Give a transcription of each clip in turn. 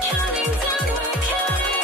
Counting down, we're counting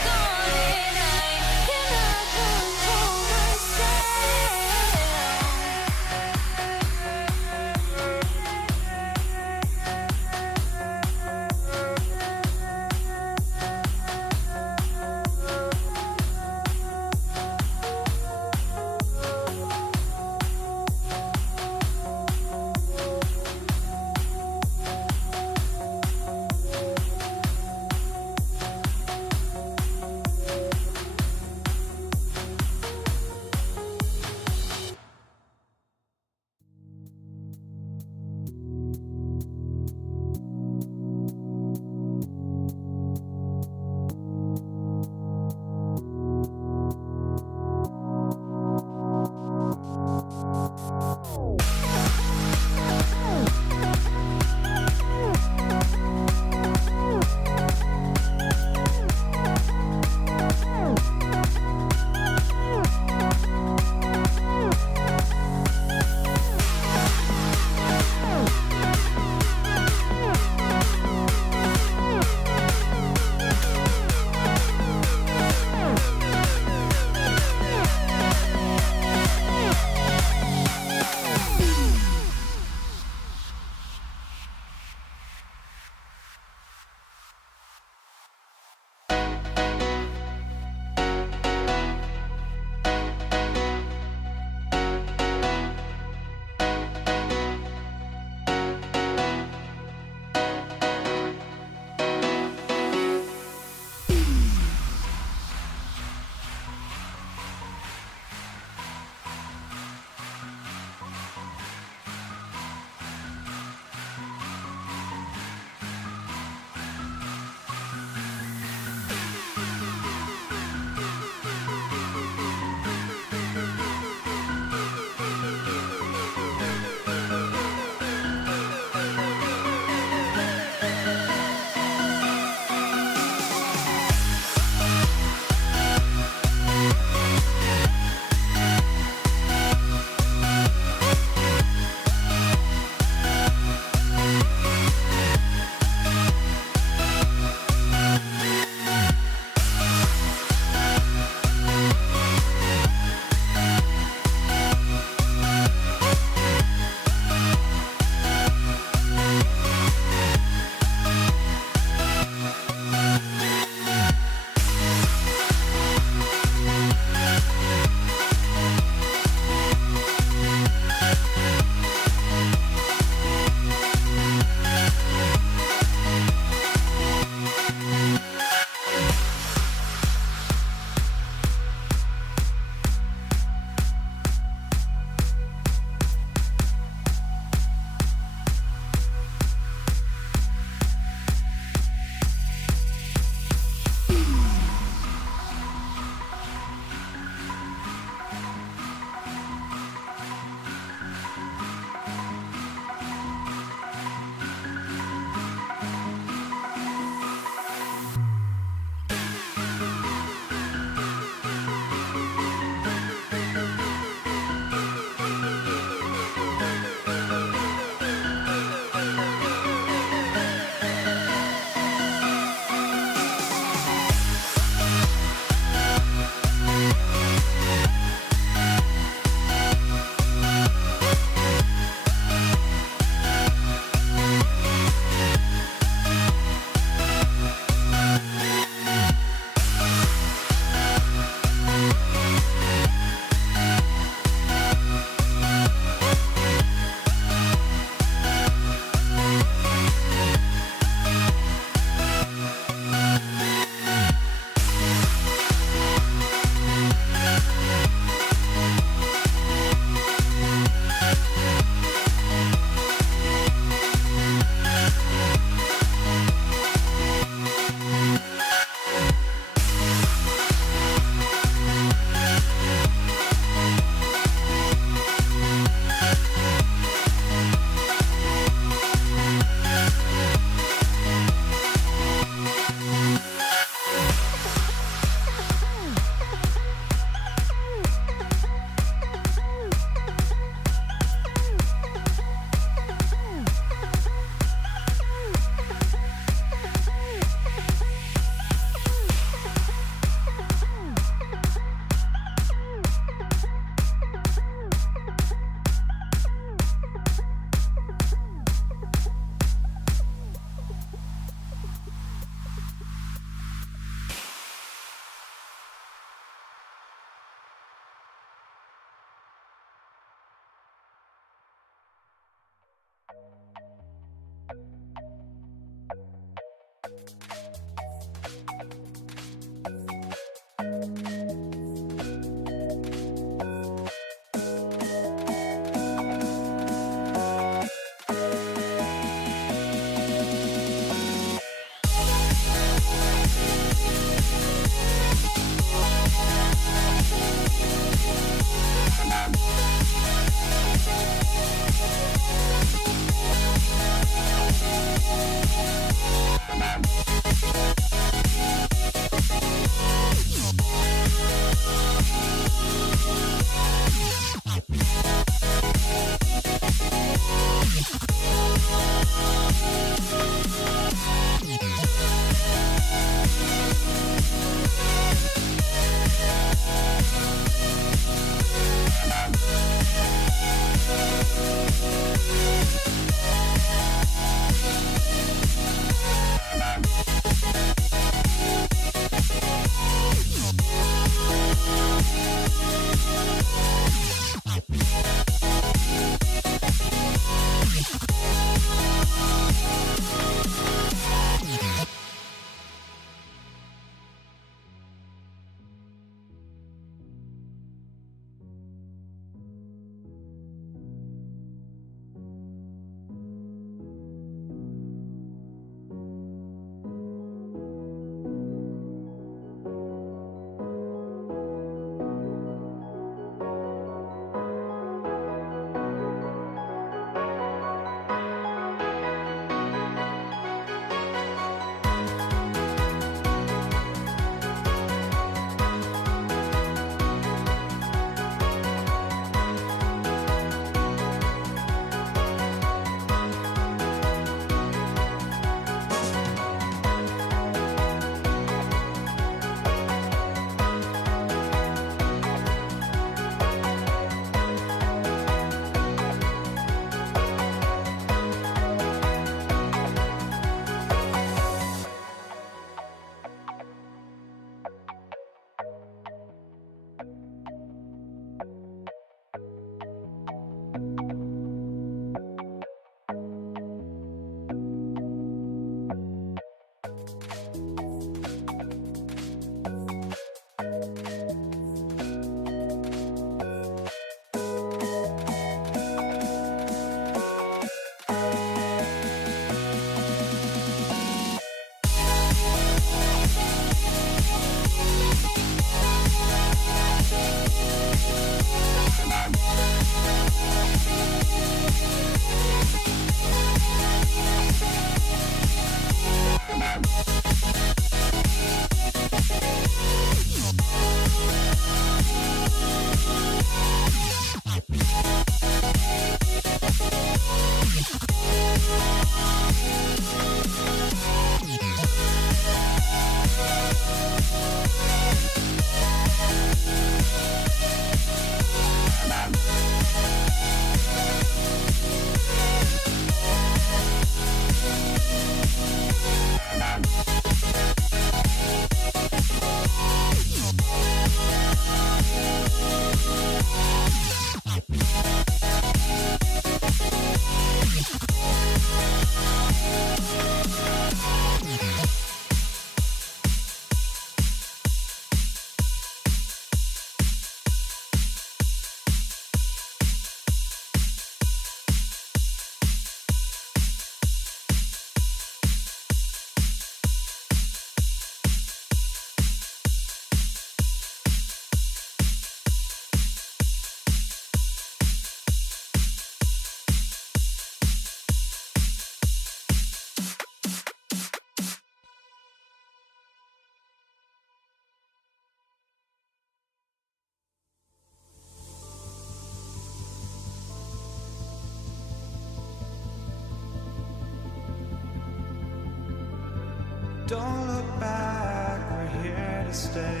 Don't look back, we're here to stay.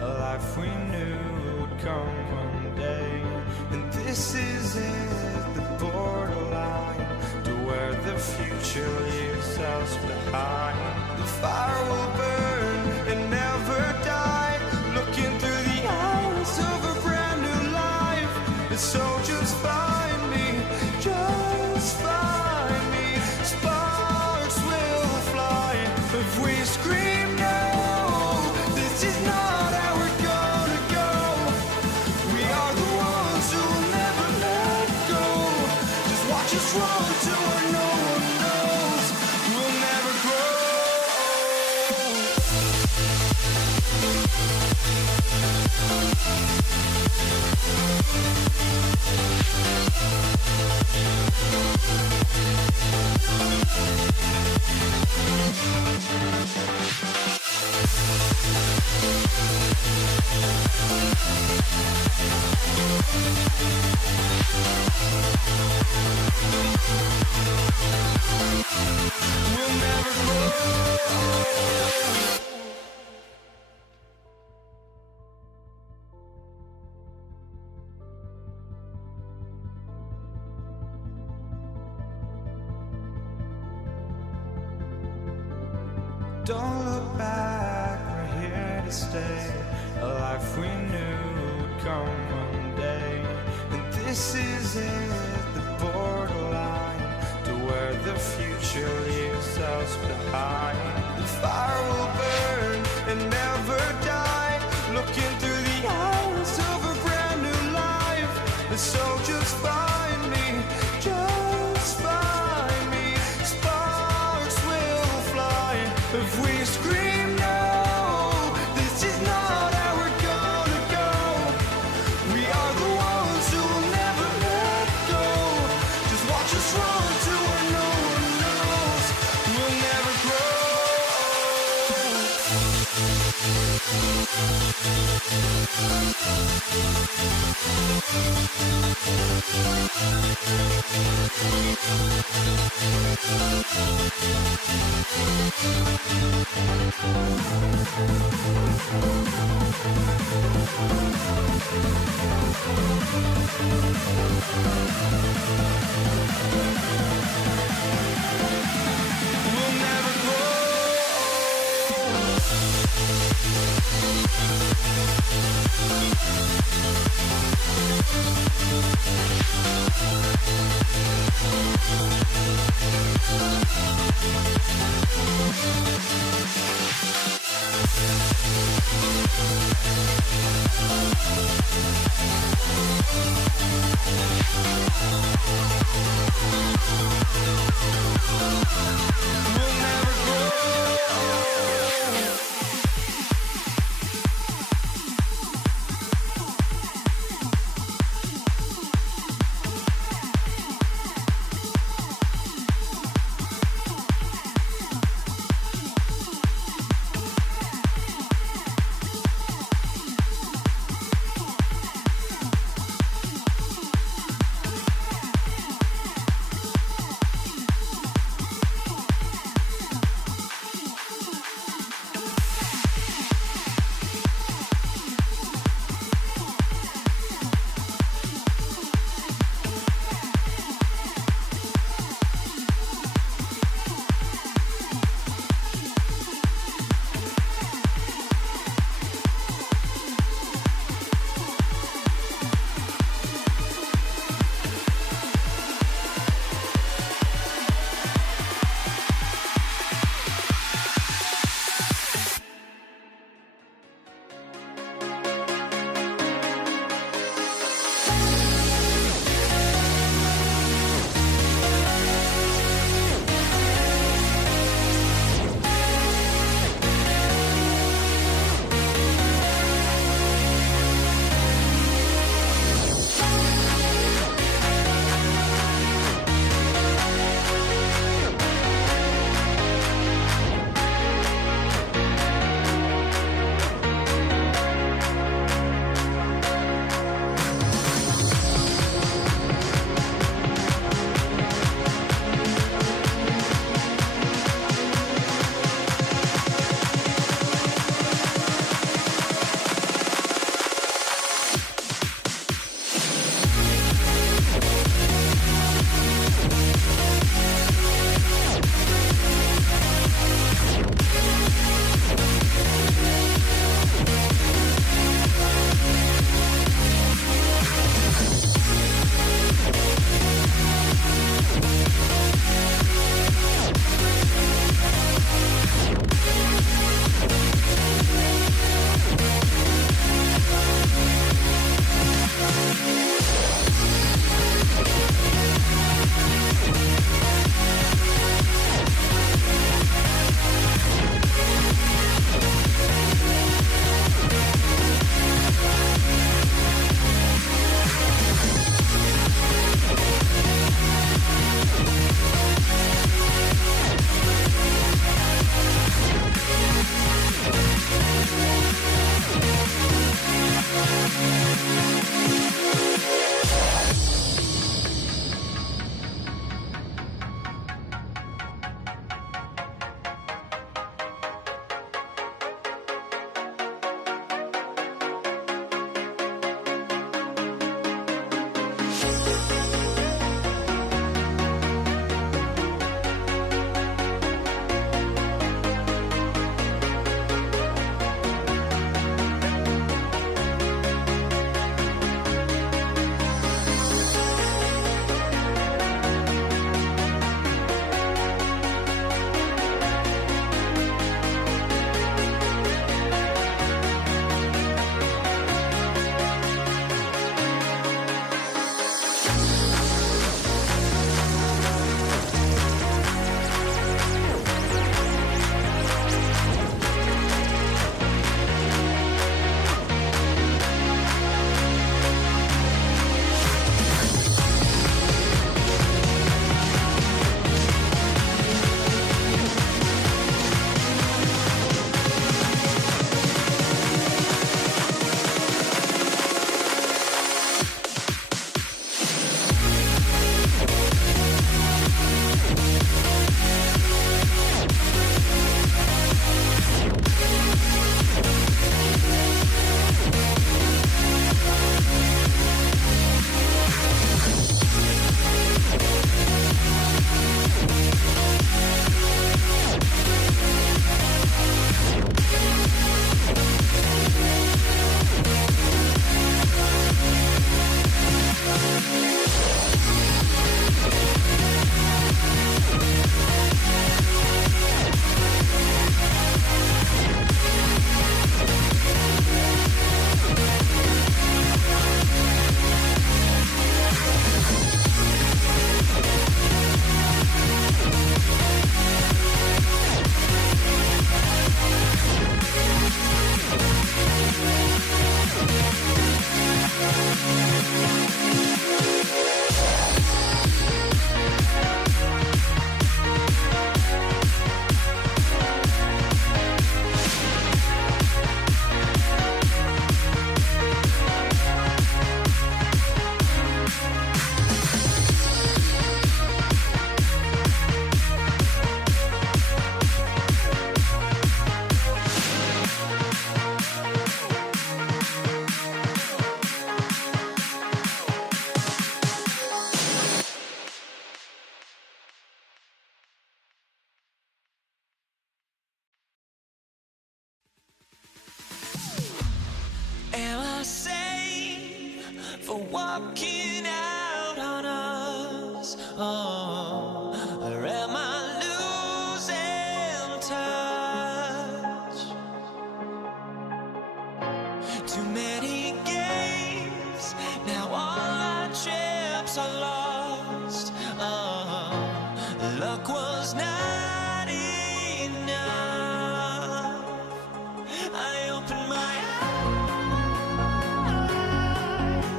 A life we knew would come one day. And this is it, the borderline to where the future leaves us behind. The fire will burn and never die, looking through the eyes of a brand new life. And so just find me, just find me. Sparks will fly if we scream no. This is not how we're gonna go. We are the ones who will never let go. Just watch us run to where no one knows. We'll never grow. We'll never grow. Don't look back, we're here to stay. A life we knew would come one day. And this is it, the borderline to where the future leaves us behind. The fire will burn and never die, looking through the eyes of a brand new life. And so just find me, just find me. Sparks will fly if we scream no. This is not how we're gonna go. We are the ones who will never let go. Just watch us run to where no one knows. We'll never grow. We'll never grow. We'll never grow. walking out on us? Oh, or am I losing touch? Too many games, now all our chips are lost. Oh, luck was not enough. I opened my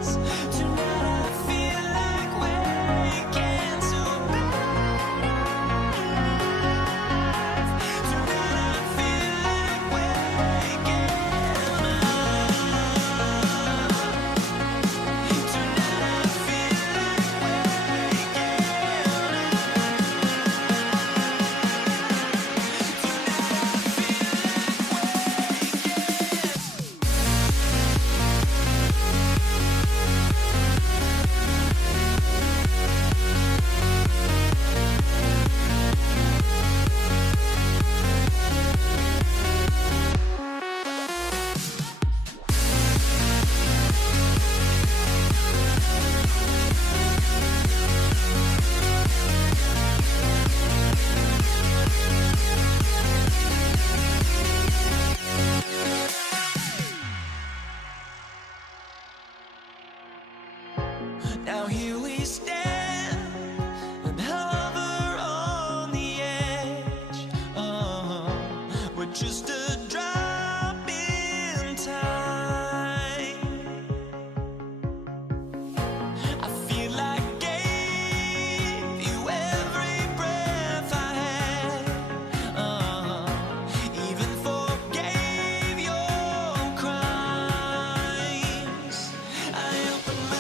eyes. Tonight I feel like waking to a better life. Tonight I feel like waking up. Tonight I feel like waking now here we stand and hover on the edge. Oh, we're just a drop in time. I feel like I gave you every breath I had. Even forgave your crimes. I opened my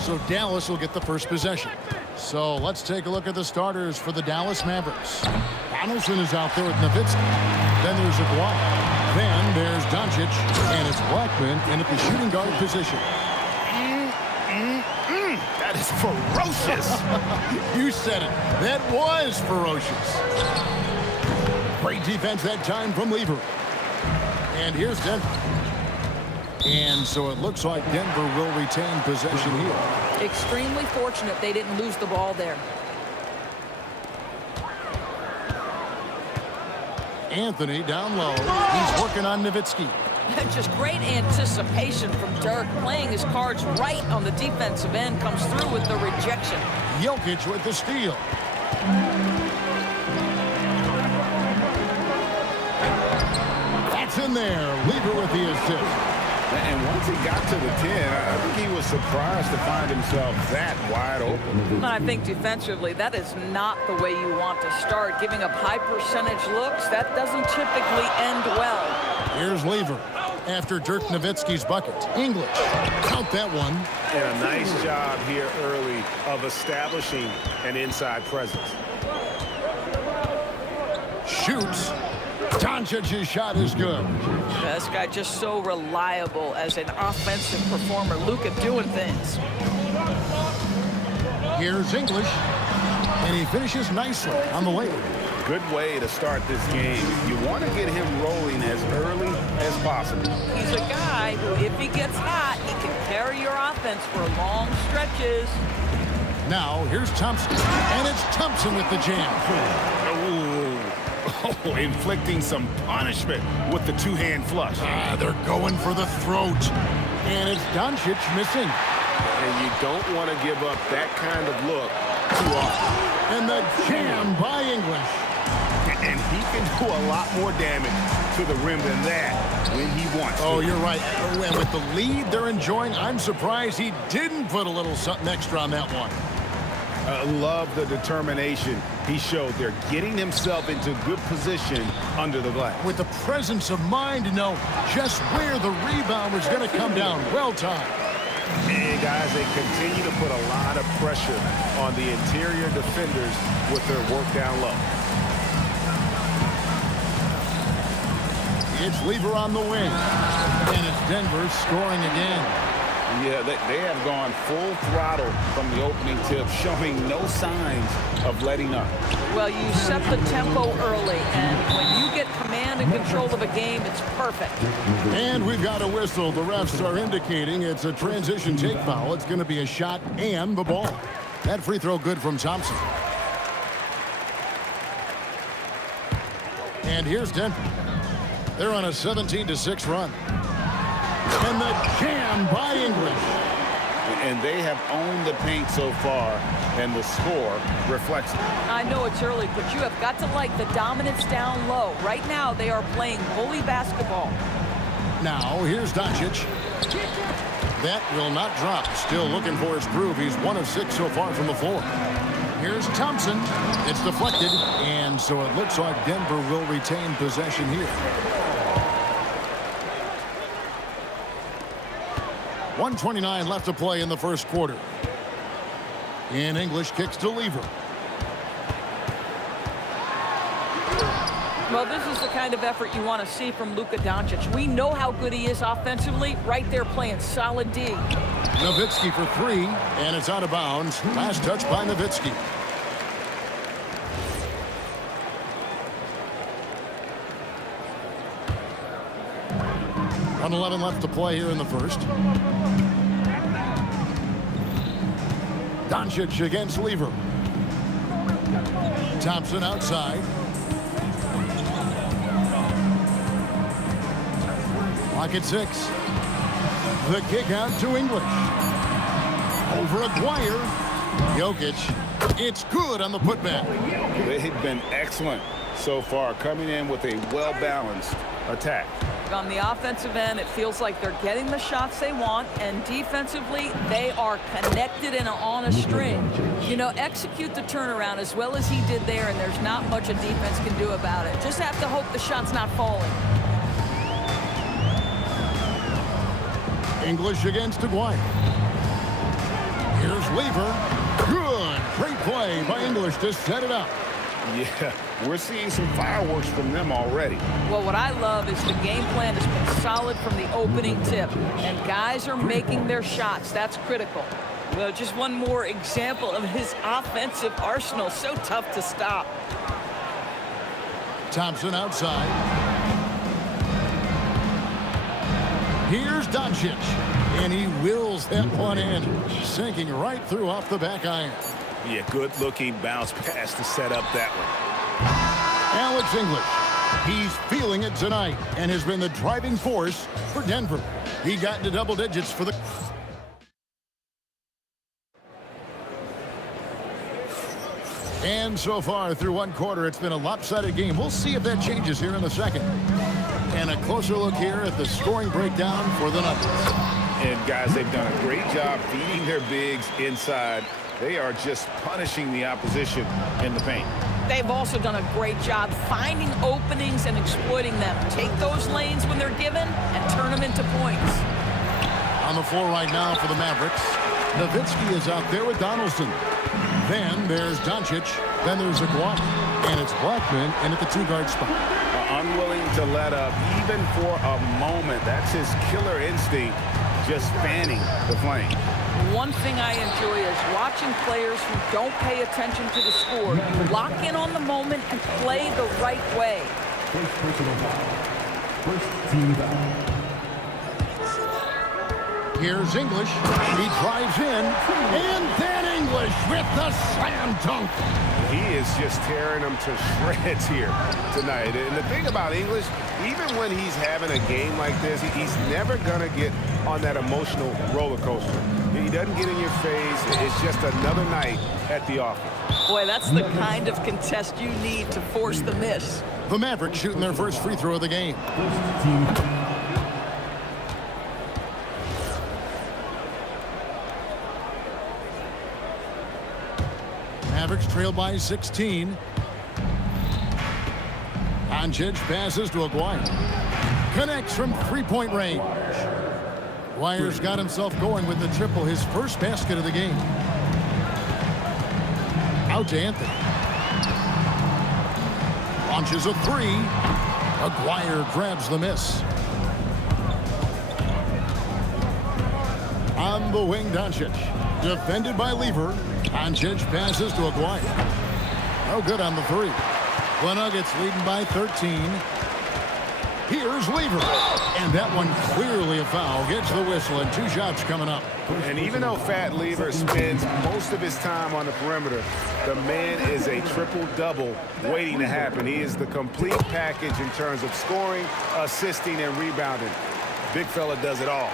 So Dallas will get the first possession. So let's take a look at the starters for the Dallas Mavericks. Donaldson is out there with Nowitzki. Then there's Aguirre. Then there's Doncic. And it's Blackman in at the shooting guard position. That is ferocious. You said it. That was ferocious. Great defense that time from Lever. And here's Denver. And so it looks like Denver will retain possession here. Extremely fortunate they didn't lose the ball there. Anthony down low. He's working on Nowitzki. Just great anticipation from Dirk, playing his cards right on the defensive end, comes through with the rejection. Jokic with the steal. That's in there. Lever with the assist. And once he got to the 10, I think he was surprised to find himself that wide open. And I think defensively, that is not the way you want to start. Giving up high percentage looks, that doesn't typically end well. Here's Lever after Dirk Nowitzki's bucket. English, count that one. And a nice job here early of establishing an inside presence. Shoots. Doncic's shot is good. This guy just so reliable as an offensive performer. Luka doing things. Here's English. And he finishes nicely on the way. Good way to start this game. You want to get him rolling as early as possible. He's a guy who, if he gets hot, he can carry your offense for long stretches. Now, here's Thompson. And it's Thompson with the jam. Oh, inflicting some punishment with the two-hand flush. They're going for the throat. And it's Doncic missing. And you don't want to give up that kind of look too often. And the jam by English. And he can do a lot more damage to the rim than that when he wants to. Oh, you're right. And with the lead they're enjoying, I'm surprised he didn't put a little something extra on that one. Love the determination he showed there, getting himself into good position under the glass. With the presence of mind to know just where the rebound was going to come down. Well timed. And guys, they continue to put a lot of pressure on the interior defenders with their work down low. It's Lever on the wing. And it's Denver scoring again. Yeah, they have gone full throttle from the opening tip, showing no signs of letting up. Well, you set the tempo early, and when you get command and control of a game, it's perfect. And we've got a whistle. The refs are indicating it's a transition take foul. It's going to be a shot and the ball. That free throw good from Thompson. And here's Denver. They're on a 17-6 run. And the jam by English. And they have owned the paint so far, and the score reflects it. I know it's early, but you have got to like the dominance down low. Right now, they are playing bully basketball. Now, here's Doncic. That will not drop. Still looking for his groove. He's 1 of 6 so far from the floor. Here's Thompson. It's deflected, and so it looks like Denver will retain possession here. 1:29 left to play in the first quarter. In English, kicks to Lever. Well, this is the kind of effort you want to see from Luka Doncic. We know how good he is offensively. Right there playing solid D. Nowitzki for 3, and it's out of bounds. Last touch by Nowitzki. .11 left to play here in the first. Doncic against Lever. Thompson outside. Clock at 6. The kick out to English. Over Aguirre. Jokic. It's good on the putback. They've been excellent so far, coming in with a well-balanced attack. On the offensive end, it feels like they're getting the shots they want, and defensively, they are connected and on a string. You know, execute the turnaround as well as he did there, and there's not much a defense can do about it. Just have to hope the shot's not falling. English against Aguirre. Lever. Good. Great play by English to set it up. Yeah, we're seeing some fireworks from them already. Well, what I love is the game plan has been solid from the opening tip, and guys are making their shots. That's critical. Well, just one more example of his offensive arsenal. So tough to stop. Thompson outside. Here's Doncic, and he wills that one in, sinking right through off the back iron. Yeah, good-looking bounce pass to set up that one. Alex English, he's feeling it tonight and has been the driving force for Denver. He got into double digits for the... And so far through one quarter, it's been a lopsided game. We'll see if that changes here in the second. And a closer look here at the scoring breakdown for the Nuggets. And guys, they've done a great job feeding their bigs inside. They are just punishing the opposition in the paint. They've also done a great job finding openings and exploiting them. Take those lanes when they're given and turn them into points. On the floor right now for the Mavericks, Nowitzki is out there with Donaldson. Then there's Doncic. Then there's Aguirre. And it's Blackman in at the two-guard spot. Unwilling to let up even for a moment. That's his killer instinct, just fanning the flame. One thing I enjoy is watching players who don't pay attention to the score. You lock in on the moment and play the right way. First personal foul. First team foul. Here's English. He drives in. And then English with the slam dunk. He is just tearing them to shreds here tonight. And the thing about English, even when he's having a game like this, he's never going to get on that emotional roller coaster. He doesn't get in your face. It's just another night at the office. Boy, that's the kind of contest you need to force the miss. The Mavericks shooting their first free throw of the game. First team foul. Mavericks trail by 16. Doncic passes to Aguirre. Connects from three-point range. Wires got himself going with the triple, his first basket of the game. Out to Anthony. Launches a three. Aguirre grabs the miss. On the wing, Doncic. Defended by Lever. Doncic passes to Aguirre. No good on the three. The Nuggets leading by 13. Here's Lever. And that one clearly a foul. Gets the whistle and two shots coming up. And even though Fat Lever spends most of his time on the perimeter, the man is a triple-double waiting to happen. He is the complete package in terms of scoring, assisting, and rebounding. Big fella does it all.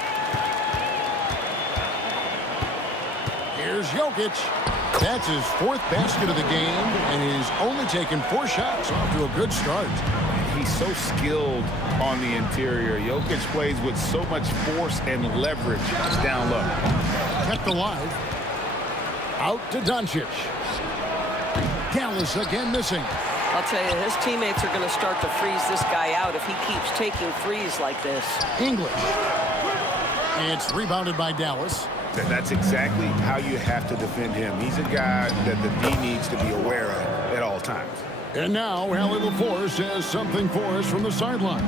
Here's Jokic. That's his fourth basket of the game, and he's only taken 4 shots off to a good start. He's so skilled on the interior. Jokic plays with so much force and leverage down low. Kept alive. Out to Doncic. Gallus again missing. I'll tell you, his teammates are going to start to freeze this guy out if he keeps taking threes like this. English. It's rebounded by Dallas. That's exactly how you have to defend him. He's a guy that the D needs to be aware of at all times. And now, Allie LaForce has something for us from the sideline.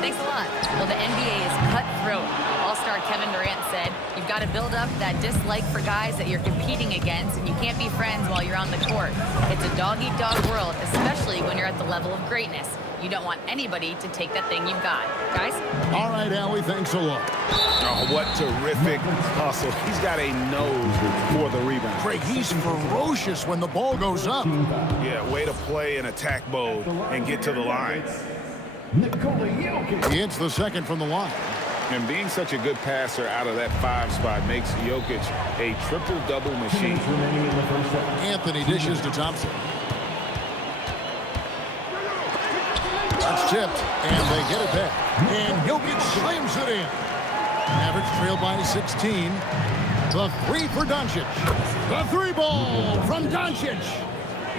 Thanks a lot. Well, the NBA is cutthroat. All-star Kevin Durant said, you've got to build up that dislike for guys that you're competing against, and you can't be friends while you're on the court. It's a dog-eat-dog world, especially when you're at the level of greatness. You don't want anybody to take that thing you've got. Guys? All right, Allie, thanks a lot. Oh, what terrific hustle. He's got a nose for the rebound. Craig, he's ferocious when the ball goes up. Yeah, way to play in attack mode and get to the line. He hits the second from the line. And being such a good passer out of that 5 spot makes Jokic a triple-double machine. Anthony dishes to Thompson. That's tipped, and they get it back. And Jokic slams it in. Mavericks trail by 16. The three for Doncic. The three ball from Doncic.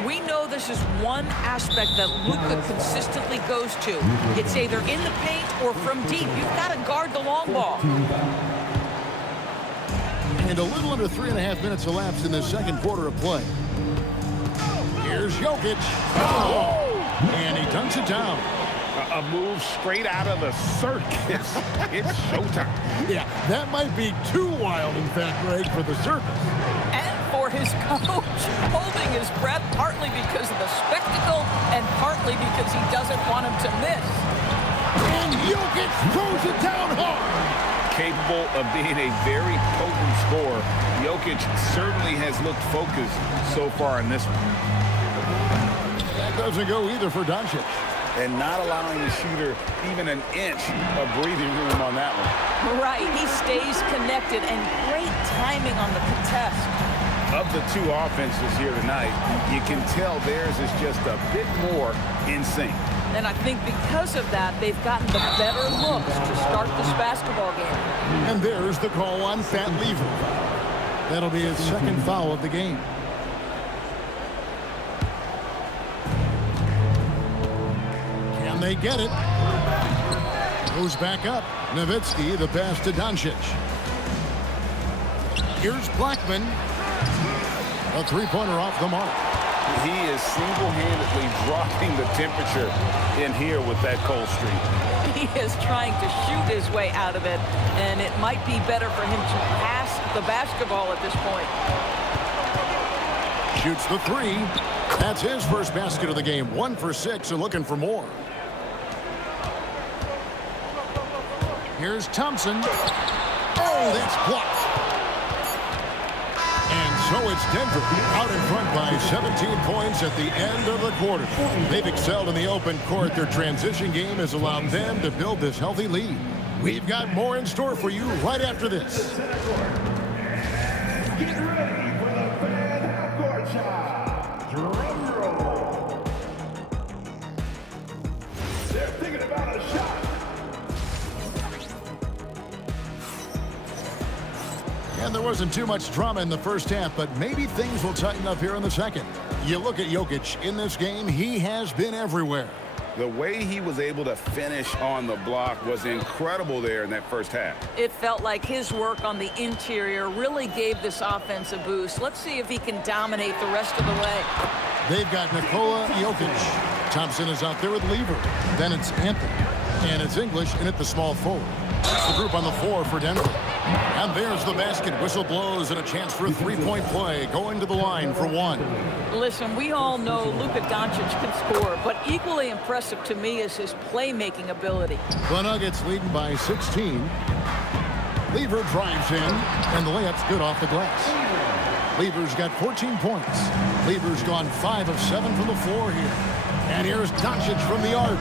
We know this is one aspect that Luka consistently goes to. It's either in the paint or from deep. You've got to guard the long ball. And a little under 3.5 minutes elapsed in the second quarter of play. Here's Jokic. Oh! And he dunks it down. A move straight out of the circus. It's showtime. Yeah, that might be too wild, in fact, Greg, for the circus. And for his coach, holding his breath partly because of the spectacle and partly because he doesn't want him to miss. And Jokic throws it down hard. Capable of being a very potent scorer, Jokic certainly has looked focused so far in this one. That doesn't go either for Doncic. And not allowing the shooter even an inch of breathing room on that one. Right, he stays connected and great timing on the contest. Of the two offenses here tonight, you can tell theirs is just a bit more in sync. And I think because of that, they've gotten the better looks to start this basketball game. And there's the call on Fat Lever. That'll be his second foul of the game. Can they get it? Goes back up. Nowitzki, the pass to Doncic. Here's Blackman. A three-pointer off the mark. He is single-handedly dropping the temperature in here with that cold streak. He is trying to shoot his way out of it, and it might be better for him to pass the basketball at this point. Shoots the three. That's his first basket of the game. 1 for 6 and looking for more. Here's Thompson. Oh, that's blocked. And so it's Denver out in front by 17 points at the end of the quarter. They've excelled in the open court. Their transition game has allowed them to build this healthy lead. We've got more in store for you right after this. Get ready for the fan half-court shot. Drum roll. They're thinking about a shot. And there wasn't too much drama in the first half, but maybe things will tighten up here in the second. You look at Jokic in this game, he has been everywhere. The way he was able to finish on the block was incredible there in that first half. It felt like his work on the interior really gave this offense a boost. Let's see if he can dominate the rest of the way. They've got Nikola Jokic. Thompson is out there with Lever. Then it's Anthony. And it's English in at the small forward. That's the group on the floor for Denver. And there's the basket. Whistle blows and a chance for a three-point play. Going to the line for one. Listen, we all know Luka Doncic can score, but equally impressive to me is his playmaking ability. The Nuggets leading by 16. Lever drives in, and the layup's good off the glass. Lever's got 14 points. Lever's gone 5 of 7 from the floor here. And here's Doncic from the arc.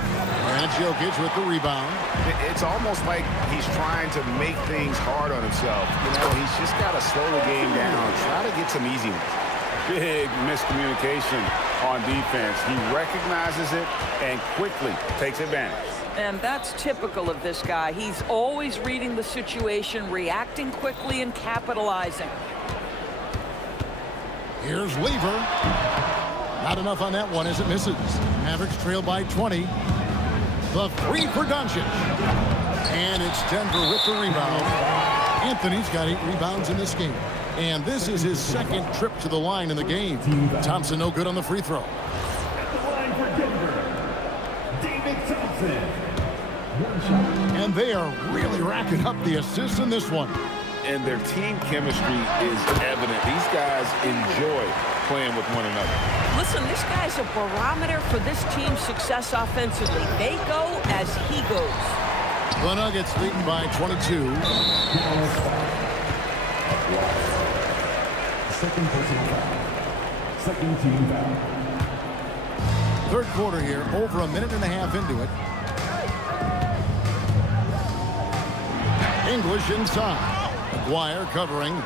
And Jokic with the rebound. It's almost like he's trying to make things hard on himself. You know, he's just got to slow the game down, try to get some easiness. Big miscommunication on defense. He recognizes it and quickly takes advantage. And that's typical of this guy. He's always reading the situation, reacting quickly, and capitalizing. Here's Lever. Not enough on that one as it misses. Mavericks trail by 20. The three for Doncic. And it's Denver with the rebound. Anthony's got 8 rebounds in this game. And this is his second trip to the line in the game. Thompson no good on the free throw. At the line for Denver, David Thompson. One shot. And they are really racking up the assists in this one. And their team chemistry is evident. These guys enjoy playing with one another. Listen, this guy's a barometer for this team's success offensively. They go as he goes. The Nuggets leading by 22. Second personal foul. Second team foul. Third quarter here, over a minute and a half into it. English inside. McGuire covering.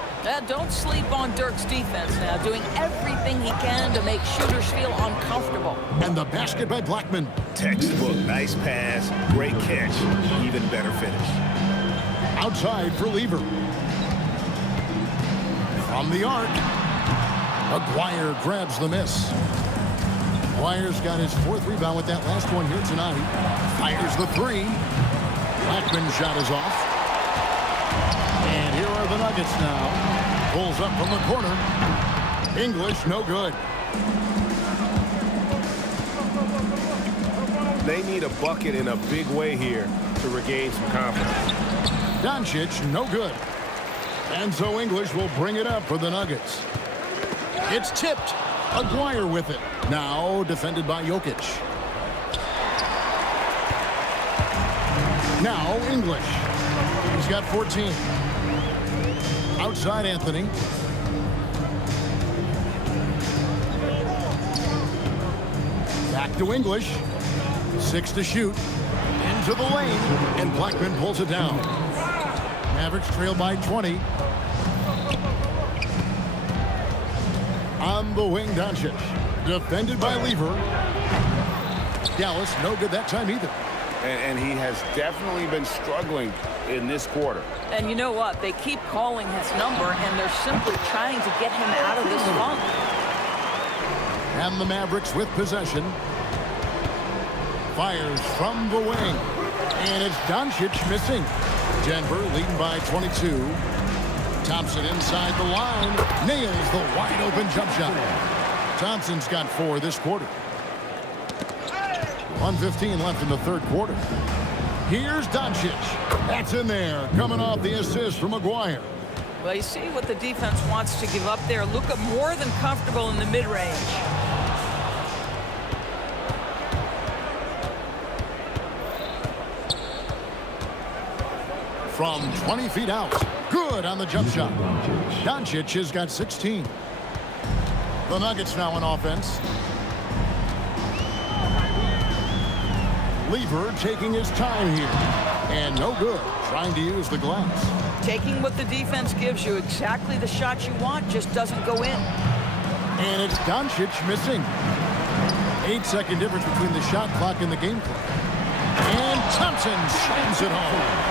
Don't sleep on Dirk's defense now, doing everything he can to make shooters feel uncomfortable. And the basket by Blackman. Textbook, nice pass, great catch, even better finish. Outside for Lever. From the arc. McGuire grabs the miss. McGuire's got his 4th rebound with that last one here tonight. Fires the 3. Blackman's shot is off. And here are the Nuggets now. Pulls up from the corner. English, no good. They need a bucket in a big way here to regain some confidence. Doncic, no good. And so English will bring it up for the Nuggets. It's tipped. Aguirre with it. Now defended by Jokic. Now English. He's got 14. Outside Anthony. Back to English. 6 to shoot. Into the lane. And Blackman pulls it down. Mavericks trail by 20. On the wing, Doncic. Defended by Lever. Dallas, no good that time either. And he has definitely been struggling in this quarter. And you know what? They keep calling his number, and they're simply trying to get him out of this funk. And the Mavericks with possession. Fires from the wing. And it's Doncic missing. Denver leading by 22. Thompson inside the line. Nails the wide-open jump shot. Thompson's got 4 this quarter. 1:15 left in the third quarter. Here's Doncic. That's in there. Coming off the assist from Aguirre. Well, you see what the defense wants to give up there. Luka more than comfortable in the mid-range. From 20 feet out. Good on the jump shot. Doncic has got 16. The Nuggets now on offense. Lever taking his time here. And no good. Trying to use the glass. Taking what the defense gives you, exactly the shot you want, just doesn't go in. And it's Doncic missing. 8-second difference between the shot clock and the game clock. And Thompson slams it home.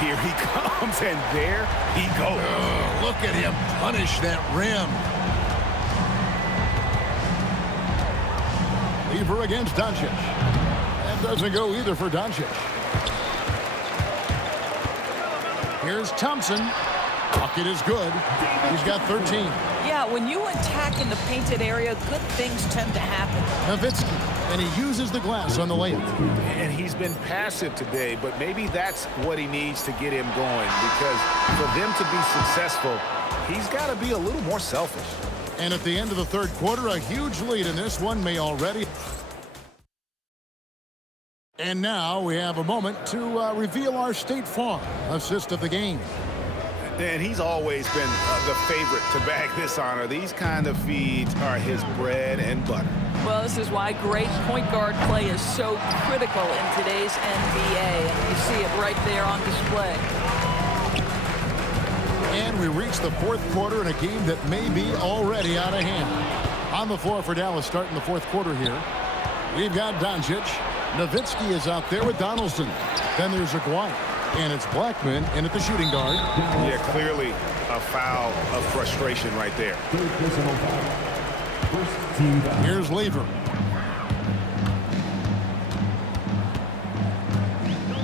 Here he comes, and there he goes. Oh, look at him punish that rim. Lever against Doncic. That doesn't go either for Doncic. Here's Thompson. Bucket is good. He's got 13. Yeah, when you attack in the painted area, good things tend to happen. Nowitzki, and he uses the glass on the layup. And he's been passive today, but maybe that's what he needs to get him going, because for them to be successful, he's got to be a little more selfish. And at the end of the third quarter, a huge lead in this one may already. And now we have a moment to reveal our State Farm assist of the game. And he's always been the favorite to bag this honor. These kind of feeds are his bread and butter. Well, this is why great point guard play is so critical in today's NBA. And you see it right there on display. And we reach the fourth quarter in a game that may be already out of hand. On the floor for Dallas starting the fourth quarter here. We've got Doncic. Nowitzki is out there with Donaldson. Then there's Aguirre. And it's Blackman in at the shooting guard. Yeah, clearly a foul of frustration right there. Here's Lever.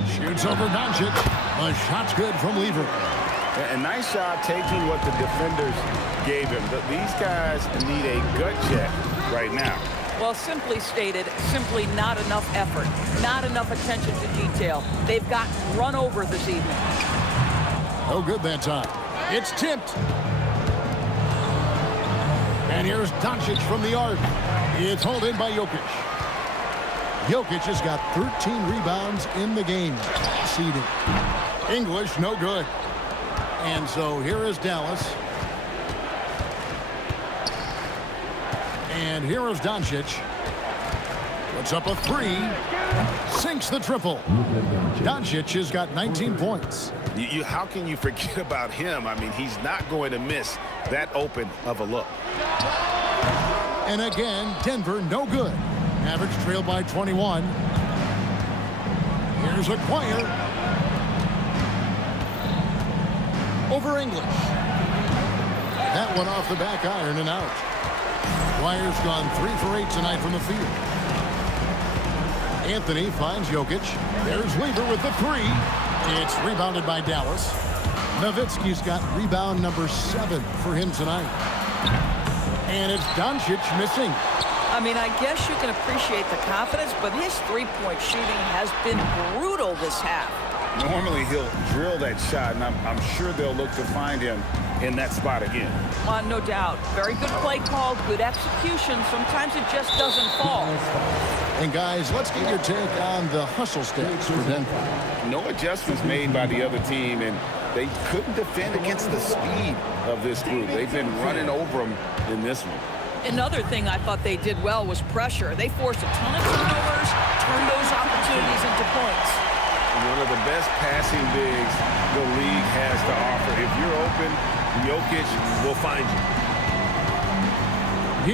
Shoots over Doncic. A shot's good from Lever. A nice job taking what the defenders gave him. These guys need a gut check right now. Well, simply stated, simply not enough effort, not enough attention to detail. They've gotten run over this evening. No good that time. It's tipped. And here's Doncic from the arc. It's hauled in by Jokic. Jokic has got 13 rebounds in the game. Seeding. English, no good. And so here is Dallas. And here is Doncic. Puts up a 3. Sinks the triple. Doncic has got 19 points. How can you forget about him? I mean, he's not going to miss that open of a look. And again, Denver, no good. Mavericks trail by 21. Here's Aguirre. Over English. That one off the back iron and out. Aguirre's gone 3 for 8 tonight from the field. Anthony finds Jokic. There's Lever with the 3. It's rebounded by Dallas. Nowitzki's got rebound number 7 for him tonight. And it's Doncic missing. I mean, I guess you can appreciate the confidence, but his three-point shooting has been brutal this half. Normally he'll drill that shot, and I'm sure they'll look to find him in that spot again. No doubt. Very good play call, good execution. Sometimes it just doesn't fall. And guys, let's get your take on the hustle stats for Denver. No adjustments made by the other team, and they couldn't defend against the speed of this group. They've been running over them in this one. Another thing I thought they did well was pressure. They forced a ton of turnovers, turned those opportunities into points. One of the best passing bigs the league has to offer. If you're open, Jokic will find you.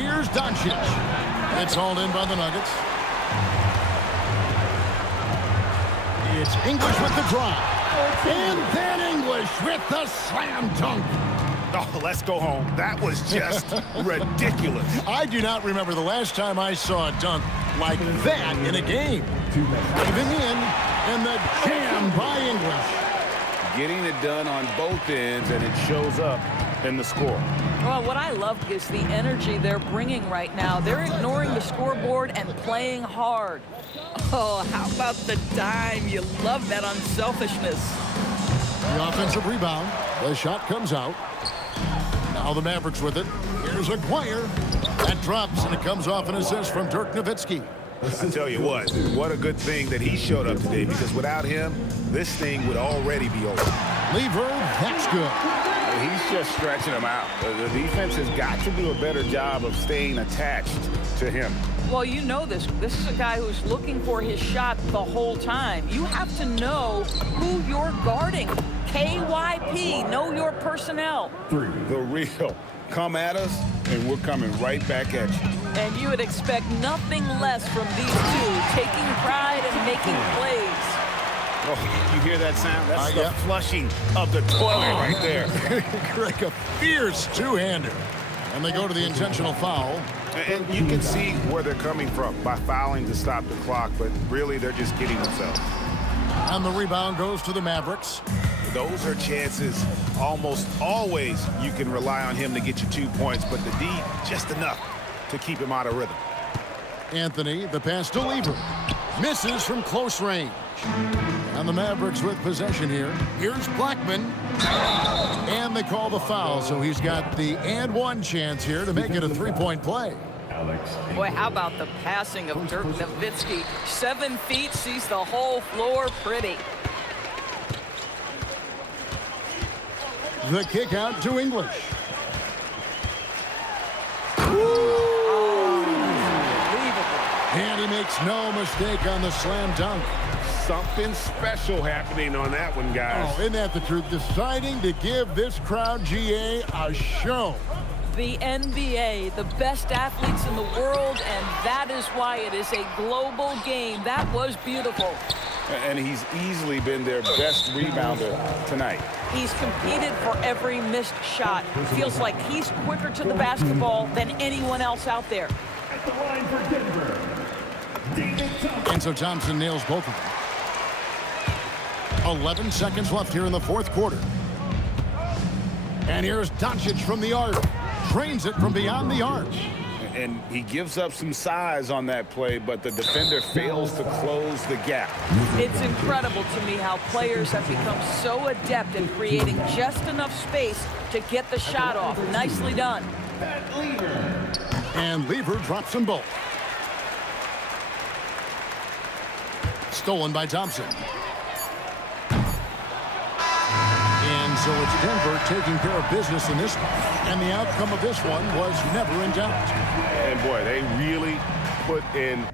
Here's Doncic. It's hauled in by the Nuggets. It's English with the drive. And then English with the slam dunk. Oh, let's go home. That was just ridiculous. I do not remember the last time I saw a dunk like that in a game. Diving in, and the jam by English. Getting it done on both ends, and it shows up in the score. Well, what I love is the energy they're bringing right now. They're ignoring the scoreboard and playing hard. Oh, how about the dime? You love that unselfishness. The offensive rebound. The shot comes out. Now the Mavericks with it. Here's Aguirre. That drops, and it comes off an assist from Dirk Nowitzki. I tell you what a good thing that he showed up today, because without him, this thing would already be over. Lever, that's good. He's just stretching them out. The defense has got to do a better job of staying attached to him. Well, you know this. This is a guy who's looking for his shot the whole time. You have to know who you're guarding. KYP, know your personnel. The real. Come at us, and we're coming right back at you. And you would expect nothing less from these two, taking pride and making plays. Oh, you hear that sound? That's the yeah. flushing of the toilet right there. Like a fierce two-hander. And they go to the intentional foul. And you can see where they're coming from by fouling to stop the clock, but really they're just kidding themselves. And the rebound goes to the Mavericks. Those are chances almost always you can rely on him to get you 2 points, but the D, just enough to keep him out of rhythm. Anthony, the pass to Lever. Misses from close range. And the Mavericks with possession here. Here's Blackman. And they call the foul, so he's got the and one chance here to make it a three-point play. Boy, how about the passing of Dirk Nowitzki? 7 feet, sees the whole floor pretty. The kick out to English. And he makes no mistake on the slam dunk. Something special happening on that one, guys. Oh, isn't that the truth? Deciding to give this crowd, GA, a show. The NBA, the best athletes in the world, and that is why it is a global game. That was beautiful. And he's easily been their best rebounder tonight. He's competed for every missed shot. Feels like he's quicker to the basketball than anyone else out there. At the line for Denver, David Thompson. And so Thompson nails both of them. 11 seconds left here in the fourth quarter. And here's Doncic from the arc. Drains it from beyond the arch. And he gives up some size on that play, but the defender fails to close the gap. It's incredible to me how players have become so adept at creating just enough space to get the shot off. Nicely done. And Lever drops them both. Stolen by Thompson. And so it's Denver taking care of business in this one. And the outcome of this one was never in doubt. And boy, they really put in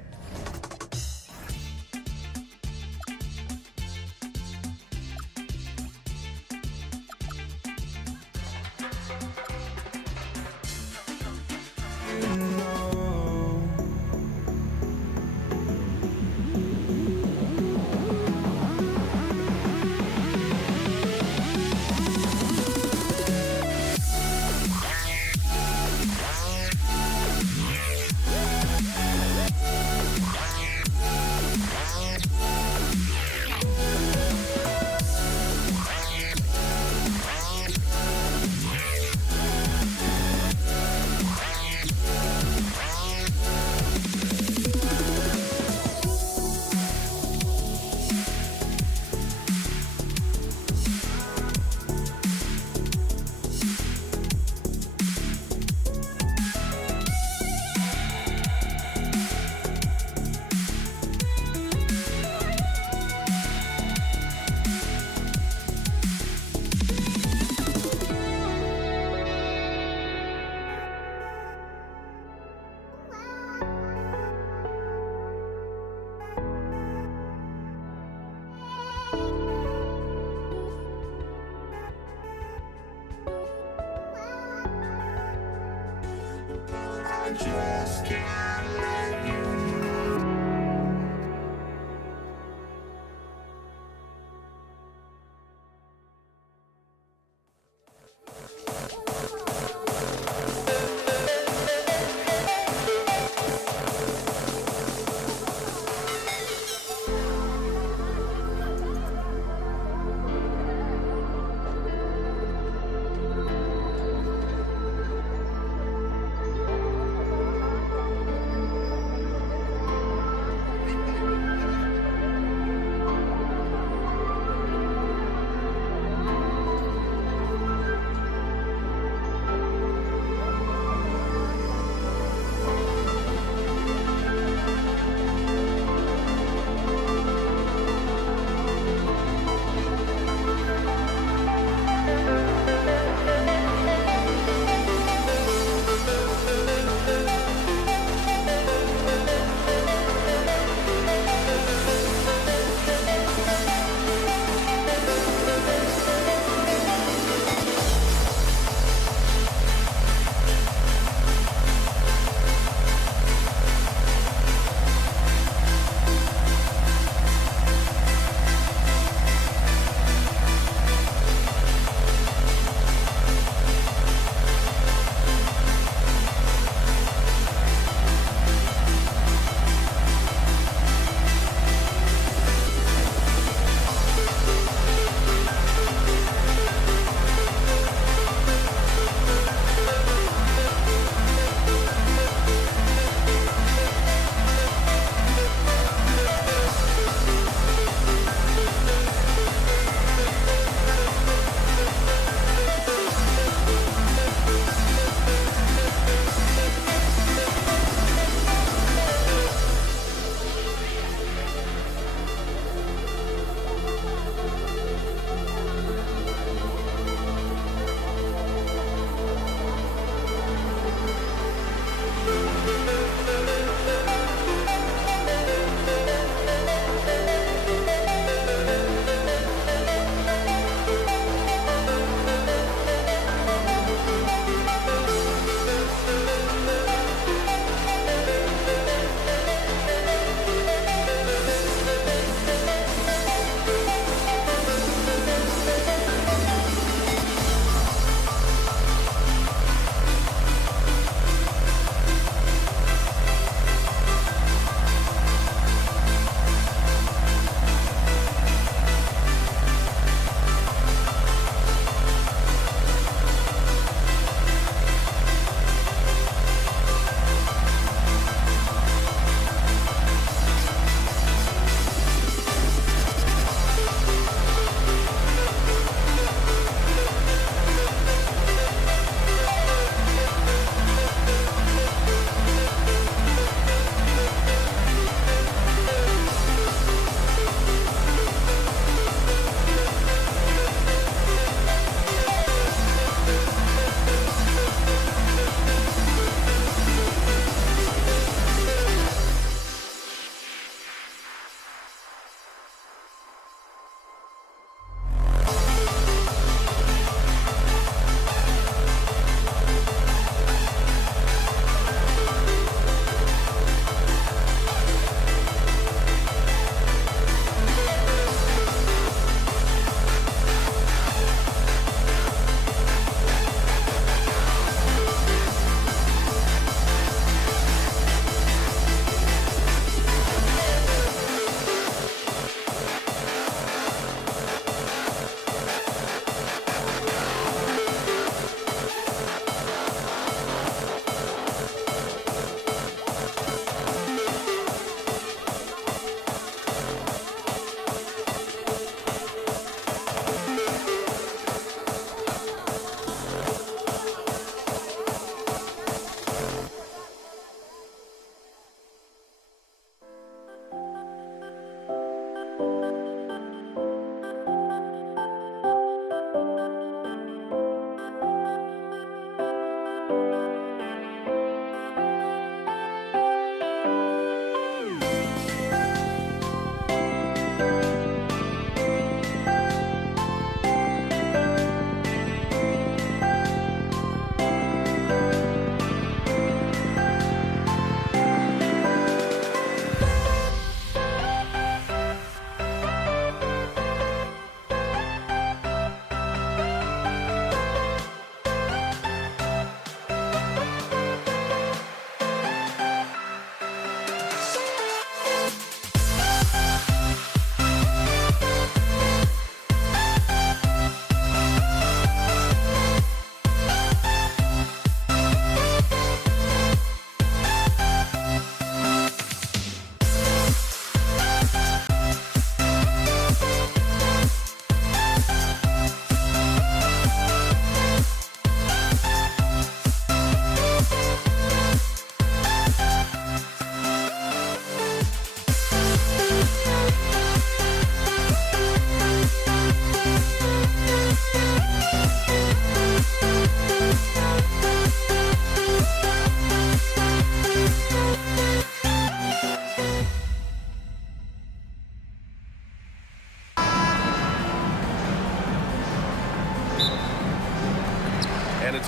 I just can't let you.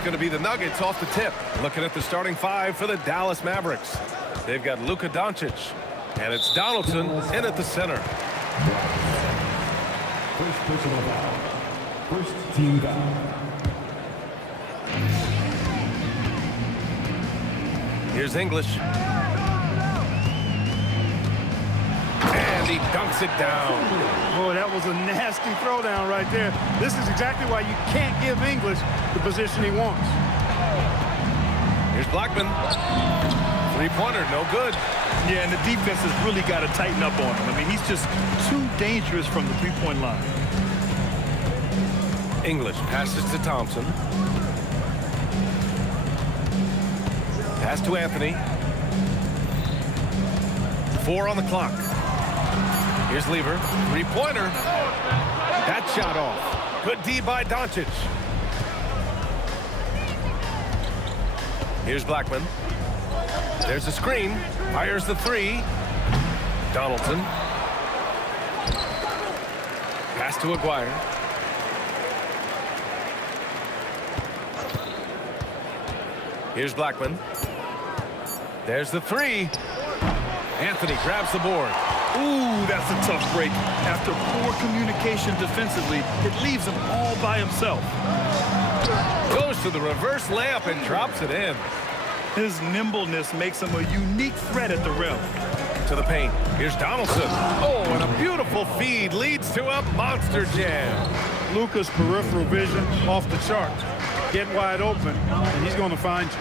going to be the Nuggets off the tip. Looking at the starting five for the Dallas Mavericks. They've got Luka Doncic, and it's Donaldson in at the center. First personal foul. First team foul. Here's English. And he dunks it down. Boy, that was a nasty throwdown right there. This is exactly why you can't give English the position he wants. Here's Blackman. Three-pointer, no good. Yeah, and the defense has really got to tighten up on him. I mean, he's just too dangerous from the three-point line. English passes to Thompson. Pass to Anthony. 4 on the clock. Here's Lever. Three-pointer. That shot off. Good D by Doncic. Here's Blackman. There's a screen. Fires the three. Donaldson. Pass to Aguirre. Here's Blackman. There's the three. Anthony grabs the board. Ooh, that's a tough break. After poor communication defensively, it leaves him all by himself. Goes to the reverse layup and drops it in. His nimbleness makes him a unique threat at the rim. To the paint. Here's Donaldson. Oh, and a beautiful feed leads to a monster jam. Luka's peripheral vision off the charts. Get wide open, and he's going to find you.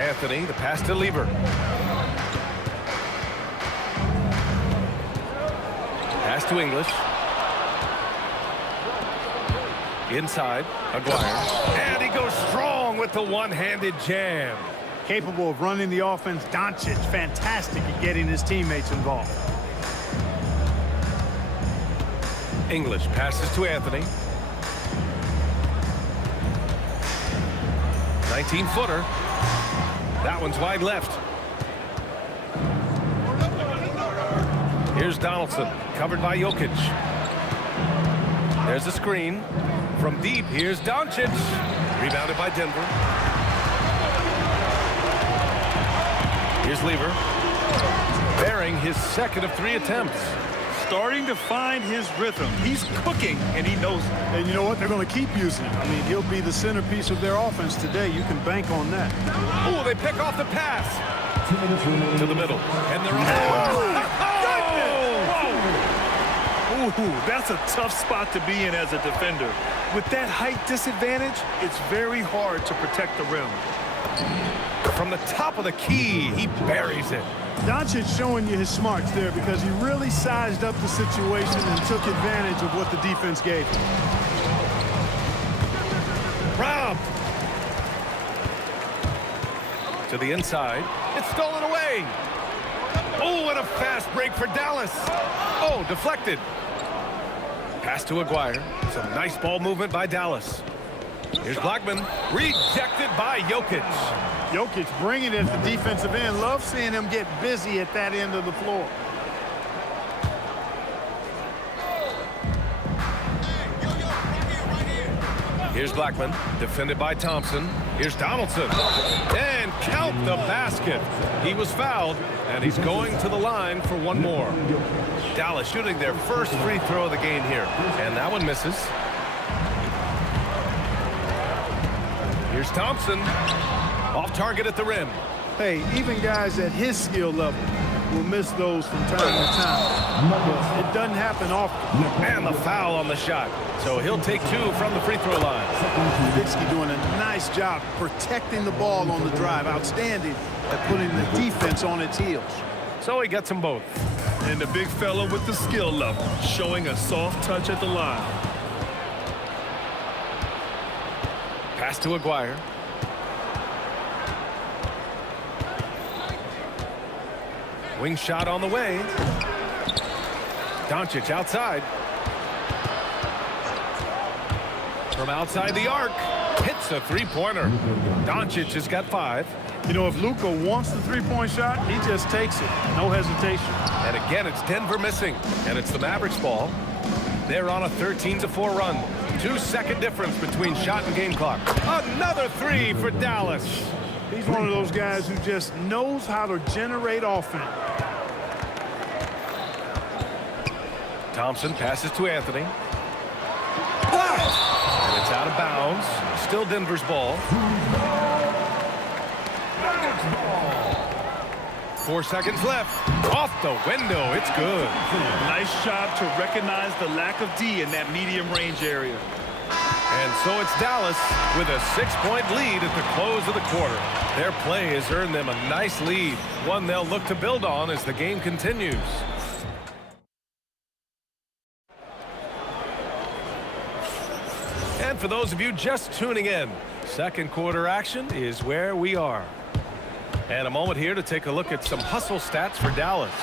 Anthony, the pass to Lever. Pass to English. Inside, Aguirre. And he goes strong with the one-handed jam. Capable of running the offense. Doncic, fantastic at getting his teammates involved. English passes to Anthony. 19-footer. That one's wide left. Here's Donaldson, covered by Jokic. There's a screen. From deep, here's Doncic. Rebounded by Denver. Here's Lever. Bearing his second of 3 attempts. Starting to find his rhythm. He's cooking, and he knows it. And you know what? They're going to keep using him. I mean, he'll be the centerpiece of their offense today. You can bank on that. Oh, they pick off the pass. 2 minutes remaining. To the middle. And they're on. Ooh, that's a tough spot to be in as a defender. With that height disadvantage, it's very hard to protect the rim. From the top of the key, he buries it. Doncic showing you his smarts there because he really sized up the situation and took advantage of what the defense gave him. Robbed. To the inside. It's stolen away. Oh, and a fast break for Dallas. Oh, deflected. Pass to Aguirre. Some nice ball movement by Dallas. Here's Blackman. Rejected by Jokic. Jokic bringing it at the defensive end. Love seeing him get busy at that end of the floor. Here's Blackman, defended by Thompson. Here's Donaldson. And count the basket. He was fouled, and he's going to the line for one more. Dallas shooting their first free throw of the game here. And that one misses. Here's Thompson. Off target at the rim. Hey, even guys at his skill level will miss those from time to time. It doesn't happen often. And the foul on the shot. So he'll take 2 from the free throw line. Nowitzki doing a nice job protecting the ball on the drive. Outstanding at putting the defense on its heels. So he gets them both. And the big fella with the skill level, showing a soft touch at the line. Pass to Aguirre. Wing shot on the way. Doncic outside. From outside the arc, hits a three-pointer. Doncic has got 5. You know, if Luka wants the three-point shot, he just takes it. No hesitation. And again, it's Denver missing. And it's the Mavericks ball. They're on a 13-4 run. 2-second difference between shot and game clock. Another three for Dallas. He's one of those guys who just knows how to generate offense. Thompson passes to Anthony. And it's out of bounds. Still Denver's ball. 4 seconds left. Off the window. It's good. Nice job to recognize the lack of D in that medium range area. And so it's Dallas with a 6-point lead at the close of the quarter. Their play has earned them a nice lead, one they'll look to build on as the game continues. And for those of you just tuning in, second quarter action is where we are. And a moment here to take a look at some hustle stats for Dallas.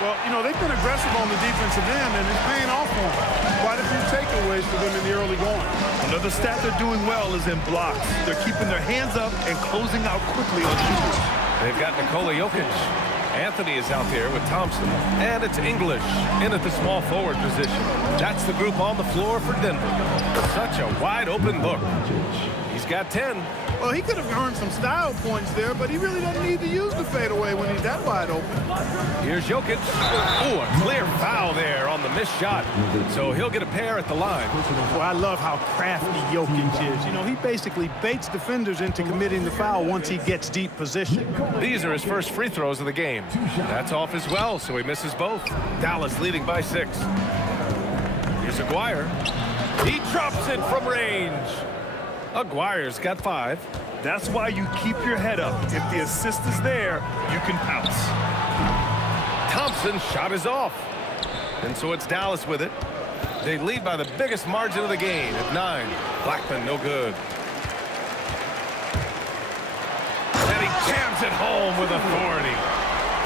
Well, you know, they've been aggressive on the defensive end, and it's paying off for them. Quite a few takeaways for them in the early going. Another stat they're doing well is in blocks. They're keeping their hands up and closing out quickly on shooters. They've got Nikola Jokic. Anthony is out there with Thompson. And it's English in at the small forward position. That's the group on the floor for Denver. Such a wide open look. He's got 10. Well, he could have earned some style points there, but he really doesn't need to use the fadeaway when he's that wide open. Here's Jokic. Oh, a clear foul there on the missed shot. So he'll get a pair at the line. Well, I love how crafty Jokic is. You know, he basically baits defenders into committing the foul once he gets deep position. These are his first free throws of the game. That's off as well, so he misses both. Dallas leading by 6. Here's Aguirre. He drops it from range. Aguirre's got 5. That's why you keep your head up. If the assist is there, you can pounce. Thompson's shot is off. And so it's Dallas with it. They lead by the biggest margin of the game at 9. Blackman no good. And he jams it home with authority.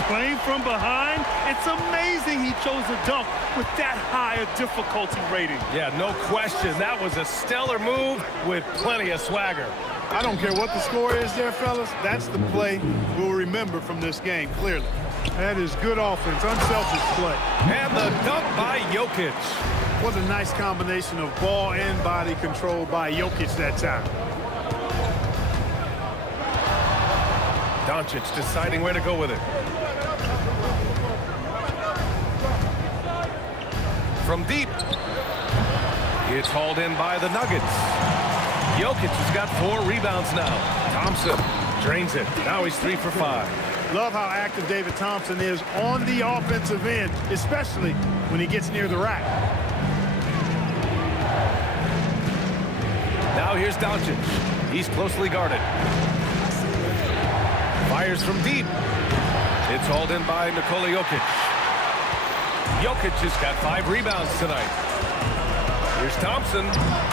Playing from behind, it's amazing he chose a dunk with that higher difficulty rating. Yeah, no question. That was a stellar move with plenty of swagger. I don't care what the score is there, fellas. That's the play we'll remember from this game, clearly. That is good offense, unselfish play. And the dunk by Jokic. What a nice combination of ball and body control by Jokic that time. Doncic deciding where to go with it. From deep. It's hauled in by the Nuggets. Jokic has got 4 rebounds now. Thompson drains it. Now he's 3 for 5. Love how active David Thompson is on the offensive end, especially when he gets near the rack. Now here's Doncic. He's closely guarded. Fires from deep. It's hauled in by Nikola Jokic. Jokic has got 5 rebounds tonight. Here's Thompson.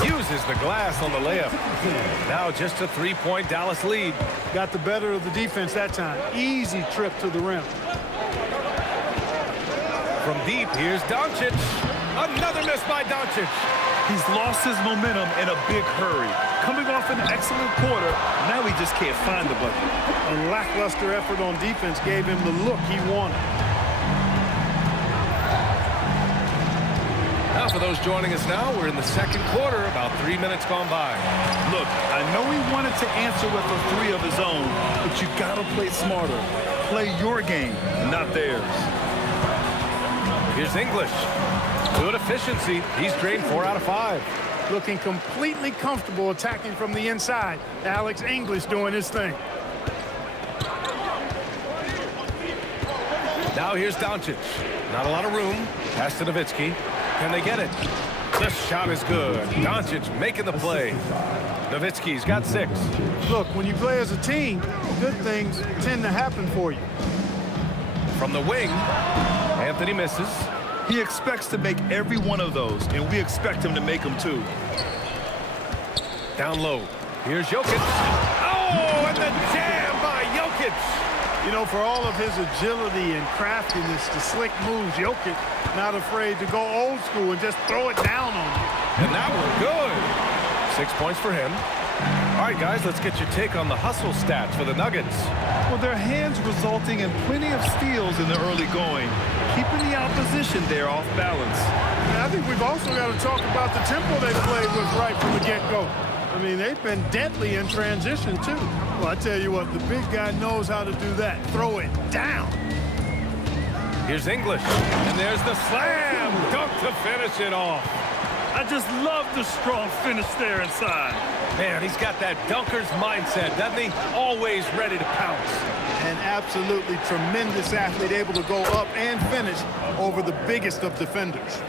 Uses the glass on the layup. Now just a 3-point Dallas lead. Got the better of the defense that time. Easy trip to the rim. From deep, here's Doncic. Another miss by Doncic. He's lost his momentum in a big hurry. Coming off an excellent quarter, now he just can't find the bucket. A lackluster effort on defense gave him the look he wanted. Now for those joining us now, we're in the second quarter, about 3 minutes gone by. Look, I know he wanted to answer with a 3 of his own, but you gotta play smarter. Play your game, not theirs. Here's English. Good efficiency. He's drained 4 out of 5. Looking completely comfortable attacking from the inside. Alex English doing his thing. Now here's Doncic. Not a lot of room. Pass to Nowitzki. Can they get it? This shot is good. Doncic making the play. Nowitzki's got 6. Look, when you play as a team, good things tend to happen for you. From the wing, Anthony misses. He expects to make every one of those, and we expect him to make them too. Down low. Here's Jokic. Oh, and the jam by Jokic. You know, for all of his agility and craftiness, the slick moves, Jokic not afraid to go old school and just throw it down on you. And that was good. 6 points for him. All right, guys, let's get your take on the hustle stats for the Nuggets. Well, their hands resulting in plenty of steals in the early going, keeping the opposition there off balance. And I think we've also got to talk about the tempo they played with right from the get-go. I mean, they've been deadly in transition, too. Well, I tell you what, the big guy knows how to do that. Throw it down. Here's English, and there's the slam dunk to finish it off. I just love the strong finish there inside. Man, he's got that dunker's mindset, doesn't he? Always ready to pounce. An absolutely tremendous athlete, able to go up and finish over the biggest of defenders.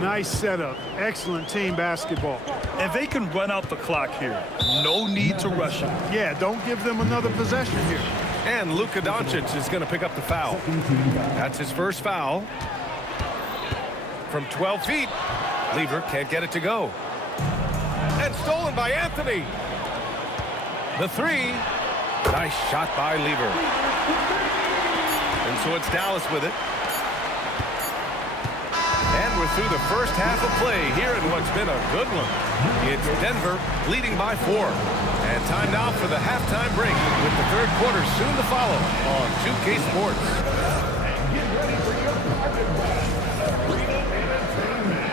Nice setup. Excellent team basketball. And they can run out the clock here. No need to rush it. Yeah, don't give them another possession here. And Luka Doncic is going to pick up the foul. That's his first foul. From 12 feet, Lever can't get it to go. And stolen by Anthony. The three. Nice shot by Lever. And so it's Dallas with it. And we're through the first half of play here in what's been a good one. It's Denver leading by 4. And time now for the halftime break with the third quarter soon to follow on 2K Sports. Get ready for your private bash. Arena Entertainment.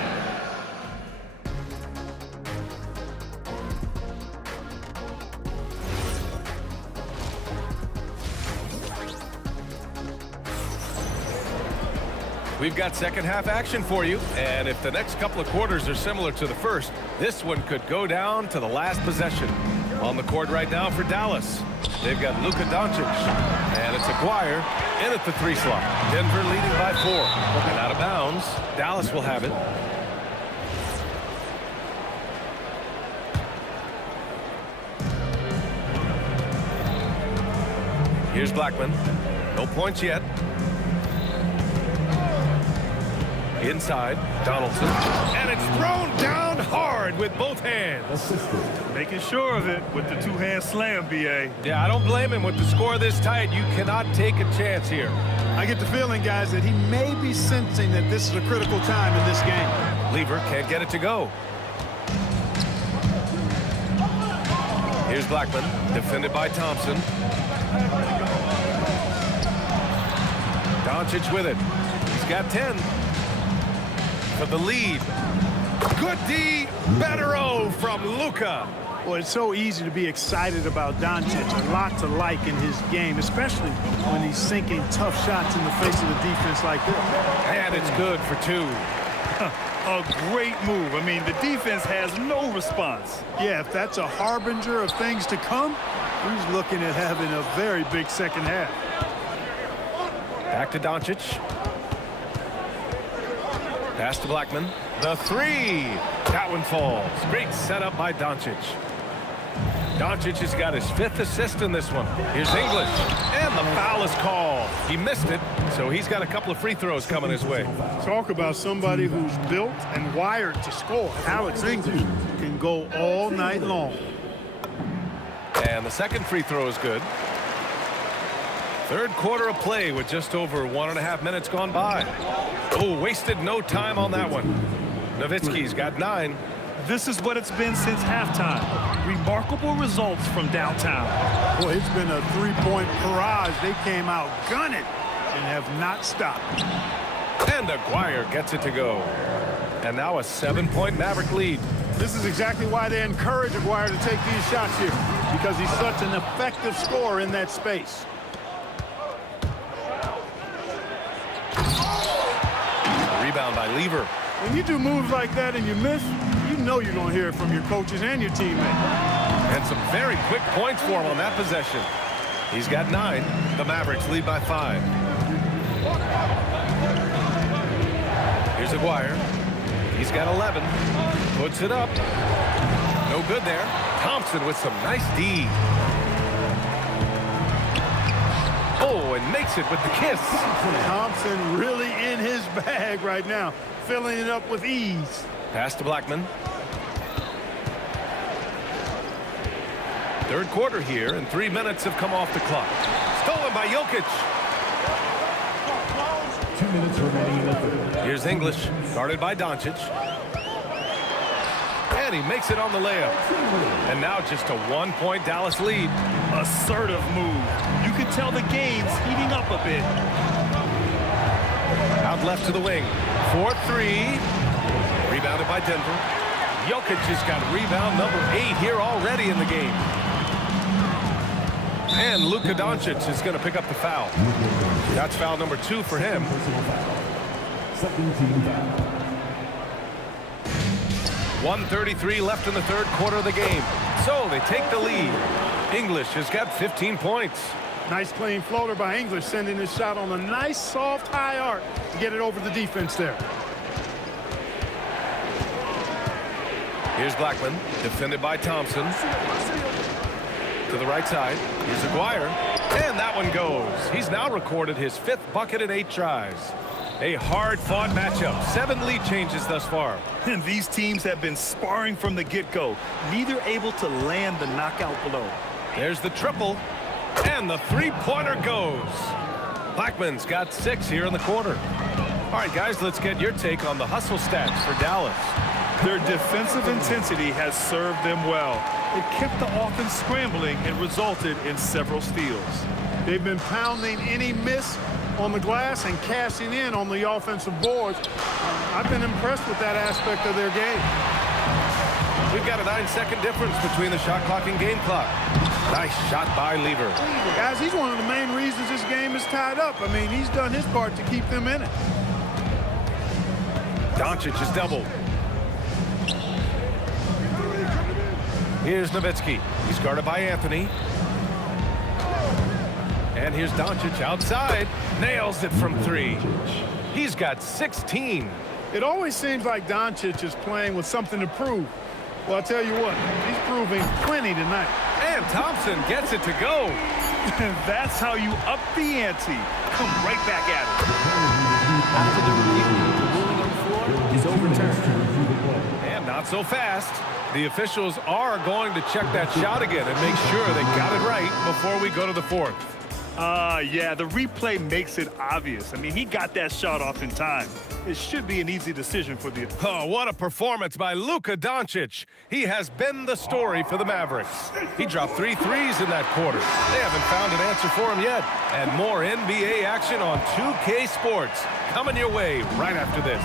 We've got second half action for you, and if the next couple of quarters are similar to the first, this one could go down to the last possession. On the court right now for Dallas, they've got Luka Doncic, and it's Aguirre in at the 3 slot. Denver leading by 4, and out of bounds. Dallas will have it. Here's Blackman. No points yet. Inside, Donaldson. And it's thrown down hard with both hands. Making sure of it with the two-hand slam, B.A. Yeah, I don't blame him. With the score this tight, you cannot take a chance here. I get the feeling, guys, that he may be sensing that this is a critical time in this game. Lever can't get it to go. Here's Blackman, defended by Thompson. Doncic with it. He's got 10. For the lead. Good D, better O from Luka. Well, it's so easy to be excited about Doncic. A lot to like in his game, especially when he's sinking tough shots in the face of the defense like this. And it's good for 2. A great move. I mean, the defense has no response. Yeah, if that's a harbinger of things to come, he's looking at having a very big second half. Back to Doncic. Pass to Blackman. The 3. That one falls. Great setup by Doncic. Doncic has got his 5th assist in this one. Here's English. And the foul is called. He missed it, so he's got a couple of free throws coming his way. Talk about somebody who's built and wired to score. Alex English can go all night long. And the second free throw is good. Third quarter of play with just over 1.5 minutes gone by. Oh, wasted no time on that one. Nowitzki's got 9. This is what it's been since halftime. Remarkable results from downtown. Boy, it's been a three-point barrage. They came out gunning and have not stopped. And Aguirre gets it to go. And now a 7-point Maverick lead. This is exactly why they encourage Aguirre to take these shots here, because he's such an effective scorer in that space. Rebound by Lever. When you do moves like that and you miss, you know you're going to hear it from your coaches and your teammates. And some very quick points for him on that possession. He's got 9. The Mavericks lead by 5. Here's Aguirre. He's got 11. Puts it up. No good there. Thompson with some nice D. Oh, and makes it with the kiss. Thompson really in his bag right now, filling it up with ease. Pass to Blackman. Third quarter here, and 3 minutes have come off the clock. Stolen by Jokic. 2 minutes remaining in the third. Here's English, guarded by Doncic. And And he makes it on the layup. And now just a 1-point Dallas lead. Assertive move. You can tell the game's heating up a bit. Out left to the wing. 4-3. Rebounded by Denver. Jokic has got rebound number 8 here already in the game. And Luka Doncic is going to pick up the foul. That's foul number 2 for him. Second team foul. 1:33 left in the third quarter of the game. So they take the lead. English has got 15 points. Nice clean floater by English, sending his shot on a nice soft high arc to get it over the defense there. Here's Blackman, defended by Thompson. To the right side. Here's Aguirre. And that one goes. He's now recorded his 5th bucket in 8 tries. A hard-fought matchup. 7 lead changes thus far. And these teams have been sparring from the get-go. Neither able to land the knockout blow. There's the triple. And the 3-pointer goes. Blackman's got 6 here in the quarter. All right, guys, let's get your take on the hustle stats for Dallas. Their defensive intensity has served them well. It kept the offense scrambling and resulted in several steals. They've been pounding any miss on the glass and cashing in on the offensive boards. I've been impressed with that aspect of their game. We've got a 9-second difference between the shot clock and game clock. Nice shot by Lever. Guys, he's one of the main reasons this game is tied up. I mean, he's done his part to keep them in it. Doncic is doubled. Here's Nowitzki. He's guarded by Anthony. And here's Doncic outside. Nails it from 3. He's got 16. It always seems like Doncic is playing with something to prove. Well, I'll tell you what, he's proving plenty tonight. And Thompson gets it to go. That's how you up the ante. Come right back at it. After the review, the ruling on the floor is overturned. And not so fast. The officials are going to check that shot again and make sure they got it right before we go to the 4th. Yeah, the replay makes it obvious. I mean, he got that shot off in time. It should be an easy decision for the... Oh, what a performance by Luka Doncic. He has been the story for the Mavericks. He dropped 3 threes in that quarter. They haven't found an answer for him yet. And more NBA action on 2K Sports coming your way right after this.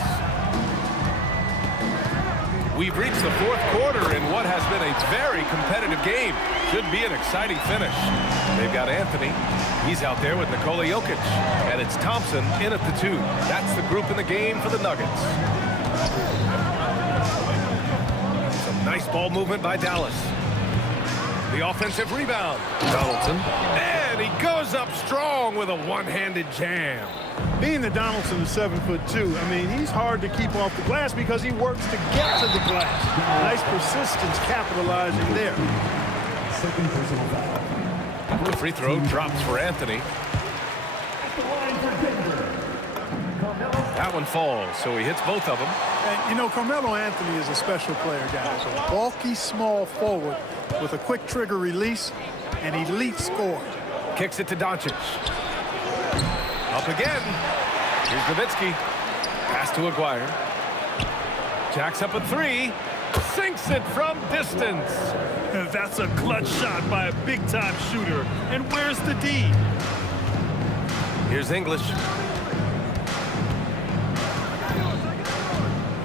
We've reached the 4th quarter in what has been a very competitive game. Should be an exciting finish. They've got Anthony. He's out there with Nikola Jokic. And it's Thompson in at the 2. That's the group in the game for the Nuggets. Some nice ball movement by Dallas. The offensive rebound. Donaldson. And he goes up strong with a one-handed jam. Being that Donaldson is 7'2", I mean, he's hard to keep off the glass because he works to get to the glass. Nice persistence capitalizing there. Second personal foul. The free throw drops for Anthony. That one falls, so he hits both of them. And, you know, Carmelo Anthony is a special player, guys. A bulky, small forward with a quick trigger release and elite score. Kicks it to Doncic. Up again. Here's Nowitzki. Pass to Aguirre. Jacks up a 3. Sinks it from distance. That's a clutch shot by a big-time shooter. And where's the D? Here's English.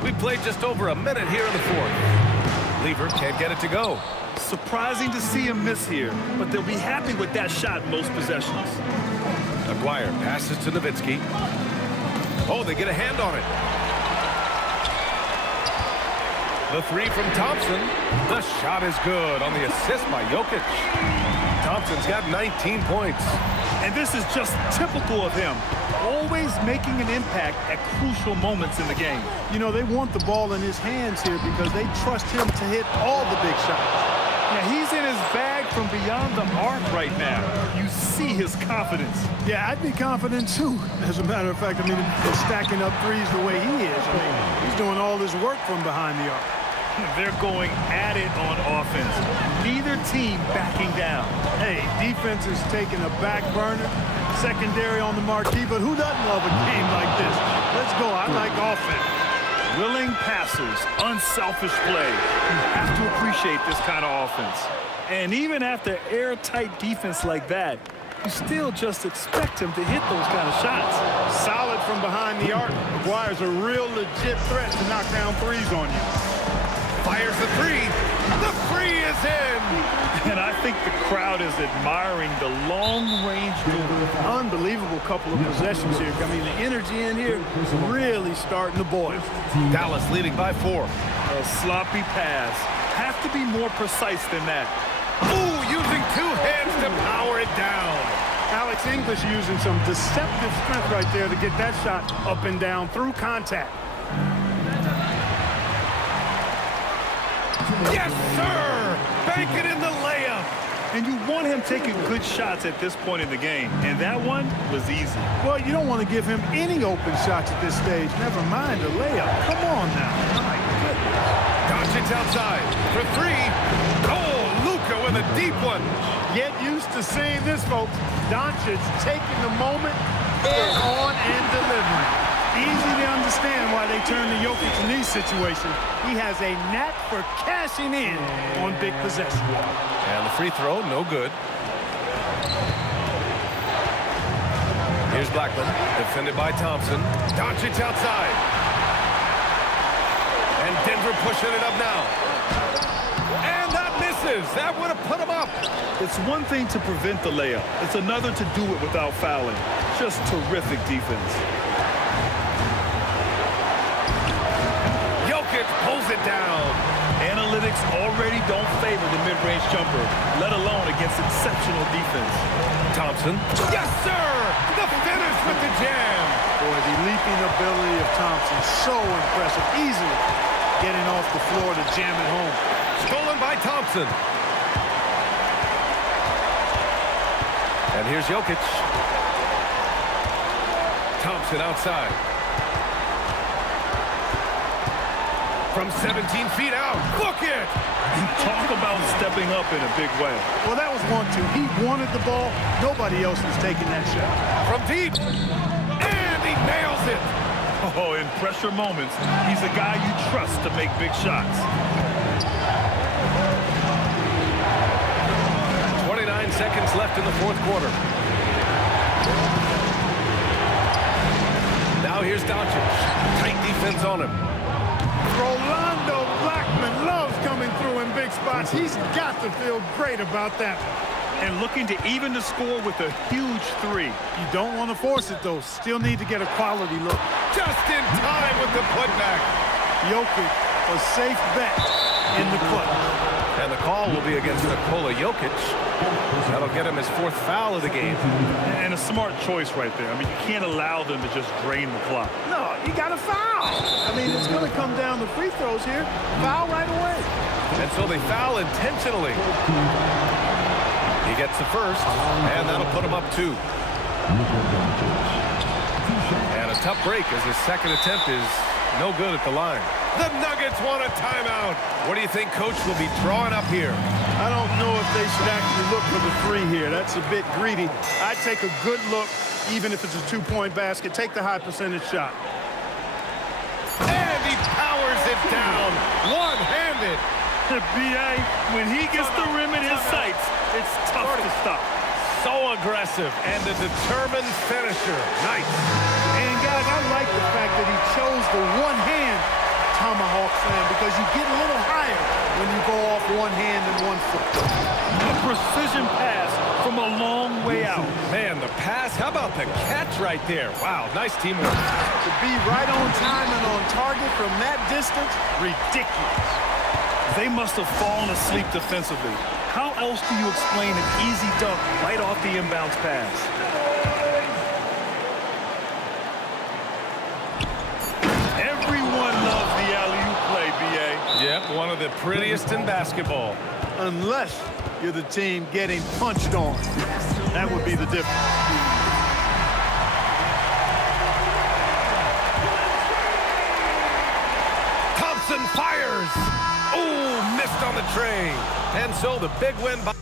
We played just over a minute here in the 4th. Lever can't get it to go. Surprising to see him miss here, but they'll be happy with that shot most possessions. Aguirre passes to Nowitzki. Oh, they get a hand on it. The 3 from Thompson. The shot is good on the assist by Jokic. Thompson's got 19 points. And this is just typical of him. Always making an impact at crucial moments in the game. You know, they want the ball in his hands here because they trust him to hit all the big shots. Yeah, he's in his bag from beyond the arc right now. You see his confidence. Yeah, I'd be confident too. As a matter of fact, I mean, he's stacking up threes the way he is. I mean, he's doing all this work from behind the arc. They're going at it on offense. Neither team backing down. Hey, defense is taking a back burner, secondary on the marquee, but who doesn't love a game like this? Let's go. I like offense. Willing passers, unselfish play. You have to appreciate this kind of offense. And even after airtight defense like that, you still just expect him to hit those kind of shots. Solid from behind the arc. Requires a real legit threat to knock down threes on you. Fires the three. The three is in. And I think the crowd is admiring the long-range duel. Unbelievable couple of possessions here. I mean, the energy in here is really starting to boil. Dallas leading by 4. A sloppy pass. Have to be more precise than that. Ooh, using 2 hands to power it down. Alex English using some deceptive strength right there to get that shot up and down through contact. Yes, sir! Bank it in the layup. And you want him taking good shots at this point in the game. And that one was easy. Well, you don't want to give him any open shots at this stage. Never mind a layup. Come on now. My goodness. Doncic outside for 3. Oh, Luka with a deep one. Get used to seeing this, folks. Doncic taking the moment, head on and delivering. Easy to understand why they turn to Jokic in these situations. He has a knack for cashing in on big possessions. And the free throw, no good. Here's Blackman, defended by Thompson. Doncic outside. And Denver pushing it up now. And that misses. That would have put him up. It's one thing to prevent the layup. It's another to do it without fouling. Just terrific defense. Jokic pulls it down. Analytics already don't favor the mid-range jumper, let alone against exceptional defense. Thompson. Yes, sir! The finish with the jam. Boy, the leaping ability of Thompson, so impressive. Easily getting off the floor to jam it home. Stolen by Thompson. And here's Jokic. Thompson outside. From 17 feet out. Book it! You talk about stepping up in a big way. Well, that was 1-2. He wanted the ball. Nobody else was taking that shot. From deep. And he nails it. Oh, in pressure moments, he's a guy you trust to make big shots. 29 seconds left in the 4th quarter. Now here's Doncic. Tight defense on him. Rolando Blackman loves coming through in big spots. He's got to feel great about that. And looking to even the score with a huge 3. You don't want to force it, though. Still need to get a quality look. Just in time with the putback. Jokic, a safe bet in the clutch. And the call will be against Nikola Jokic. That'll get him his 4th foul of the game. And a smart choice right there. I mean, you can't allow them to just drain the clock. No, you got to foul. I mean, it's going to come down to free throws here. Foul right away. And so they foul intentionally. He gets the first, and that'll put him up 2. And a tough break as his second attempt is no good at the line. The Nuggets want a timeout. What do you think Coach will be drawing up here? I don't know if they should actually look for the 3 here. That's a bit greedy. I'd take a good look, even if it's a 2-point basket. Take the high percentage shot. And he powers it down, one-handed. B.A., when he gets the rim in his sights, it's tough to stop. So aggressive and a determined finisher. Nice. And, guys, I like the fact that he chose the one-hand tomahawk slam because you get a little higher when you go off one hand and 1 foot. A precision pass from a long way out. Man, the pass, how about the catch right there? Wow, nice teamwork. To be right on time and on target from that distance, ridiculous. They must have fallen asleep defensively. How else do you explain an easy dunk right off the inbounds pass? Everyone loves the alley-oop play, B.A. Yep, one of the prettiest in basketball. Unless you're the team getting punched on. That would be the difference. Thompson fires. Oh, missed on the tray. And so the big win by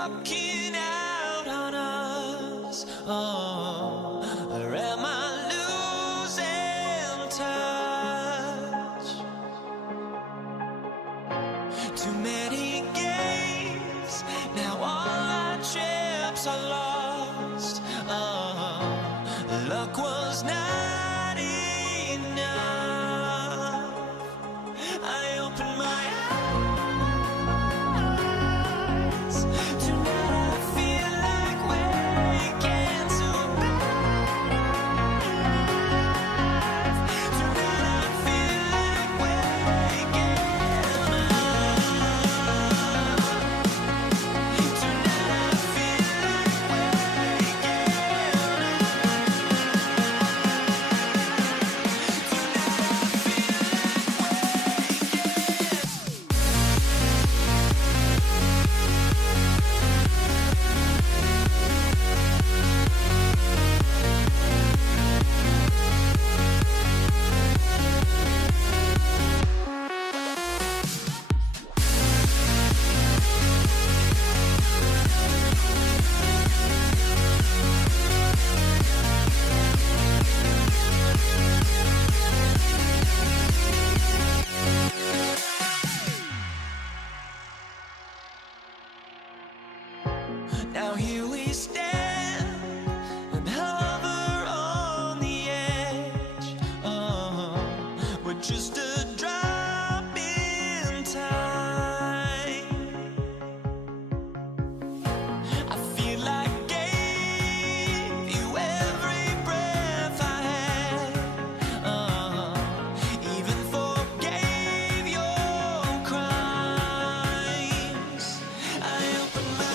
walking out on us? Oh, or am I losing touch? Too many games, now all our chips are lost. Oh, luck was not enough. I opened my eyes. Tonight I feel like waking to a better life. Tonight I feel like waking up. Tonight I feel like waking Now here we stand and hover on the edge. Oh, we're just a drop in time. I feel like I gave you every breath I had. Oh, even forgave your crimes. I opened my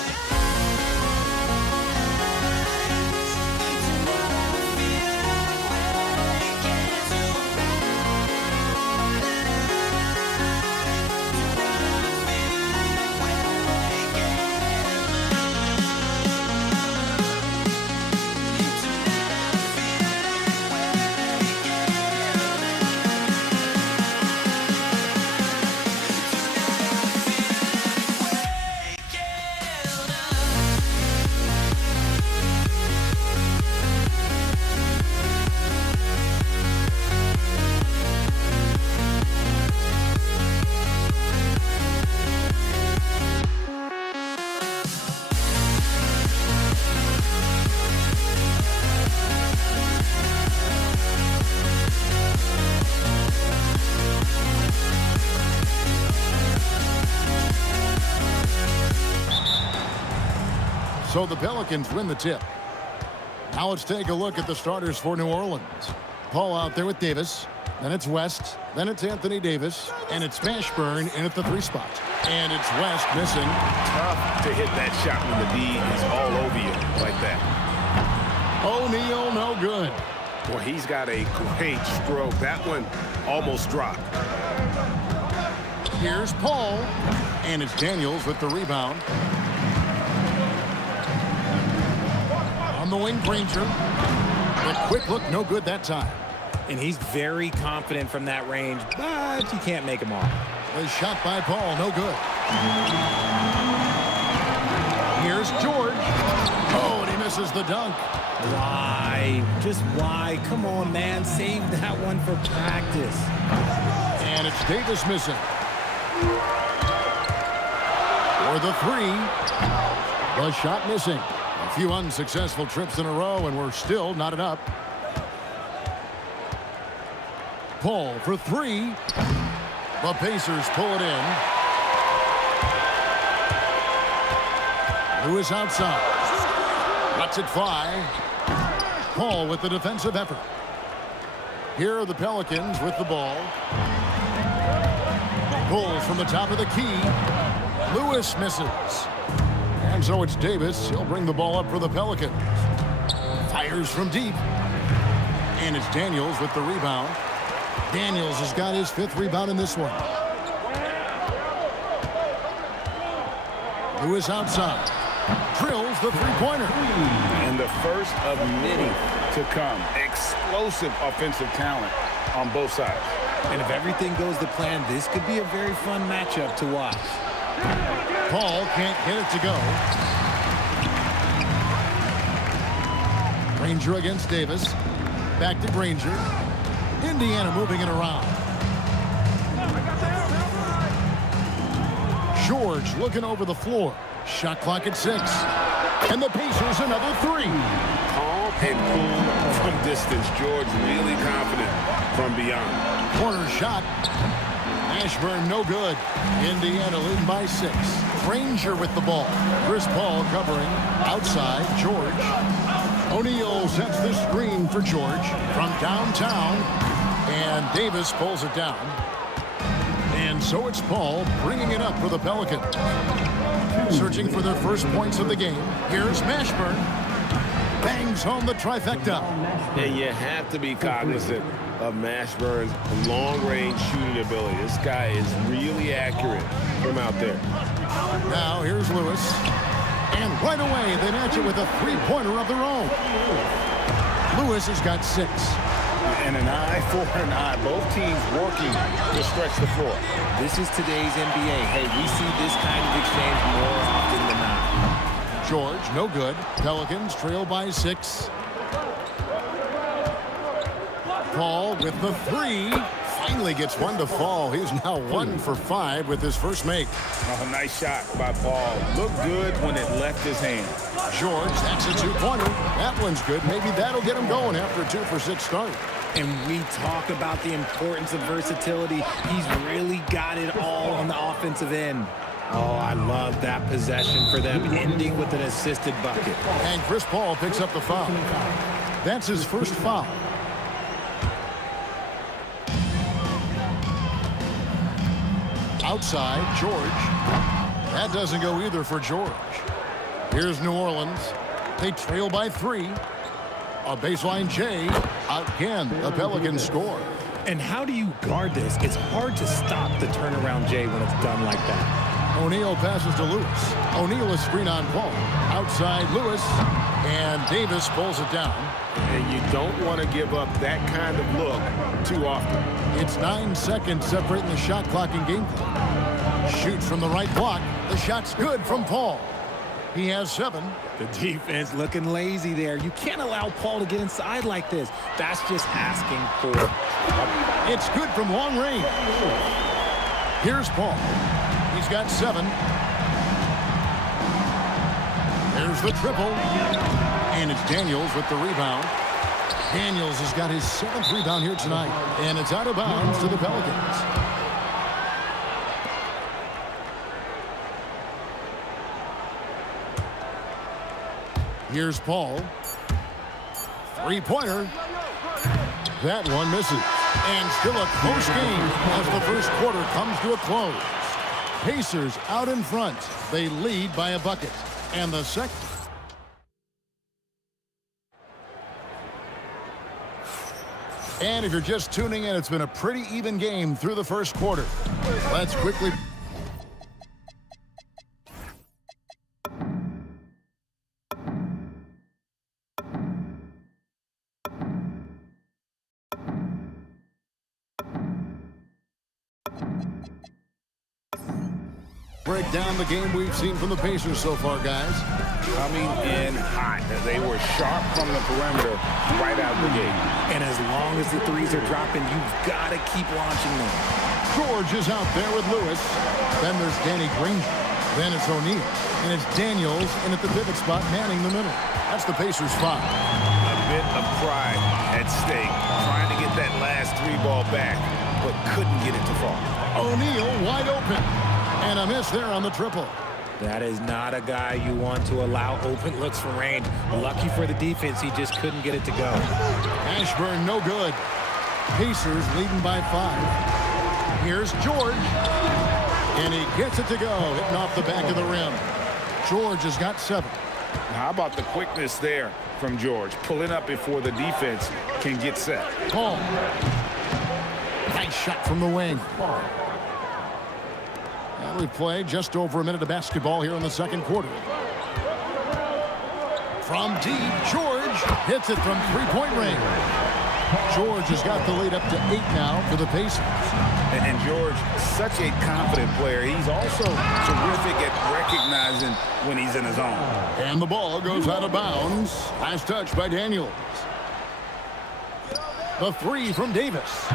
So the Pelicans win the tip. Now let's take a look at the starters for New Orleans. Paul out there with Davis. Then it's West. Then it's Anthony Davis. And it's Mashburn in at the 3 spot. And it's West missing. Tough to hit that shot when the D is all over you like that. O'Neal, no good. Boy, he's got a great stroke. That one almost dropped. Here's Paul. And it's Daniels with the rebound. On the wing, Granger. But quick look, no good that time. And he's very confident from that range, but you can't make him off. A shot by Paul, no good. Here's George. Oh, and he misses the dunk. Why? Just why? Come on, man. Save that one for practice. And it's Davis missing. For the 3. The shot missing. A few unsuccessful trips in a row, and we're still knotted up. Paul for 3. The Pacers pull it in. Lewis outside. Lets it fly. Paul with the defensive effort. Here are the Pelicans with the ball. Pulls from the top of the key. Lewis misses. And so it's Davis. He'll bring the ball up for the Pelicans. Fires from deep. And it's Daniels with the rebound. Daniels has got his 5th rebound in this one. Lewis outside. Drills the 3-pointer. And the first of many to come. Explosive offensive talent on both sides. And if everything goes to plan, this could be a very fun matchup to watch. Paul can't get it to go. Granger against Davis. Back to Granger. Indiana moving it around. George looking over the floor. Shot clock at 6. And the Pacers another 3. Calm and cool from distance. George really confident from beyond. Corner shot. Ashburn no good. Indiana leading by 6. Granger with the ball. Chris Paul covering. Outside, George. O'Neal sets the screen for George from downtown. And Davis pulls it down. And so it's Paul bringing it up for the Pelicans. Searching for their first points of the game. Here's Mashburn. Bangs home the trifecta. And you have to be cognizant of Mashburn's long-range shooting ability. This guy is really accurate from out there. Now here's Lewis. And right away they match it with a three-pointer of their own. Lewis has got 6. And an eye for an eye. Both teams working to stretch the floor. This is today's NBA. Hey, we see this kind of exchange more often than not. George, no good. Pelicans trail by 6. Paul with the 3. Finally gets one to fall. He's now 1 for 5 with his first make. Oh, nice shot by Paul. Looked good when it left his hand. George, that's a 2-pointer. That one's good. Maybe that'll get him going after a 2 for 6 start. And we talk about the importance of versatility. He's really got it all on the offensive end. Oh, I love that possession for them, ending with an assisted bucket. And Chris Paul picks up the foul. That's his first foul. Outside, George. That doesn't go either for George. Here's New Orleans. They trail by 3. A baseline J. Again, the Pelicans score. And how do you guard this? It's hard to stop the turnaround J when it's done like that. O'Neal passes to Lewis. O'Neal is screen on Paul. Outside Lewis. And Davis pulls it down. And you don't want to give up that kind of look too often. It's 9 seconds separating the shot clock and game clock. Shoot from the right block. The shot's good from Paul. He has 7. The defense looking lazy there. You can't allow Paul to get inside like this. That's just asking for trouble. It's good from long range. Here's Paul. He's got 7. There's the triple. And it's Daniels with the rebound. Daniels has got his 7th rebound here tonight. And it's out of bounds to the Pelicans. Here's Paul. 3-pointer. That one misses. And still a close game as the first quarter comes to a close. Pacers out in front. They lead by a bucket. And the second. And if you're just tuning in, it's been a pretty even game through the first quarter. Let's quickly. Break down the game we've seen from the Pacers so far, guys. Coming in hot. They were sharp from the perimeter right out the gate. And as long as the threes are dropping, you've got to keep launching them. George is out there with Lewis. Then there's Danny Granger. Then it's O'Neal. And it's Daniels in at the pivot spot, manning the middle. That's the Pacers 5. A bit of pride at stake. Trying to get that last 3-ball back, but couldn't get it to fall. O'Neal wide open. And a miss there on the triple. That is not a guy you want to allow open looks from range. Lucky for the defense, he just couldn't get it to go. Ashburn no good. Pacers leading by 5. Here's George. And he gets it to go, hitting off the back of the rim. George has got 7. How about the quickness there from George? Pulling up before the defense can get set. Paul. Nice shot from the wing. And we play just over a minute of basketball here in the second quarter. From deep, George hits it from 3-point range. George has got the lead up to 8 now for the Pacers. And George, such a confident player. He's also terrific at recognizing when he's in his zone. And the ball goes out of bounds. Last touch by Daniels. The three from Davis.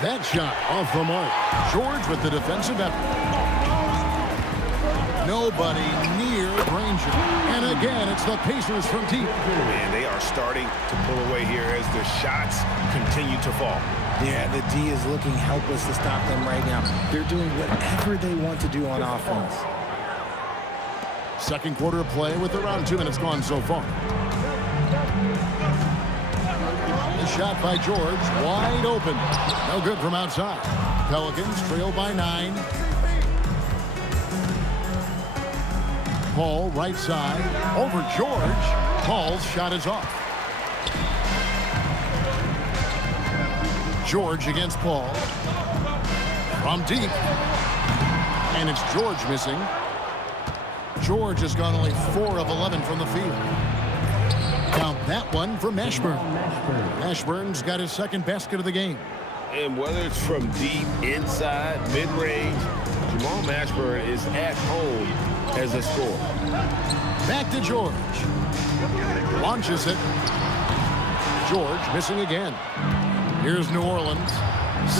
That shot off the mark. George with the defensive effort. Nobody near Granger. And again, it's the Pacers from deep. Man, they are starting to pull away here as the shots continue to fall. Yeah, the D is looking helpless to stop them right now. They're doing whatever they want to do on offense. Second quarter of play with around 2 minutes gone so far. The shot by George, wide open. No good from outside. Pelicans trail by 9. Paul, right side, over George. Paul's shot is off. George against Paul. From deep. And it's George missing. George has gone only 4 of 11 from the field. Count that one for Mashburn. Mashburn's got his second basket of the game. And whether it's from deep, inside, mid-range, Jamal Mashburn is at home as a scorer. Back to George. Launches it. George missing again. Here's New Orleans.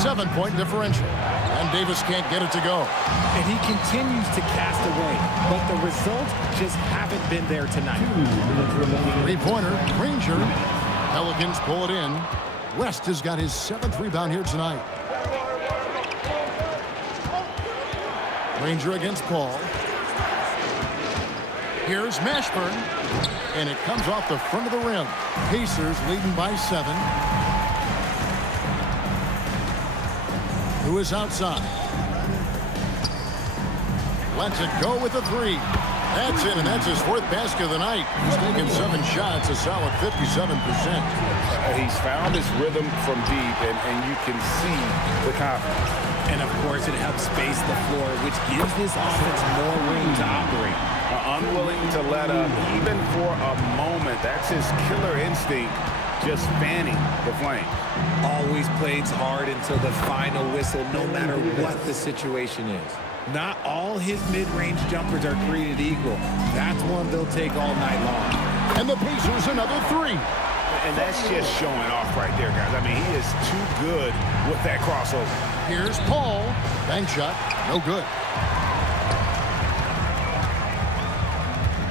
7-point differential. And Davis can't get it to go. And he continues to cast away, but the results just haven't been there tonight. Three-pointer, Granger. Pelicans pull it in. West has got his 7th rebound here tonight. Granger against Paul. Here's Mashburn. And it comes off the front of the rim. Pacers leading by 7. Who is outside? Lets it go with a 3. That's it, and that's his 4th basket of the night. He's taken 7 shots, a solid 57%. He's found his rhythm from deep, and you can see the confidence. And, of course, it helps space the floor, which gives this offense more room to operate. Unwilling to let up, even for a moment. That's his killer instinct, just fanning the flame. Always plays hard until the final whistle, no matter what the situation is. Not all his mid-range jumpers are created equal. That's one they'll take all night long. And the Pacers another 3. And that's just showing off right there, guys. I mean, he is too good with that crossover. Here's Paul. Bank shot. No good.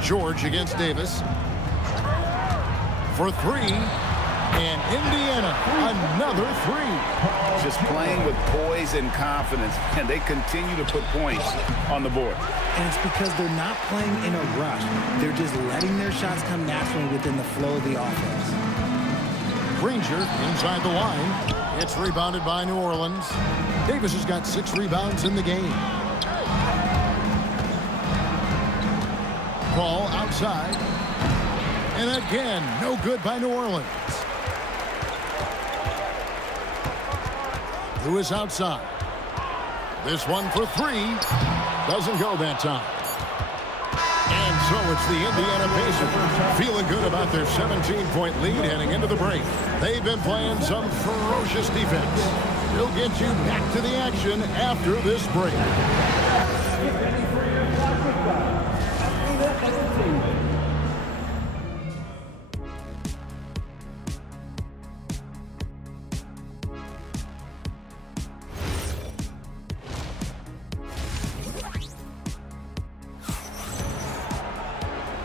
George against Davis. For 3. And Indiana, another 3. Just playing with poise and confidence, and they continue to put points on the board. And it's because they're not playing in a rush. They're just letting their shots come naturally within the flow of the offense. Granger inside the line. It's rebounded by New Orleans. Davis has got 6 rebounds in the game. Paul outside. And again, no good by New Orleans. Who is outside? This one for 3. Doesn't go that time. And so it's the Indiana Pacers feeling good about their 17-point lead heading into the break. They've been playing some ferocious defense. We'll get you back to the action after this break.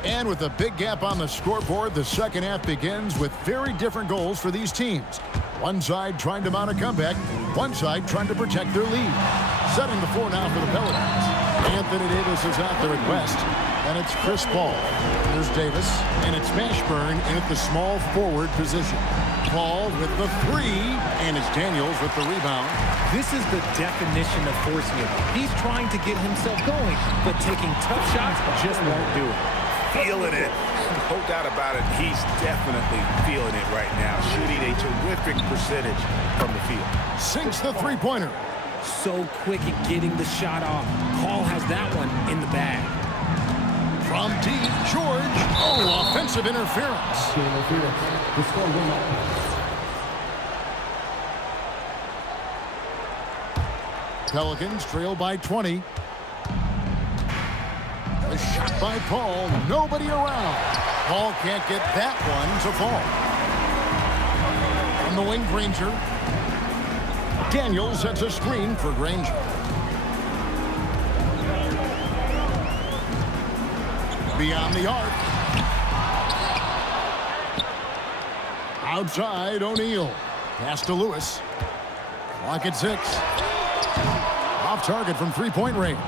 And with a big gap on the scoreboard, the second half begins with very different goals for these teams. One side trying to mount a comeback, one side trying to protect their lead. Setting the floor now for the Pelicans. Anthony Davis is out there at West, and it's Chris Paul. There's Davis, and it's Mashburn in at the small forward position. Paul with the 3, and it's Daniels with the rebound. This is the definition of forcing it. He's trying to get himself going, but taking tough shots just won't do it. Feeling it. No doubt about it. He's definitely feeling it right now. Shooting a terrific percentage from the field. Sinks the three-pointer. So quick at getting the shot off. Paul has that one in the bag. From deep, George. Oh, offensive interference. Pelicans trail by 20. A shot by Paul. Nobody around. Paul can't get that one to fall. On the wing, Granger. Daniel sets a screen for Granger. Beyond the arc. Outside, O'Neal. Pass to Lewis. Clock at 6. Off target from three-point range.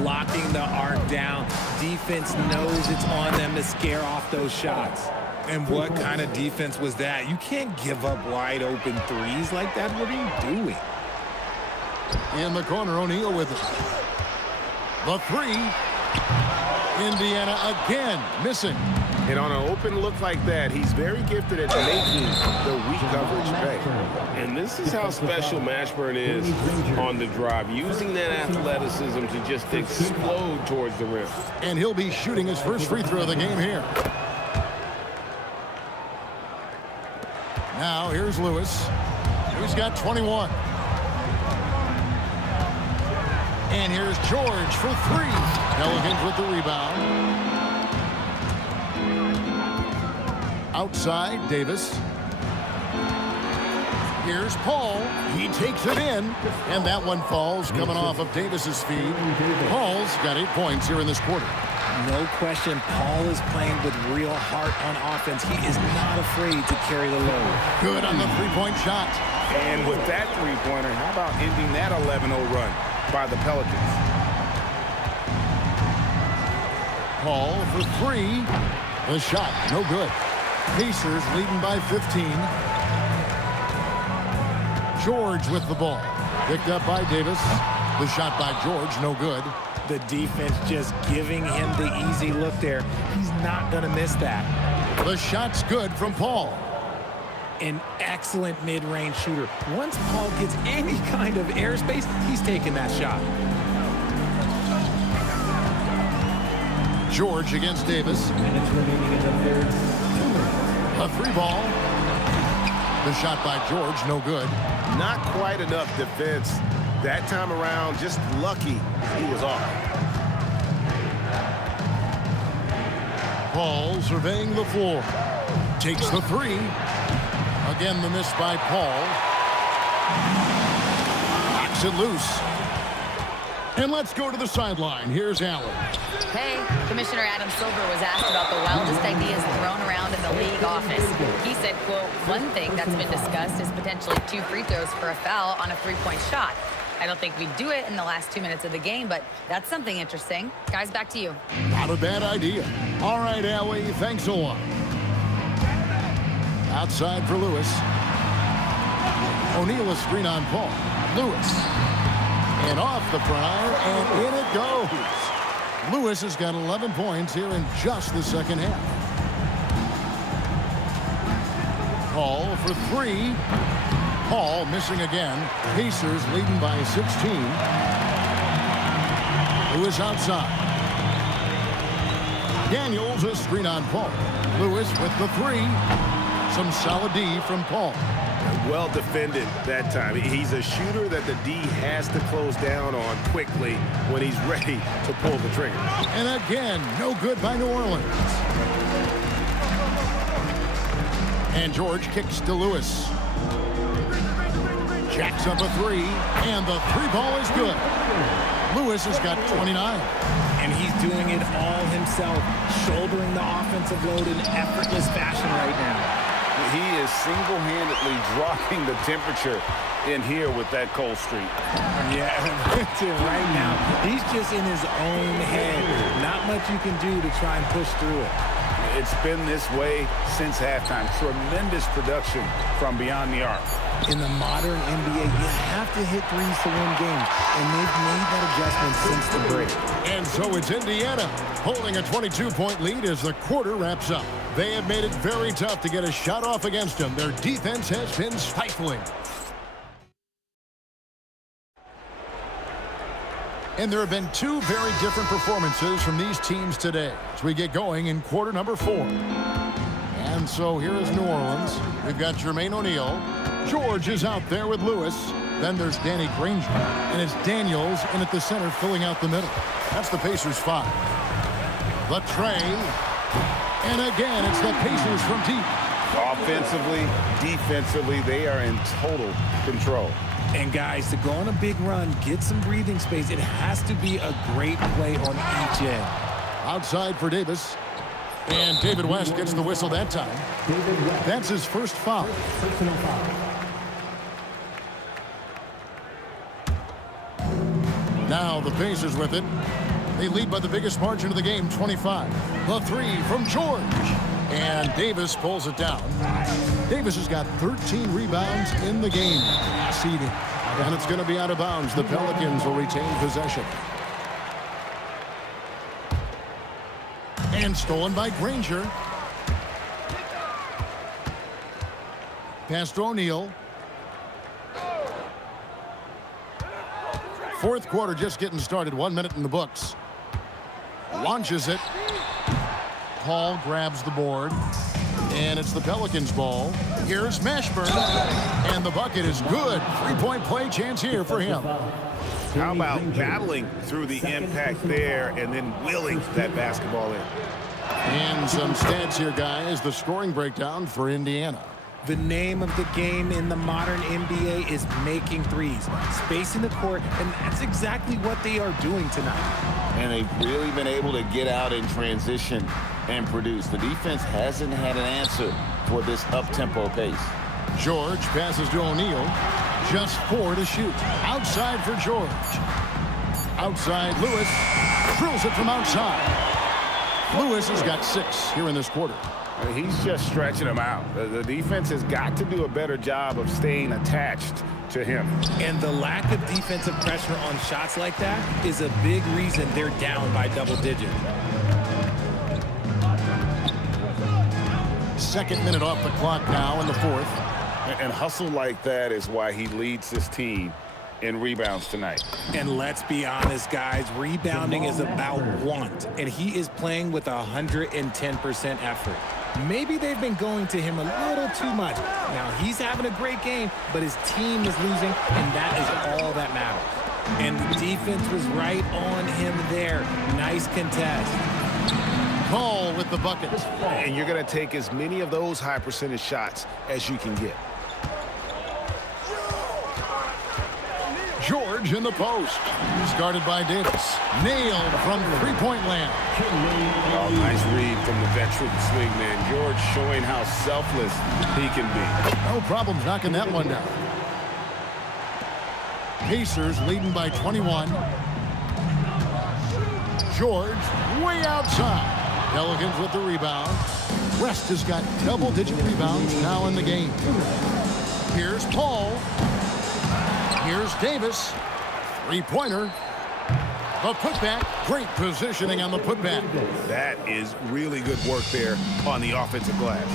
Locking the arc down. Defense knows it's on them to scare off those shots. And what kind of defense was that? You can't give up wide open threes like that. What are you doing? In the corner, O'Neal with it. The three. Indiana again missing. And on an open look like that, he's very gifted at making the weak coverage pay. And this is how special Mashburn is on the drive, using that athleticism to just explode towards the rim. And he'll be shooting his first free throw of the game here. Now here's Lewis, who's got 21. And here's George for 3. Pelicans with the rebound. Outside, Davis. Here's Paul. He takes it in. And that one falls coming off of Davis's feed. Paul's got 8 points here in this quarter. No question, Paul is playing with real heart on offense. He is not afraid to carry the load. Good on the three-point shot. And with that three-pointer, how about ending that 11-0 run by the Pelicans? Paul for 3. The shot, no good. Pacers leading by 15. George with the ball. Picked up by Davis. The shot by George, no good. The defense just giving him the easy look there. He's not going to miss that. The shot's good from Paul. An excellent mid-range shooter. Once Paul gets any kind of airspace, he's taking that shot. George against Davis. A 3-ball. The shot by George, no good. Not quite enough defense. That time around, just lucky he was off. Paul surveying the floor. Takes the 3. Again, the miss by Paul. Knocks it loose. And let's go to the sideline. Here's Allen. Hey, Commissioner Adam Silver was asked about the wildest ideas thrown around in the league office. He said, quote, one thing that's been discussed is potentially 2 free throws for a foul on a 3-point shot. I don't think we'd do it in the last 2 minutes of the game, but that's something interesting. Guys, back to you. Not a bad idea. All right, Allie, thanks a lot. Outside for Lewis. O'Neal a screen on Paul. Lewis. And off the prior, and in it goes. Lewis has got 11 points here in just the second half. Paul for 3. Paul missing again. Pacers leading by 16. Lewis outside. Daniels a screen on Paul. Lewis with the 3. Some solid D from Paul. Well defended that time. He's a shooter that the D has to close down on quickly when he's ready to pull the trigger. And again, no good by New Orleans. And George kicks to Lewis. Jacks up a 3, and the 3-ball is good. Lewis has got 29. And he's doing it all himself, shouldering the offensive load in effortless fashion right now. He is single-handedly dropping the temperature in here with that cold streak. Yeah, right now, he's just in his own head. Not much you can do to try and push through it. It's been this way since halftime. Tremendous production from beyond the arc. In the modern NBA, you have to hit threes to win games, and they've made that adjustment since the break. And so it's Indiana holding a 22-point lead as the quarter wraps up. They have made it very tough to get a shot off against them. Their defense has been stifling. And there have been 2 very different performances from these teams today as we get going in quarter number 4. And so here is New Orleans. We've got Jermaine O'Neal. George is out there with Lewis. Then there's Danny Granger. And it's Daniels in at the center filling out the middle. That's the Pacers 5. The tray. And again, it's the Pacers from deep. Offensively, defensively, they are in total control. And guys, to go on a big run, get some breathing space, it has to be a great play on each end. Outside for Davis. And David West gets the whistle that time. That's his first foul. Now the Pacers with it. They lead by the biggest margin of the game, 25. The three from George. And Davis pulls it down. Davis has got 13 rebounds in the game. Seeding. And it's going to be out of bounds. The Pelicans will retain possession. And stolen by Granger. Pass to O'Neal. Fourth quarter just getting started. 1 minute in the books. Launches it. Paul grabs the board. And it's the Pelicans' ball. Here's Mashburn. And the bucket is good. Three-point play chance here for him. How about battling through the impact there and then willing that basketball in? And some stats here, guys. The scoring breakdown for Indiana. The name of the game in the modern NBA is making threes, spacing the court, and that's exactly what they are doing tonight. And they've really been able to get out in transition and produce. The defense hasn't had an answer for this up-tempo pace. George passes to O'Neal. Just 4 to shoot. Outside for George. Outside, Lewis drills it from outside. Lewis has got 6 here in this quarter. He's just stretching them out. The defense has got to do a better job of staying attached to him. And the lack of defensive pressure on shots like that is a big reason they're down by double digits. Second minute off the clock now in the fourth. And hustle like that is why he leads his team in rebounds tonight. And let's be honest, guys, rebounding is about want, and he is playing with 110% effort. Maybe they've been going to him a little too much. Now, he's having a great game, but his team is losing, and that is all that matters. And the defense was right on him there. Nice contest. Paul with the bucket. And you're going to take as many of those high percentage shots as you can get. George in the post. He's guarded by Davis. Nailed from three-point land. Oh, nice read from the veteran swingman. George showing how selfless he can be. No problems knocking that one down. Pacers leading by 21. George way outside. Pelicans with the rebound. West has got double-digit rebounds now in the game. Here's Paul. Here's Davis. Three-pointer. The putback. Great positioning on the putback. That is really good work there on the offensive glass.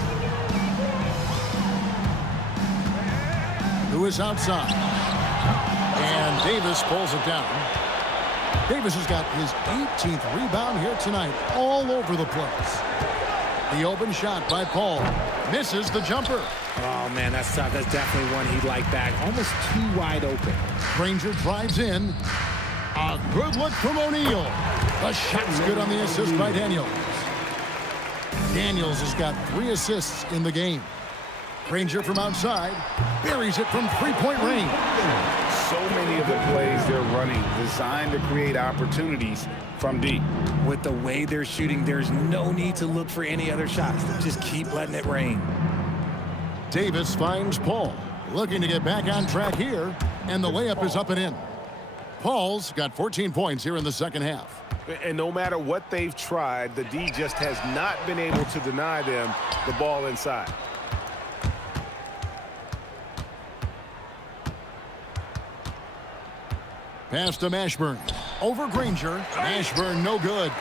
Lewis outside. And Davis pulls it down. Davis has got his 18th rebound here tonight, all over the place. The open shot by Paul. Misses the jumper. Oh, man, that's tough. That's definitely one he'd like back. Almost too wide open. Granger drives in. A good look from O'Neal. The shot's good on the assist by Daniels. Daniels has got 3 assists in the game. Granger from outside. Buries it from three-point range. So many of the plays they're running designed to create opportunities from deep. With the way they're shooting, there's no need to look for any other shots. Just keep letting it rain. Davis finds Paul. Looking to get back on track here. And the layup is up and in. Paul's got 14 points here in the second half. And no matter what they've tried, the D just has not been able to deny them the ball inside. Pass to Mashburn. Over Granger. Mashburn no good.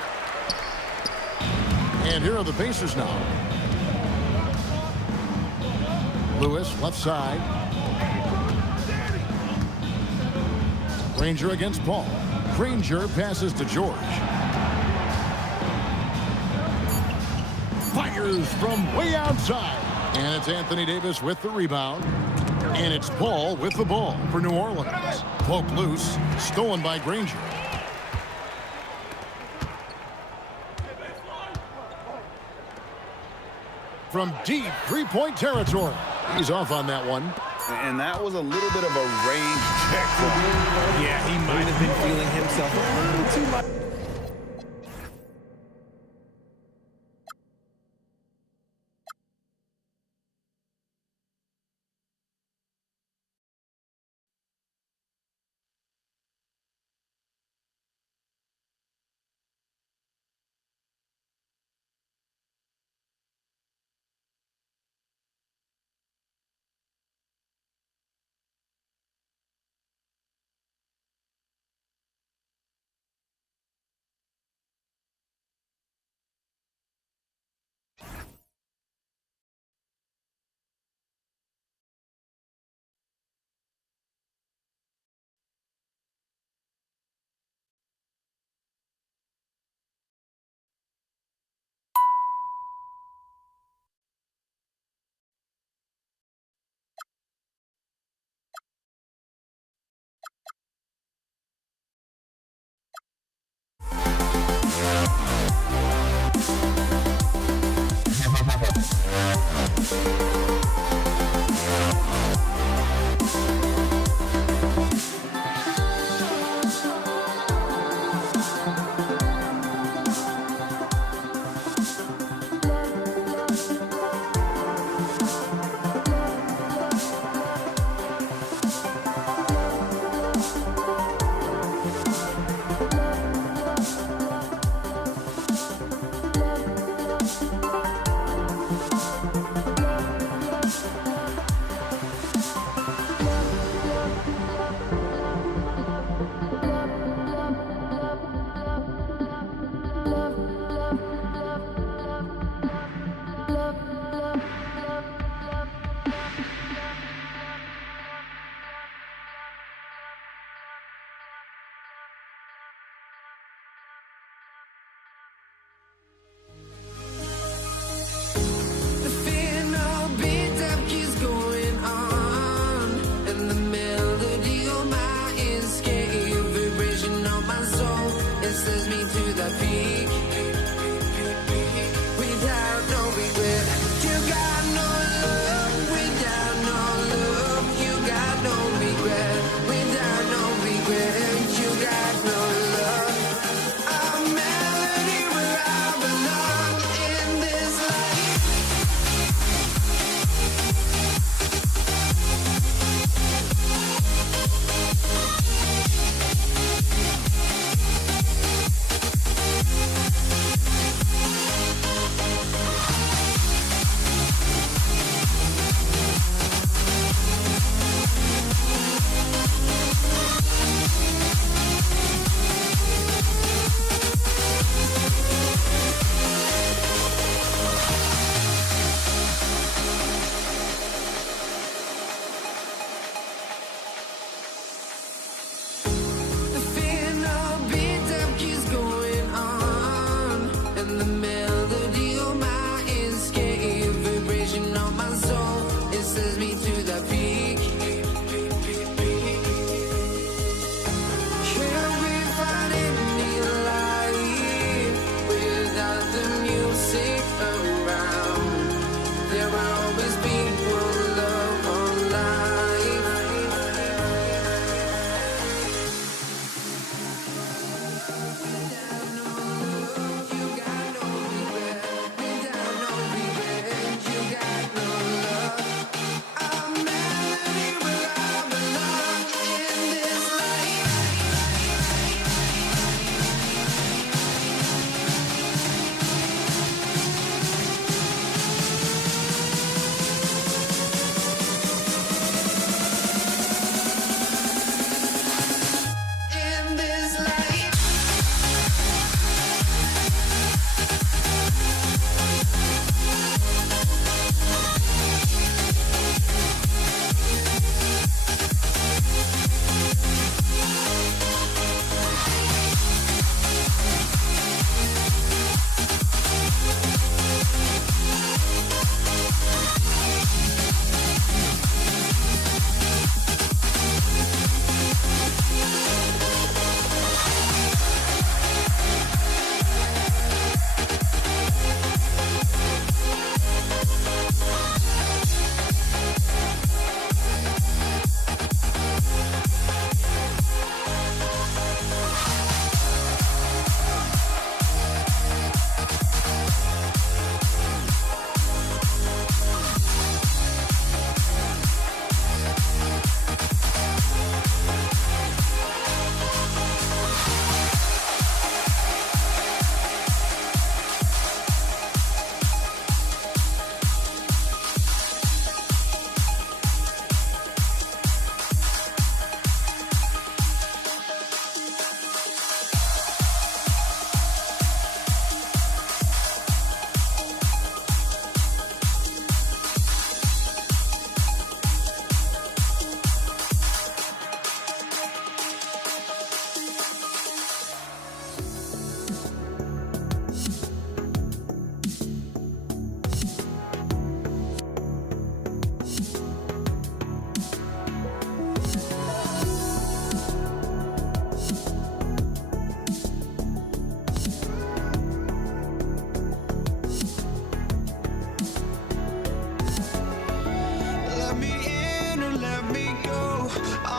And here are the Pacers now. Lewis left side. Granger against Paul. Granger passes to George. Fires from way outside. And it's Anthony Davis with the rebound. And it's Paul with the ball for New Orleans. Poked loose, stolen by Granger. From deep three-point territory. He's off on that one. And that was a little bit of a range check. Yeah, he might have been feeling himself a little too much.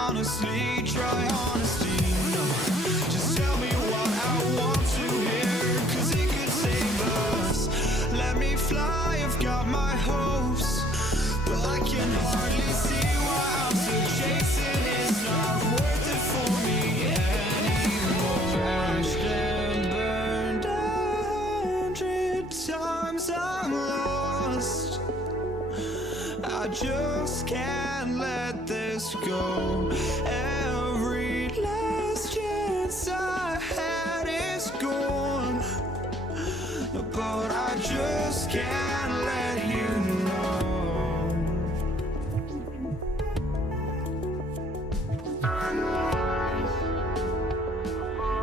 honestly, try honesty. No, just tell me what I want to hear, 'cause it could save us. Let me fly, I've got my hopes, but I can hardly see why I'm still chasing. It's not worth it for me anymore. Crashed and burned 100 times, I'm lost. I just can't let this go. Every last chance I had is gone, but I just can't let you know.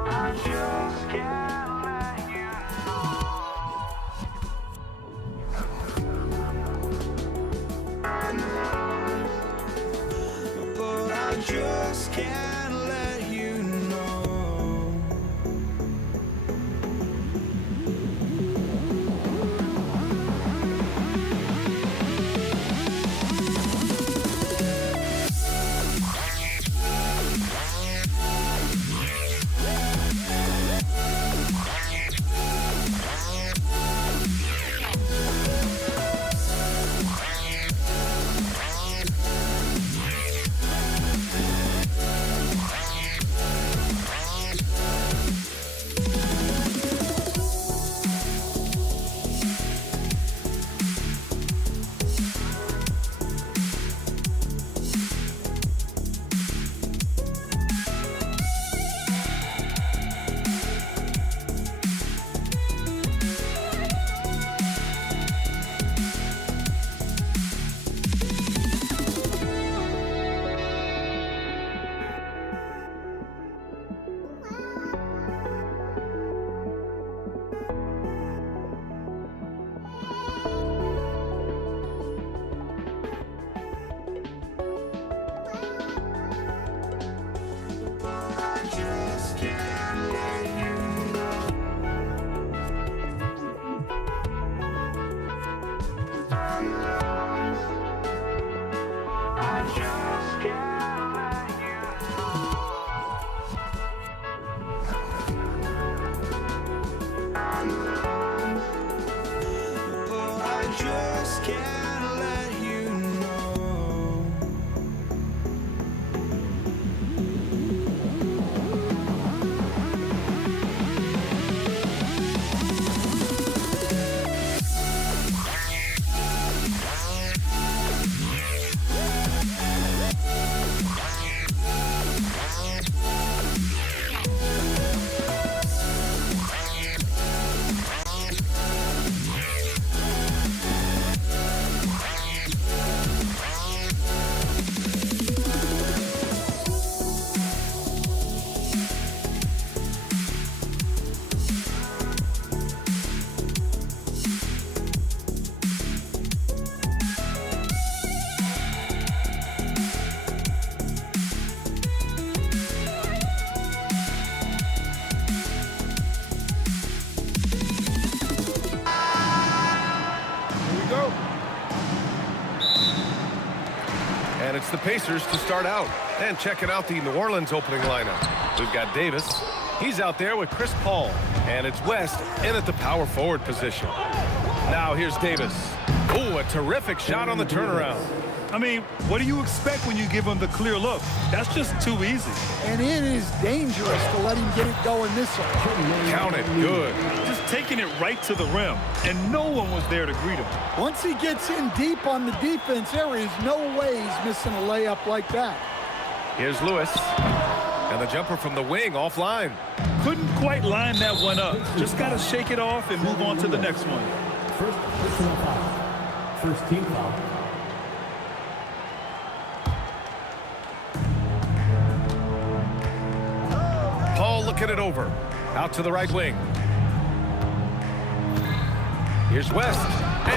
I just can't let you know. But I just can't let you know. And it's the Pacers to start out. And checking out the New Orleans opening lineup. We've got Davis. He's out there with Chris Paul. And it's West in at the power forward position. Now here's Davis. Oh, a terrific shot on the turnaround. I mean, what do you expect when you give him the clear look? That's just too easy. And it is dangerous to let him get it going this way. Count it. Good. Just taking it right to the rim, and no one was there to greet him. Once he gets in deep on the defense, there is no way he's missing a layup like that. Here's Lewis. And the jumper from the wing offline. Couldn't quite line that one up. Just got to shake it off and move on to the next one. First personal foul. First team foul. Paul looking it over. Out to the right wing. Here's West.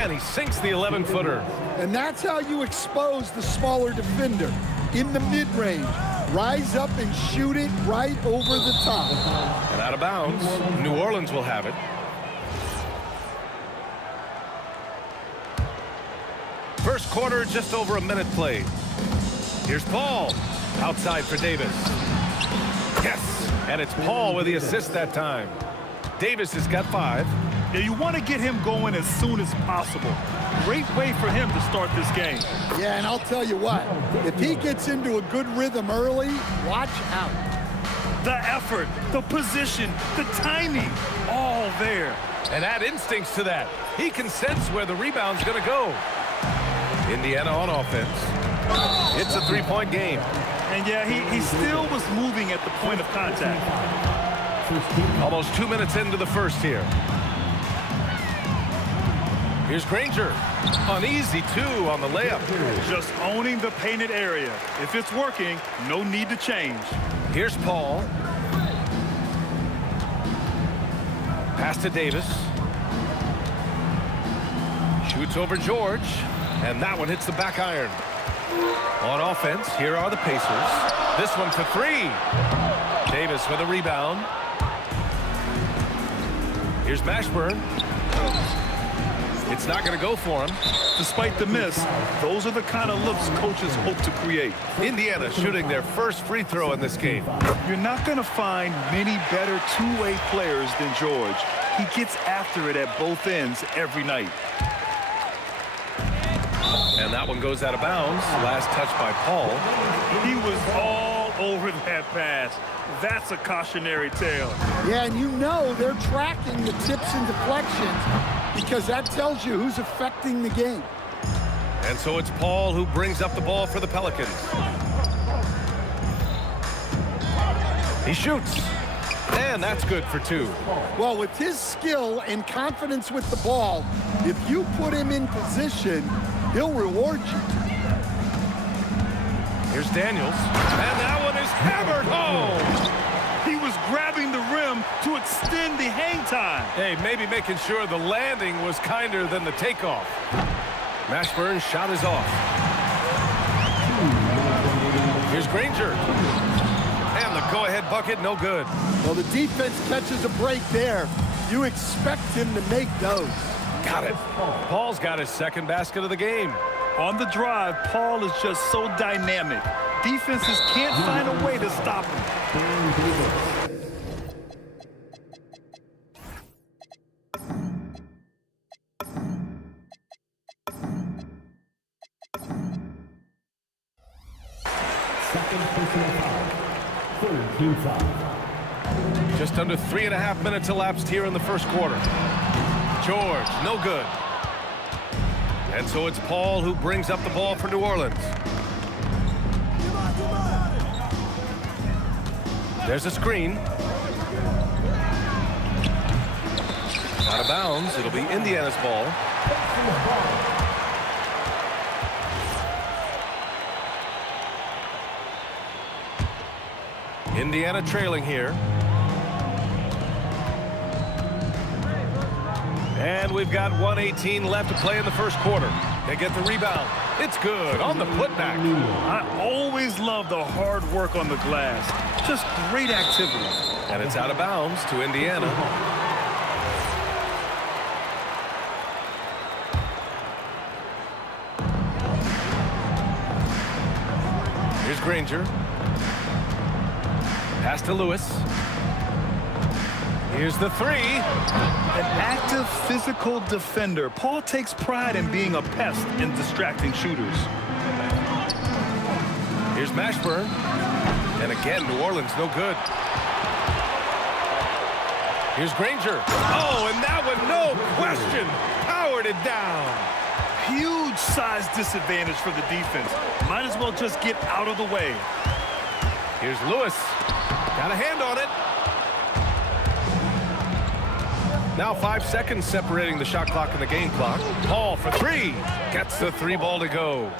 And he sinks the 11-footer. And that's how you expose the smaller defender. In the mid-range. Rise up and shoot it right over the top. And out of bounds. New Orleans will have it. First quarter, just over a minute played. Here's Paul. Outside for Davis. Yes, and it's Paul with the assist that time. Davis has got 5. Yeah, you want to get him going as soon as possible. Great way for him to start this game. Yeah, and I'll tell you what, if he gets into a good rhythm early, watch out. The effort, the position, the timing, all there. And add instincts to that. He can sense where the rebound's going to go. Indiana on offense. It's a 3-point game. And yeah, he still was moving at the point of contact. Almost 2 minutes into the first here. Here's Granger. An easy 2 on the layup. Just owning the painted area. If it's working, no need to change. Here's Paul. Pass to Davis. Shoots over George. And that one hits the back iron. On offense, here are the Pacers. This one for 3. Davis with a rebound. Here's Mashburn. It's not going to go for him. Despite the miss, those are the kind of looks coaches hope to create. Indiana shooting their first free throw in this game. You're not going to find many better two-way players than George. He gets after it at both ends every night. And that one goes out of bounds. Last touch by Paul. He was all over that pass. That's a cautionary tale. Yeah, and you know they're tracking the tips and deflections because that tells you who's affecting the game. And so it's Paul who brings up the ball for the Pelicans. He shoots. And that's good for 2. Well, with his skill and confidence with the ball, if you put him in position, he'll reward you. Here's Daniels. And that one is hammered home. He was grabbing the rim to extend the hang time. Hey, maybe making sure the landing was kinder than the takeoff. Mashburn's shot is off. Here's Granger. And the go-ahead bucket, no good. Well, the defense catches a break there. You expect him to make those. Got it. Paul's got his second basket of the game. On the drive, Paul is just so dynamic. Defenses can't find a way to stop him. Just under 3.5 minutes elapsed here in the first quarter. George, no good. And so it's Paul who brings up the ball for New Orleans. There's a screen. Out of bounds. It'll be Indiana's ball. Indiana trailing here. And we've got 1:18 left to play in the first quarter. They get the rebound. It's good on the putback. I always love the hard work on the glass. Just great activity. And it's out of bounds to Indiana. Here's Granger. Pass to Lewis. Here's the 3. An active physical defender. Paul takes pride in being a pest and distracting shooters. Here's Mashburn. And again, New Orleans no good. Here's Granger. Oh, and that one, no question, powered it down. Huge size disadvantage for the defense. Might as well just get out of the way. Here's Lewis. Got a hand on it. Now 5 seconds separating the shot clock and the game clock. Paul for 3. Gets the 3 ball to go.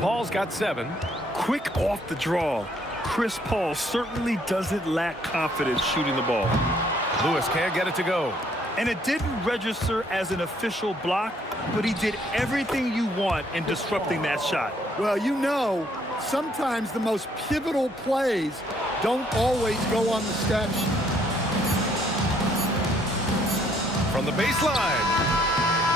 Paul's got 7. Quick off the draw. Chris Paul certainly doesn't lack confidence shooting the ball. Lewis can't get it to go. And it didn't register as an official block, but he did everything you want in disrupting that shot. Well, you know, sometimes the most pivotal plays don't always go on the stat sheet. From the baseline.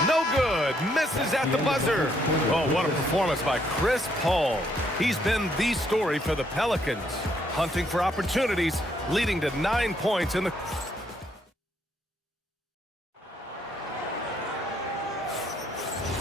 No good. Misses at the buzzer. Oh, what a performance by Chris Paul. He's been the story for the Pelicans, hunting for opportunities, leading to 9 points in the...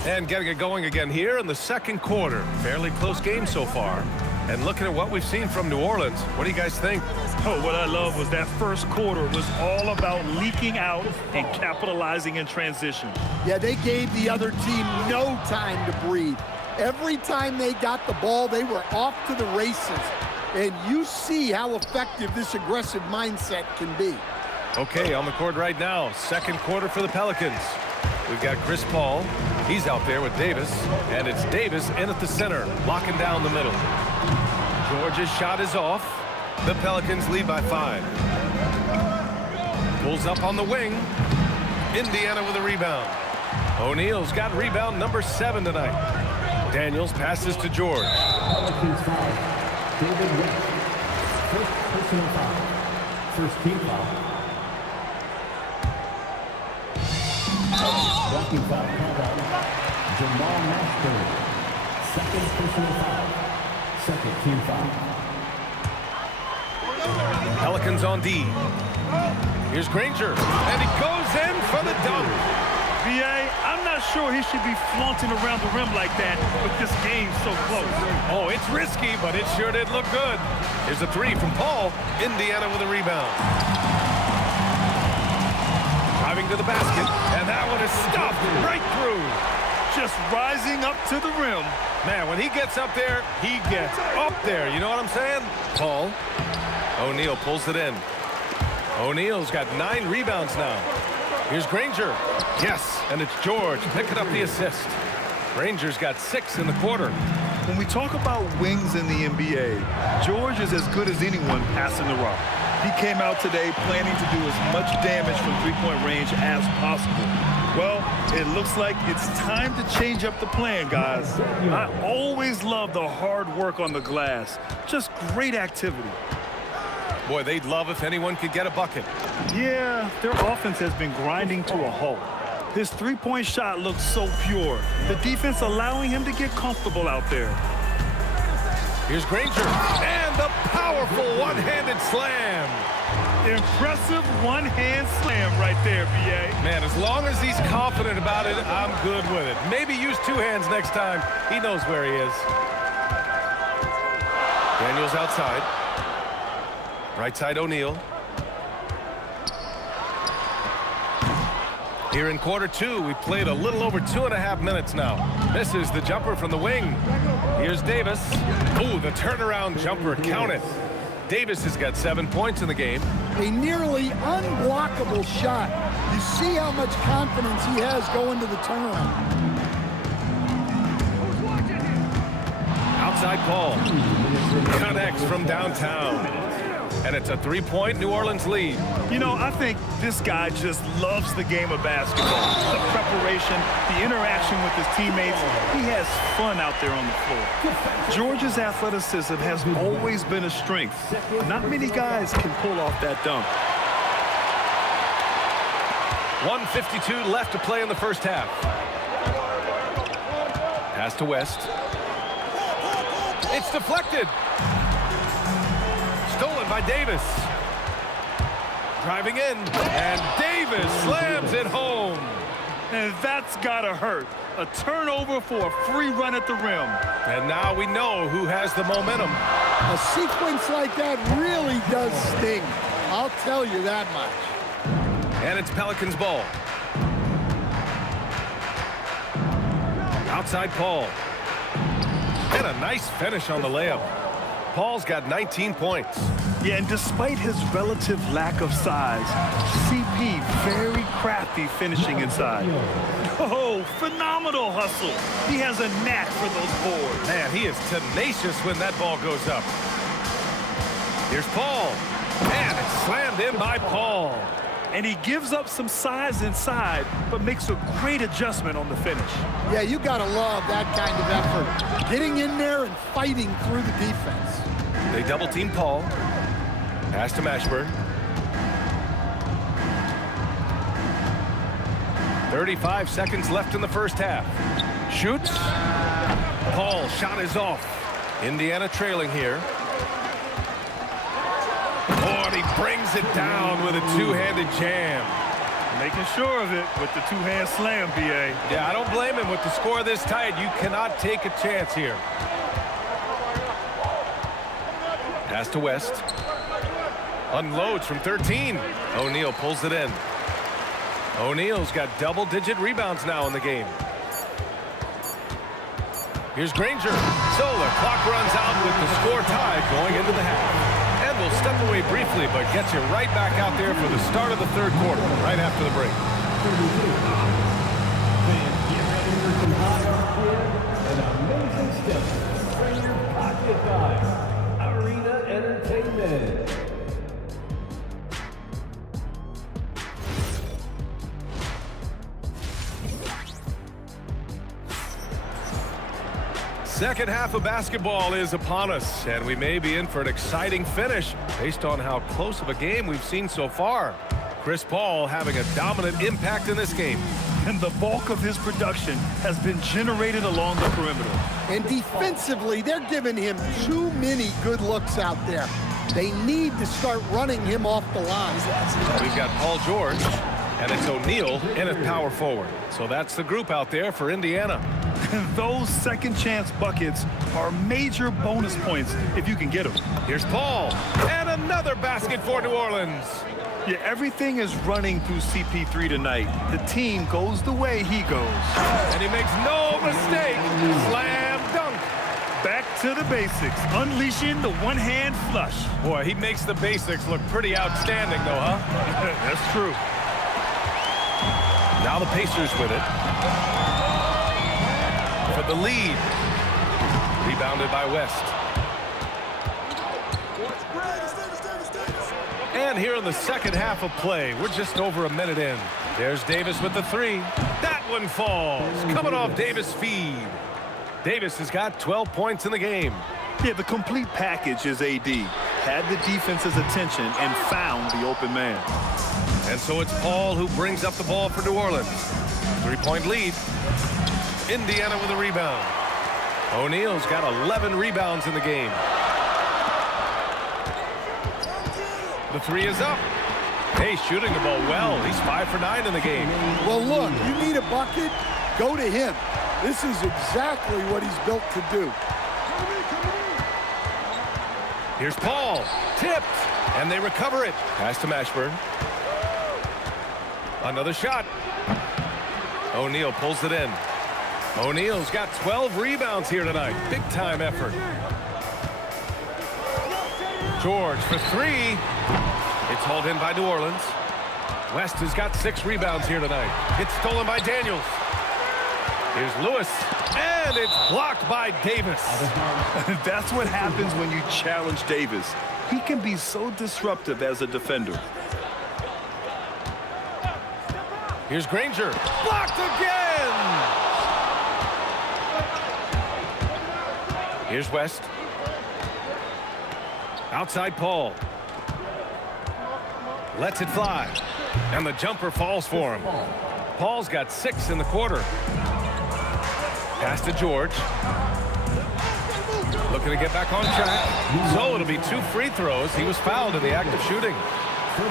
And getting it going again here in the second quarter. Fairly close game so far. And looking at what we've seen from New Orleans, what do you guys think? Oh, what I love was that first quarter was all about leaking out and capitalizing in transition. Yeah, they gave the other team no time to breathe. Every time they got the ball, they were off to the races. And you see how effective this aggressive mindset can be. Okay, on the court right now, second quarter for the Pelicans. We've got Chris Paul. He's out there with Davis. And it's Davis in at the center, locking down the middle. George's shot is off. The Pelicans lead by 5. Pulls up on the wing. Indiana with a rebound. O'Neal's got rebound number 7 tonight. Daniels passes to George. Pelicans foul. David West. First personal foul. First team foul. Blocking foul called out. Jamal Mashburn. Second personal foul. Second team foul. Pelicans on D. Here's Granger. And he goes in for the dunk. B.A., I'm not sure he should be flaunting around the rim like that with this game so close. Oh, it's risky, but it sure did look good. Here's a 3 from Paul. Indiana with a rebound. Driving to the basket, and that one is stuffed right through. Just rising up to the rim. Man, when he gets up there, he gets up there. You know what I'm saying? Paul. O'Neal pulls it in. O'Neal's got 9 rebounds now. Here's Granger. Yes, and it's George picking up the assist. Granger's got 6 in the quarter. When we talk about wings in the NBA, George is as good as anyone passing the rock. He came out today planning to do as much damage from three-point range as possible. Well, it looks like it's time to change up the plan, guys. I always love the hard work on the glass. Just great activity. Boy, they'd love if anyone could get a bucket. Yeah, their offense has been grinding to a halt. His three-point shot looks so pure. The defense allowing him to get comfortable out there. Here's Granger, and the powerful one-handed slam. Impressive one-hand slam right there, B.A. Man, as long as he's confident about it, I'm good with it. Maybe use 2 hands next time. He knows where he is. Daniels outside. Right side O'Neal. Here in quarter 2, we've played a little over 2.5 minutes now. Misses the jumper from the wing. Here's Davis. Ooh, the turnaround jumper counted. Davis has got 7 points in the game. A nearly unblockable shot. You see how much confidence he has going to the turnaround. Outside Paul. Connects from downtown. And it's a 3-point New Orleans lead. You know, I think this guy just loves the game of basketball. The preparation, the interaction with his teammates. He has fun out there on the floor. George's athleticism has always been a strength. Not many guys can pull off that dunk. 1:52 left to play in the first half. Pass to West. It's deflected. Stolen by Davis. Driving in, and Davis slams it home. And that's gotta hurt. A turnover for a free run at the rim. And now we know who has the momentum. A sequence like that really does sting. I'll tell you that much. And it's Pelicans ball. Outside Paul. And a nice finish on the layup. Paul's got 19 points. Yeah, and despite his relative lack of size, CP very crafty finishing inside. Oh, phenomenal hustle. He has a knack for those boards. Man, he is tenacious when that ball goes up. Here's Paul. And it's slammed in by Paul. And he gives up some size inside, but makes a great adjustment on the finish. Yeah, you gotta love that kind of effort. Getting in there and fighting through the defense. They double team Paul. Pass to Mashburn. 35 seconds left in the first half. Shoots. Paul shot is off. Indiana trailing here. Oh, and he brings it down with a two-handed jam. Making sure of it with the two-hand slam, B.A. Yeah, I don't blame him. With the score this tight, you cannot take a chance here. Pass to West. Unloads from 13. O'Neal pulls it in. O'Neal's got double-digit rebounds now in the game. Here's Granger. So the clock runs out with the score tied going into the half. And we'll step away briefly, but get you right back out there for the start of the third quarter, right after the break. An amazing step from your pocket by Arena Entertainment. Second half of basketball is upon us, and we may be in for an exciting finish based on how close of a game we've seen so far. Chris Paul having a dominant impact in this game. And the bulk of his production has been generated along the perimeter. And defensively, they're giving him too many good looks out there. They need to start running him off the line. We've got Paul George, and it's O'Neal in at power forward. So that's the group out there for Indiana. Those second chance buckets are major bonus points if you can get them. Here's Paul, and another basket for New Orleans. Yeah, everything is running through CP3 tonight. The team goes the way he goes. And he makes no mistake. Slam dunk. Back to the basics, unleashing the one-hand flush. Boy, he makes the basics look pretty outstanding, though, huh? That's true. Now the Pacers with it. For the lead. Rebounded by West. And here in the second half of play, we're just over a minute in. There's Davis with the three. That one falls. Coming off Davis' feed. Davis has got 12 points in the game. Yeah, the complete package is AD. Had the defense's attention and found the open man. And so it's Paul who brings up the ball for New Orleans. 3-point lead. Indiana with a rebound. O'Neal's got 11 rebounds in the game. The three is up. Hey, shooting the ball well. He's 5 for 9 in the game. Well, look, you need a bucket, go to him. This is exactly what he's built to do. Here's Paul. Tipped. And they recover it. Pass to Mashburn. Another shot. O'Neal pulls it in. O'Neal's got 12 rebounds here tonight. Big time effort. George for three. It's hauled in by New Orleans. West has got 6 rebounds here tonight. It's stolen by Daniels. Here's Lewis. And it's blocked by Davis. That's what happens when you challenge Davis. He can be so disruptive as a defender. Here's Granger. Blocked again! Here's West. Outside Paul. Lets it fly. And the jumper falls for him. Paul's got 6 in the quarter. Pass to George. Looking to get back on track. So it'll be 2 free throws. He was fouled in the act of shooting.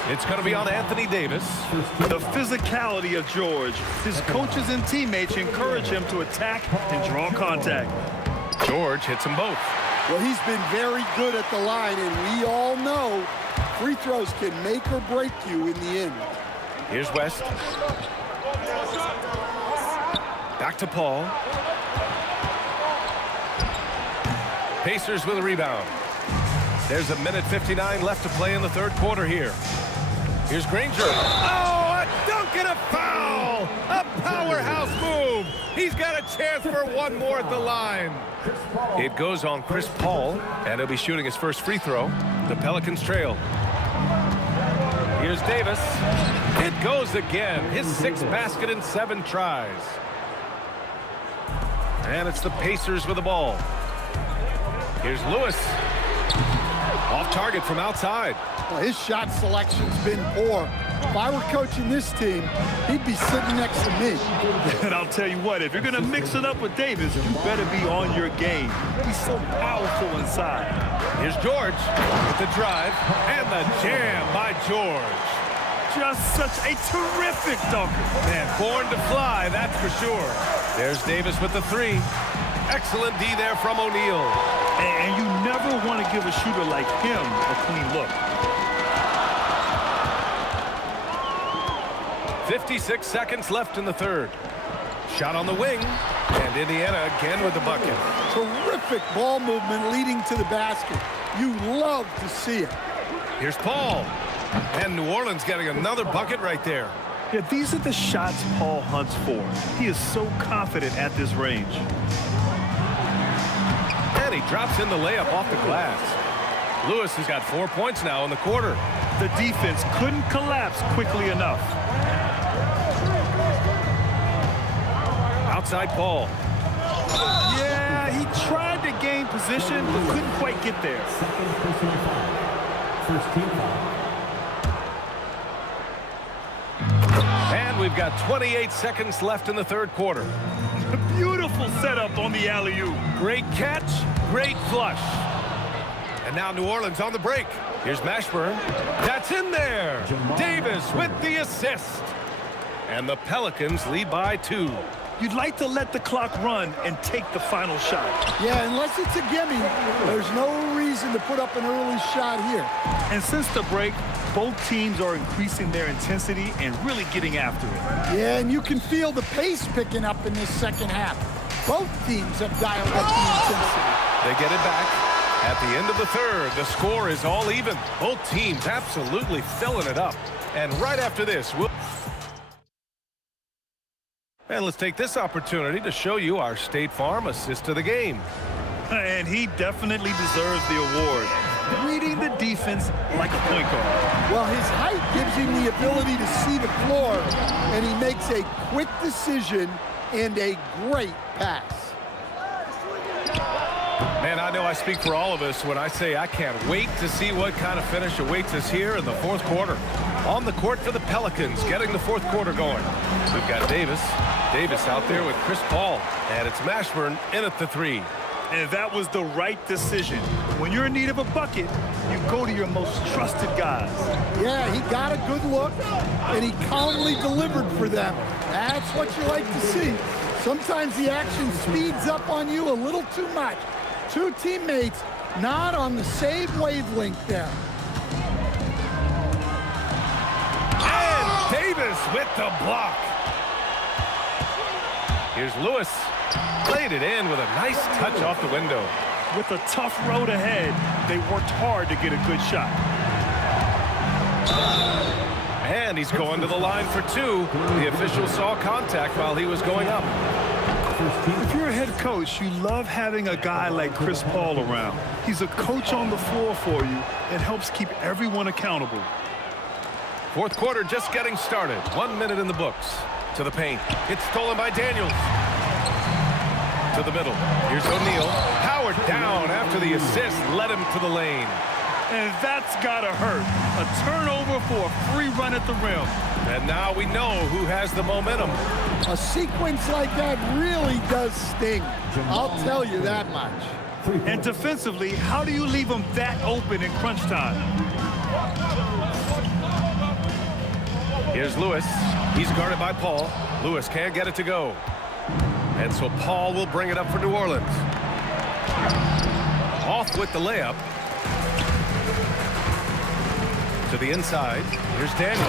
It's going to be on Anthony Davis. The physicality of George. His coaches and teammates encourage him to attack and draw contact. George hits them both. Well, he's been very good at the line, and we all know free throws can make or break you in the end. Here's West. Back to Paul. Pacers with a rebound. There's 1:59 left to play in the third quarter here. Here's Granger. Oh, a dunk and a foul! A powerhouse move! He's got a chance for one more at the line. It goes on Chris Paul, and he'll be shooting his first free throw. The Pelicans trail. Here's Davis. It goes again. His 6th basket in 7 tries. And it's the Pacers with the ball. Here's Lewis. Off target from outside. Well, his shot selection's been poor. If I were coaching this team, he'd be sitting next to me. And I'll tell you what, if you're going to mix it up with Davis, you better be on your game. He's so powerful inside. Here's George with the drive and the jam by George. Just such a terrific dunker. Man, born to fly, that's for sure. There's Davis with the three. Excellent D there from O'Neal. And you never want to give a shooter like him a clean look. 56 seconds left in the third. Shot on the wing, and Indiana again with the bucket. Terrific ball movement leading to the basket. You love to see it. Here's Paul. And New Orleans getting another bucket right there. Yeah, these are the shots Paul hunts for. He is so confident at this range. And he drops in the layup off the glass. Lewis has got 4 points now in the quarter. The defense couldn't collapse quickly enough. Outside Paul. Yeah, he tried to gain position, but couldn't quite get there. Second personal foul. First team foul. And we've got 28 seconds left in the third quarter. Beautiful setup on the alley-oop. Great catch, great flush. And now New Orleans on the break. Here's Mashburn. That's in there. Davis with the assist. And the Pelicans lead by 2. You'd like to let the clock run and take the final shot. Yeah, unless it's a gimme, there's no reason to put up an early shot here. And since the break, both teams are increasing their intensity and really getting after it. Yeah, and you can feel the pace picking up in this second half. Both teams have dialed up the intensity. They get it back. At the end of the third, the score is all even. Both teams absolutely filling it up. And right after this, and let's take this opportunity to show you our State Farm assist of the game. And he definitely deserves the award. Reading the defense like a point guard. Well, his height gives him the ability to see the floor, and he makes a quick decision and a great pass. Man, I know I speak for all of us when I say I can't wait to see what kind of finish awaits us here in the fourth quarter. On the court for the Pelicans, getting the fourth quarter going. We've got Davis. Davis out there with Chris Paul. And it's Mashburn in at the three. And that was the right decision. When you're in need of a bucket, you go to your most trusted guys. Yeah, he got a good look, and he calmly delivered for them. That's what you like to see. Sometimes the action speeds up on you a little too much. Two teammates not on the same wavelength there. And Davis with the block. Here's Lewis. Played it in with a nice touch off the window. With a tough road ahead, they worked hard to get a good shot. And he's going to the line for 2. The official saw contact while he was going up. If you're a head coach, you love having a guy like Chris Paul around. He's a coach on the floor for you and helps keep everyone accountable. Fourth quarter just getting started. 1 minute in the books. To the paint. It's stolen by Daniels. To the middle. Here's O'Neal. Powered down after the assist led him to the lane. And that's gotta hurt. A turnover for a free run at the rim. And now we know who has the momentum. A sequence like that really does sting. I'll tell you that much. And defensively, how do you leave them that open in crunch time? Here's Lewis. He's guarded by Paul. Lewis can't get it to go. And so Paul will bring it up for New Orleans. Off with the layup. To the inside. Here's Daniels.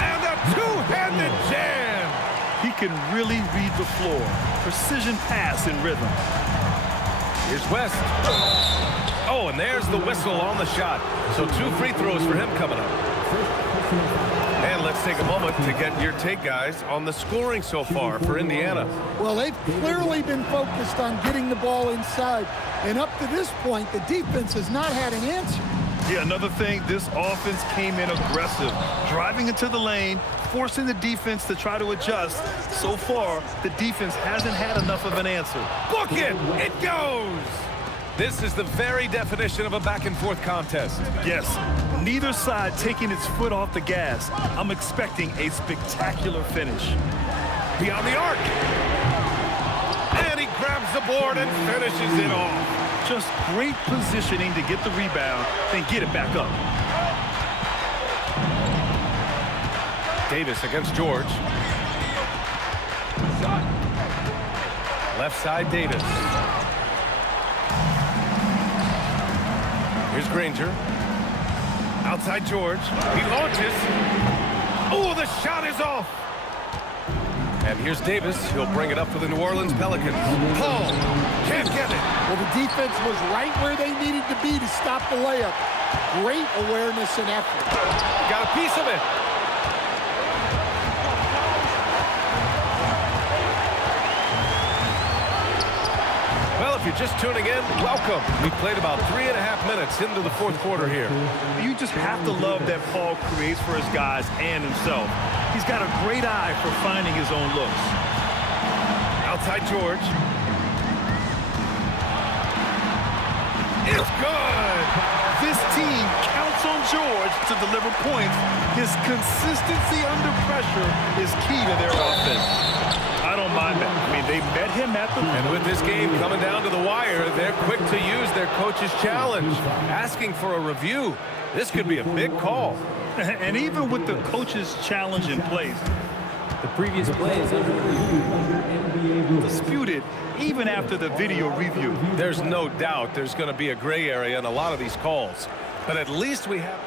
And a two-handed jam. He can really read the floor. Precision pass in rhythm. Here's West. Oh, and there's the whistle on the shot. So 2 free throws for him coming up. And let's take a moment to get your take, guys, on the scoring so far for Indiana. Well, they've clearly been focused on getting the ball inside. And up to this point, the defense has not had an answer. Yeah, another thing, this offense came in aggressive, driving into the lane, forcing the defense to try to adjust. So far, the defense hasn't had enough of an answer. Book it! It goes! This is the very definition of a back-and-forth contest. Yes, Neither side taking its foot off the gas. I'm expecting a spectacular finish. Beyond the arc. And he grabs the board and finishes it off. Just great positioning to get the rebound, then get it back up. Davis against George. Left side, Davis. Here's Granger. Outside George. He launches. Oh, the shot is off. And here's Davis. He'll bring it up for the New Orleans Pelicans. Paul can't get it. Well, the defense was right where they needed to be to stop the layup. Great awareness and effort. Got a piece of it. Well, if you're just tuning in, welcome. We played about 3.5 minutes into the fourth quarter here. You just have to love that Paul creates for his guys and himself. He's got a great eye for finding his own looks. Outside George. It's good. This team counts on George to deliver points. His consistency under pressure is key to their offense. I don't mind that. I mean, they met him at the... And with this game coming down to the wire, they're quick to use their coach's challenge. Asking for a review. This could be a big call. And even with the coach's challenge in place, The previous play is under review. disputed even after the video review. There's no doubt there's going to be a gray area in a lot of these calls. But at least we have...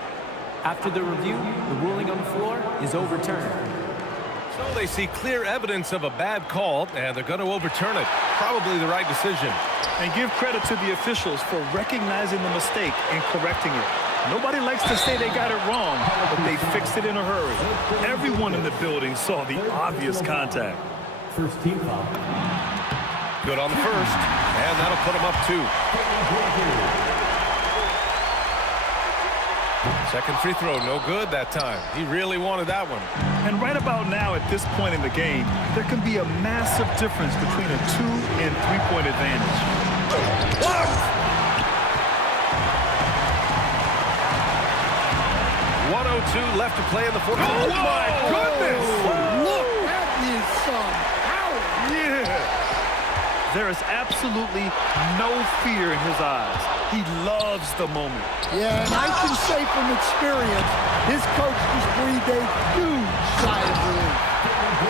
After the review, the ruling on the floor is overturned. So they see clear evidence of a bad call, and they're going to overturn it. Probably the right decision. And give credit to the officials for recognizing the mistake and correcting it. Nobody likes to say they got it wrong, but they fixed it in a hurry. Everyone in the building saw the obvious contact. First team foul. Good on the first, and that'll put them up 2. Second free throw, no good that time. He really wanted that one. And right about now, at this point in the game, there can be a massive difference between a 2- and 3-point advantage. Blocked! 1:02 left to play in the fourth. Oh, my goodness! Look, that is some power. Yeah! There is absolutely no fear in his eyes. He loves the moment. Yeah, and I can say from experience, his coach just breathed a huge sigh of relief.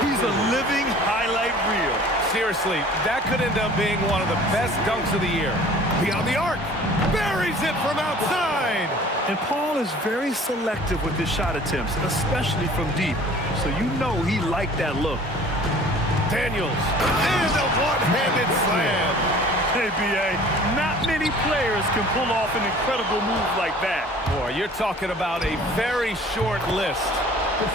He's a living highlight reel. Seriously, that could end up being one of the best dunks of the year. Beyond the arc, buries it from outside. And Paul is very selective with his shot attempts, especially from deep. So you know he liked that look. Daniels, and a one-handed slam. Hey, B.A., not many players can pull off an incredible move like that. Boy, you're talking about a very short list.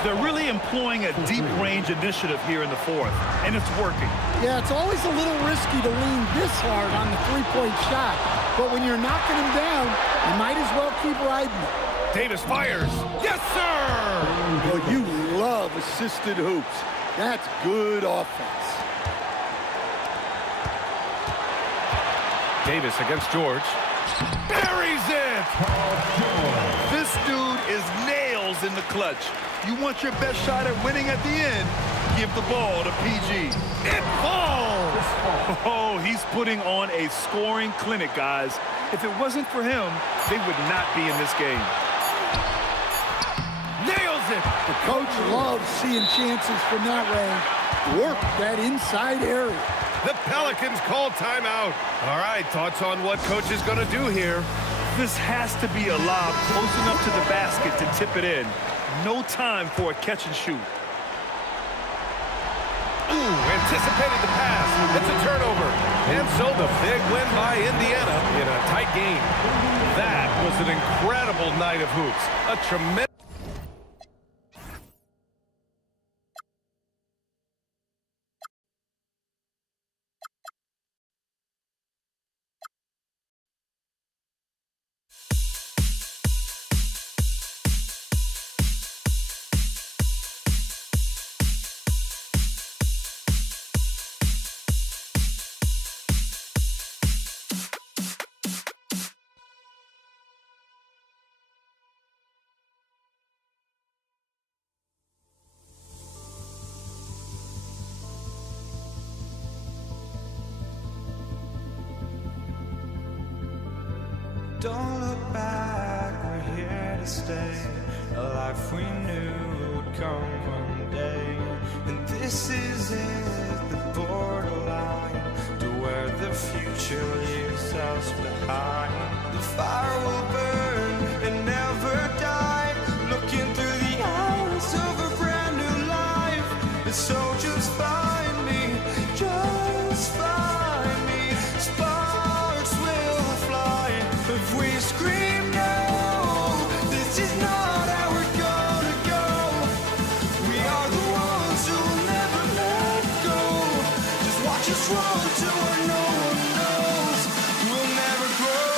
They're really employing a deep-range initiative here in the fourth, and it's working. Yeah, it's always a little risky to lean this hard on the three-point shot. But when you're knocking him down, you might as well keep riding it. Davis fires. Yes, sir! Well, you love assisted hoops. That's good offense. Davis against George. Buries it! This dude is nails in the clutch. You want your best shot at winning at the end, give the ball to PG. It falls! Oh, he's putting on a scoring clinic, guys. If it wasn't for him, they would not be in this game. Nails it! The coach loves seeing chances from that range. Work that inside area. The Pelicans call timeout. All right, thoughts on what coach is going to do here? This has to be a lob close enough to the basket to tip it in. No time for a catch and shoot. Ooh, anticipated the pass. It's a turnover. And so the big win by Indiana in a tight game. That was an incredible night of hoops. A tremendous... Don't look back, we're here to stay. A life we knew would come one day. And this is it, the borderline, to where the future leaves us behind. The fire will burn and never die, looking through the eyes of a brand new life. And so just find me, just find me. Sparks will fly if we scream no. This is not how we're gonna go. We are the ones who'll never let go. Just watch us run to where no one knows. We'll never grow.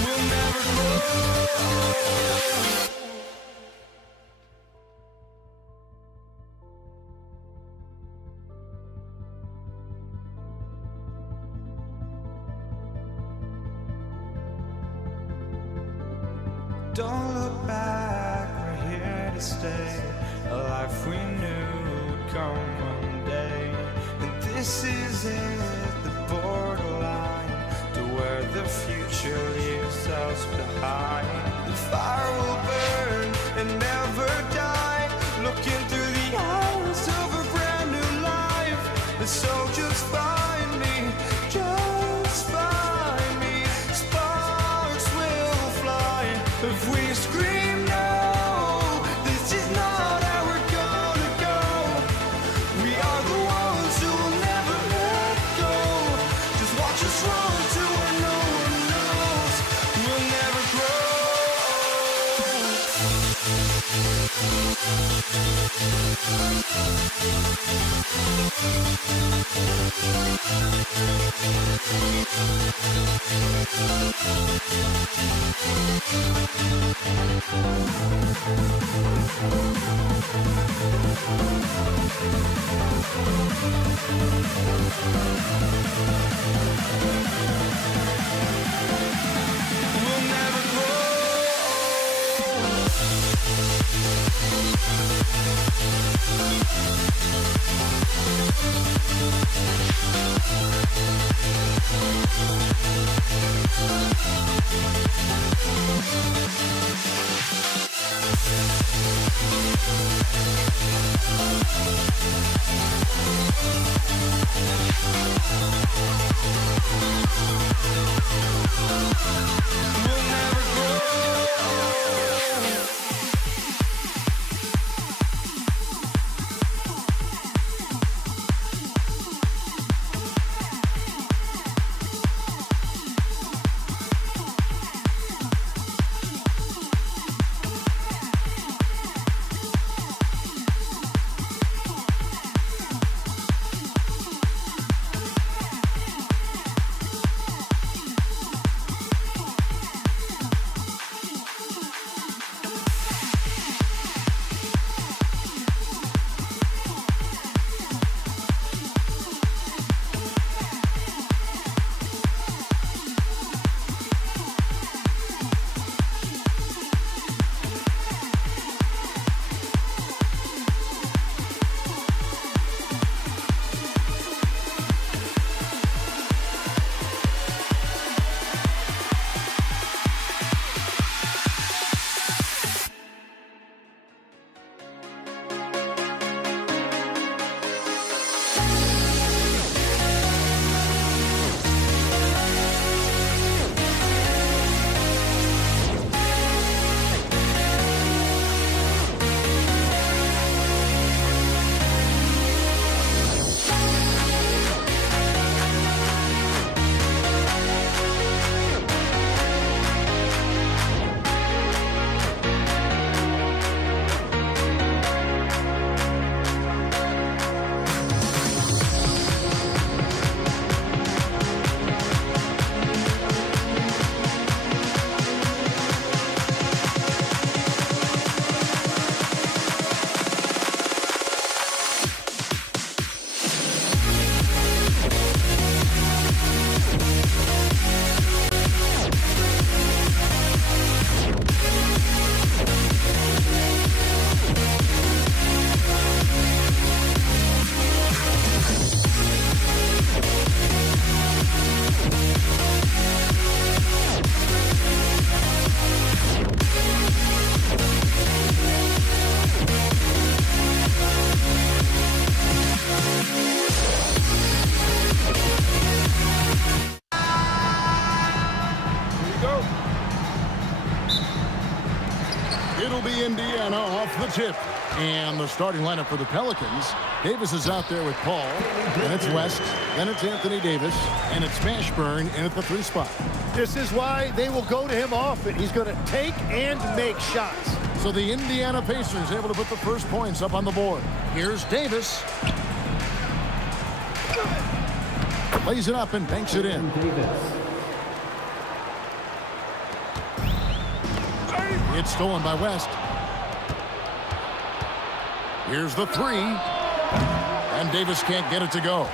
We'll never grow. Don't look back, we're here to stay. A life we knew would come one day. And this is it, the borderline, to where the future leaves us behind. The fire will burn and never die, looking through the eyes of a brand new life. And so just find me, just find me. Sparks will fly if we scream no. This is not how we're gonna go. We are the ones who will never let go. Just watch us run to where no one knows. We'll never grow. We'll never grow. We'll never grow. the tip. And the starting lineup for the Pelicans. Davis is out there with Paul. Then it's West. Then it's Anthony Davis. And it's Mashburn in at the 3 spot. This is why they will go to him often. He's going to take and make shots. So the Indiana Pacers able to put the first points up on the board. Here's Davis. Lays it up and banks it in. It's stolen by West. Here's the 3. And Davis can't get it to go.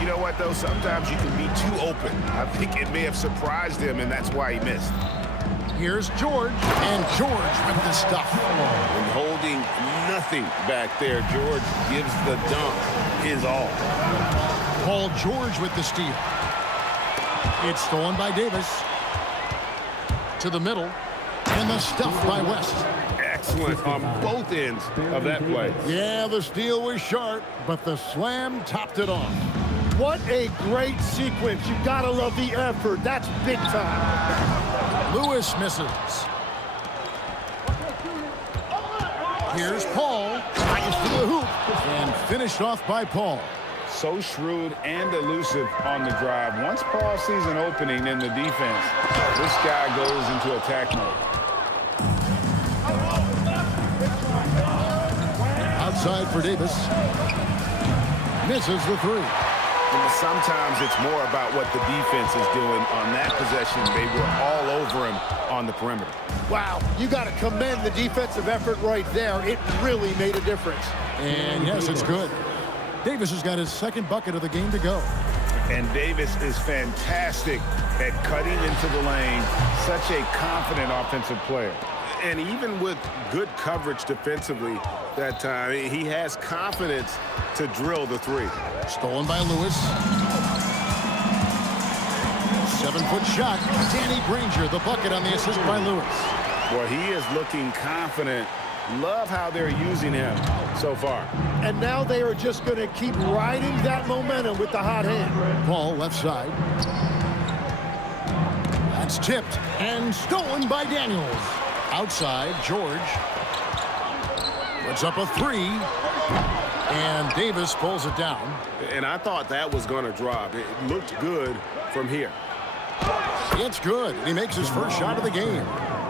You know what, though? Sometimes you can be too open. I think it may have surprised him, and that's why he missed. Here's George. And George with the stuff. And holding nothing back there, George gives the dunk his all. Paul George with the steal. It's stolen by Davis. To the middle. And the stuff by West. Excellent on both ends of that play. Yeah, the steal was sharp, but the slam topped it off. What a great sequence. You gotta love the effort. That's big time. Lewis misses. Here's Paul. Tries to the hoop. And finished off by Paul. So shrewd and elusive on the drive. Once Paul sees an opening in the defense, this guy goes into attack mode. Outside for Davis. Misses the 3. And sometimes it's more about what the defense is doing on that possession. They were all over him on the perimeter. Wow, you got to commend the defensive effort right there. It really made a difference. And yes, it's good. Davis has got his second bucket of the game to go. And Davis is fantastic at cutting into the lane. Such a confident offensive player. And even with good coverage defensively that time, he has confidence to drill the 3. Stolen by Lewis. 7-foot shot. Danny Granger, the bucket on the assist by Lewis. Well, he is looking confident. Love how they're using him so far. And now they are just going to keep riding that momentum with the hot hand. Paul left side. That's tipped and stolen by Daniels. Outside, George. Puts up a 3. And Davis pulls it down. And I thought that was going to drop. It looked good from here. It's good. He makes his first shot of the game.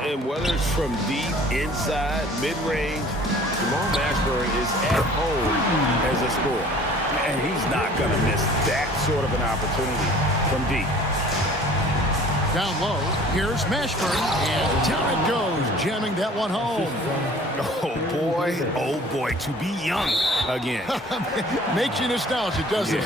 And whether it's from deep, inside, mid-range, Jamal Mashburn is at home as a scorer. And he's not going to miss that sort of an opportunity from deep. Down low, here's Mashburn, and down it goes, jamming that one home. Oh boy, to be young again. Makes you nostalgic, doesn't it?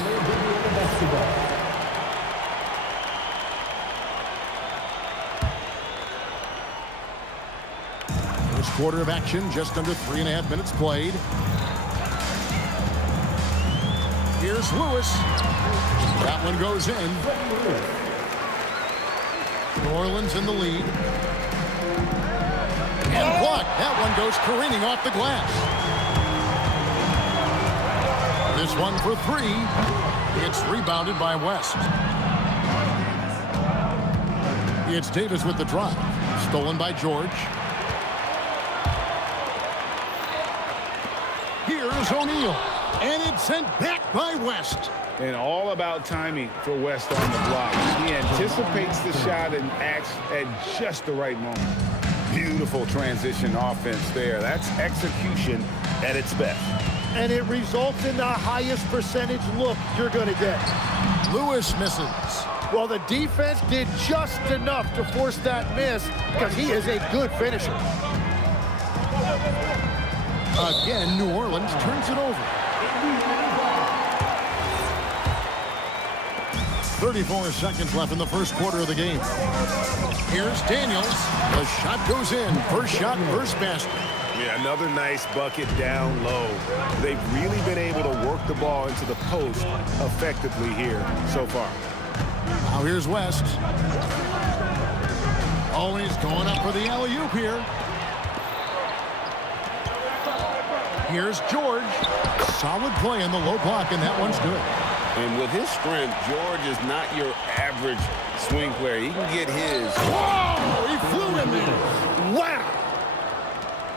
First quarter of action, just under 3.5 minutes played. Here's Lewis. That one goes in. New Orleans in the lead. And blocked. That one goes careening off the glass. This one for 3. It's rebounded by West. It's Davis with the drive. Stolen by George. Here's O'Neal. And it's sent back by West. And all about timing for West on the block. He anticipates the shot and acts at just the right moment. Beautiful transition offense there. That's execution at its best. And it results in the highest percentage look you're going to get. Lewis misses. Well, the defense did just enough to force that miss because he is a good finisher. Again, New Orleans turns it over. 34 seconds left in the first quarter of the game. Here's Daniels. The shot goes in. First shot, first basket. Yeah, another nice bucket down low. They've really been able to work the ball into the post effectively here so far. Now here's West. Always going up for the alley-oop here. Here's George. Solid play in the low block, and that one's good. And with his strength, George is not your average swing player. He can get his. Whoa! He flew in there. Wow!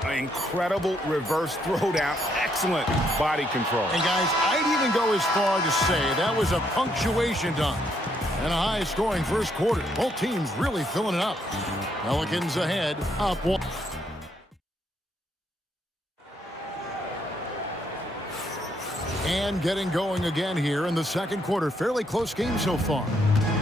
Incredible reverse throwdown. Excellent body control. And guys, I'd even go as far to say that was a punctuation dunk. And a high-scoring first quarter. Both teams really filling it up. Pelicans ahead, up 1. And getting going again here in the second quarter. Fairly close game so far.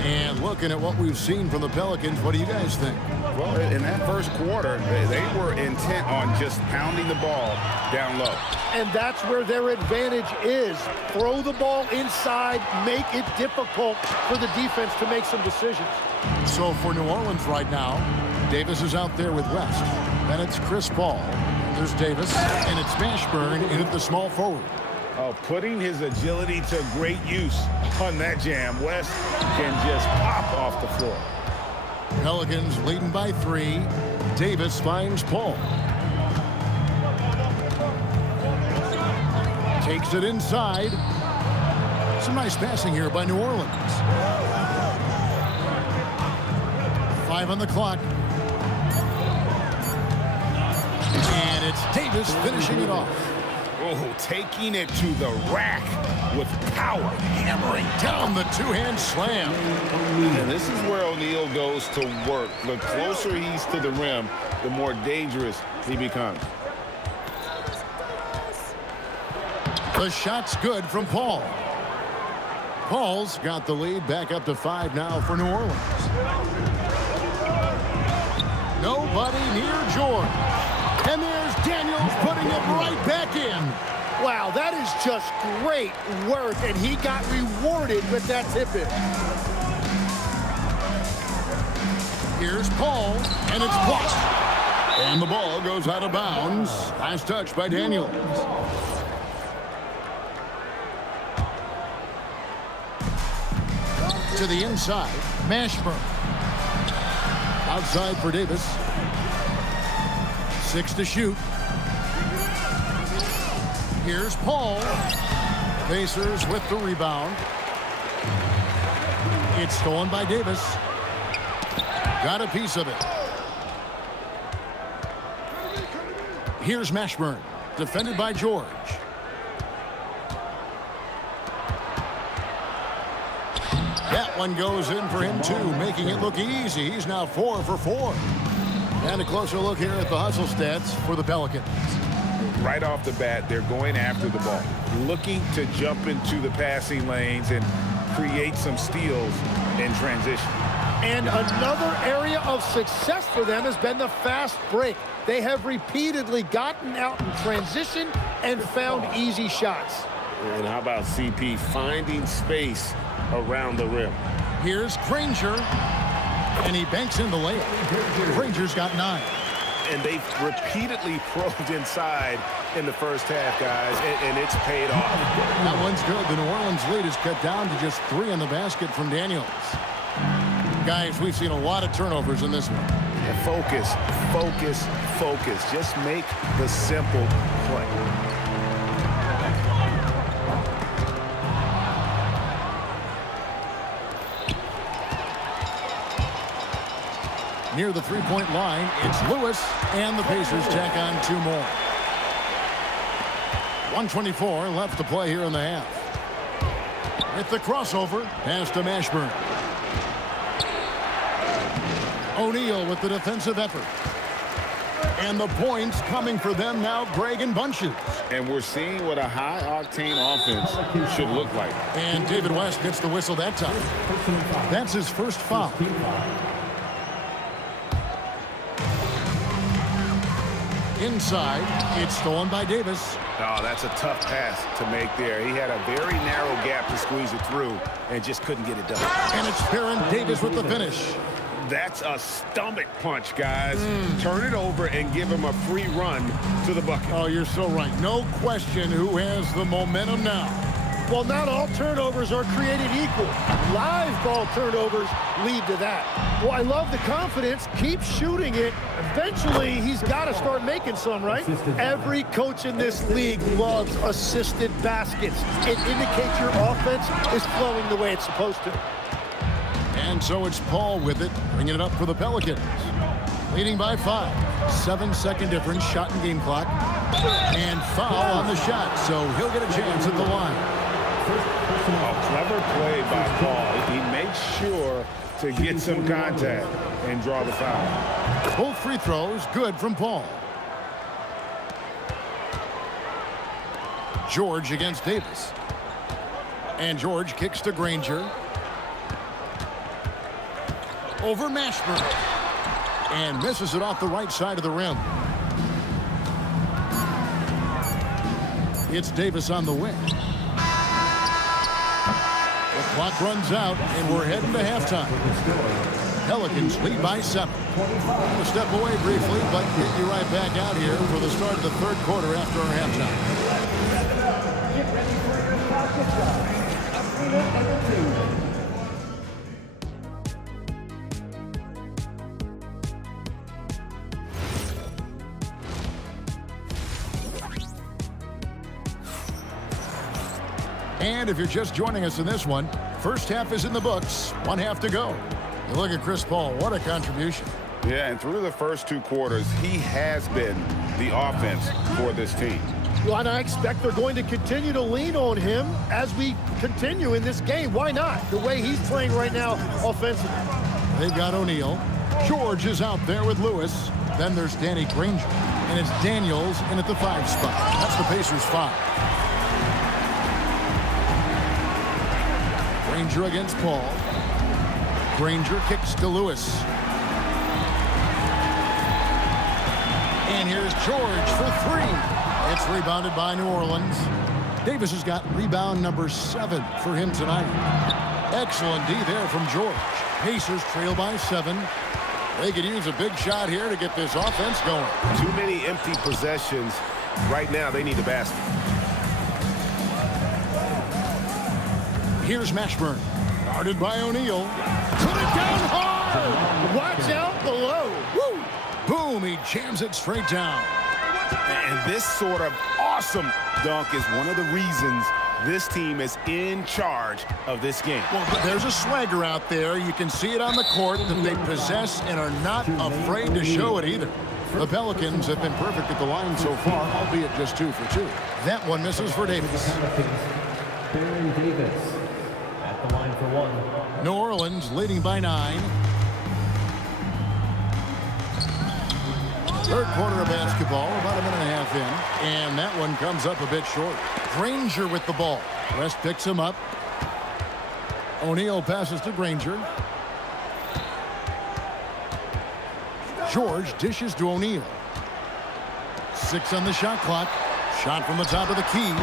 And looking at what we've seen from the Pelicans, what do you guys think? Well, in that first quarter, they were intent on just pounding the ball down low. And that's where their advantage is. Throw the ball inside, make it difficult for the defense to make some decisions. So for New Orleans right now, Davis is out there with West. Then it's Chris Paul. There's Davis, and it's Mashburn in at the small forward. Putting his agility to great use on that jam. West can just pop off the floor. Pelicans leading by 3. Davis finds Paul. Takes it inside. Some nice passing here by New Orleans. 5 on the clock. And it's Davis finishing it off. Oh, taking it to the rack with power, hammering down the two-hand slam. And this is where O'Neal goes to work. The closer he's to the rim, the more dangerous he becomes. The shot's good from Paul. Paul's got the lead back up to 5 now for New Orleans. Nobody near George. And there's Daniels putting it right back in. Wow, that is just great work, and he got rewarded with that tip-in. Here's Paul, and it's blocked. And the ball goes out of bounds. Last touch by Daniels. To the inside, Mashburn. Outside for Davis. 6 to shoot. Here's Paul. Pacers with the rebound. It's stolen by Davis. Got a piece of it. Here's Mashburn. Defended by George. That one goes in for him too, making it look easy. He's now 4 for 4. And a closer look here at the hustle stats for the Pelicans. Right off the bat, they're going after the ball, looking to jump into the passing lanes and create some steals in transition. And another area of success for them has been the fast break. They have repeatedly gotten out in transition and found easy shots. And how about CP finding space around the rim? Here's Granger. And he banks in the layup. Granger's got 9. And they've repeatedly probed inside in the first half, guys, and it's paid off. That one's good. The New Orleans lead is cut down to just 3 on the basket from Daniels. Guys, we've seen a lot of turnovers in this one. And focus, focus, focus. Just make the simple play. Near the three-point line, it's Lewis, and the Pacers tack on 2 more. 1:24 left to play here in the half. With the crossover, pass to Mashburn. O'Neal with the defensive effort. And the points coming for them now, Greg in bunches. And we're seeing what a high-octane offense should look like. And David West gets the whistle that time. That's his first foul. Inside, it's stolen by Davis. Oh, that's a tough pass to make there. He had a very narrow gap to squeeze it through and just couldn't get it done. And it's Baron Davis with the finish. That's a stomach punch, guys. Turn it over and give him a free run to the bucket. Oh, you're so right. No question who has the momentum now. Well, not all turnovers are created equal. Live ball turnovers lead to that. Well, I love the confidence. Keep shooting it. Eventually, he's got to start making some, right? Every coach in this league loves assisted baskets. It indicates your offense is flowing the way it's supposed to. And so it's Paul with it, bringing it up for the Pelicans. Leading by 5. 7-second difference, shot and game clock. And foul on the shot, so he'll get a chance at the line. A clever play by Paul. He makes sure to get some contact and draw the foul. Both free throws good from Paul. George against Davis. And George kicks to Granger. Over Mashburn. And misses it off the right side of the rim. It's Davis on the wing. The clock runs out, and we're heading to halftime. Pelicans lead by 7. We'll step away briefly, but get you right back out here for the start of the third quarter after our halftime. Get ready for your pocket shot. Arena #2. And if you're just joining us in this one, first half is in the books. 1 half to go. You look at Chris Paul. What a contribution. Yeah, and through the first 2 quarters, he has been the offense for this team. Well, and I expect they're going to continue to lean on him as we continue in this game. Why not? The way he's playing right now offensively. They've got O'Neal. George is out there with Lewis. Then there's Danny Granger. And it's Daniels in at the 5 spot. That's the Pacers' 5. Granger against Paul. Granger kicks to Lewis. And here's George for 3. It's rebounded by New Orleans. Davis has got rebound number 7 for him tonight. Excellent D there from George. Pacers trail by 7. They could use a big shot here to get this offense going. Too many empty possessions. Right now, they need a basket. Here's Mashburn. Guarded by O'Neal. Put it down hard! Watch out below. Woo! Boom, he jams it straight down. And this sort of awesome dunk is one of the reasons this team is in charge of this game. Well, there's a swagger out there. You can see it on the court that they possess and are not afraid to show it either. The Pelicans have been perfect at the line so far, albeit just 2 for 2. That one misses for Davis. Baron Davis at the line for 1. New Orleans leading by 9. Third quarter of basketball, about a minute and a half in. And that one comes up a bit short. Granger with the ball. West picks him up. O'Neal passes to Granger. George dishes to O'Neal. 6 on the shot clock. Shot from the top of the key.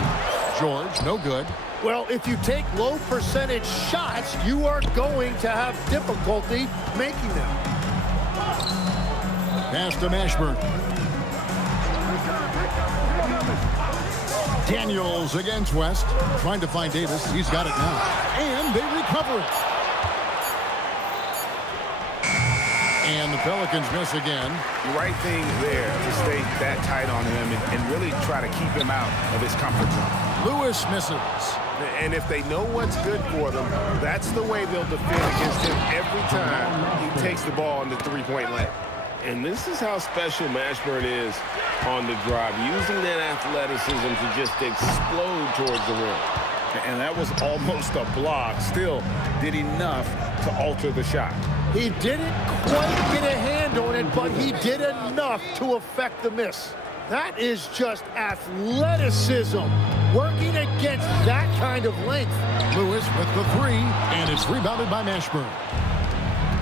George, no good. Well, if you take low percentage shots, you are going to have difficulty making them. Pass to Mashburn. Daniels against West. Trying to find Davis. He's got it now. And they recover it. And the Pelicans miss again. The right thing there to stay that tight on him and really try to keep him out of his comfort zone. Lewis misses. And if they know what's good for them, that's the way they'll defend against him every time he takes the ball in the three-point line. And this is how special Mashburn is on the drive, using that athleticism to just explode towards the rim. And that was almost a block. Still did enough to alter the shot. He didn't quite get a hand on it, but he did enough to affect the miss. That is just athleticism working against that kind of length. Lewis with the 3, and it's rebounded by Mashburn.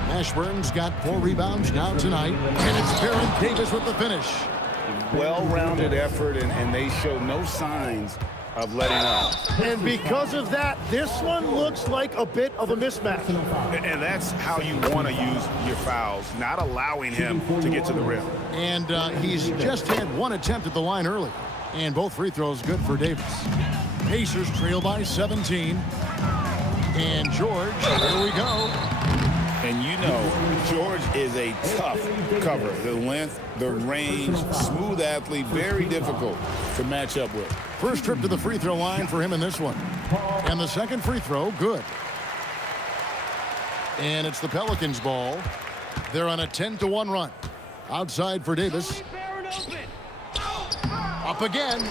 Mashburn's got 4 rebounds now tonight, and it's Baron Davis with the finish. Well-rounded effort, and they show no signs of letting up. And because of that, this one looks like a bit of a mismatch. And that's how you want to use your fouls, not allowing him to get to the rim. And he's just had 1 attempt at the line early, and both free throws good for Davis. Pacers trail by 17. And George, here we go. And you know, George is a tough cover. The length, the range, smooth athlete, very difficult to match up with. First trip to the free throw line for him in this one. And the second free throw, good. And it's the Pelicans' ball. They're on a 10-1 run. Outside for Davis. Up again.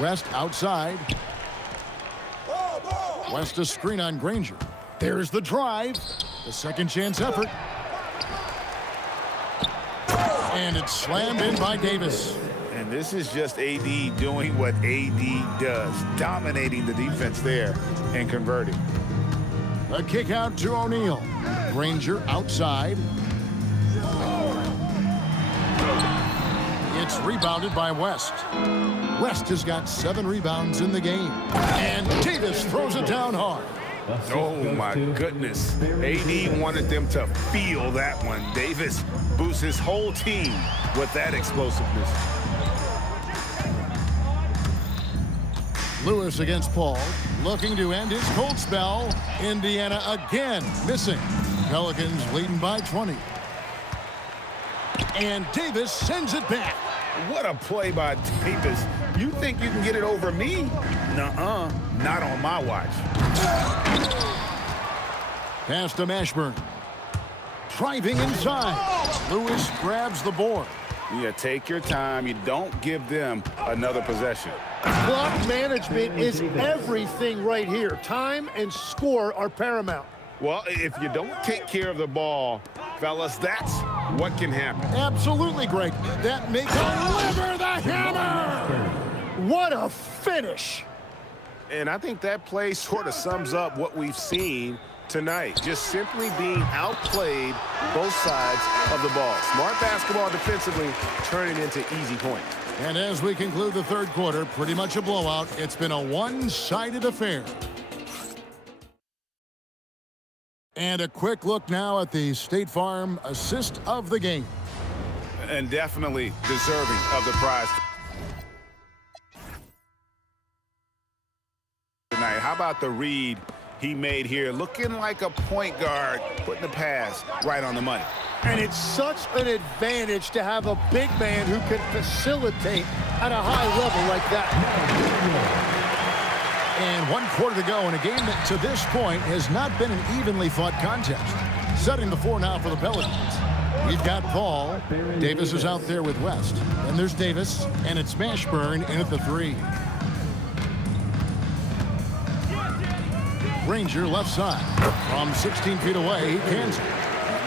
West outside. West a screen on Granger. There's the drive. The second chance effort. And it's slammed in by Davis. And this is just AD doing what AD does, dominating the defense there and converting. A kick out to O'Neal. Granger outside. It's rebounded by West. West has got 7 rebounds in the game. And Davis throws it down hard. Oh, my goodness. AD wanted them to feel that one. Davis boosts his whole team with that explosiveness. Lewis against Paul. Looking to end his cold spell. Indiana again missing. Pelicans leading by 20. And Davis sends it back. What a play by Davis. You think you can get it over me? Nuh-uh. Not on my watch. Pass to Mashburn. Driving inside. Lewis grabs the board. Yeah, take your time. You don't give them another possession. Clock management is everything right here. Time and score are paramount. Well, if you don't take care of the ball, fellas, that's what can happen. Absolutely, Greg. That may deliver the hammer. What a finish. And I think that play sort of sums up what we've seen tonight. Just simply being outplayed both sides of the ball. Smart basketball defensively turning into easy points. And as we conclude the third quarter, pretty much a blowout. It's been a one-sided affair. And a quick look now at the State Farm assist of the game. And definitely deserving of the prize tonight. How about the read he made here? Looking like a point guard, putting the pass right on the money. And it's such an advantage to have a big man who can facilitate at a high level like that. And 1 quarter to go in a game that to this point has not been an evenly fought contest. Setting the floor now for the Pelicans. We've got Paul. Davis is out there with West. Then there's Davis, and it's Mashburn in at the 3. Granger left side. From 16 feet away, he cans it.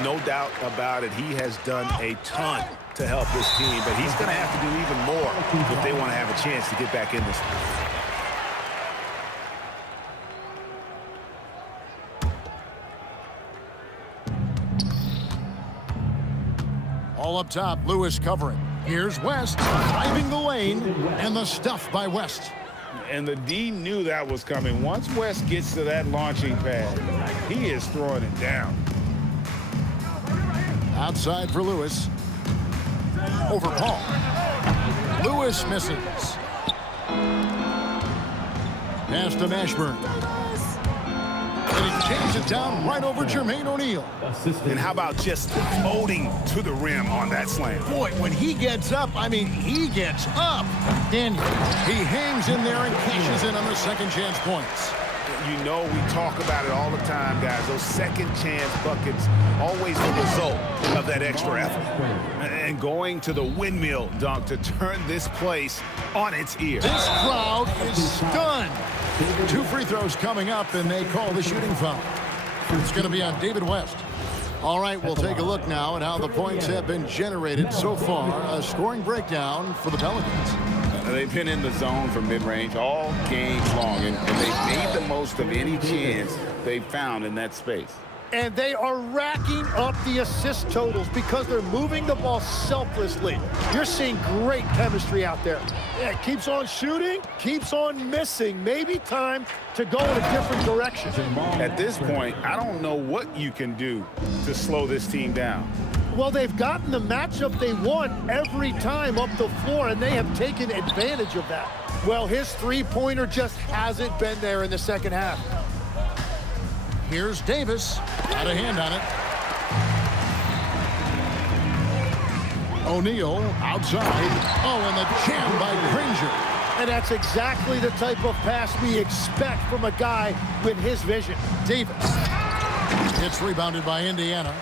No doubt about it. He has done a ton to help this team, but he's going to have to do even more if they want to have a chance to get back in this. All up top, Lewis covering. Here's West, driving the lane, and the stuff by West. And the D knew that was coming. Once West gets to that launching pad, he is throwing it down. Outside for Lewis. Over Paul. Lewis misses. Pass to Mashburn. And he jams it down right over Jermaine O'Neal. And how about just floating to the rim on that slam? Boy, when he gets up, I mean, he gets up. Then he hangs in there and cashes in on the second chance points. You know, we talk about it all the time, guys. Those second chance buckets, always the result of that extra effort. And going to the windmill dunk to turn this place on its ear. This crowd is stunned. 2 free throws coming up, and they call the shooting foul. It's going to be on David West. All right, we'll take a look now at how the points have been generated so far. A scoring breakdown for the Pelicans. They've been in the zone for mid-range all game long, and they've made the most of any chance they've found in that space. And they are racking up the assist totals because they're moving the ball selflessly. You're seeing great chemistry out there. Yeah, keeps on shooting, keeps on missing. Maybe time to go in a different direction. At this point, I don't know what you can do to slow this team down. Well, they've gotten the matchup they want every time up the floor, and they have taken advantage of that. Well, his three-pointer just hasn't been there in the second half. Here's Davis. Got a hand on it. O'Neal outside. Oh, and the jam by Granger. And that's exactly the type of pass we expect from a guy with his vision. Davis. It's rebounded by Indiana.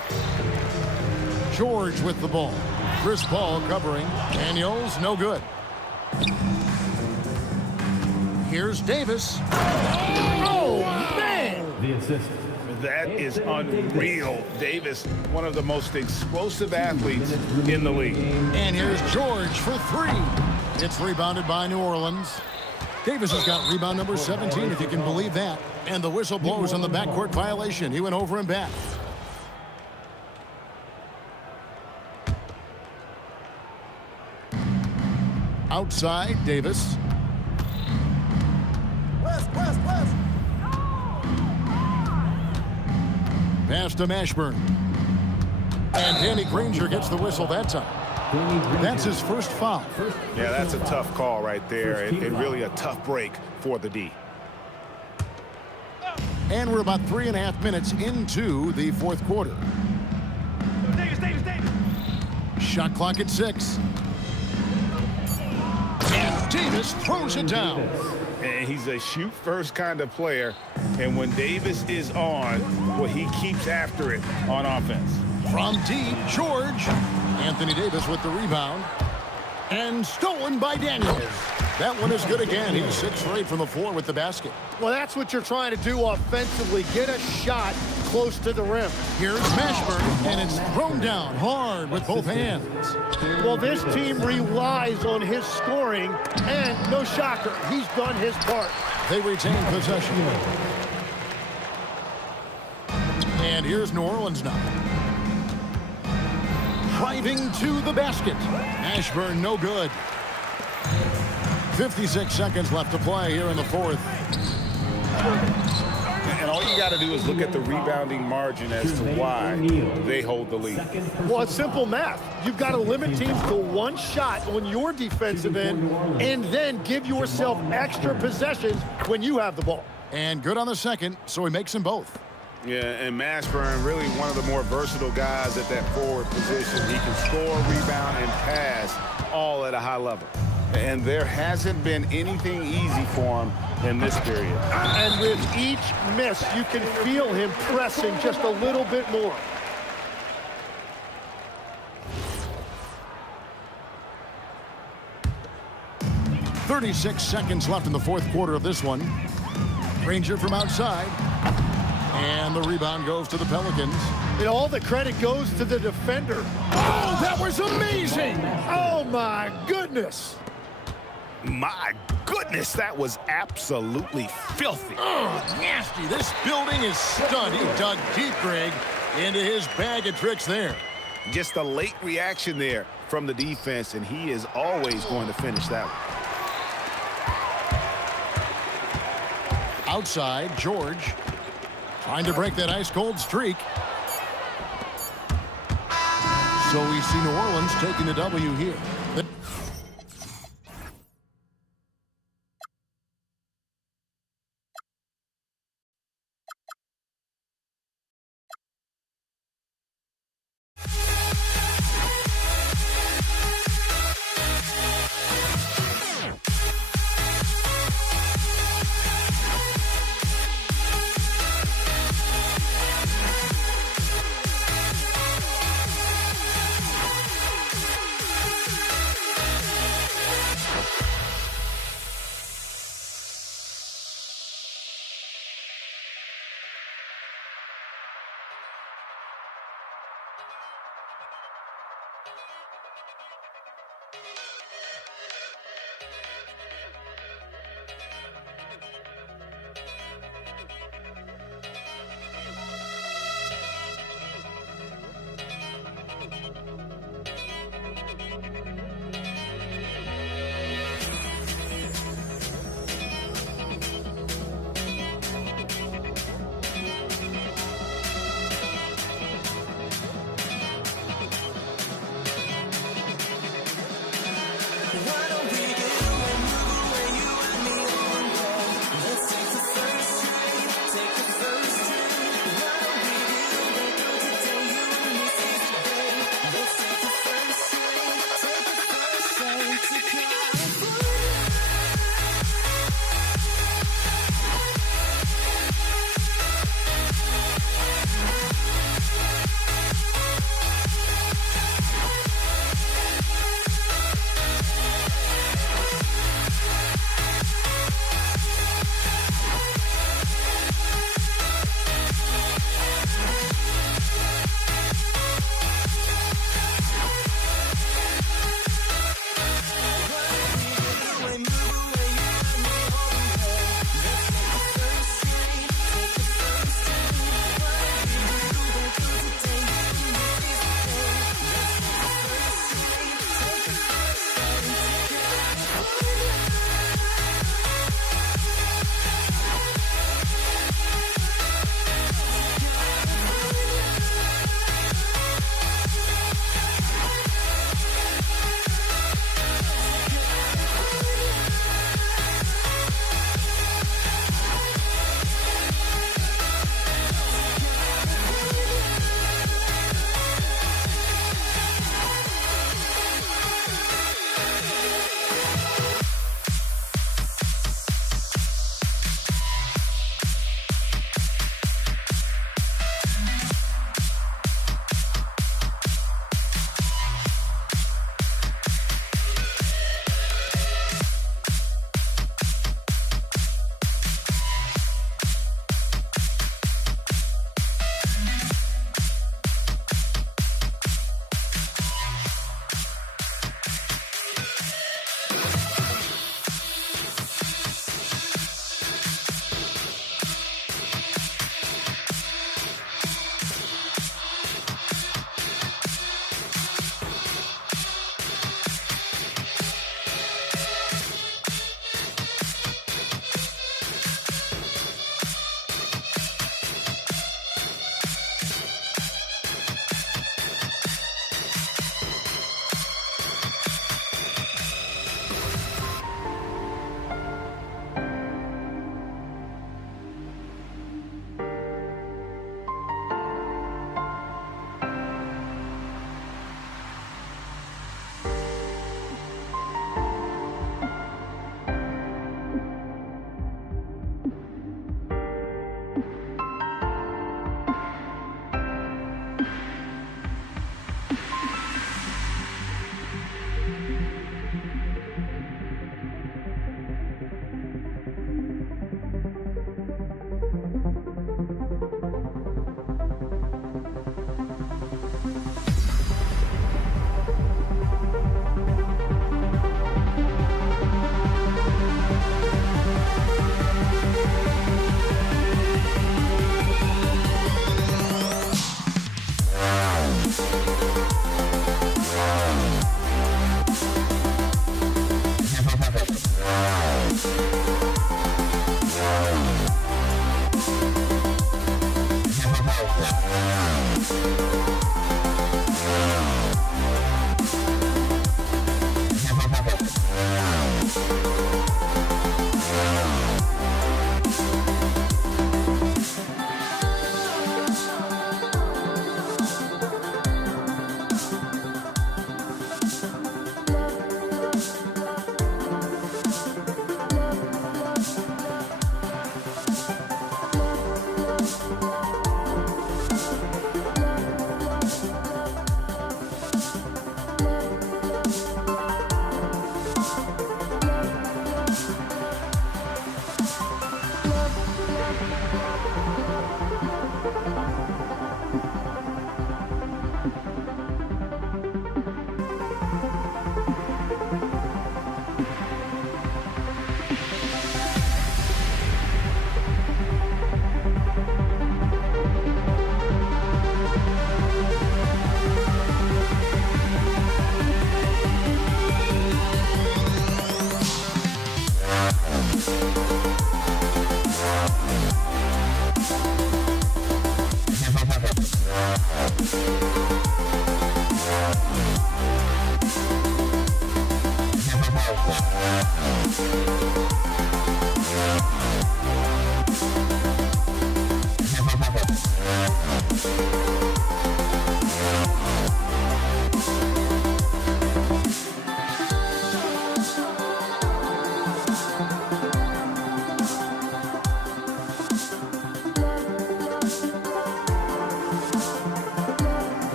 George with the ball. Chris Paul covering. Daniels, no good. Here's Davis. Oh, man! The assist. That is unreal. Davis, one of the most explosive athletes in the league. And here's George for three. It's rebounded by New Orleans. Davis has got rebound number 17, if you can believe that. And the whistle blows on the backcourt violation. He went over and back. Outside, Davis. West. Pass to Mashburn. And Danny Granger gets the whistle that time. That's his first foul. Yeah, that's a tough call right there, and really a tough break for the D. And we're about 3.5 minutes into the fourth quarter. Davis. Shot clock at 6. And Davis throws it down. And he's a shoot-first kind of player, and when Davis is on, well, he keeps after it on offense. From deep, George. Anthony Davis with the rebound. And stolen by Daniels. That one is good again. He's 6 for 8 from the floor with the basket. Well, that's what you're trying to do offensively. Get a shot close to the rim. Here's Mashburn, and it's thrown down hard with both hands. Well, this team relies on his scoring, and no shocker, he's done his part. They retain possession. And here's New Orleans now. Driving to the basket. Mashburn, no good. 56 seconds left to play here in the fourth. And all you got to do is look at the rebounding margin as to why they hold the lead. Well, it's simple math. You've got to limit teams to one shot on your defensive end and then give yourself extra possessions when you have the ball. And good on the second, so he makes them both. Yeah, and Mashburn, really one of the more versatile guys at that forward position. He can score, rebound, and pass all at a high level. And there hasn't been anything easy for him in this period. And with each miss, you can feel him pressing just a little bit more. .36 seconds left in the fourth quarter of this one. Granger from outside. And the rebound goes to the Pelicans. And all the credit goes to the defender. Oh, that was amazing! Oh, my goodness. My goodness, that was absolutely filthy. Oh, nasty. This building is stunned. He dug deep, Greg, into his bag of tricks there. Just a late reaction there from the defense, and he is always going to finish that one. Outside, George trying to break that ice-cold streak. So we see New Orleans taking the W here.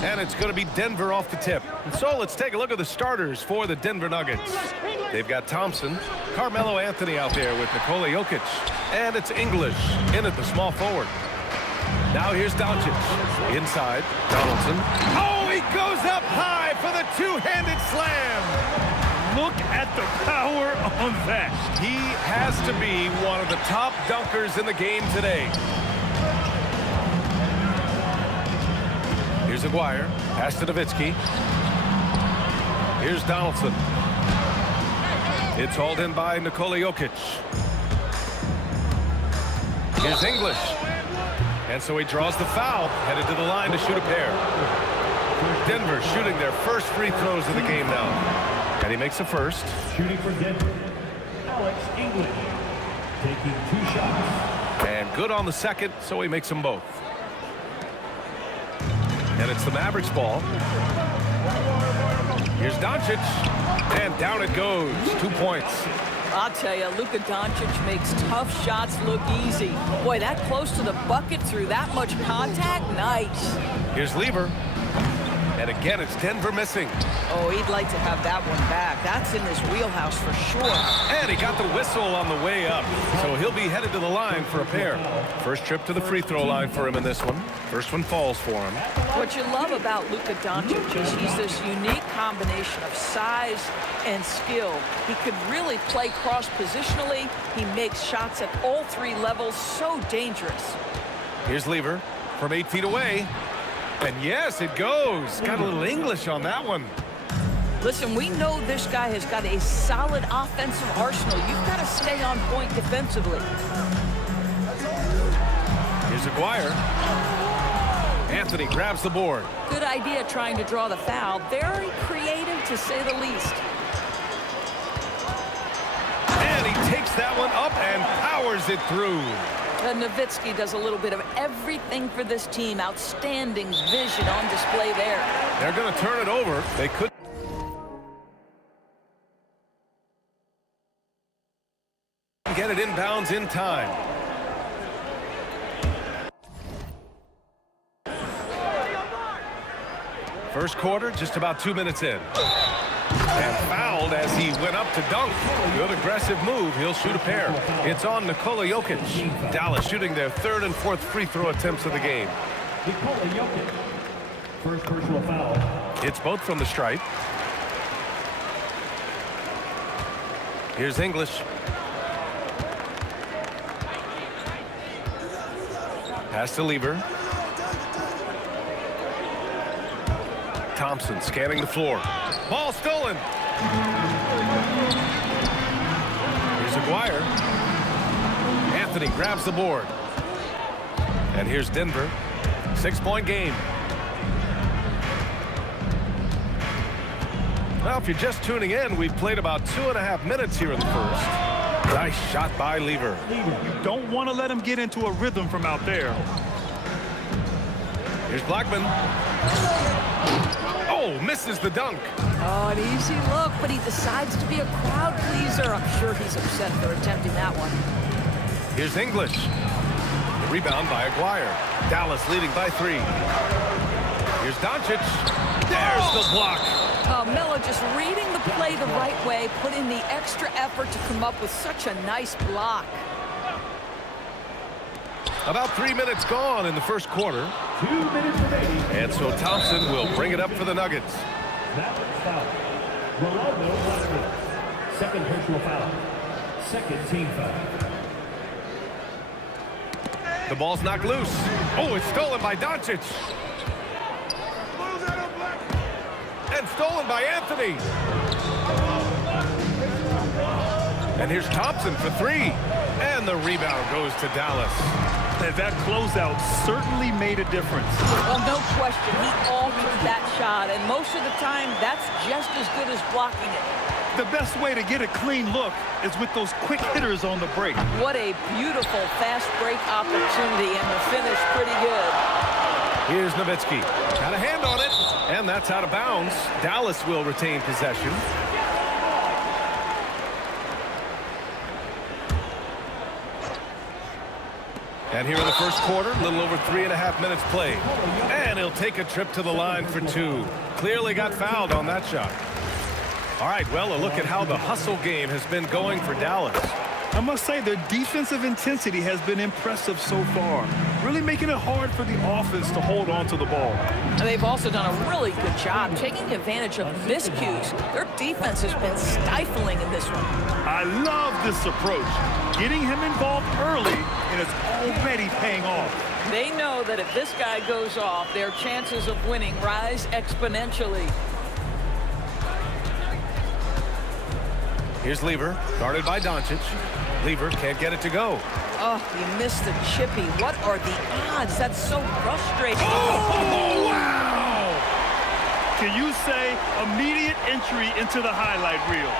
And it's going to be Denver off the tip. And so let's take a look at the starters for the Denver Nuggets. They've got Thompson, Carmelo Anthony out there with Nikola Jokic. And it's English in at the small forward. Now here's Doncic. Inside, Donaldson. Oh, he goes up high for the two-handed slam. Look at the power on that. He has to be one of the top dunkers in the game today. Here's Aguirre. Pass to Nowitzki. Here's Donaldson. It's hauled in by Nikola Jokic. Here's English. And so he draws the foul, headed to the line to shoot a pair. Denver shooting their first free throws of the game now. And he makes the first. Shooting for Denver, Alex English, taking 2 shots. And good on the second, so he makes them both. And it's the Mavericks ball. Here's Doncic. And down it goes. 2 points. I'll tell you, Luka Doncic makes tough shots look easy. Boy, that close to the bucket through that much contact, nice. Here's Lever. And again, it's Denver missing. Oh, he'd like to have that one back. That's in his wheelhouse for sure. And he got the whistle on the way up. So he'll be headed to the line for a pair. First trip to the free throw line for him in this one. First one falls for him. What you love about Luka Doncic is he's this unique combination of size and skill. He could really play cross-positionally. He makes shots at all 3 levels. So dangerous. Here's Lever from 8 feet away. And yes, it goes. Got a little English on that one. Listen, we know this guy has got a solid offensive arsenal. You've got to stay on point defensively. Here's Aguirre. Anthony grabs the board. Good idea trying to draw the foul. Very creative, to say the least. And he takes that one up and powers it through. Nowitzki does a little bit of everything for this team. Outstanding vision on display there. They're going to turn it over. They could get it inbounds in time. First quarter, just about 2 minutes in. And fouled as he went up to dunk. Good aggressive move. He'll shoot a pair. It's on Nikola Jokic. Dallas shooting their third and fourth free throw attempts of the game. Nikola Jokic. First personal foul. It's both from the stripe. Here's English. Pass to Lever. Thompson scanning the floor. Ball stolen. Here's Aguirre. Anthony grabs the board. And here's Denver. 6-point game. Well, if you're just tuning in, we've played about 2.5 minutes here in the first. Nice shot by Lever. You don't want to let him get into a rhythm from out there. Here's Blackman. Oh, misses the dunk. Oh, an easy look, but he decides to be a crowd pleaser. I'm sure he's upset for attempting that one. Here's English. The rebound by Aguirre. Dallas leading by 3. Here's Doncic. There's the block. Melo just reading the play the right way, put in the extra effort to come up with such a nice block. About 3 minutes gone in the first quarter. 2 minutes remaining. And so Thompson will bring it up for the Nuggets. That was foul. Ronaldo Blackman. Second personal foul. Second team foul. The ball's knocked loose. Oh, it's stolen by Doncic. And stolen by Anthony. And here's Thompson for 3. And the rebound goes to Dallas. And that closeout certainly made a difference. Well, no question. He altered that shot, and most of the time, that's just as good as blocking it. The best way to get a clean look is with those quick hitters on the break. What a beautiful fast break opportunity, and the finish pretty good. Here's Nowitzki. Got a hand on it, and that's out of bounds. Dallas will retain possession. And here in the first quarter, a little over 3.5 minutes played. And he'll take a trip to the line for 2. Clearly got fouled on that shot. All right, well, a look at how the hustle game has been going for Dallas. I must say their defensive intensity has been impressive so far, really making it hard for the offense to hold on to the ball. And they've also done a really good job taking advantage of miscues. Their defense has been stifling in this one. I love this approach, getting him involved early, and it's already paying off. They know that if this guy goes off, their chances of winning rise exponentially. Here's Lever, guarded by Doncic. Lever can't get it to go. Oh, he missed the chippy. What are the odds? That's so frustrating. Oh, wow! Can you say immediate entry into the highlight reel?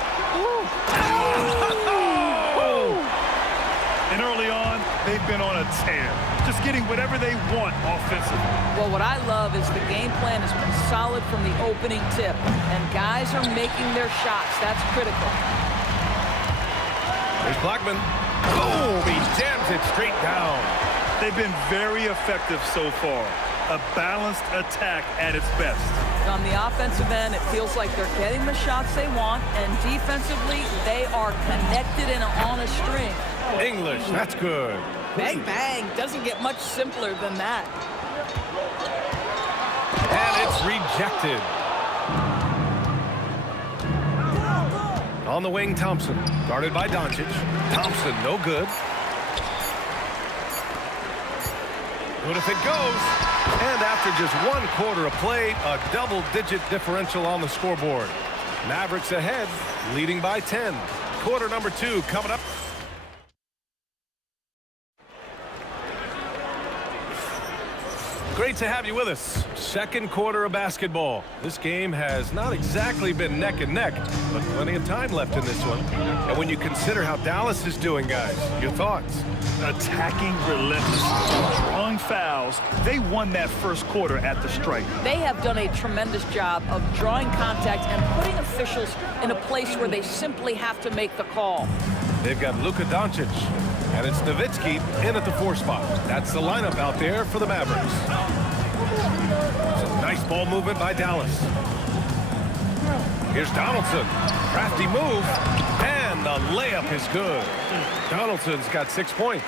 And early on, they've been on a tear, just getting whatever they want offensively. Well, what I love is the game plan has been solid from the opening tip, and guys are making their shots. That's critical. There's Blackman. Boom! He jams it straight down. They've been very effective so far. A balanced attack at its best. On the offensive end, it feels like they're getting the shots they want, and defensively, they are connected and on a string. English, that's good. Bang, bang. Doesn't get much simpler than that. And it's rejected. On the wing, Thompson, guarded by Doncic. Thompson, no good. Good if it goes. And after just 1 quarter of play, a double-digit differential on the scoreboard. Mavericks ahead, leading by 10. Quarter number 2 coming up. Great to have you with us. Second quarter of basketball. This game has not exactly been neck and neck, but plenty of time left in this one. And when you consider how Dallas is doing, guys, your thoughts? Attacking relentlessly, drawing fouls. They won that first quarter at the stripe. They have done a tremendous job of drawing contact and putting officials in a place where they simply have to make the call. They've got Luka Doncic, and it's Nowitzki in at the 4 spot. That's the lineup out there for the Mavericks. Some nice ball movement by Dallas. Here's Donaldson. Crafty move, and the layup is good. Donaldson's got 6 points.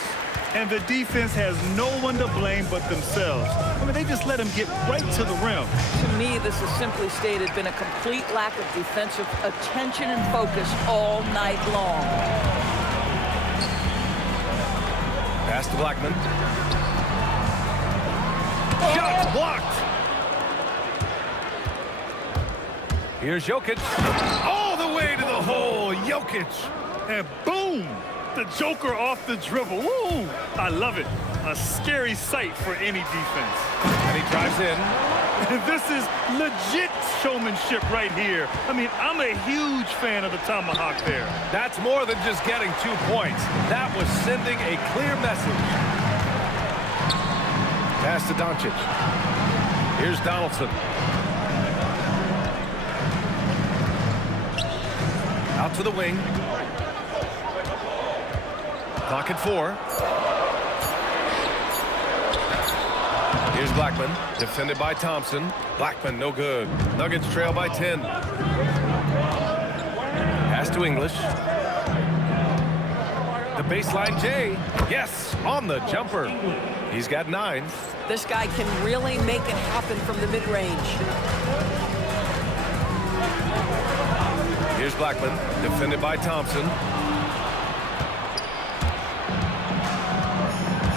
And the defense has no one to blame but themselves. I mean, they just let him get right to the rim. To me, this has simply stated been a complete lack of defensive attention and focus all night long. Pass to Blackman. Shot blocked. Here's Jokic. All the way to the hole. Jokic. And boom! The Joker off the dribble. Woo! I love it. A scary sight for any defense. And he drives in. This is legit showmanship right here. I mean, I'm a huge fan of the tomahawk there. That's more than just getting 2 points. That was sending a clear message. Pass to Doncic. Here's Donaldson. Out to the wing. Clock at 4. Here's Blackman, defended by Thompson. Blackman, no good. Nuggets trail by 10. Pass to English. The baseline J. Yes, on the jumper. He's got 9. This guy can really make it happen from the mid-range. Here's Blackman, defended by Thompson.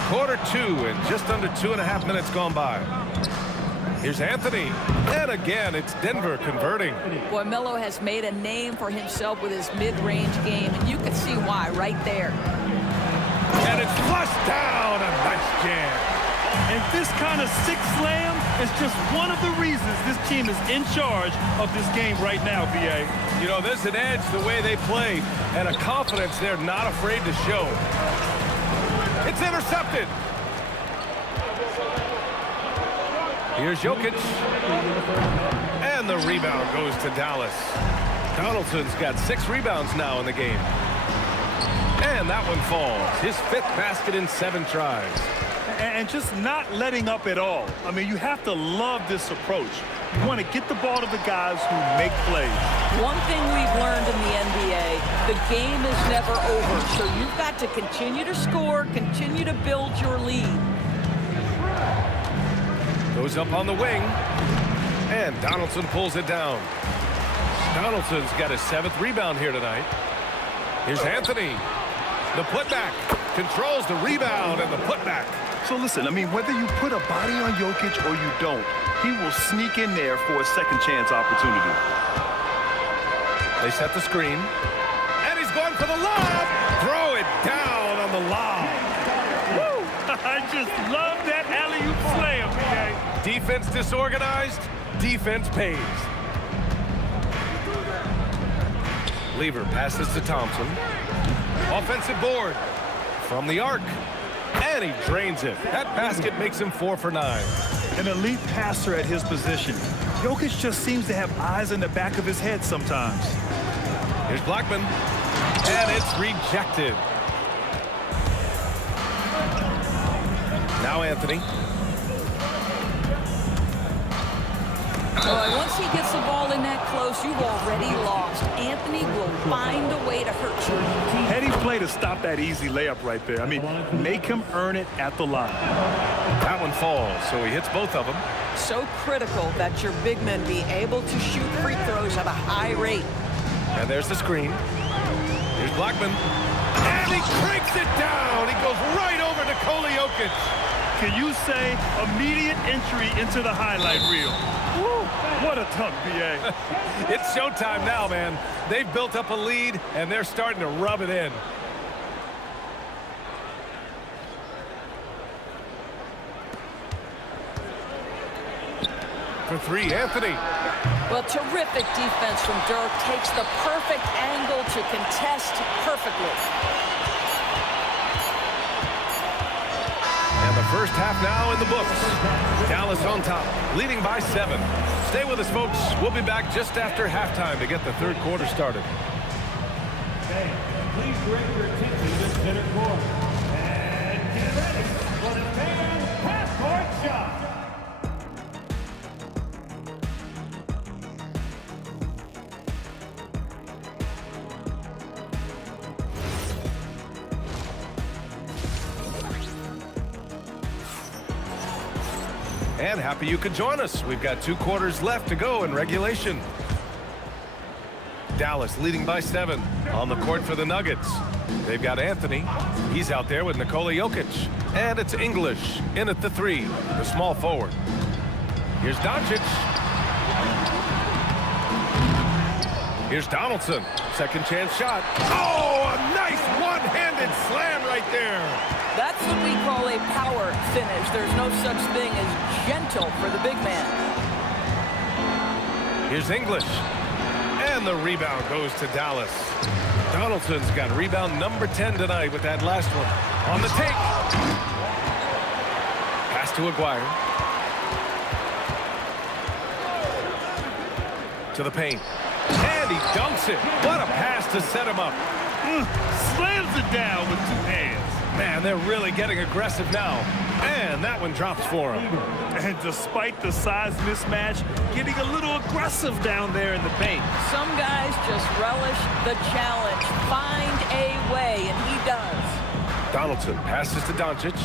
Quarter 2 and just under 2.5 minutes gone by. Here's Anthony. And again, it's Denver converting. Boy, Melo has made a name for himself with his mid-range game, and you can see why right there. And it's flushed down. A nice jam. And this kind of sick slam is just one of the reasons this team is in charge of this game right now, B.A. You know, there's an edge the way they play and a confidence they're not afraid to show. It's intercepted. Here's Jokic. And the rebound goes to Dallas. Donaldson's got 6 rebounds now in the game. And that one falls. His 5th basket in 7 tries. And just not letting up at all. I mean, you have to love this approach. You want to get the ball to the guys who make plays. One thing we've learned in the NBA, the game is never over. So you've got to continue to score, continue to build your lead. Goes up on the wing. And Donaldson pulls it down. Donaldson's got his 7th rebound here tonight. Here's Anthony. The putback. Controls the rebound and the putback. So listen, I mean, whether you put a body on Jokic or you don't, he will sneak in there for a second chance opportunity. They set the screen. And he's going for the lob. Throw it down on the lob. Woo! I just love that alley-oop slam, B.A. Defense disorganized. Defense pays. Lever passes to Thompson. Offensive board from the arc. And he drains it. That basket makes him 4 for 9. An elite passer at his position. Jokic just seems to have eyes in the back of his head sometimes. Here's Blackman. And it's rejected. Now Anthony. Well, once he gets the ball in that close, you've already lost. Anthony will find a way to hurt you. Heady play to stop that easy layup right there. I mean, make him earn it at the line. That one falls, so he hits both of them. So critical that your big men be able to shoot free throws at a high rate. And there's the screen. Here's Blackman. And he cranks it down. He goes right over to Jokic. can you say immediate entry into the highlight reel? Woo, what a dunk, B.A. It's showtime now, man. They've built up a lead, and they're starting to rub it in. For three, Anthony. Well, terrific defense from Dirk. Takes the perfect angle to contest perfectly. And the first half now in the books. Dallas on top, leading by 7. Stay with us, folks. We'll be back just after halftime to get the third quarter started. Okay, please direct your attention to the center court. And get ready for the fan half-court shot. And happy you could join us. We've got 2 quarters left to go in regulation. Dallas leading by 7 on the court for the Nuggets. They've got Anthony. He's out there with Nikola Jokic. And it's English in at the 3, the small forward. Here's Doncic. Here's Donaldson. Second chance shot. Oh, a nice one-handed slam right there. That's what we call a power finish. There's no such thing as gentle for the big man. Here's English. And the rebound goes to Dallas. Donaldson's got rebound number 10 tonight with that last one. On the take. Pass to Aguirre. To the paint. And he dunks it. What a pass to set him up. Slams it down with 2 hands. Man, they're really getting aggressive now. And that one drops for him. And despite the size mismatch, getting a little aggressive down there in the paint. Some guys just relish the challenge. Find a way, and he does. Donaldson passes to Doncic.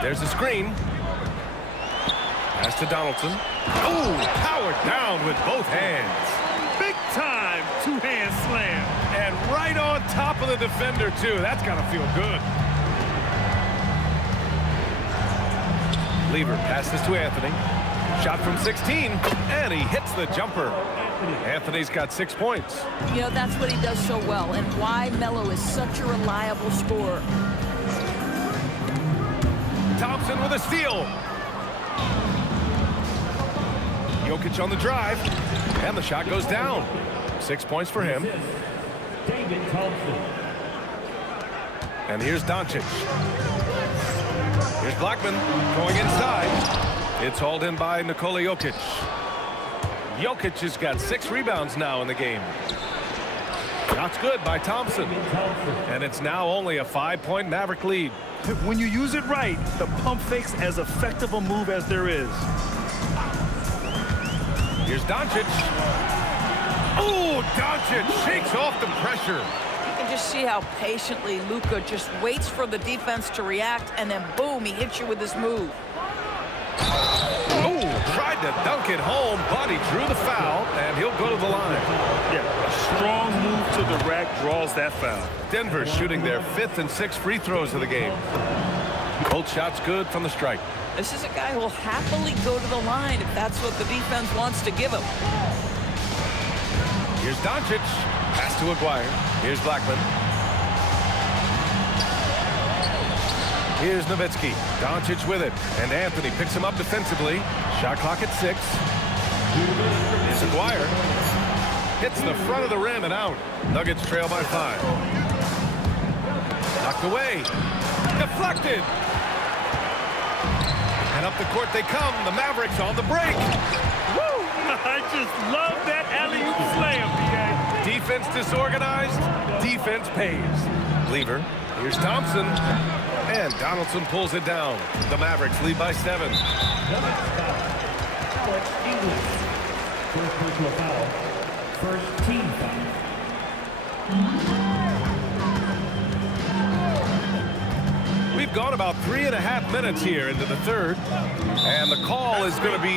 There's a screen. Pass to Donaldson. Oh, powered down with both hands. Big time 2-hand slam. And right on top of the defender, too. That's got to feel good. Lever passes to Anthony. Shot from 16, and he hits the jumper. Anthony's got 6 points. You know, that's what he does so well, and why Melo is such a reliable scorer. Thompson with a steal. Jokic on the drive, and the shot goes down. 6 points for him. David Thompson. And here's Doncic. Here's Blackman going inside. It's hauled in by Nikola Jokic. Jokic has got 6 rebounds now in the game. Shot's good by Thompson. And it's now only a 5-point Maverick lead. When you use it right, the pump fake's as effective a move as there is. Here's Doncic. Oh, Doncic shakes off the pressure. You can just see how patiently Luka just waits for the defense to react, and then boom, he hits you with this move. Oh, tried to dunk it home, but he drew the foul, and he'll go to the line. Yeah, a strong move to the rack draws that foul. Denver shooting their 5th and 6th free throws of the game. Both shots good from the strike. This is a guy who will happily go to the line if that's what the defense wants to give him. Here's Doncic. Pass to Aguirre. Here's Blackman. Here's Nowitzki. Doncic with it. And Anthony picks him up defensively. Shot clock at 6. Here's Aguirre. Hits the front of the rim and out. Nuggets trail by 5. Knocked away. Deflected. And up the court they come. The Mavericks on the break. Woo! I just love that alley-oop slam, B.A. Defense disorganized. Defense pays. Lever. Here's Thompson. And Donaldson pulls it down. The Mavericks lead by 7. Alex English. First personal foul. First team foul. We've gone about 3.5 minutes here into the third. And the call is going to be,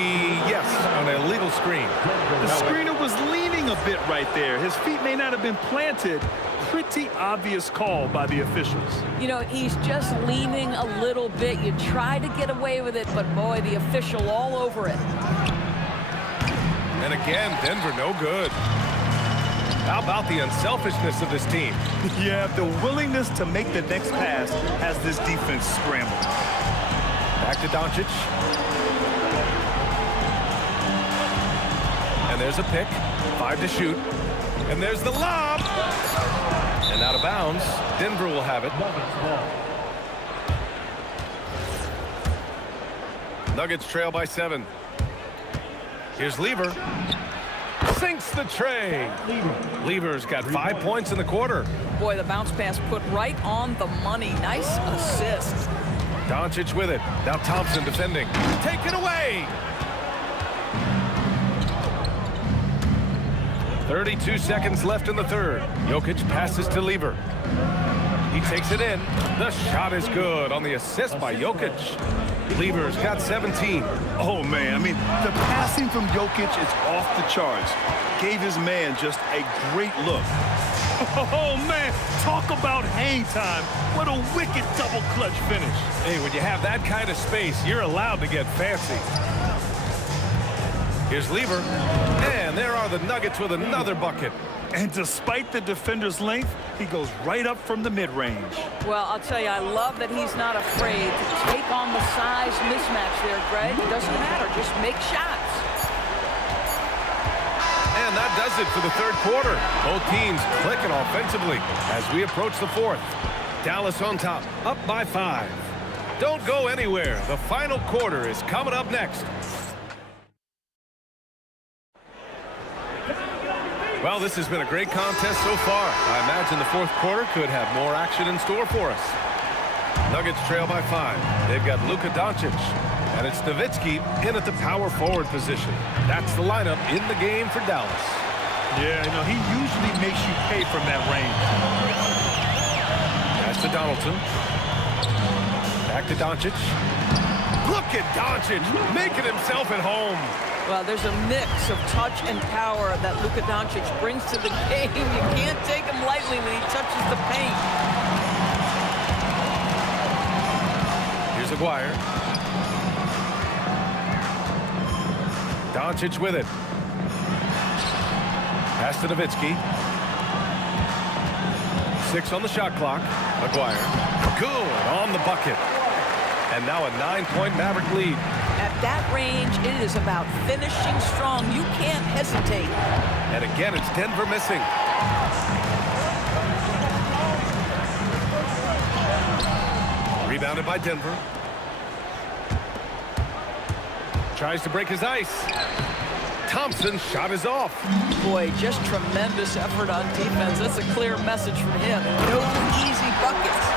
yes, an illegal screen. The screener was leaning a bit right there. His feet may not have been planted, pretty obvious call by the officials. You know, he's just leaning a little bit. You try to get away with it, but boy, the official all over it. And again, Denver no good. How about the unselfishness of this team? Yeah, the willingness to make the next pass has this defense scrambled. Back to Doncic. And there's a pick. 5 to shoot. And there's the lob. And out of bounds. Denver will have it. Nuggets trail by 7. Here's Lever. Sinks the tray. Lever's got 5 points in the quarter. Boy, the bounce pass put right on the money. Nice assist. Doncic with it. Now Thompson defending. Take it away. 32 seconds left in the third. Jokic passes to Lever. He takes it in. The shot is good on the assist by Jokic. Lever's got 17. Oh, man, I mean, the passing from Jokic is off the charts. Gave his man just a great look. Oh, man, talk about hang time. What a wicked double clutch finish. Hey, when you have that kind of space, you're allowed to get fancy. Here's Lever. And there are the Nuggets with another bucket. And despite the defender's length, he goes right up from the mid-range. Well, I'll tell you, I love that he's not afraid to take on the size mismatch there, Greg. It doesn't matter. Just make shots. And that does it for the third quarter. Both teams clicking offensively as we approach the fourth. Dallas on top, up by 5. Don't go anywhere. The final quarter is coming up next. Well, this has been a great contest so far. I imagine the fourth quarter could have more action in store for us. Nuggets trail by 5. They've got Luka Doncic. And it's Nowitzki in at the power forward position. That's the lineup in the game for Dallas. Yeah, you know, he usually makes you pay from that range. Pass to Donaldson. Back to Doncic. Look at Doncic making himself at home. Well, there's a mix of touch and power that Luka Doncic brings to the game. You can't take him lightly when he touches the paint. Here's Aguirre. Doncic with it. Pass to Nowitzki. 6 on the shot clock. Aguirre. Good on the bucket. And now a 9-point Maverick lead. At that range, it is about finishing strong. You can't hesitate. And again, it's Denver missing. Rebounded by Denver. Tries to break his ice. Thompson's shot is off. Boy, just tremendous effort on defense. That's a clear message from him. No easy buckets.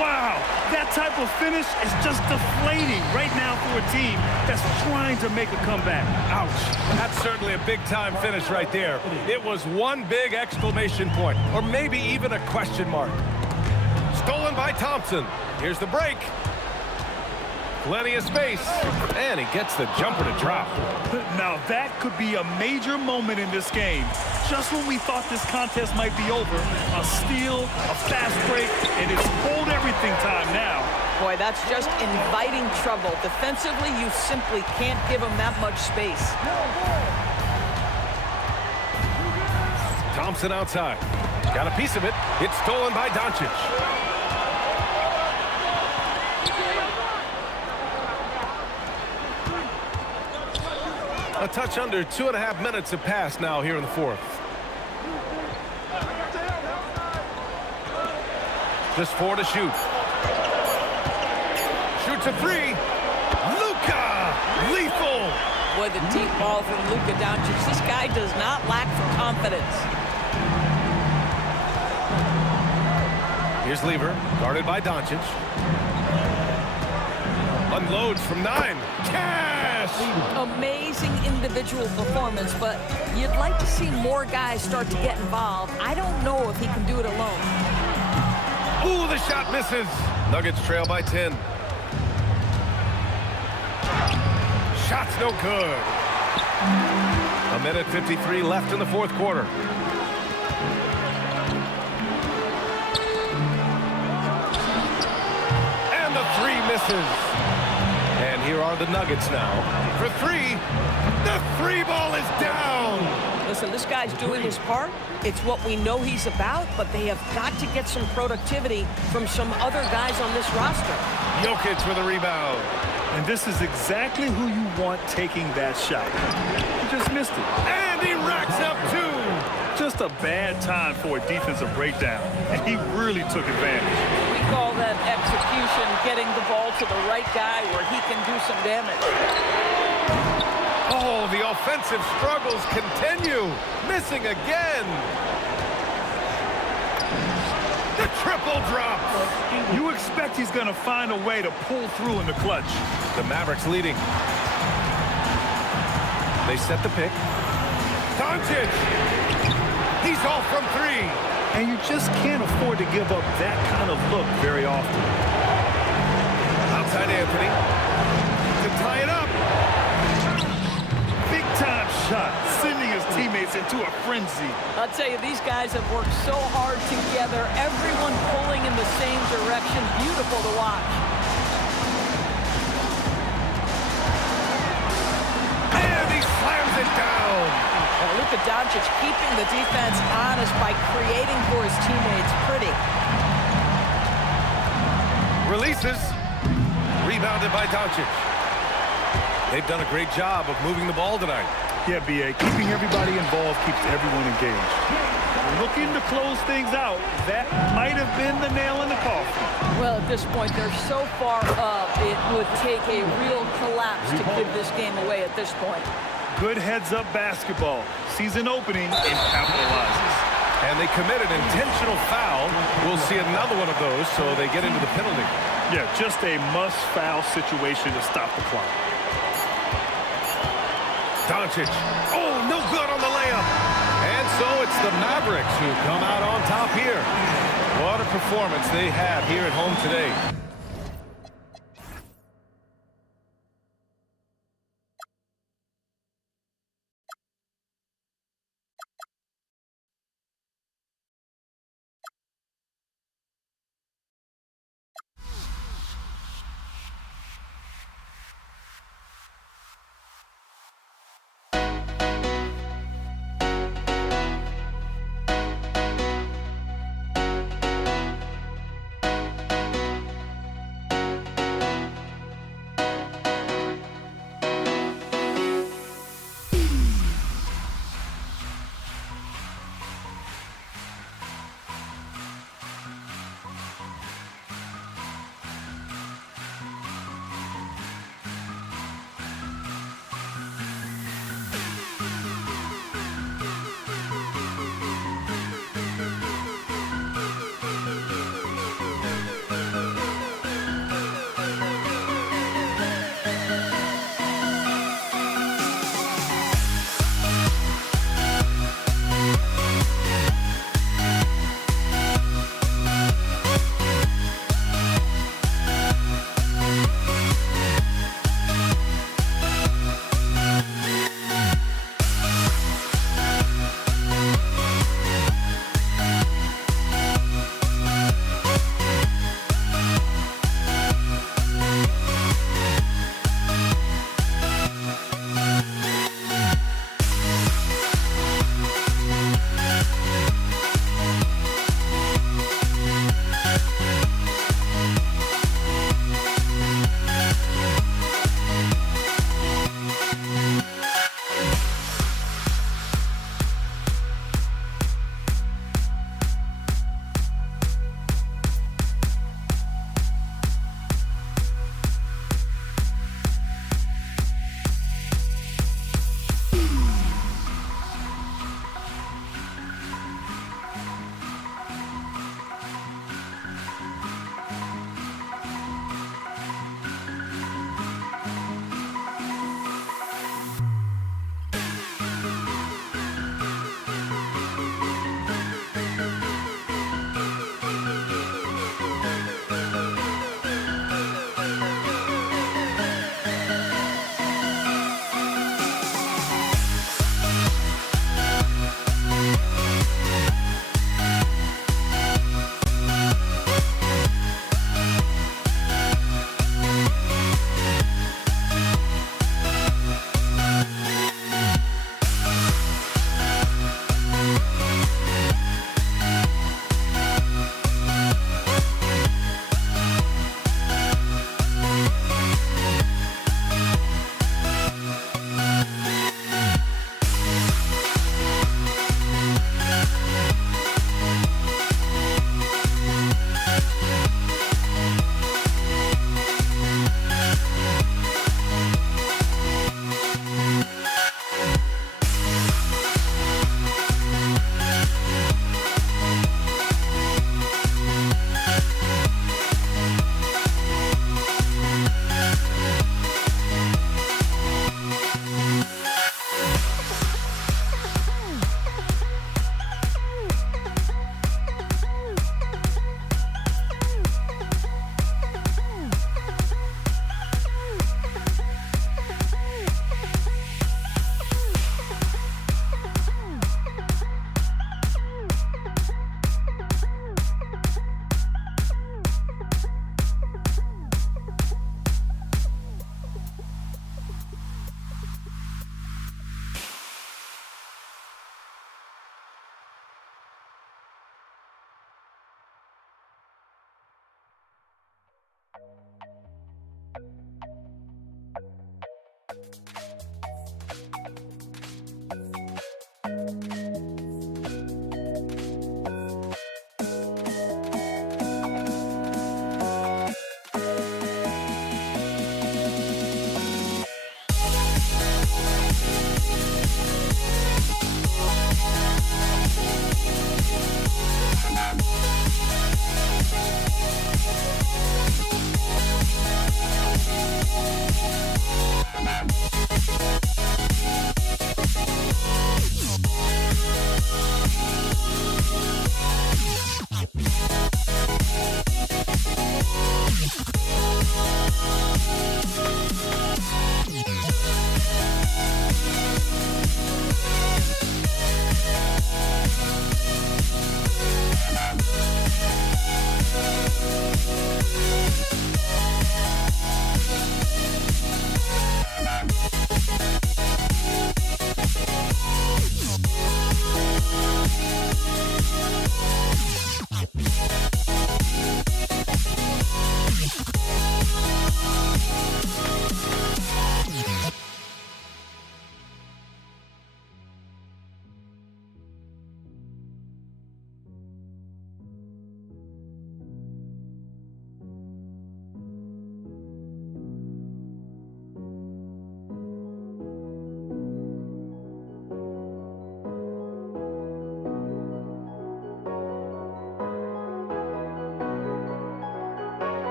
Wow, that type of finish is just deflating right now for a team that's trying to make a comeback. Ouch. That's certainly a big-time finish right there. It was one big exclamation point, or maybe even a question mark. Stolen by Thompson. Here's the break. Plenty of space, and he gets the jumper to drop. Now that could be a major moment in this game. Just when we thought this contest might be over, a steal, a fast break, and it's hold everything time now. Boy, that's just inviting trouble. Defensively, you simply can't give him that much space. Thompson outside. Got a piece of it. It's stolen by Doncic. A touch under 2.5 minutes have passed now here in the fourth. Just 4 to shoot. Shoots a 3. Luka! Lethal! Boy, the deep ball from Luka Doncic. This guy does not lack for confidence. Here's Lever, guarded by Doncic. Unloads from 9. Cash! Amazing individual performance, but you'd like to see more guys start to get involved. I don't know if he can do it alone. Ooh, the shot misses. Nuggets trail by 10. Shot's no good. 1:53 left in the fourth quarter. misses. And here are the Nuggets now. For three. The three ball is down. Listen, this guy's doing his part. It's what we know he's about, but they have got to get some productivity from some other guys on this roster. Jokic with a rebound. And this is exactly who you want taking that shot. He just missed it. And he racks up two. Just a bad time for a defensive breakdown, and he really took advantage. We call that execution, getting the ball to the right guy where he can do some damage. Oh, the offensive struggles continue. Missing again. The triple drop. You expect he's going to find a way to pull through in the clutch. The Mavericks leading. They set the pick. Doncic. He's off from three. And you just can't afford to give up that kind of look very often. Outside Anthony. To tie it up. Big-time shot, sending his teammates into a frenzy. I'll tell you, these guys have worked so hard together. Everyone pulling in the same direction. Beautiful to watch. And he slams it down. Luka Doncic keeping the defense honest by creating for his teammates. Pretty. Releases. Rebounded by Doncic. They've done a great job of moving the ball tonight. Yeah, B.A., keeping everybody involved keeps everyone engaged. Looking to close things out, that might have been the nail in the coffin. Well, at this point, they're so far up, it would take a real collapse to give this game away at this point. Good heads-up basketball. Sees an opening and capitalizes. And they commit an intentional foul. We'll see another one of those, so they get into the penalty. Yeah, just a must-foul situation to stop the clock. Doncic. Oh, no good on the layup. And so it's the Mavericks who come out on top here. What a performance they have here at home today.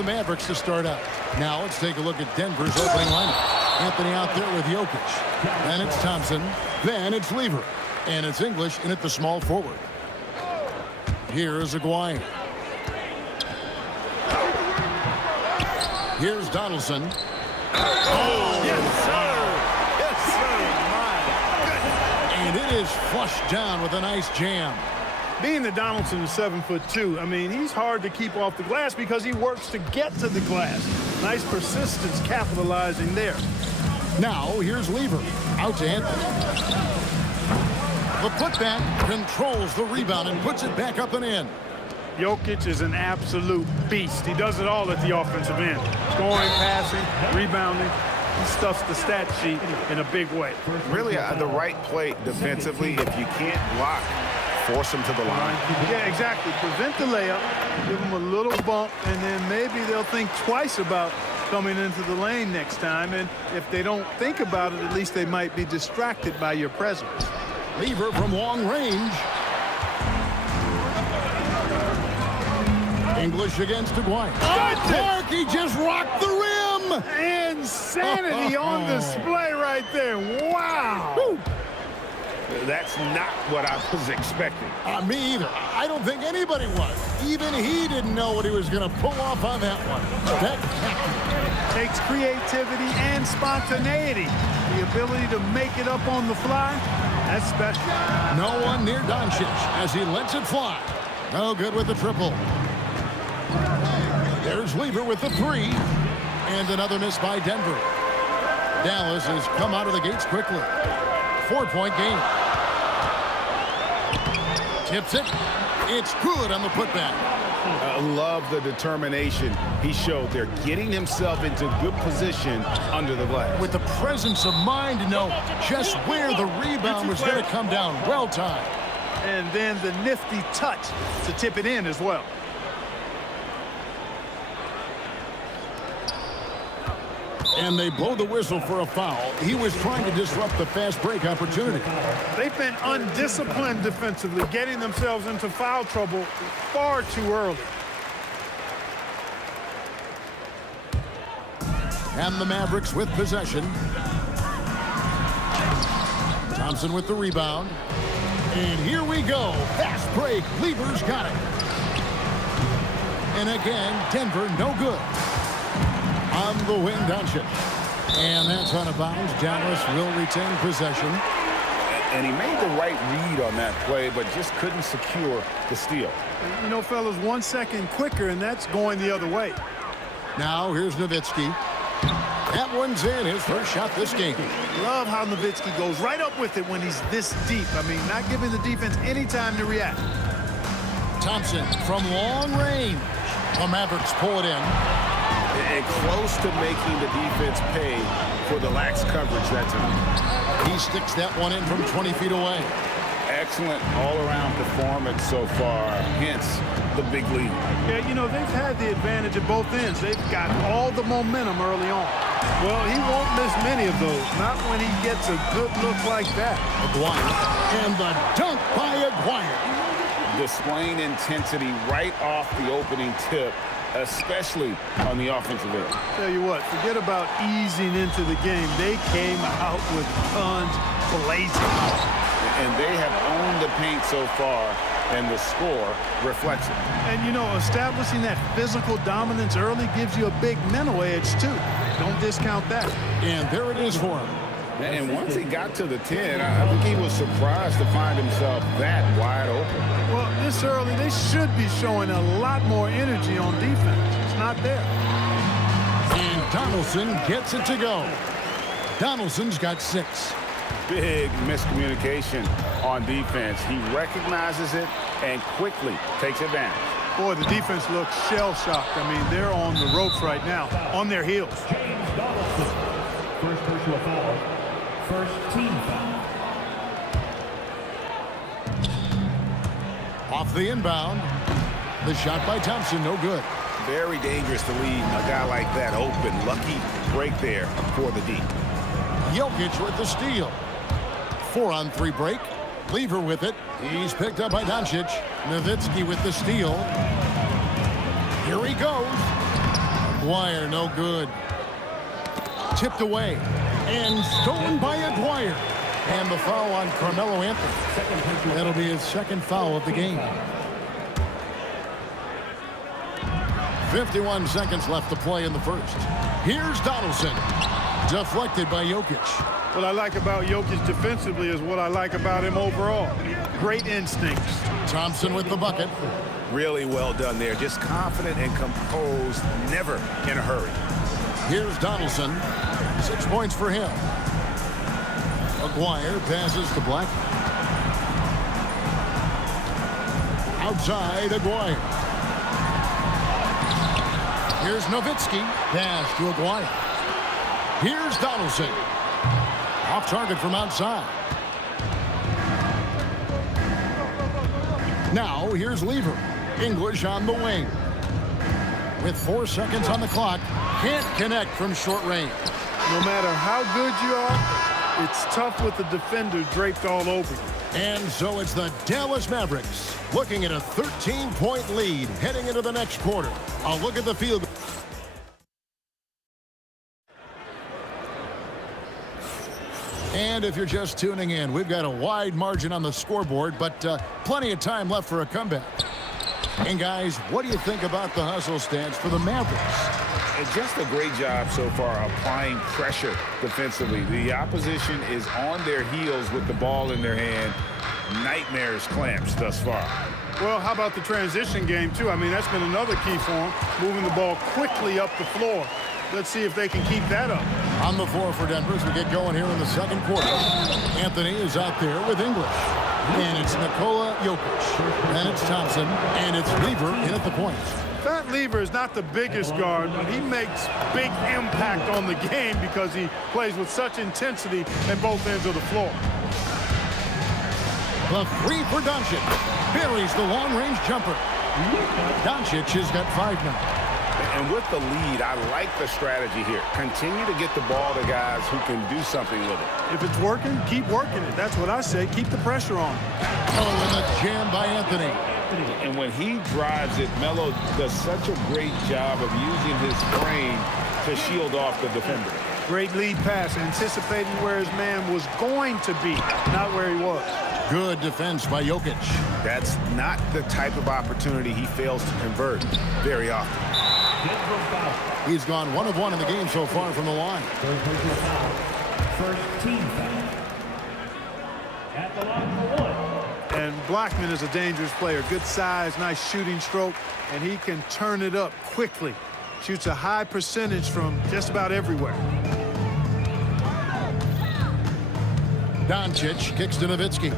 the Mavericks to start out. Now let's take a look at Denver's opening lineup. Anthony out there with Jokic. Then it's Thompson. Then it's Lever. And it's English in at the small forward. Here's Aguirre. Here's Donaldson. Oh, yes, sir. Yes, sir. My goodness. And it is flushed down with a nice jam. Being that Donaldson is 7'2", I mean, he's hard to keep off the glass because he works to get to the glass. Nice persistence capitalizing there. Now, here's Lever. Out to Anthony. The putback controls the rebound and puts it back up and in. Jokic is an absolute beast. He does it all at the offensive end. Scoring, passing, rebounding. He stuffs the stat sheet in a big way. Really, the right play defensively. If you can't block, force him to the line. Yeah, exactly. Prevent the layup, give him a little bump, and then maybe they'll think twice about coming into the lane next time. And if they don't think about it, at least they might be distracted by your presence. Lever from long range. English against Aguirre. Clark, he just rocked the rim. Insanity on display right there. Wow. Woo. That's not what I was expecting. Me either. I don't think anybody was. Even he didn't know what he was going to pull off on that one. Spectacular. Takes creativity and spontaneity. The ability to make it up on the fly, that's special. No one near Doncic as he lets it fly. No good with the triple. There's Lever with the three. And another miss by Denver. Dallas has come out of the gates quickly. 4-point game. Tips it. It's good on the putback. I love the determination he showed there, getting himself into good position under the glass. With the presence of mind to know just where the rebound was going to come down. Well timed. And then the nifty touch to tip it in as well. And they blow the whistle for a foul. He was trying to disrupt the fast break opportunity. They've been undisciplined defensively, getting themselves into foul trouble far too early. And the Mavericks with possession. Thompson with the rebound. And here we go. Fast break. Lever's got it. And again, Denver no good. On the wing, Doncic. And that's out of bounds. Dallas will retain possession. And he made the right read on that play, but just couldn't secure the steal. You know, fellas, 1 second quicker, and that's going the other way. Now here's Nowitzki. That one's in. His first shot this game. Love how Nowitzki goes right up with it when he's this deep. I mean, not giving the defense any time to react. Thompson from long range. The Mavericks pull it in. And close to making the defense pay for the lax coverage that time. He sticks that one in from 20 feet away. Excellent all-around performance so far, hence the big lead. Yeah, you know, they've had the advantage at both ends. They've got all the momentum early on. Well, he won't miss many of those, not when he gets a good look like that. Aguirre. And the dunk by Aguirre. Displaying intensity right off the opening tip, especially on the offensive end. Tell you what, forget about easing into the game. They came out with guns blazing. And they have owned the paint so far, and the score reflects it. And, you know, establishing that physical dominance early gives you a big mental edge, too. Don't discount that. And there it is for him. And once he got to the 10, I think he was surprised to find himself that wide open. Well, this early, they should be showing a lot more energy on defense. It's not there. And Donaldson gets it to go. Donaldson's got 6. Big miscommunication on defense. He recognizes it and quickly takes advantage. Boy, the defense looks shell-shocked. I mean, they're on the ropes right now, on their heels. First personal foul. First team foul. Off the inbound. The shot by Thompson, no good. Very dangerous to leave a guy like that open. Lucky break there for the D. Jokic with the steal. 4-on-3 break. Lever with it. He's picked up by Doncic. Nowitzki with the steal. Here he goes. Aguirre, no good. Tipped away and stolen by Aguirre. And the foul on Carmelo Anthony. That'll be his second foul of the game. 51 seconds left to play in the first. Here's Donaldson. Deflected by Jokic. What I like about Jokic defensively is what I like about him overall. Great instincts. Thompson with the bucket. Really well done there. Just confident and composed, never in a hurry. Here's Donaldson. 6 points for him. Aguirre passes to Black. Outside Aguirre. Here's Nowitzki. Pass to Aguirre. Here's Donaldson. Off target from outside. Now here's Lever. English on the wing. With 4 seconds on the clock. Can't connect from short range. No matter how good you are, it's tough with the defender draped all over you. And so it's the Dallas Mavericks looking at a 13-point lead heading into the next quarter. A look at the field. And if you're just tuning in, we've got a wide margin on the scoreboard, but plenty of time left for a comeback. And guys, what do you think about the hustle stance for the Mavericks? And just a great job so far applying pressure defensively. The opposition is on their heels with the ball in their hand. Nightmares clamps thus far. Well, how about the transition game, too? I mean, that's been another key for them, moving the ball quickly up the floor. Let's see if they can keep that up. On the floor for Denver as we get going here in the second quarter. Anthony is out there with English. And it's Nikola Jokic. And it's Thompson. And it's Lever in at the point. That Lever is not the biggest guard, but he makes big impact on the game because he plays with such intensity at both ends of the floor. The three for Doncic. Buries the long-range jumper. Doncic has got 5 now. And with the lead, I like the strategy here. Continue to get the ball to guys who can do something with it. If it's working, keep working it. That's what I say. Keep the pressure on. Oh, and a jam by Anthony. And when he drives it, Melo does such a great job of using his frame to shield off the defender. Great lead pass, anticipating where his man was going to be, not where he was. Good defense by Jokic. That's not the type of opportunity he fails to convert very often. He's gone 1 of 1 in the game so far from the line. First team foul. At the line for 1. And Blackman is a dangerous player. Good size, nice shooting stroke, and he can turn it up quickly. Shoots a high percentage from just about everywhere. Doncic kicks to Nowitzki.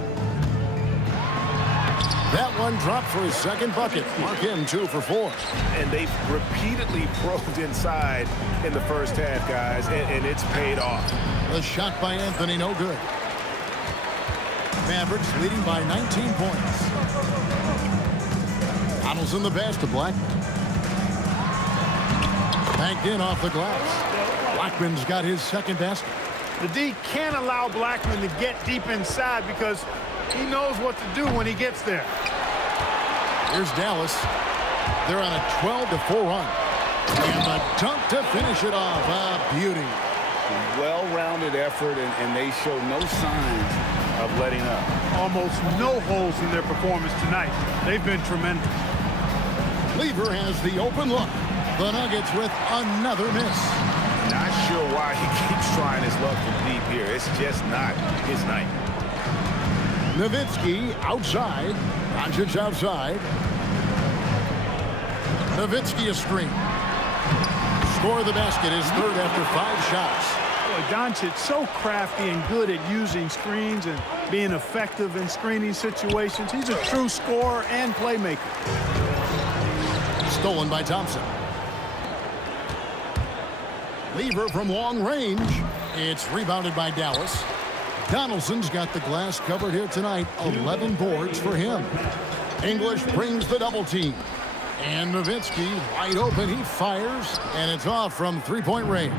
That one dropped for his second bucket. Mark him 2 for 4. And they've repeatedly probed inside in the first half, guys, and it's paid off. The shot by Anthony, no good. Mavericks leading by 19 points. Donaldson the pass to Blackman. Banked in off the glass. Blackman's got his second basket. The D can't allow Blackman to get deep inside because he knows what to do when he gets there. Here's Dallas. They're on a 12-4 run. And the dunk to finish it off. A beauty. Well-rounded effort, and they show no signs of letting up. Almost no holes in their performance tonight. They've been tremendous. Lever has the open look. The Nuggets with another miss. Not sure why he keeps trying his luck from deep here. It's just not his night. Nowitzki outside. Doncic outside. Nowitzki a screen. Score of the basket is third after 5 shots. Boy, Doncic so crafty and good at using screens and being effective in screening situations. He's a true scorer and playmaker. Stolen by Thompson. Lever from long range. It's rebounded by Dallas. Donaldson's got the glass covered here tonight. 11 boards for him. English brings the double team. And Nowitzki wide open. He fires, and it's off from 3-point range.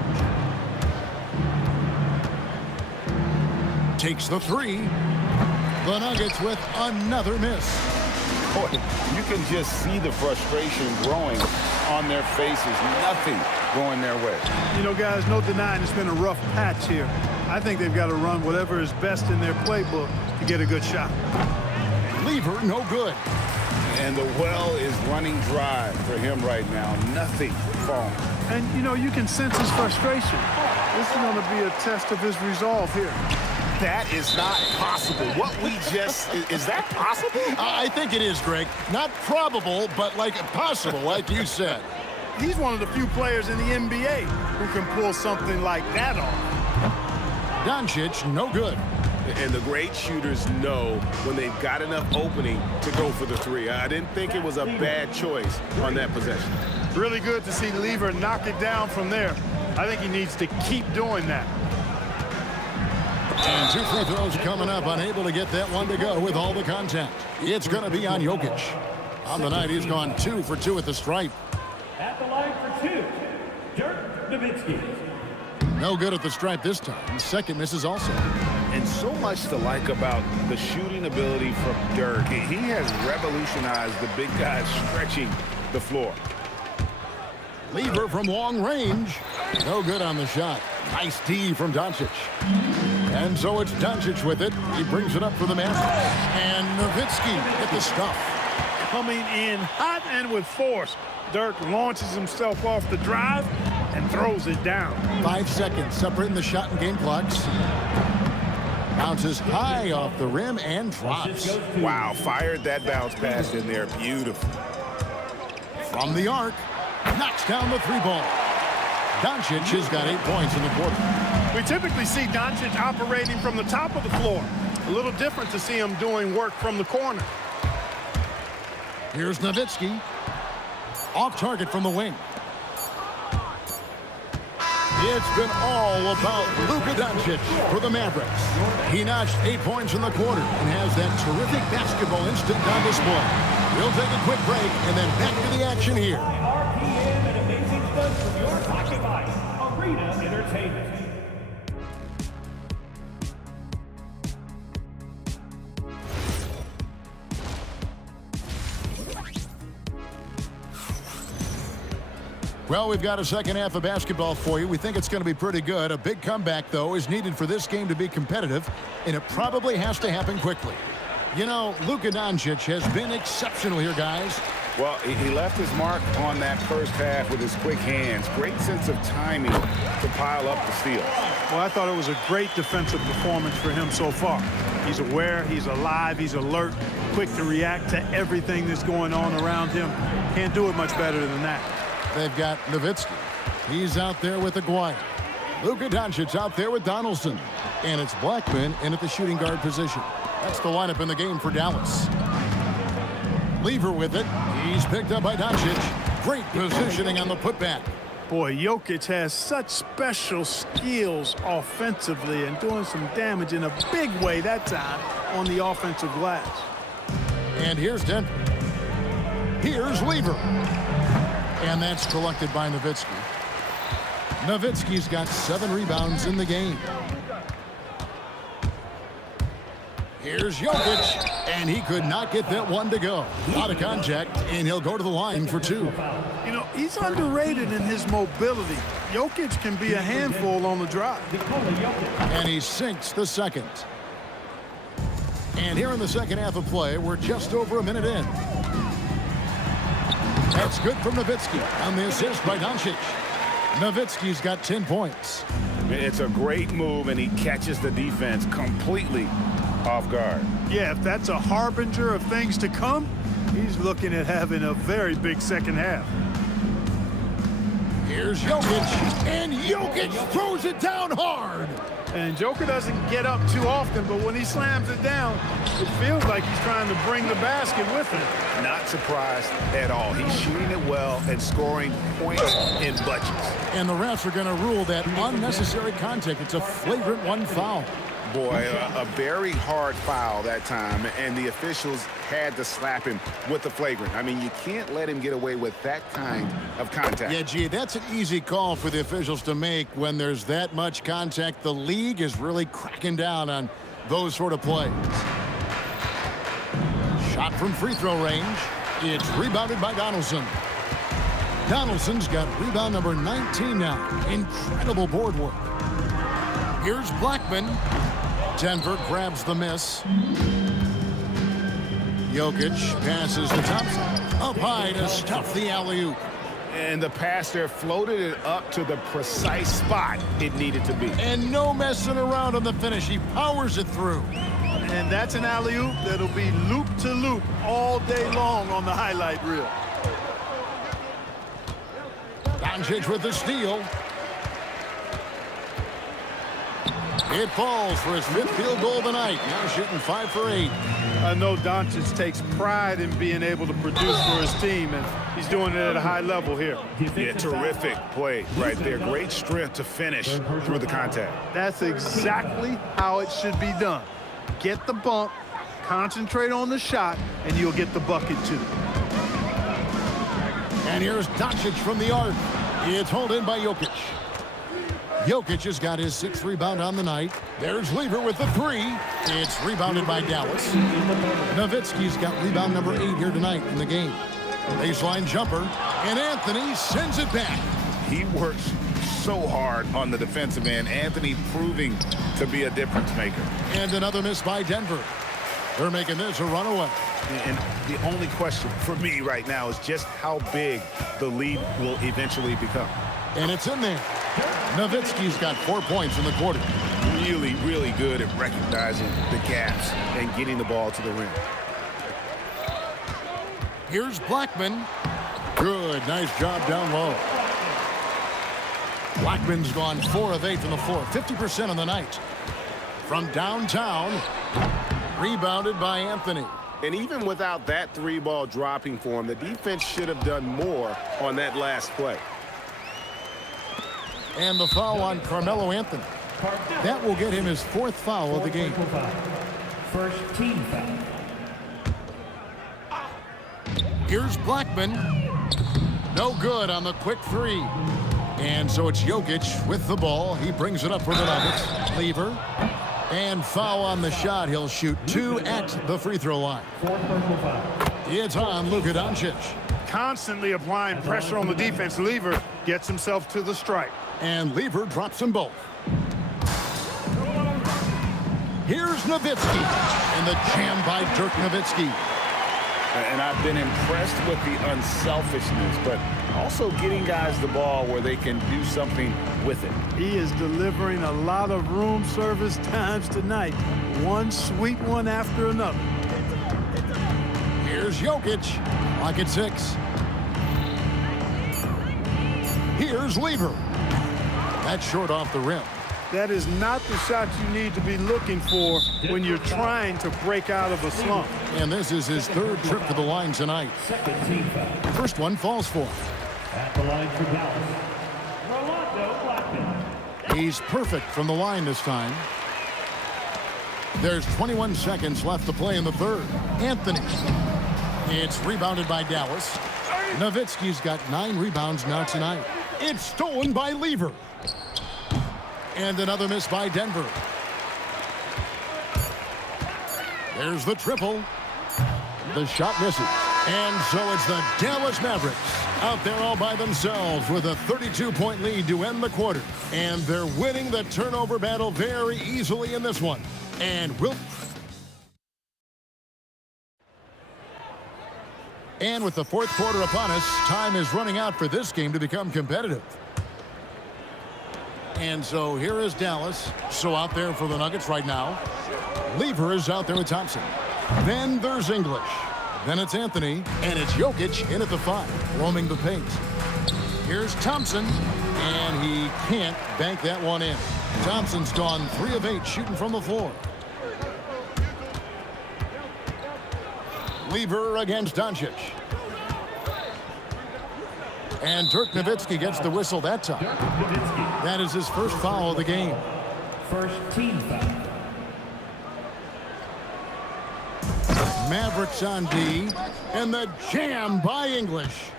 Takes the 3. The Nuggets with another miss. Boy, you can just see the frustration growing on their faces. Nothing going their way. You know, guys, no denying it's been a rough patch here. I think they've got to run whatever is best in their playbook to get a good shot. Lever, no good. And the well is running dry for him right now. Nothing falling. And, you know, you can sense his frustration. This is going to be a test of his resolve here. That is not possible. What we just, is that possible? I think it is, Greg. Not probable, but like possible, like you said. He's one of the few players in the NBA who can pull something like that off. Doncic, no good. And the great shooters know when they've got enough opening to go for the three. I didn't think it was a bad choice on that possession. Really good to see Lever knock it down from there. I think he needs to keep doing that. And 2 free throws coming up, unable to get that one to go with all the contact. It's going to be on Jokic. On the night, he's gone 2 for 2 at the stripe. At the line for 2, Dirk Nowitzki. No good at the stripe this time. Second misses also. And so much to like about the shooting ability from Dirk. He has revolutionized the big guys stretching the floor. Lever from long range. No good on the shot. Nice D from Doncic. And so it's Doncic with it. He brings it up for the Mavericks. And Nowitzki at the stuff. Coming in hot and with force. Dirk launches himself off the drive and throws it down. 5 seconds separating the shot and game clocks. Bounces high off the rim and drops. Wow, fired that bounce pass in there. Beautiful. From the arc, knocks down the 3-ball. Doncic has got 8 points in the quarter. We typically see Doncic operating from the top of the floor. A little different to see him doing work from the corner. Here's Nowitzki. Off target from the wing. It's been all about Luka Doncic for the Mavericks. He notched 8 points in the quarter and has that terrific basketball instinct on display. We'll take a quick break and then back to the action here. RPM and amazing stuff from your occupied Arena Entertainment. Well, we've got a second half of basketball for you. We think it's going to be pretty good. A big comeback, though, is needed for this game to be competitive, and it probably has to happen quickly. You know, Luka Doncic has been exceptional here, guys. Well, he left his mark on that first half with his quick hands. Great sense of timing to pile up the steals. Well, I thought it was a great defensive performance for him so far. He's aware, he's alive, he's alert, quick to react to everything that's going on around him. Can't do it much better than that. They've got Nowitzki. He's out there with Aguirre. Luka Doncic out there with Donaldson. And it's Blackman in at the shooting guard position. That's the lineup in the game for Dallas. Lever with it. He's picked up by Doncic. Great positioning on the putback. Boy, Jokic has such special skills offensively and doing some damage in a big way that time on the offensive glass. And here's Denver. Here's Lever. And that's collected by Nowitzki. Nowitzki's got 7 rebounds in the game. Here's Jokic, and he could not get that one to go. Out of contact, and he'll go to the line for 2. You know, he's underrated in his mobility. Jokic can be a handful on the drive. And he sinks the second. And here in the second half of play, we're just over a minute in. That's good from Nowitzki on the assist by Doncic. Nowitzki's got 10 points. It's a great move, and he catches the defense completely off guard. Yeah, if that's a harbinger of things to come, he's looking at having a very big second half. Here's Jokic, and Jokic throws it down hard. And Joker doesn't get up too often, but when he slams it down, it feels like he's trying to bring the basket with him. Not surprised at all. He's shooting it well and scoring points in bunches. And the refs are going to rule that unnecessary contact. It's a flagrant 1 foul. Boy, a very hard foul that time, and the officials had to slap him with the flagrant. I mean, you can't let him get away with that kind of contact. Yeah, gee, that's an easy call for the officials to make when there's that much contact. The league is really cracking down on those sort of plays. Shot from free throw range. It's rebounded by Donaldson. Donaldson's got rebound number 19 now. Incredible board work. Here's Blackman. Denver grabs the miss. Jokic passes to Thompson. Up high to stuff the alley-oop. And the pass there floated it up to the precise spot it needed to be. And no messing around on the finish. He powers it through. And that's an alley-oop that'll be loop to loop all day long on the highlight reel. Doncic with the steal. It falls for his 5th field goal of the night. Now shooting 5 for 8. I know Doncic takes pride in being able to produce for his team, and he's doing it at a high level here. Yeah, terrific play right there. Great strength to finish through the contact. That's exactly how it should be done. Get the bump, concentrate on the shot, and you'll get the bucket too. And here's Doncic from the arc. It's hauled in by Jokic. Jokic has got his 6th rebound on the night. There's Lever with the 3. It's rebounded by Dallas. Nowitzki's got rebound number 8 here tonight in the game. Baseline jumper, and Anthony sends it back. He works so hard on the defensive end. Anthony proving to be a difference maker. And another miss by Denver. They're making this a runaway. And the only question for me right now is just how big the lead will eventually become. And it's in there. Nowitzki's got 4 points in the quarter. Really, really good at recognizing the gaps and getting the ball to the rim. Here's Blackman. Good, nice job down low. Blackman's gone 4 of 8 from the floor, 50% on the night. From downtown, rebounded by Anthony. And even without that 3-ball dropping for him, the defense should have done more on that last play. And the foul on Carmelo Anthony. That will get him his 4th foul of the game. First team foul. Here's Blackman. No good on the quick 3. And so it's Jokic with the ball. He brings it up for the Nuggets. Lever. And foul on the shot. He'll shoot 2 at the free throw line. It's on Luka Doncic. Constantly applying pressure on the defense. Lever gets himself to the stripe. And Lever drops them both. Here's Nowitzki. And the jam by Dirk Nowitzki. And I've been impressed with the unselfishness, but also getting guys the ball where they can do something with it. He is delivering a lot of room service times tonight. One sweet one after another. Here's Jokic. Clock at 6. Here's Lever. That's short off the rim. That is not the shot you need to be looking for when you're trying to break out of a slump. And this is his 3rd trip to the line tonight. Second team foul. First one falls for him. At the line for Dallas, Rolando Blackman. He's perfect from the line this time. There's 21 seconds left to play in the 3rd. Anthony. It's rebounded by Dallas. Nowitzki's got 9 rebounds now tonight. It's stolen by Lever. And another miss by Denver. There's the triple. The shot misses. And so it's the Dallas Mavericks out there all by themselves with a 32-point lead to end the quarter. And they're winning the turnover battle very easily in this one. And with the 4th quarter upon us, time is running out for this game to become competitive. And so here is Dallas. So out there for the Nuggets right now. Lever is out there with Thompson. Then there's English. Then it's Anthony. And it's Jokic in at the 5, roaming the paint. Here's Thompson. And he can't bank that one in. Thompson's gone 3 of 8 shooting from the floor. Lever against Doncic. And Dirk Nowitzki gets the whistle that time. That is his 1st foul of the game. First team foul. Mavericks on D. And the jam by English.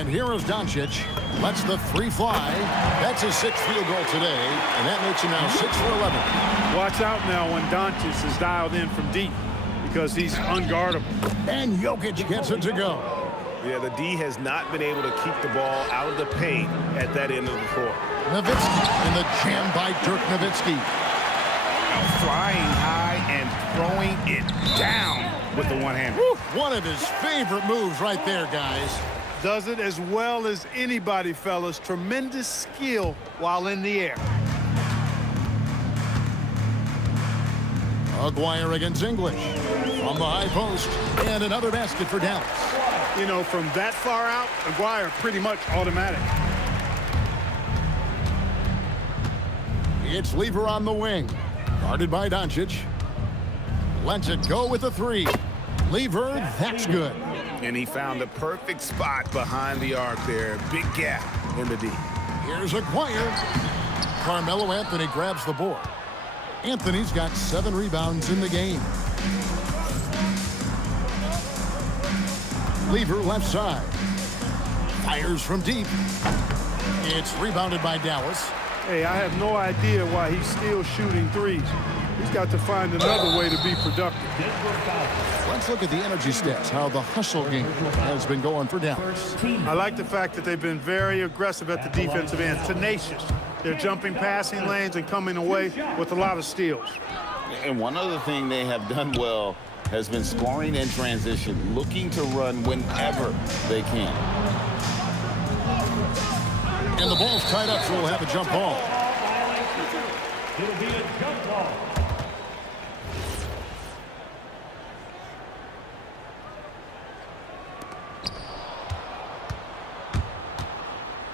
And here is Doncic. Lets the three fly. That's his 6th field goal today, and that makes him now 6 for 11. Watch out now when Doncic is dialed in from deep because he's unguardable. And Jokic gets it to go. Yeah, the D has not been able to keep the ball out of the paint at that end of the court. Nowitzki in the jam by Dirk Nowitzki. Flying high and throwing it down with the one-hand. One of his favorite moves right there, guys. Does it as well as anybody, fellas. Tremendous skill while in the air. Aguirre against English. From the high post. And another basket for Dallas. You know, from that far out, Aguirre pretty much automatic. It's Lever on the wing. Guarded by Doncic. Lets it go with the three. Lever, that's good. And he found the perfect spot behind the arc there. Big gap in the D. Here's Aguirre. Carmelo Anthony grabs the board. Anthony's got 7 rebounds in the game. Lever left side. Fires from deep. It's rebounded by Dallas. Hey, I have no idea why he's still shooting threes. He's got to find another way to be productive. Let's look at the energy stats, how the hustle game has been going for Dallas. I like the fact that they've been very aggressive at the defensive end, tenacious. They're jumping passing lanes and coming away with a lot of steals. And one other thing they have done well has been scoring in transition, looking to run whenever they can. And the ball's tied up, so we'll have a jump ball. It'll be a jump ball.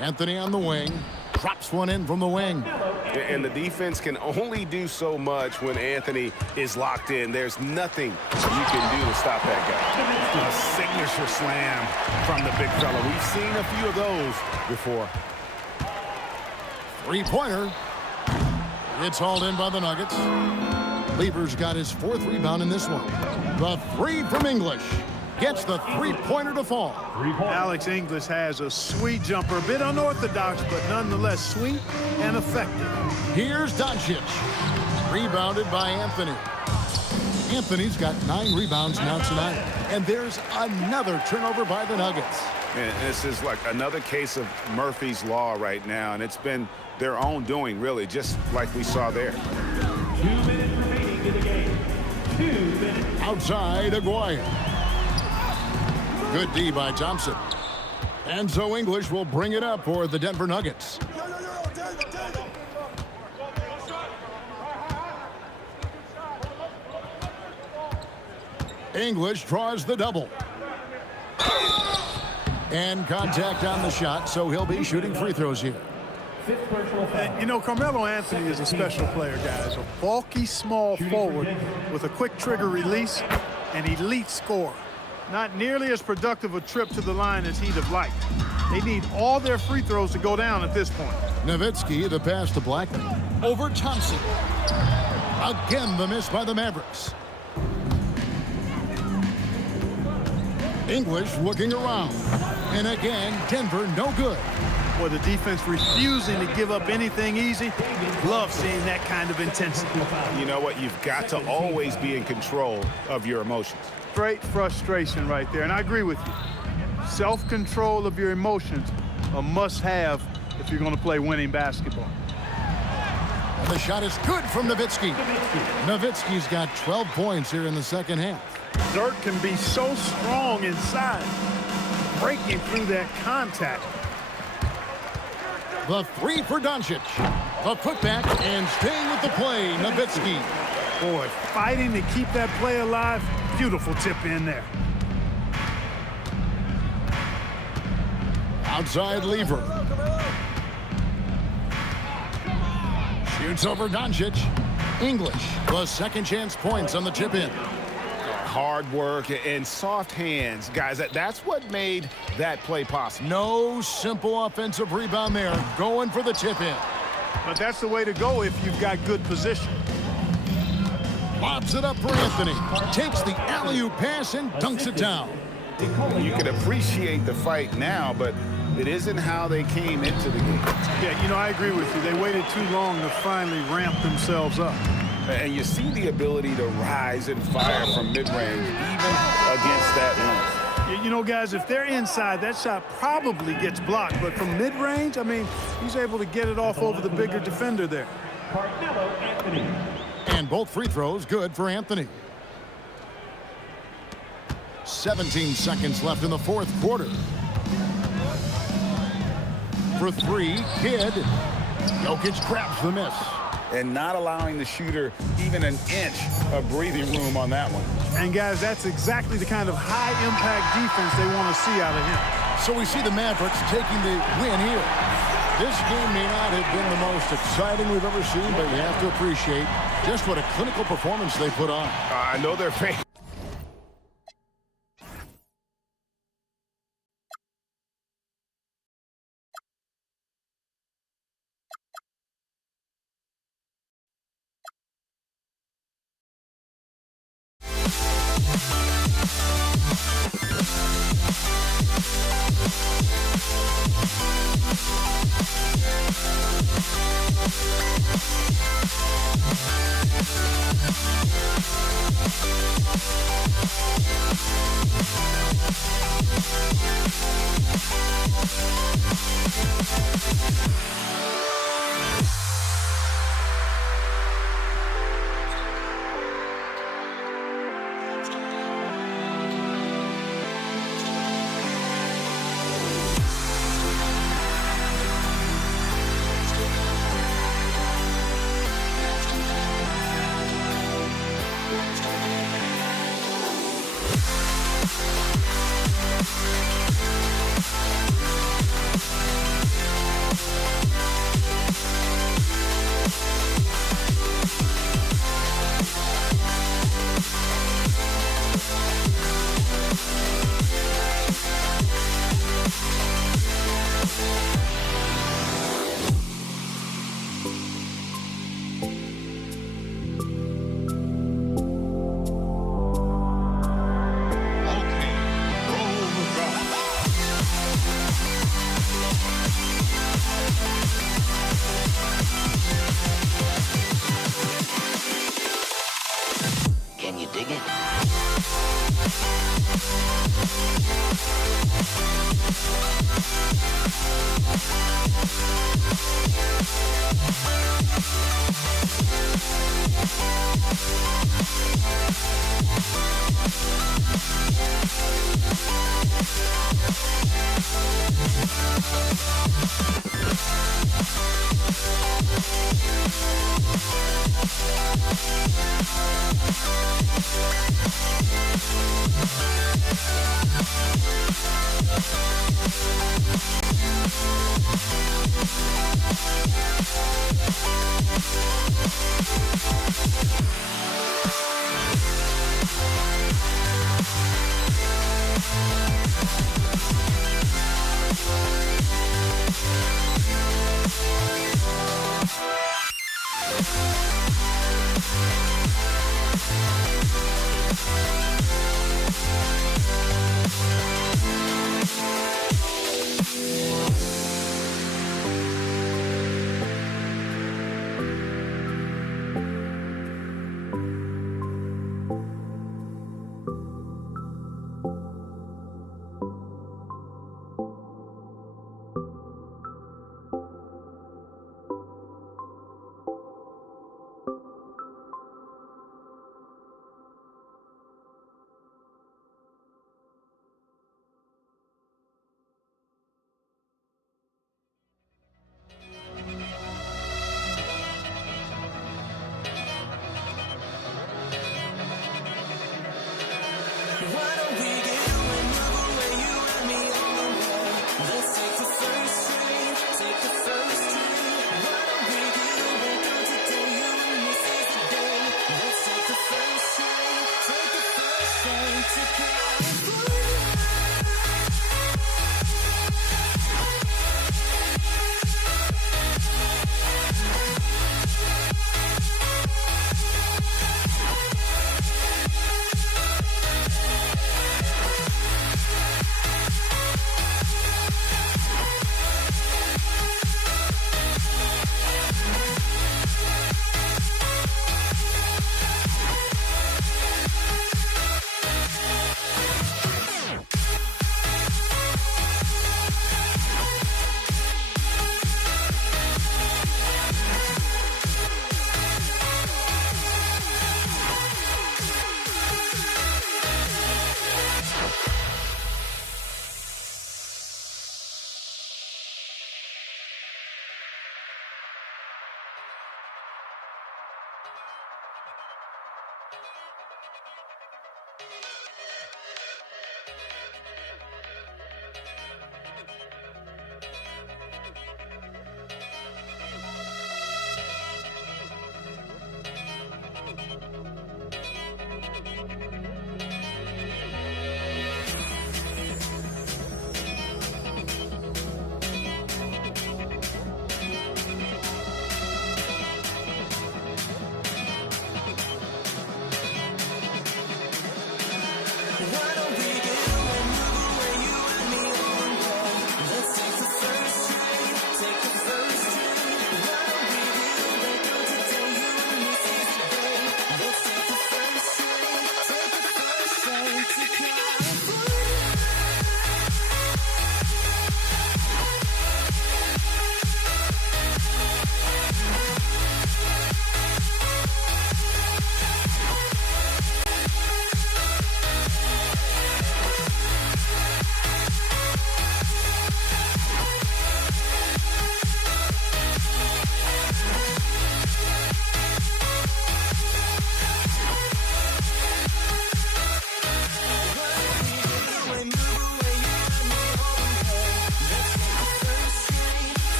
Anthony on the wing. Drops one in from the wing. And the defense can only do so much when Anthony is locked in. There's nothing you can do to stop that guy. A signature slam from the big fella. We've seen a few of those before. Three-pointer. It's hauled in by the Nuggets. Lever's got his 4th rebound in this one. The three from English. Gets the three-pointer to fall. Alex English has a sweet jumper, a bit unorthodox, but nonetheless sweet and effective. Here's Doncic. Rebounded by Anthony. Anthony's got 9 rebounds now tonight. And there's another turnover by the Nuggets. And this is like another case of Murphy's Law right now, and it's been their own doing, really, just like we saw there. 2 minutes remaining in the game. 2 minutes. Outside, Aguirre. Good D by Thompson. And so English will bring it up for the Denver Nuggets. English draws the double. And contact on the shot, so he'll be shooting free throws here. You know, Carmelo Anthony is a special player, guys. A bulky, small forward with a quick trigger release and elite scorer. Not nearly as productive a trip to the line as he'd have liked. They need all their free throws to go down at this point. Nowitzki, the pass to Blackman. Over Thompson. Again, the miss by the Mavericks. English looking around. And again, Denver no good. Boy, the defense refusing to give up anything easy. Love seeing that kind of intensity. You know what? You've got to always be in control of your emotions. Straight frustration right there, and I agree with you. Self-control of your emotions, a must-have if you're going to play winning basketball. And the shot is good from Nowitzki. Nowitzki's got 12 points here in the second half. Dirk can be so strong inside, breaking through that contact. The three for Doncic. The putback and staying with the play, Nowitzki. Boy, fighting to keep that play alive. Beautiful tip in there. Outside Lever. Shoots over Doncic. English, the second chance points on the tip in. Hard work and soft hands, guys. That's what made that play possible. No simple offensive rebound there. Going for the tip in. But that's the way to go if you've got good position. Lobs it up for Anthony. Takes the alley-oop pass and dunks it down. You can appreciate the fight now, but it isn't how they came into the game. Yeah, you know, I agree with you. They waited too long to finally ramp themselves up. And you see the ability to rise and fire from mid-range, even against that length. You know, guys, if they're inside, that shot probably gets blocked. But from mid-range, I mean, he's able to get it off over the bigger defender there. Carmelo Anthony. And both free throws good for Anthony. 17 seconds left in the fourth quarter. For three, Kidd. Jokic grabs the miss. And not allowing the shooter even an inch of breathing room on that one. And, guys, that's exactly the kind of high-impact defense they want to see out of him. So we see the Mavericks taking the win here. This game may not have been the most exciting we've ever seen, but you have to appreciate just what a clinical performance they put on. I know they're fans. Can you dig it?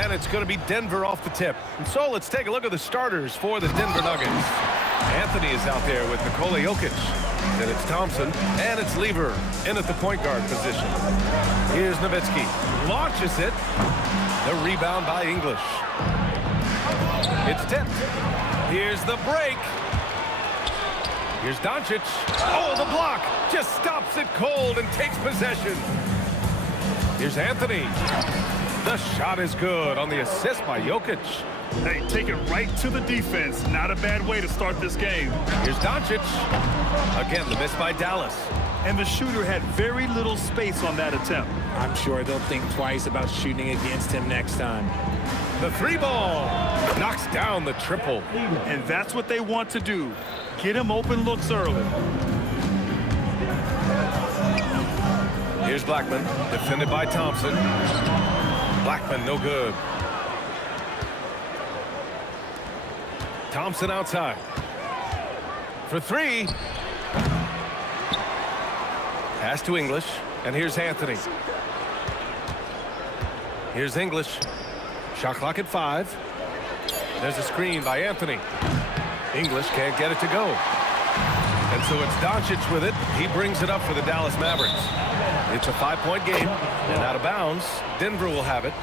And it's going to be Denver off the tip. And so let's take a look at the starters for the Denver Nuggets. Anthony is out there with Nikola Jokic. Then it's Thompson, and it's Lever in at the point guard position. Here's Nowitzki. Launches it. The rebound by English. It's tipped. Here's the break. Here's Doncic. Oh, the block. Just stops it cold and takes possession. Here's Anthony. The shot is good on the assist by Jokic. Hey, take it right to the defense. Not a bad way to start this game. Here's Doncic. Again, the miss by Dallas. And the shooter had very little space on that attempt. I'm sure they'll think twice about shooting against him next time. The three ball knocks down the triple. And that's what they want to do. Get him open looks early. Here's Blackman, defended by Thompson. Blackman, no good. Thompson outside. For three. Pass to English, and here's Anthony. Here's English. Shot clock at 5. There's a screen by Anthony. English can't get it to go. And so it's Doncic with it. He brings it up for the Dallas Mavericks. It's a 5-point game, and out of bounds. Denver will have it.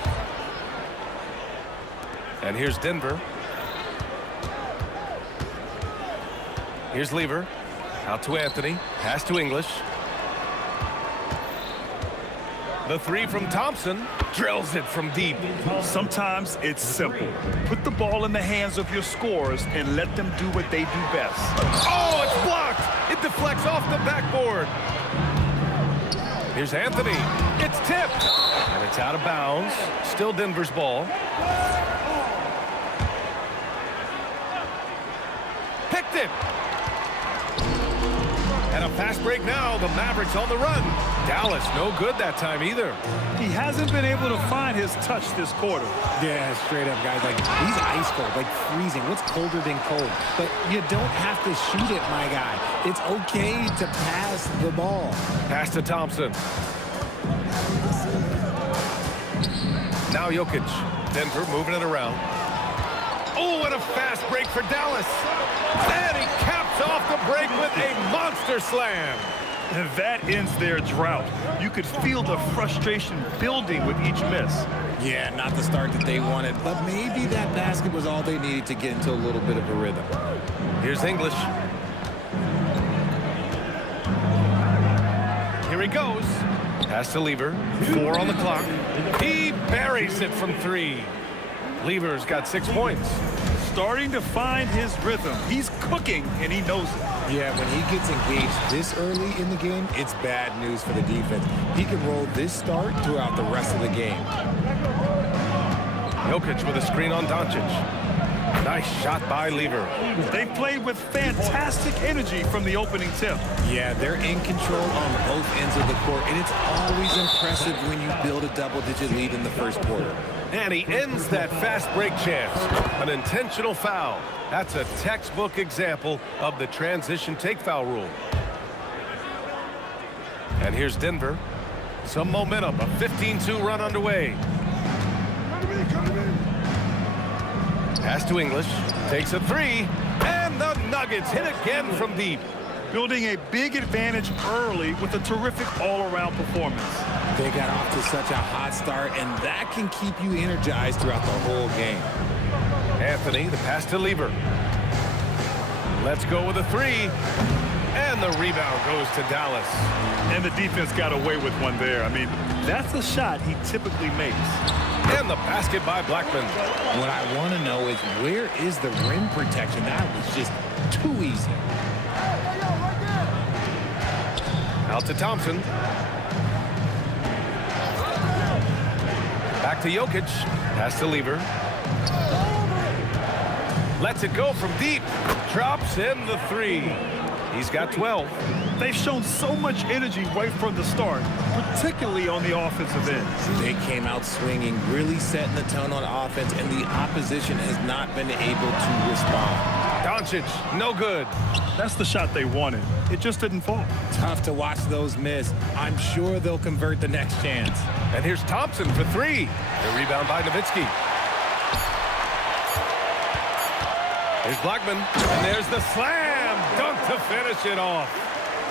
And here's Denver. Here's Lever. Out to Anthony. Pass to English. The three from Thompson. Drills it from deep. Sometimes it's simple. Put the ball in the hands of your scorers and let them do what they do best. Oh, it's blocked. It deflects off the backboard. Here's Anthony. It's tipped. And it's out of bounds. Still Denver's ball. Picked it. And a fast break now. The Mavericks on the run. Dallas no good that time either. He hasn't been able to find his touch this quarter. Yeah, straight up, guys. Like, he's ice cold, like freezing. What's colder than cold? But you don't have to shoot it, my guy. It's okay to pass the ball. Pass to Thompson. Now Jokic. Denver moving it around. Oh, and a fast break for Dallas. And he caps off the break with a monster slam. And that ends their drought. You could feel the frustration building with each miss. Yeah, not the start that they wanted, but maybe that basket was all they needed to get into a little bit of a rhythm. Here's English. Here he goes. Pass to Lever. 4 on the clock. He buries it from 3. Lever's got 6 points. Starting to find his rhythm. He's cooking, and he knows it. Yeah, when he gets engaged this early in the game, it's bad news for the defense. He can roll this start throughout the rest of the game. Jokic with a screen on Doncic. Nice shot by Lever. They played with fantastic energy from the opening tip. Yeah, they're in control on both ends of the court, and it's always impressive when you build a double-digit lead in the first quarter. And he ends that fast break chance. An intentional foul. That's a textbook example of the transition take foul rule. And here's Denver. Some momentum. A 15-2 run underway. Pass to English. Takes a three. And the Nuggets hit again from deep. Building a big advantage early with a terrific all-around performance. They got off to such a hot start, and that can keep you energized throughout the whole game. Anthony, the pass to Lever. Let's go with a three. And the rebound goes to Dallas. And the defense got away with one there. I mean, that's a shot he typically makes. And the basket by Blackman. What I want to know is, where is the rim protection? That was just too easy. Out to Thompson. Back to Jokic. Pass to Lever. Lets it go from deep. Drops in the three. He's got 12. They've shown so much energy right from the start, particularly on the offensive end. They came out swinging, really setting the tone on offense, and the opposition has not been able to respond. Doncic, no good. That's the shot they wanted. It just didn't fall. Tough to watch those miss. I'm sure they'll convert the next chance. And here's Thompson for three. The rebound by Nowitzki. Here's Blackman, and there's the slam dunk to finish it off.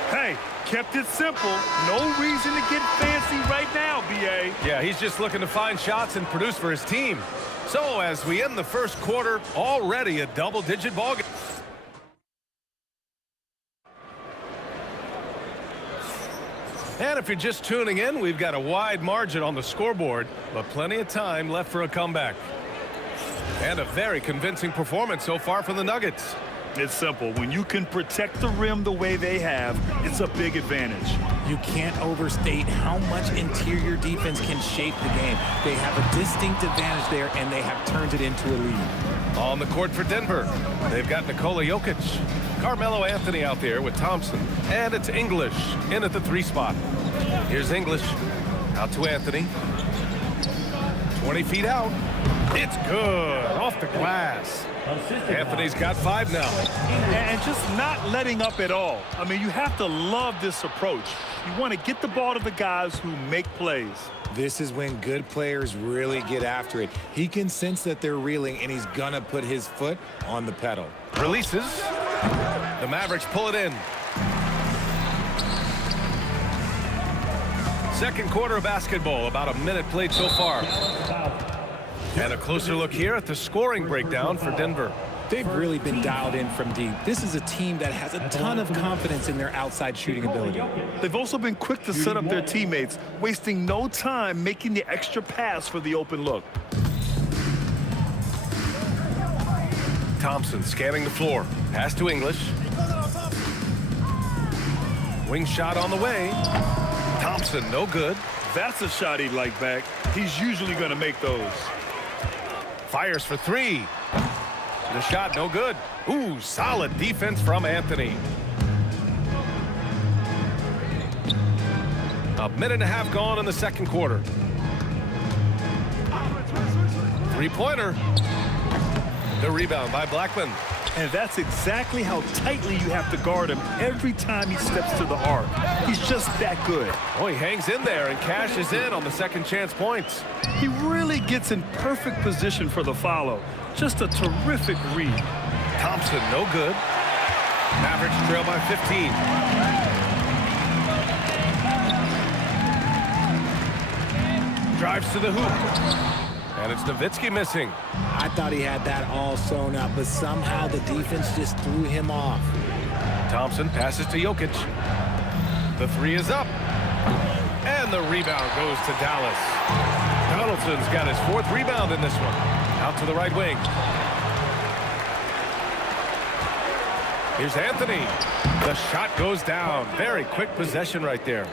Hey, kept it simple. No reason to get fancy right now, B.A. Yeah, he's just looking to find shots and produce for his team. So as we end the first quarter, already a double-digit ball game. And if you're just tuning in, we've got a wide margin on the scoreboard, but plenty of time left for a comeback. And a very convincing performance so far from the Nuggets. It's simple. When you can protect the rim the way they have, it's a big advantage. You can't overstate how much interior defense can shape the game. They have a distinct advantage there, and they have turned it into a lead. On the court for Denver, they've got Nikola Jokic. Carmelo Anthony out there with Thompson. And it's English in at the three spot. Here's English. Out to Anthony. 20 feet out. It's good. Off the glass. Anthony's got 5 now. And just not letting up at all. I mean, you have to love this approach. You want to get the ball to the guys who make plays. This is when good players really get after it. He can sense that they're reeling, and he's going to put his foot on the pedal. Releases. The Mavericks pull it in. Second quarter of basketball. About a minute played so far. And a closer look here at the scoring breakdown for Denver. They've really been dialed in from deep. This is a team that has a ton of confidence in their outside shooting ability. They've also been quick to set up their teammates, wasting no time making the extra pass for the open look. Thompson scanning the floor. Pass to English. Wing shot on the way. Thompson, no good. That's a shot he'd like back. He's usually going to make those. Fires for three. The shot, no good. Ooh, solid defense from Anthony. A minute and a half gone in the second quarter. Three-pointer. The rebound by Blackman. And that's exactly how tightly you have to guard him every time he steps to the arc. He's just that good. Oh, he hangs in there and cashes in on the second chance points. He really gets in perfect position for the follow. Just a terrific read. Thompson, no good. Mavericks trail by 15. Drives to the hoop. And it's Nowitzki missing. I thought he had that all sewn up, but somehow the defense just threw him off. Thompson passes to Jokic. The three is up. And the rebound goes to Dallas. Donaldson's got his 4th rebound in this one. Out to the right wing. Here's Anthony. The shot goes down. Very quick possession right there.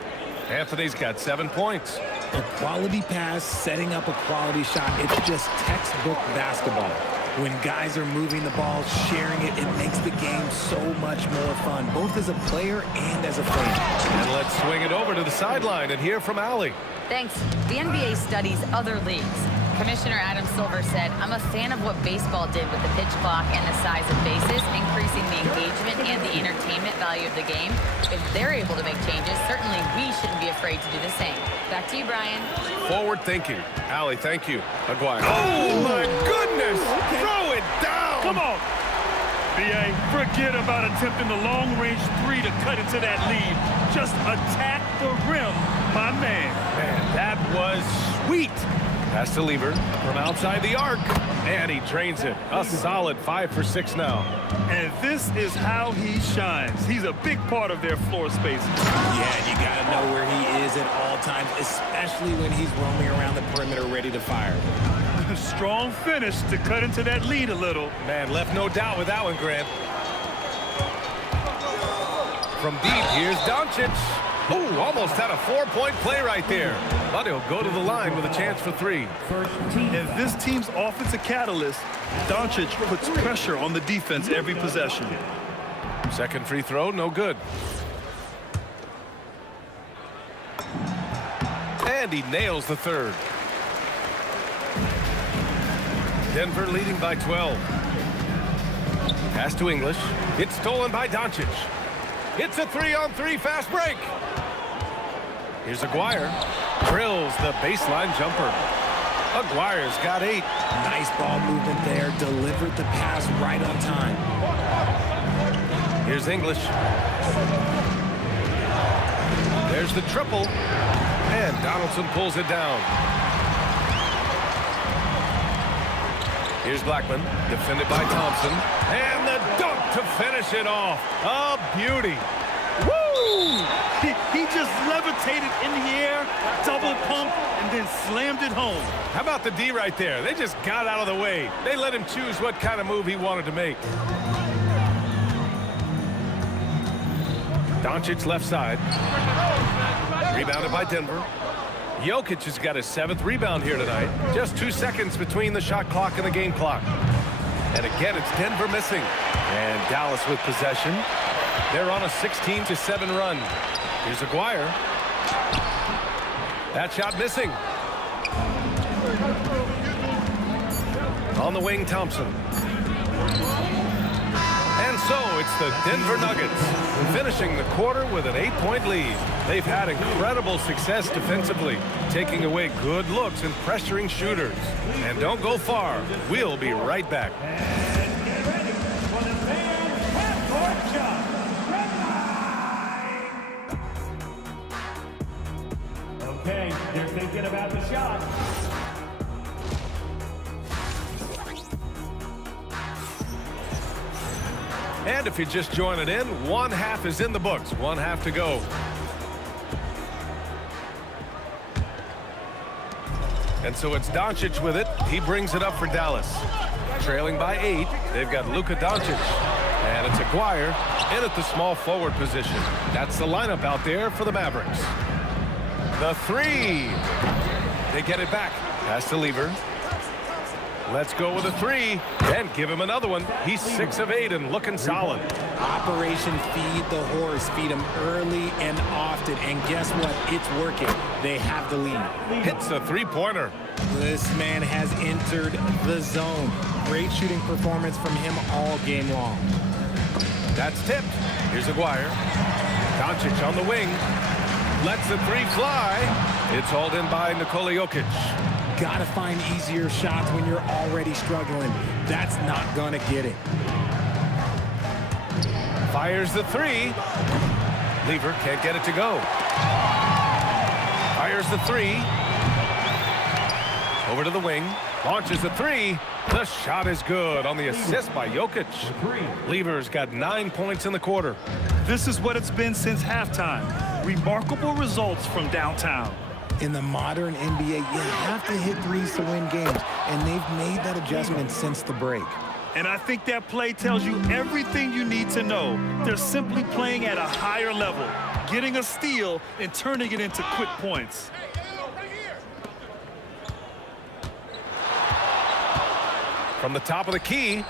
Anthony's got 7 points. A quality pass, setting up a quality shot. It's just textbook basketball. When guys are moving the ball, sharing it, it makes the game so much more fun, both as a player and as a fan. And let's swing it over to the sideline and hear from Allie. Thanks. The NBA studies other leagues. Commissioner Adam Silver said, I'm a fan of what baseball did with the pitch clock and the size of bases, increasing the engagement and the entertainment value of the game. If they're able to make changes, certainly we shouldn't be afraid to do the same. Back to you, Brian. Forward thinking. Allie, thank you. Aguirre. Oh, my goodness! Throw it down! Come on! B.A., forget about attempting the long-range three to cut into that lead. Just attack the rim, my man. Man, that was sweet. Pass to Lever from outside the arc. And he drains it. A solid 5 for 6 now. And this is how he shines. He's a big part of their floor space. Yeah, you got to know where he is at all times, especially when he's roaming around the perimeter ready to fire. Strong finish to cut into that lead a little. Man, left no doubt with that one, Grant. From deep, here's Doncic. Oh, almost had a 4-point play right there. But he'll go to the line with a chance for 3. And this team's offensive catalyst, Doncic puts pressure on the defense every possession. Second free throw, no good. And he nails the third. Denver leading by 12. Pass to English. It's stolen by Doncic. It's a 3-on-3 fast break. Here's Aguirre. Drills the baseline jumper. Aguirre's got 8. Nice ball movement there. Delivered the pass right on time. Here's English. There's the triple. And Donaldson pulls it down. Here's Blackman, defended by Thompson. And the dunk to finish it off. A beauty. Woo! He just levitated in the air, double pump, and then slammed it home. How about the D right there? They just got out of the way. They let him choose what kind of move he wanted to make. Doncic left side. Rebounded by Denver. Jokic has got his 7th rebound here tonight. Just 2 seconds between the shot clock and the game clock. And again, it's Denver missing. And Dallas with possession. They're on a 16-7 run. Here's Aguirre. That shot missing. On the wing, Thompson. And so it's the Denver Nuggets finishing the quarter with an 8-point lead. They've had incredible success defensively, taking away good looks and pressuring shooters. And don't go far. We'll be right back. And get ready for the fans' half-court shot. Red line. Okay, they're thinking about the shot. And if you're just joining in, 1/2 is in the books. 1/2 to go. And so it's Doncic with it. He brings it up for Dallas. Trailing by 8, they've got Luka Doncic. And it's Aguirre in at the small forward position. That's the lineup out there for the Mavericks. The 3. They get it back. Pass to Lever. Let's go with a 3 and give him another one. He's 6 of 8 and looking solid. Operation Feed the Horse. Feed him early and often. And guess what? It's working. They have the lead. Hits the 3-pointer. This man has entered the zone. Great shooting performance from him all game long. That's tipped. Here's Aguirre. Doncic on the wing. Lets the 3 fly. It's hauled in by Nikola Jokic. Gotta find easier shots when you're already struggling. That's not gonna get it. Fires the 3. Lever can't get it to go. Fires the 3. Over to the wing. Launches the 3. The shot is good on the assist by Jokic. Lever's got 9 points in the quarter. This is what it's been since halftime. Remarkable results from downtown. In the modern NBA, you have to hit threes to win games, and they've made that adjustment since the break. And I think that play tells you everything you need to know. They're simply playing at a higher level, getting a steal and turning it into quick points. From the top of the key.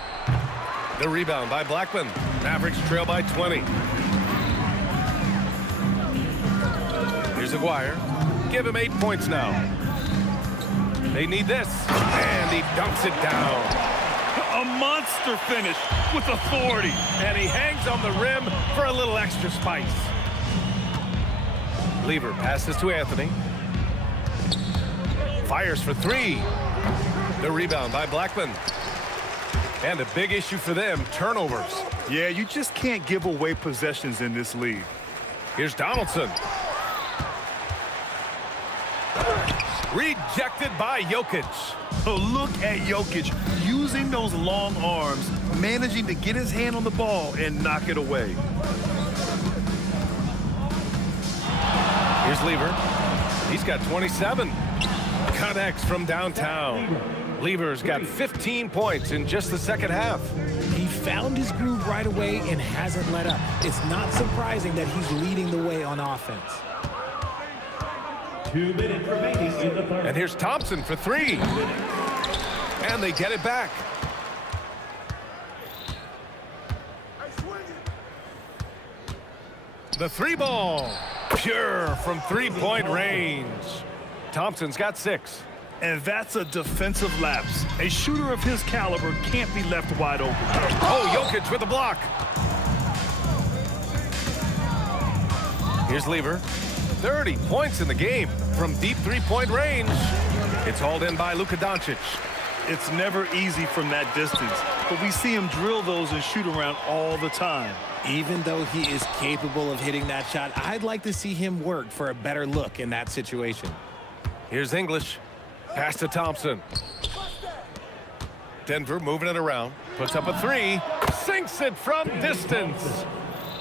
The rebound by Blackman. Mavericks trail by 20. Here's Aguirre. Give him 8 points now. They need this. And he dumps it down. A monster finish with authority. And he hangs on the rim for a little extra spice. Lever passes to Anthony. Fires for 3. The rebound by Blackman. And a big issue for them, turnovers. Yeah, you just can't give away possessions in this league. Here's Donaldson. Rejected by Jokic. Oh, look at Jokic using those long arms, managing to get his hand on the ball and knock it away. Here's Lever. He's got 27. Connects from downtown. Lever's got 15 points in just the second half. He found his groove right away and hasn't let up. It's not surprising that he's leading the way on offense. 2 minutes remaining in the third. And here's Thompson for 3. And they get it back. The 3 ball. Pure from 3-point range. Thompson's got 6. And that's a defensive lapse. A shooter of his caliber can't be left wide open. Oh, Jokic with a block. Here's Lever. 30 points in the game from deep 3-point range. It's hauled in by Luka Doncic. It's never easy from that distance, but we see him drill those and shoot around all the time. Even though he is capable of hitting that shot, I'd like to see him work for a better look in that situation. Here's English. Pass to Thompson. Denver moving it around. Puts up a 3. Sinks it from distance.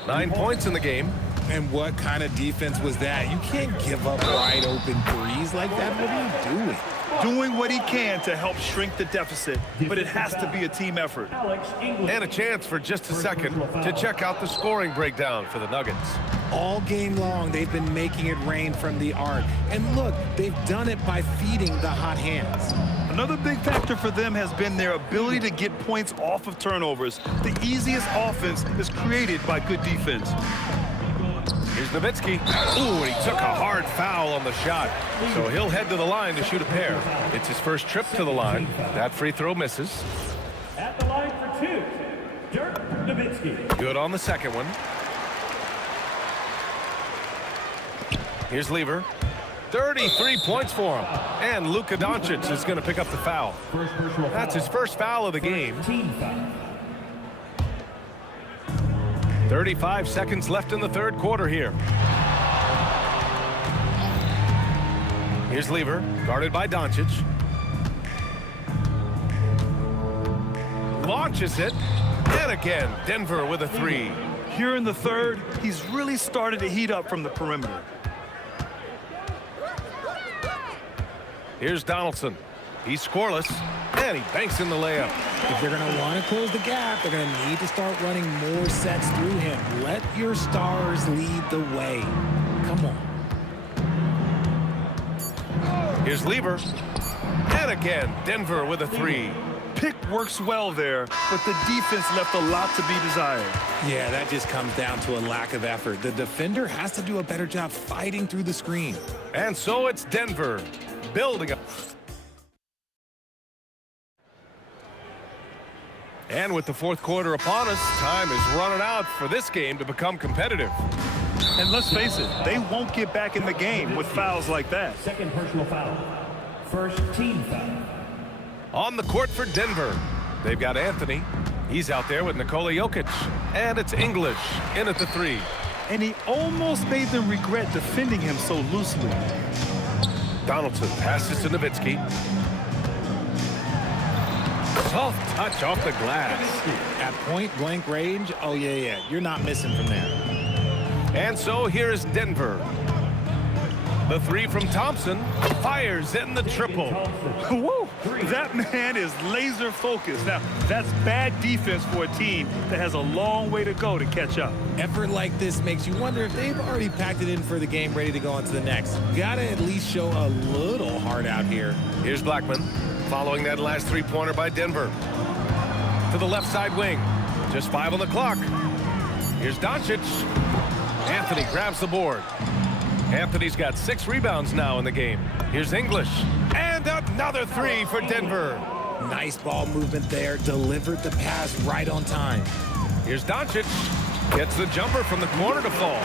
9 points in the game. And what kind of defense was that? You can't give up wide open threes like that. What are you doing? Doing what he can to help shrink the deficit, but it has to be a team effort. And a chance for just a second to check out the scoring breakdown for the Nuggets. All game long, they've been making it rain from the arc. And look, they've done it by feeding the hot hands. Another big factor for them has been their ability to get points off of turnovers. The easiest offense is created by good defense. Here's Nowitzki. Ooh, and he took a hard foul on the shot. So he'll head to the line to shoot a pair. It's his first trip to the line. That free throw misses. At the line for 2, Dirk Nowitzki. Good on the second one. Here's Lever. 33 points for him. And Luka Doncic is going to pick up the foul. That's his first foul of the game. 35 seconds left in the third quarter here. Here's Lever, guarded by Doncic. Launches it. And again, Denver with a 3. Here in the third, he's really started to heat up from the perimeter. Here's Donaldson. He's scoreless, and he banks in the layup. If they're going to want to close the gap, they're going to need to start running more sets through him. Let your stars lead the way. Come on. Here's Lever. And again, Denver with a 3. Pick works well there, but the defense left a lot to be desired. Yeah, that just comes down to a lack of effort. The defender has to do a better job fighting through the screen. And so it's Denver building up. And with the fourth quarter upon us, time is running out for this game to become competitive. And let's face it, they won't get back in the game with fouls like that. Second personal foul. First team foul. On the court for Denver, they've got Anthony. He's out there with Nikola Jokic. And it's English in at the 3. And he almost made them regret defending him so loosely. Donaldson passes to Nowitzki. Soft touch off the glass. At point-blank range, oh, yeah, you're not missing from there. And so here's Denver. The 3 from Thompson fires in the triple. Woo! That man is laser focused. Now, that's bad defense for a team that has a long way to go to catch up. Effort like this makes you wonder if they've already packed it in for the game, ready to go on to the next. Gotta at least show a little heart out here. Here's Blackman following that last 3-pointer by Denver. to the left side wing. Just 5 on the clock. Here's Doncic. Anthony grabs the board. Anthony's got 6 rebounds now in the game. Here's English. And another 3 for Denver. Nice ball movement there. Delivered the pass right on time. Here's Doncic. Gets the jumper from the corner to fall.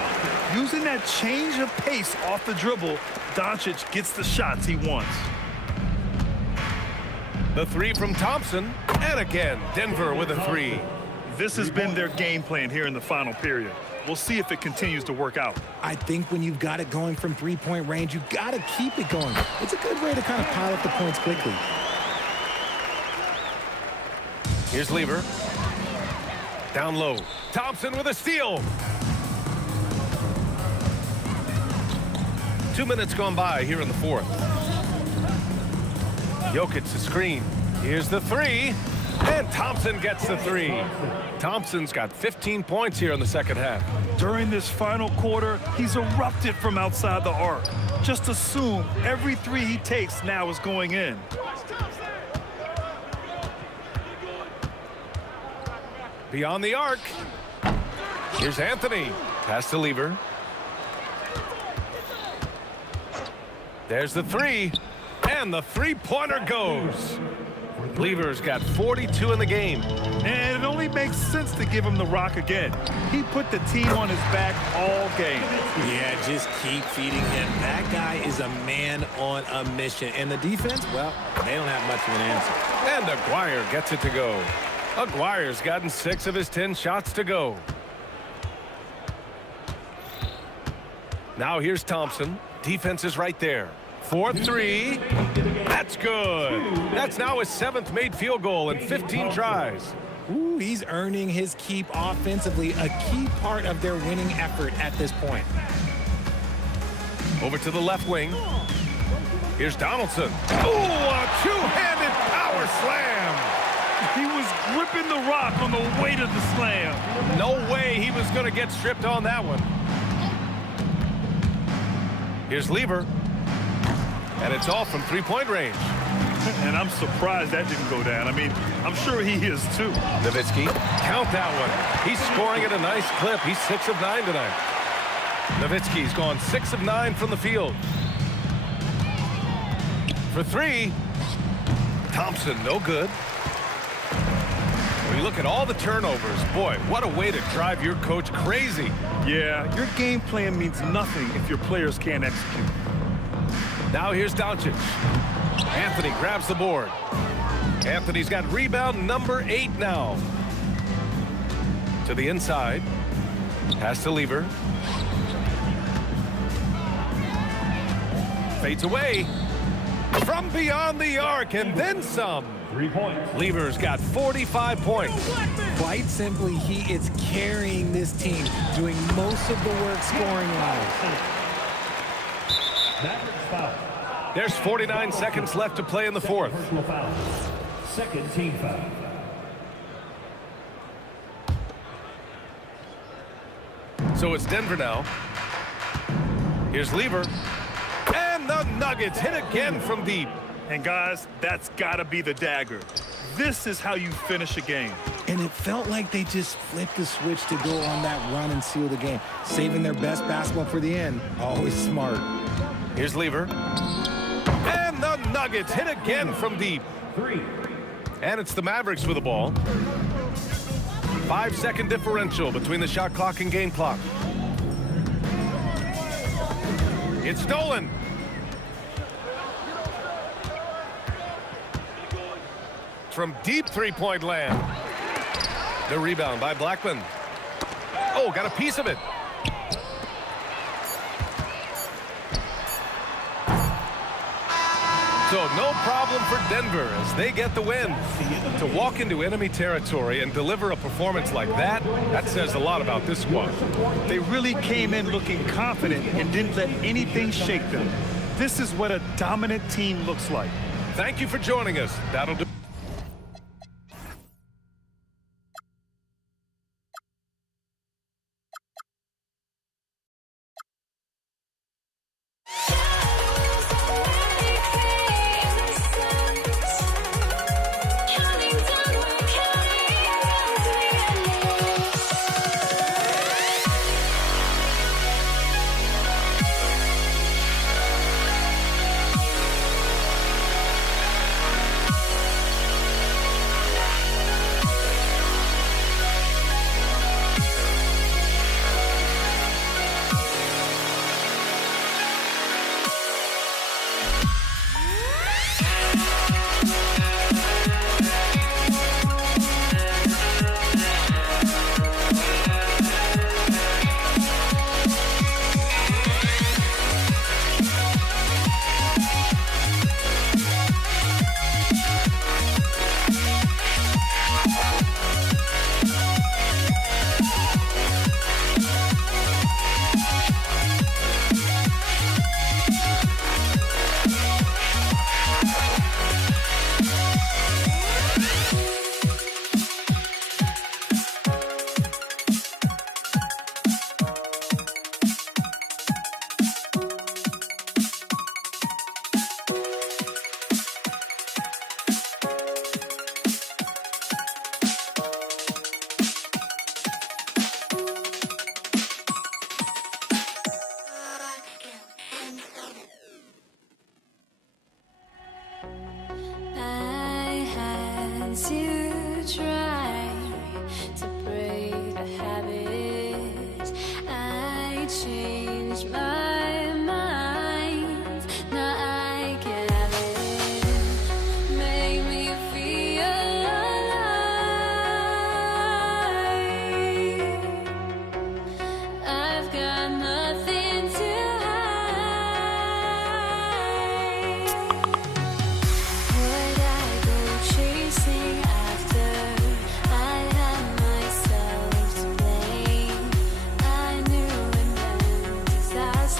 Using that change of pace off the dribble, Doncic gets the shots he wants. The 3 from Thompson. And again, Denver with a 3. This has been their game plan here in the final period. We'll see if it continues to work out. I think when you've got it going from three-point range, you've got to keep it going. It's a good way to kind of pile up the points quickly. Here's Lever. Down low. Thompson with a steal. 2 minutes gone by here in the fourth. Jokic the screen. Here's the 3. And Thompson gets the 3. Thompson's got 15 points here in the second half. During this final quarter, he's erupted from outside the arc. Just assume every 3 he takes now is going in. Beyond the arc. Here's Anthony. Pass to Lever. There's the 3. And the 3-pointer goes. Lever's got 42 in the game. And it only makes sense to give him the rock again. He put the team on his back all game. Yeah, just keep feeding him. That guy is a man on a mission. And the defense, well, they don't have much of an answer. And Aguirre gets it to go. Aguirre's gotten 6 of his 10 shots to go. Now here's Thompson. Defense is right there. 4-3. That's good. That's now his 7th made field goal in 15 tries. Ooh, he's earning his keep offensively, a key part of their winning effort at this point. Over to the left wing. Here's Donaldson. Ooh, a two-handed power slam. He was gripping the rock on the weight of the slam. No way he was going to get stripped on that one. Here's Lever. And it's all from 3-point range. And I'm surprised that didn't go down. I mean, I'm sure he is too. Nowitzki, count that one. He's scoring at a nice clip. He's 6 of 9 tonight. Nowitzki's gone 6 of 9 from the field. For 3, Thompson, no good. When you look at all the turnovers, boy, what a way to drive your coach crazy. Yeah, your game plan means nothing if your players can't execute. Now here's Doncic. Anthony grabs the board. Anthony's got rebound number 8 now. To the inside. Pass to Lever. Fades away. From beyond the arc and then some. 3 points. Lever's got 45 points. Quite simply, he is carrying this team, doing most of the work scoring-wise. There's 49 seconds left to play in the fourth. Second team foul. So it's Denver now. Here's Lever. And the Nuggets hit again from deep. And guys, that's got to be the dagger. This is how you finish a game. And it felt like they just flipped the switch to go on that run and seal the game. Saving their best basketball for the end. Always smart. Here's Lever. And the Nuggets hit again from deep. 3. And it's the Mavericks with the ball. 5-second differential between the shot clock and game clock. It's stolen. From deep 3-point land. The rebound by Blackman. Oh, got a piece of it. So no problem for Denver as they get the win. To walk into enemy territory and deliver a performance like that says a lot about this squad. They really came in looking confident and didn't let anything shake them. This is what a dominant team looks like. Thank you for joining us. That'll do. I changed my mind. Now I can have it. Make me feel alive. I've got nothing to hide. Would I go chasing after? I had myself to blame. I knew it meant disaster.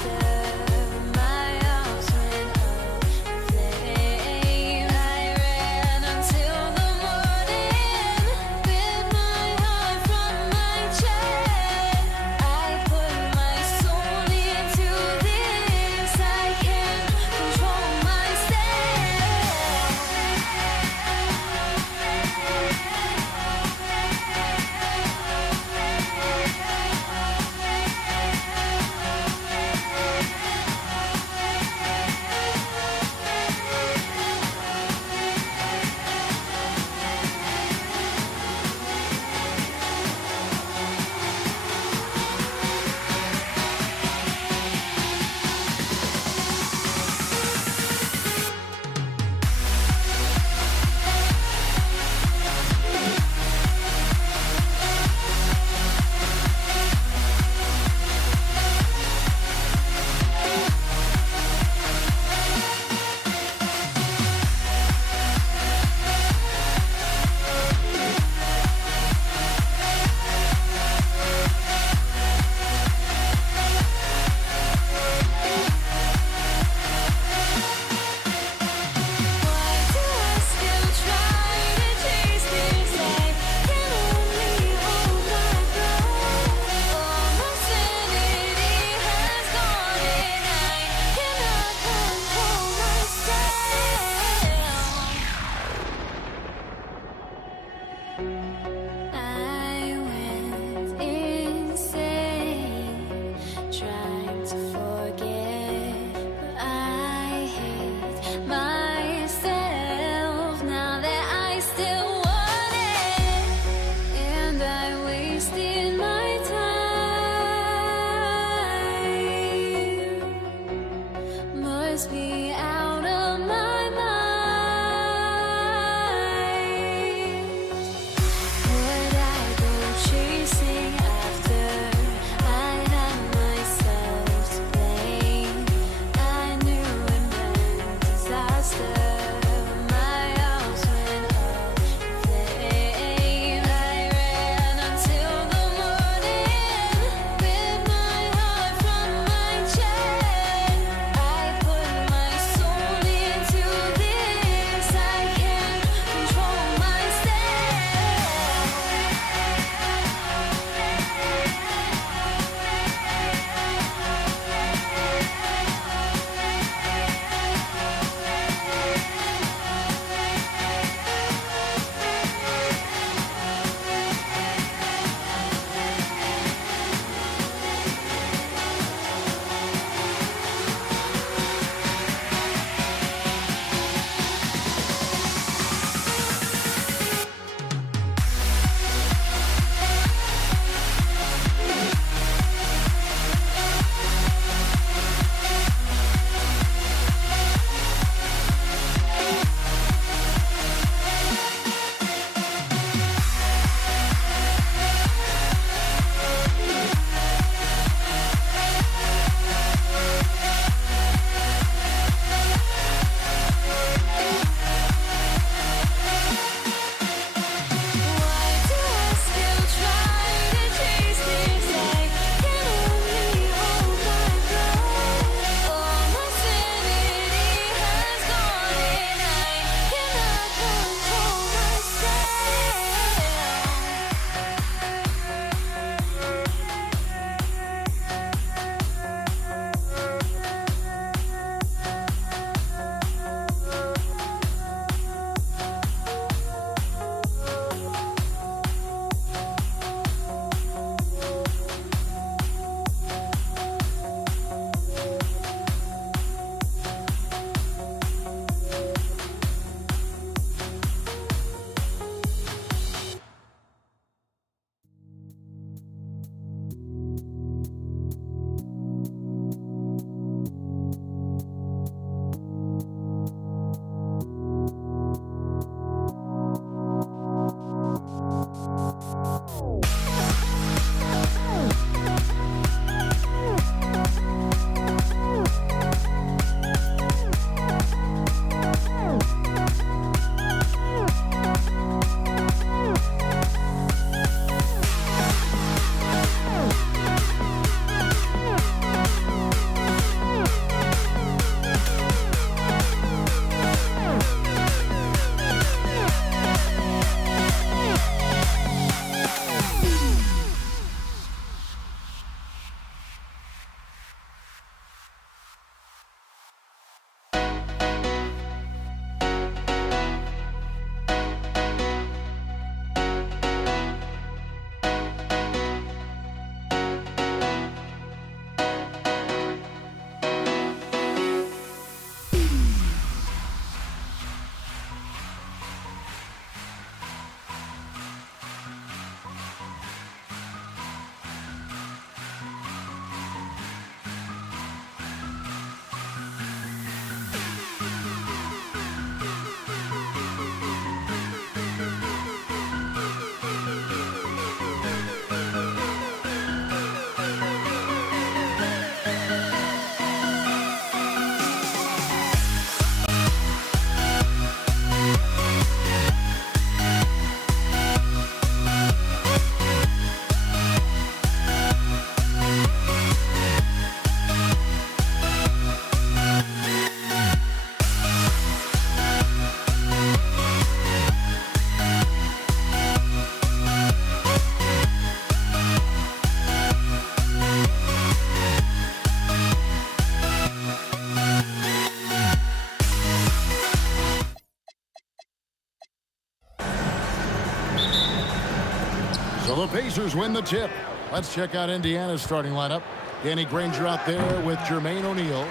Pacers win the tip. Let's check out Indiana's starting lineup. Danny Granger out there with Jermaine O'Neal.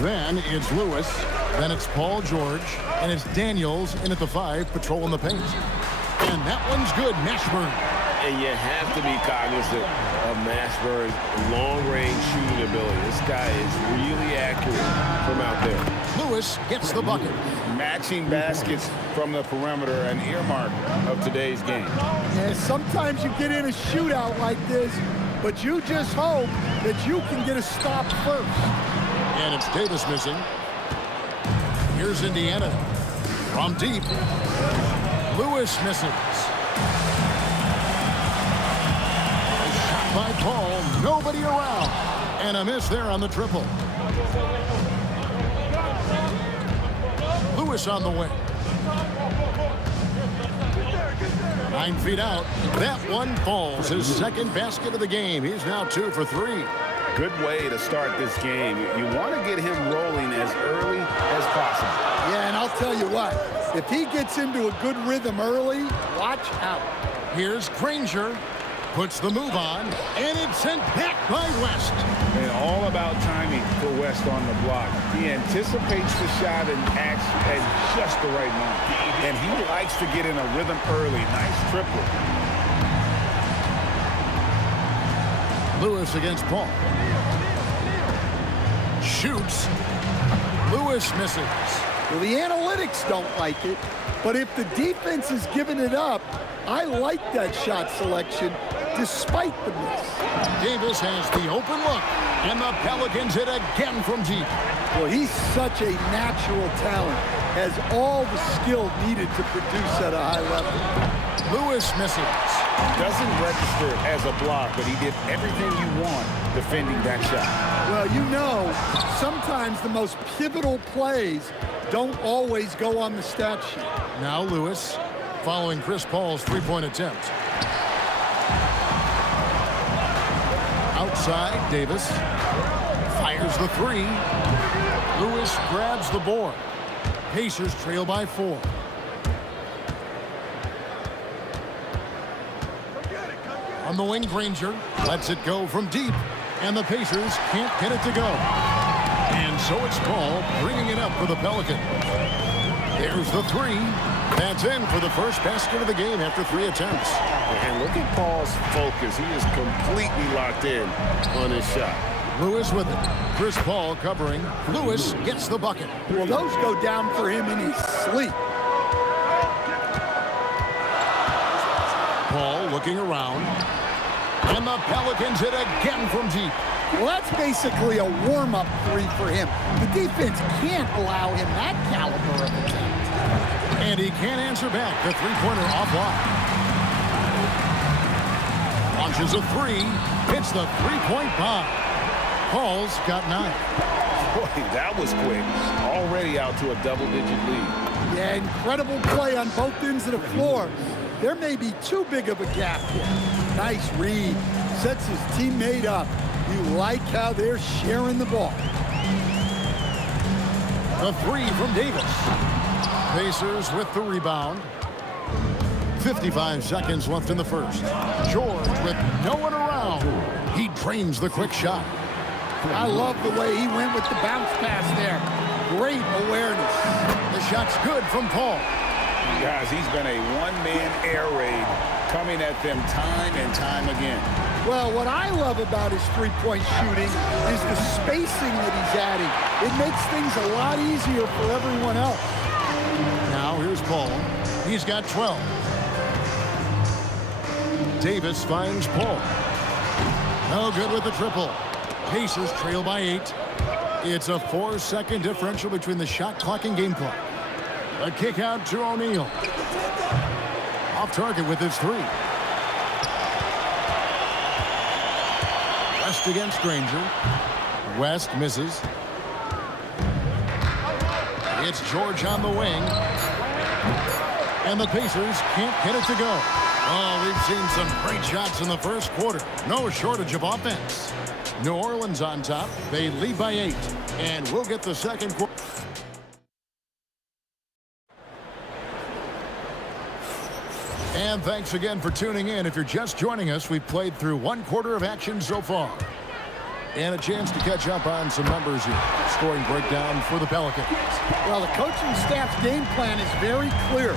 Then it's Lewis. Then it's Paul George. And it's Daniels in at the 5, patrolling the paint. And that one's good, Mashburn. And you have to be cognizant of Mashburn's long-range shooting ability. This guy is really accurate from out there. Lewis gets the bucket. Matching baskets from the perimeter, an earmark of today's game. Yeah, sometimes you get in a shootout like this, but you just hope that you can get a stop first. And it's Davis missing. Here's Indiana. From deep. Lewis misses. Shot by Paul. Nobody around. And a miss there on the triple. Lewis on the wing. 9 feet out. That one falls. His second basket of the game. He's now 2 for 3. Good way to start this game. You want to get him rolling as early as possible. Yeah, and I'll tell you what. If he gets into a good rhythm early, watch out. Here's Granger. Puts the move on, and it's sent back by West. And all about timing for West on the block. He anticipates the shot and acts at just the right moment. And he likes to get in a rhythm early. Nice triple. Lewis against Paul. Shoots. Lewis misses. Well, the analytics don't like it, but if the defense is giving it up, I like that shot selection despite the miss. Davis has the open look, and the Pelicans hit again from deep. Well, he's such a natural talent, has all the skill needed to produce at a high level. Lewis misses. Doesn't register as a block, but he did everything you want defending that shot. Well, you know, sometimes the most pivotal plays don't always go on the stat sheet. Now Lewis, following Chris Paul's three-point attempt. Outside, Davis fires the 3. Lewis grabs the board. Pacers trail by 4. On the wing, Granger lets it go from deep, and the Pacers can't get it to go. And so it's Paul bringing it up for the Pelicans. There's the 3. That's in for the first basket of the game after 3 attempts. And look at Paul's focus. He is completely locked in on his shot. Lewis with it. Chris Paul covering. Lewis gets the bucket. Well, those go down for him in his sleep. Paul looking around. And the Pelicans hit again from deep. Well, that's basically a warm-up 3 for him. The defense can't allow him that caliber of attempt. And he can't answer back. The three-pointer offline. Launches a 3. Hits the three-point bomb. Paul's got 9. Boy, that was quick. Already out to a double-digit lead. Yeah, incredible play on both ends of the floor. There may be too big of a gap here. Nice read. Sets his teammate up. You like how they're sharing the ball. The 3 from Davis. Pacers with the rebound. 55 seconds left in the first. George with no one around. He drains the quick shot. I love the way he went with the bounce pass there. Great awareness. The shot's good from Paul. Guys, he's been a one-man air raid coming at them time and time again. Well, what I love about his three-point shooting is the spacing that he's adding. It makes things a lot easier for everyone else. Now here's Paul. He's got 12. Davis finds Paul. No good with the triple. Pacers trail by 8. It's a 4-second differential between the shot clock and game clock. A kick out to O'Neal. Off target with his 3. West against Granger. West misses. It's George on the wing. And the Pacers can't get it to go. Oh, we've seen some great shots in the first quarter. No shortage of offense. New Orleans on top. They lead by 8. And we'll get the second quarter. And thanks again for tuning in. If you're just joining us, we've played through 1 quarter of action so far. And a chance to catch up on some numbers here. Scoring breakdown for the Pelicans. Well, the coaching staff's game plan is very clear.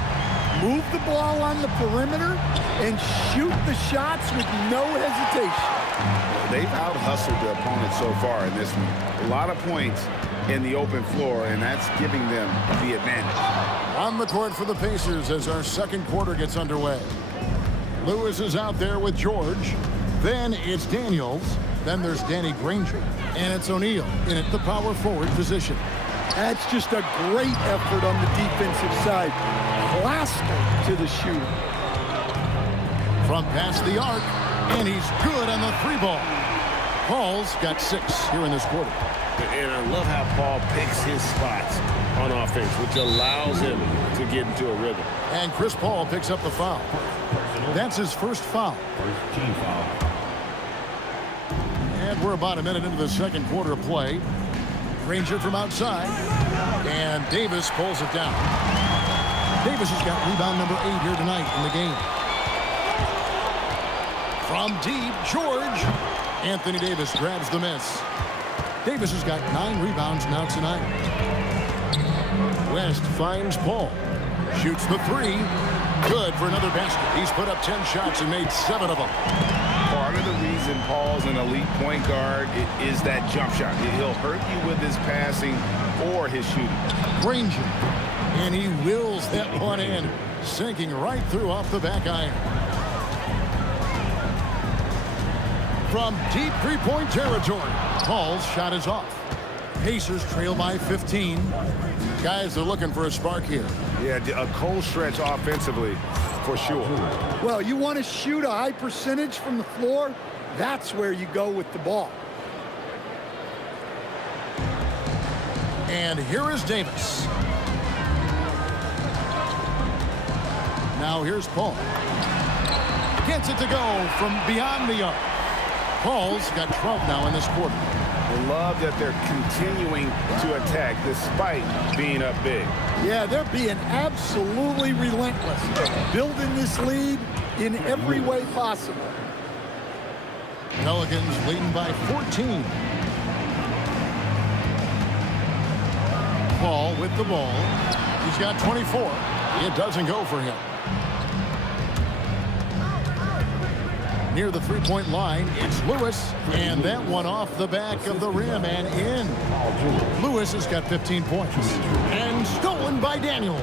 Move the ball on the perimeter and shoot the shots with no hesitation. Well, they've out-hustled the opponent so far in this one. A lot of points in the open floor, and that's giving them the advantage. On the court for the Pacers as our second quarter gets underway. Lewis is out there with George. Then it's Daniels. Then there's Danny Granger. And it's O'Neal in at the power forward position. That's just a great effort on the defensive side. Plastered to the shooter. From past the arc, and he's good on the 3-ball. Paul's got 6 here in this quarter. And I love how Paul picks his spots on offense, which allows him to get into a rhythm. And Chris Paul picks up the foul. That's his first foul. First team foul. And we're about a minute into the second quarter of play. Granger from outside. And Davis pulls it down. Davis has got rebound number 8 here tonight in the game. From deep, George. Anthony Davis grabs the miss. Davis has got 9 rebounds now tonight. West finds Paul. Shoots the 3. Good for another basket. He's put up 10 shots and made 7 of them. Part of the reason Paul's an elite point guard is that jump shot. He'll hurt you with his passing or his shooting. Granger. And he wills that one in. Sinking right through off the back iron. From deep 3-point territory, Paul's shot is off. Pacers trail by 15. Guys are looking for a spark here. Yeah, a cold stretch offensively for sure. Well, you want to shoot a high percentage from the floor? That's where you go with the ball. And here is Davis. Now here's Paul. Gets it to go from beyond the arc. Paul's got 12 now in this quarter. I love that they're continuing to attack despite being up big. Yeah, they're being absolutely relentless. Building this lead in every way possible. Pelicans leading by 14. Paul with the ball. He's got 24. It doesn't go for him. Near the 3-point line, it's Lewis, and that one off the back of the rim and in. Lewis has got 15 points. And stolen by Daniels.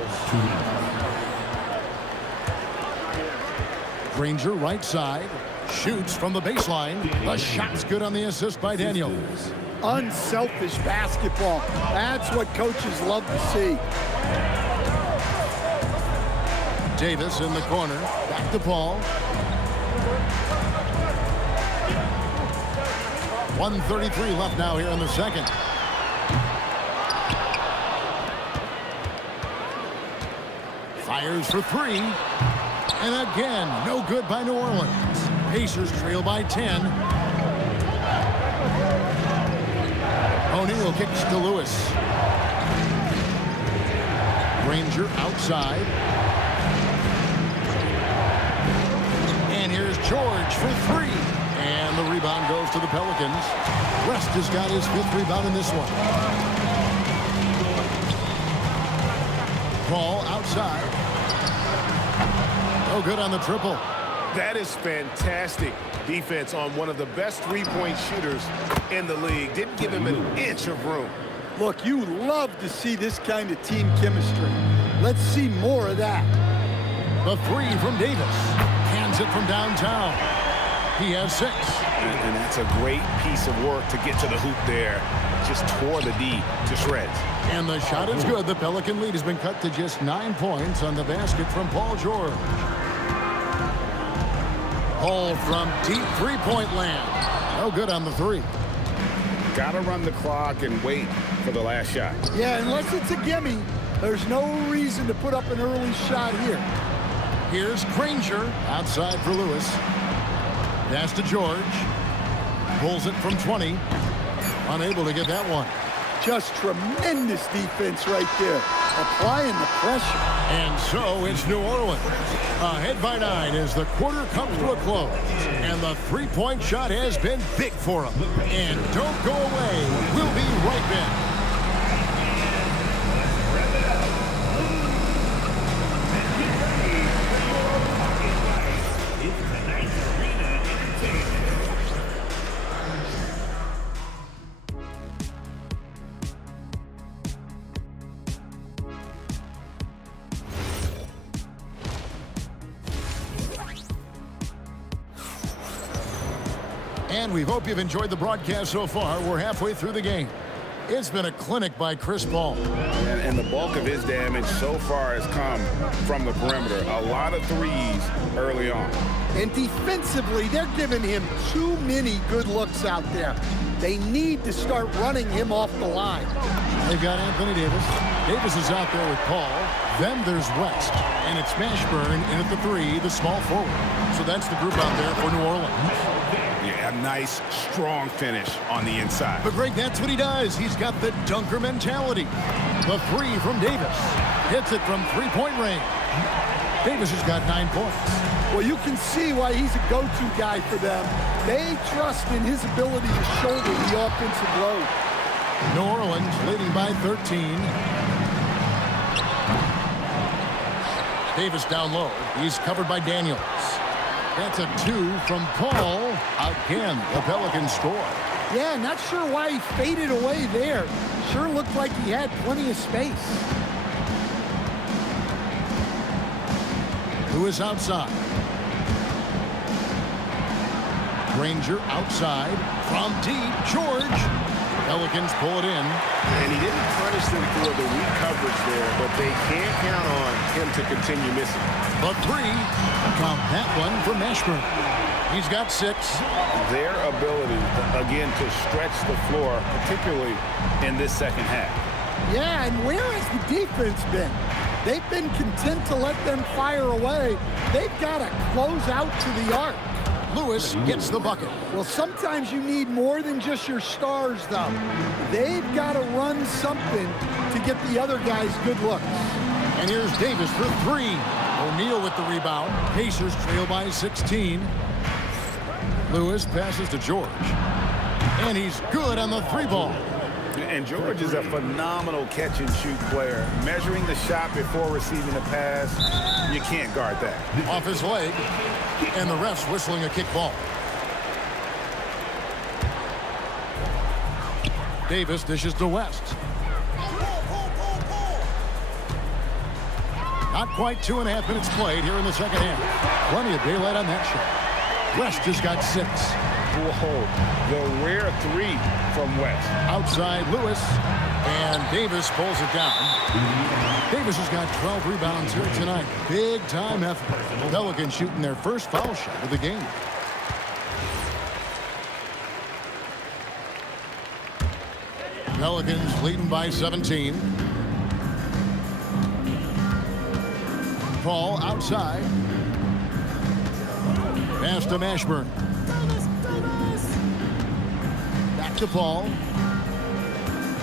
Granger right side, shoots from the baseline. The shot's good on the assist by Daniels. Unselfish basketball. That's what coaches love to see. Davis in the corner, back to Paul. 1:33 left now here in the second. Fires for 3. And again, no good by New Orleans. Pacers trail by 10. O'Neal kicks to Lewis. Granger outside. And here's George for 3. And the rebound goes to the Pelicans. West has got his 5th rebound in this one. Paul outside. Oh, good on the triple. That is fantastic defense on one of the best 3-point shooters in the league. Didn't give him an inch of room. Look, you love to see this kind of team chemistry. Let's see more of that. The 3 from Davis. Hands it from downtown. He has 6. And that's a great piece of work to get to the hoop there. Just tore the D to shreds. And the shot is good. The Pelican lead has been cut to just 9 points on the basket from Paul George. Paul from deep 3-point land. No good on the 3. Got to run the clock and wait for the last shot. Yeah, unless it's a gimme, there's no reason to put up an early shot here. Here's Granger outside for Lewis. Pass to George. Pulls it from 20. Unable to get that one. Just tremendous defense right there, applying the pressure. And so it's New Orleans ahead by 9 as the quarter comes to a close. And the three-point shot has been big for them. And don't go away. We'll be right back. And we hope you've enjoyed the broadcast so far. We're halfway through the game. It's been a clinic by Chris Paul. And the bulk of his damage so far has come from the perimeter. A lot of threes early on. And defensively, they're giving him too many good looks out there. They need to start running him off the line. They've got Anthony Davis. Davis is out there with Paul. Then there's West. And it's Mashburn in at the 3, the small forward. So that's the group out there for New Orleans. Yeah, a nice, strong finish on the inside. But Greg, that's what he does. He's got the dunker mentality. The 3 from Davis. Hits it from three-point range. Davis has got 9 points. Well, you can see why he's a go-to guy for them. They trust in his ability to shoulder the offensive load. New Orleans leading by 13. Davis down low. He's covered by Daniels. That's a 2 from Paul. Again, the Pelicans score. Yeah, not sure why he faded away there. Sure looked like he had plenty of space. Who is outside? Granger outside from deep. George. Pelicans pull it in. And he didn't punish them for the weak coverage there, but they can't count on him to continue missing. The 3. Count that one for Mashburn. He's got 6. Their ability, again, to stretch the floor, particularly in this second half. Yeah, and where has the defense been? They've been content to let them fire away. They've got to close out to the arc. Lewis gets the bucket. Well, sometimes you need more than just your stars, though. They've got to run something to get the other guys good looks. And here's Davis for 3. O'Neal with the rebound. Pacers trail by 16. Lewis passes to George. And he's good on the 3-ball. And George is a phenomenal catch-and-shoot player. Measuring the shot before receiving the pass, you can't guard that. Off his leg. And the ref's whistling a kick ball. Davis dishes to West. Not quite 2.5 minutes played here in the second half. Plenty of daylight on that shot. West has got 6. Whoa, the rare 3 from West. Outside Lewis, and Davis pulls it down. Davis has got 12 rebounds here tonight. Big time effort. Pelicans shooting their first foul shot of the game. Pelicans leading by 17. Paul outside. Pass to Mashburn. Back to Paul.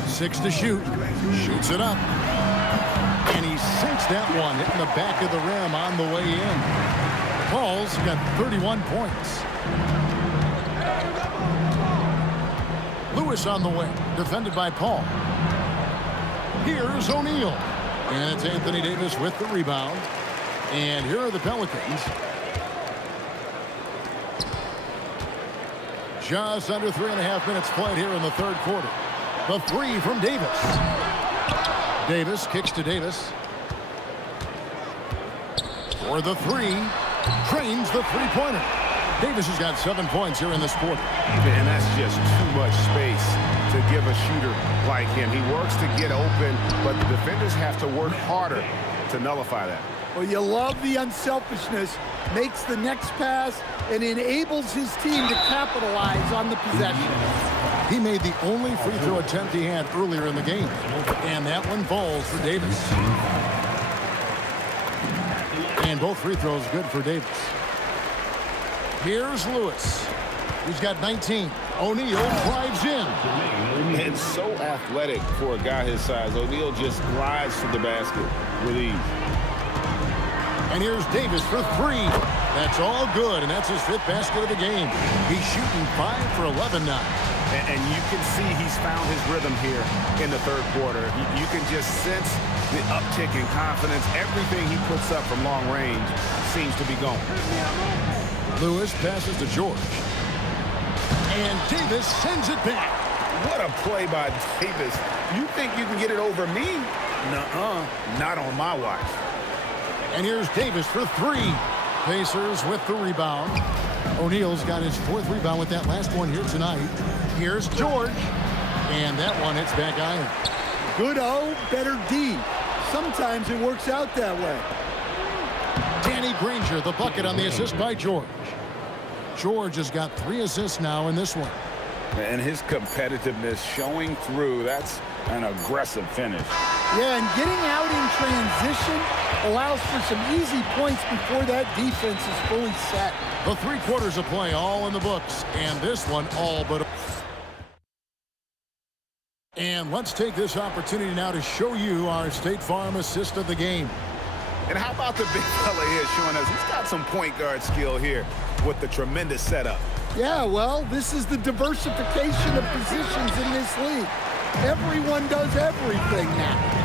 6 to shoot. Shoots it up. And he sinks that one, hitting the back of the rim on the way in. Paul's got 31 points. Lewis on the way, defended by Paul. Here's O'Neal. And it's Anthony Davis with the rebound. And here are the Pelicans. Just under 3.5 minutes played here in the third quarter. The 3 from Davis. Davis kicks to Davis. For the 3. Trains the three-pointer. Davis has got 7 points here in this quarter. And that's just too much space to give a shooter like him. He works to get open, but the defenders have to work harder to nullify that. Well, you love the unselfishness. Makes the next pass and enables his team to capitalize on the possession. He made the only free throw attempt he had earlier in the game. And that one falls for Davis. And both free throws good for Davis. Here's Lewis. He's got 19. O'Neal drives in. And so athletic for a guy his size. O'Neal just glides to the basket with ease. And here's Davis for 3. That's all good, and that's his 5th basket of the game. He's shooting 5 for 11 now. And you can see he's found his rhythm here in the third quarter. You can just sense the uptick in confidence. Everything he puts up from long range seems to be going. Lewis passes to George. And Davis sends it back. What a play by Davis. You think you can get it over me? Nuh-uh. Not on my watch. And here's Davis for 3. Pacers with the rebound. O'Neal's got his 4th rebound with that last one here tonight. Here's George. And that one hits back iron. Good O, better D. Sometimes it works out that way. Danny Granger, the bucket on the assist by George. George has got 3 assists now in this one. And his competitiveness showing through. That's an aggressive finish. Yeah, and getting out in transition allows for some easy points before that defense is fully set. The 3 quarters of play all in the books, and this one all but. And let's take this opportunity now to show you our State Farm assist of the game. And how about the big fella here showing us he's got some point guard skill here with the tremendous setup. Yeah, well, this is the diversification of positions in this league. Everyone does everything now.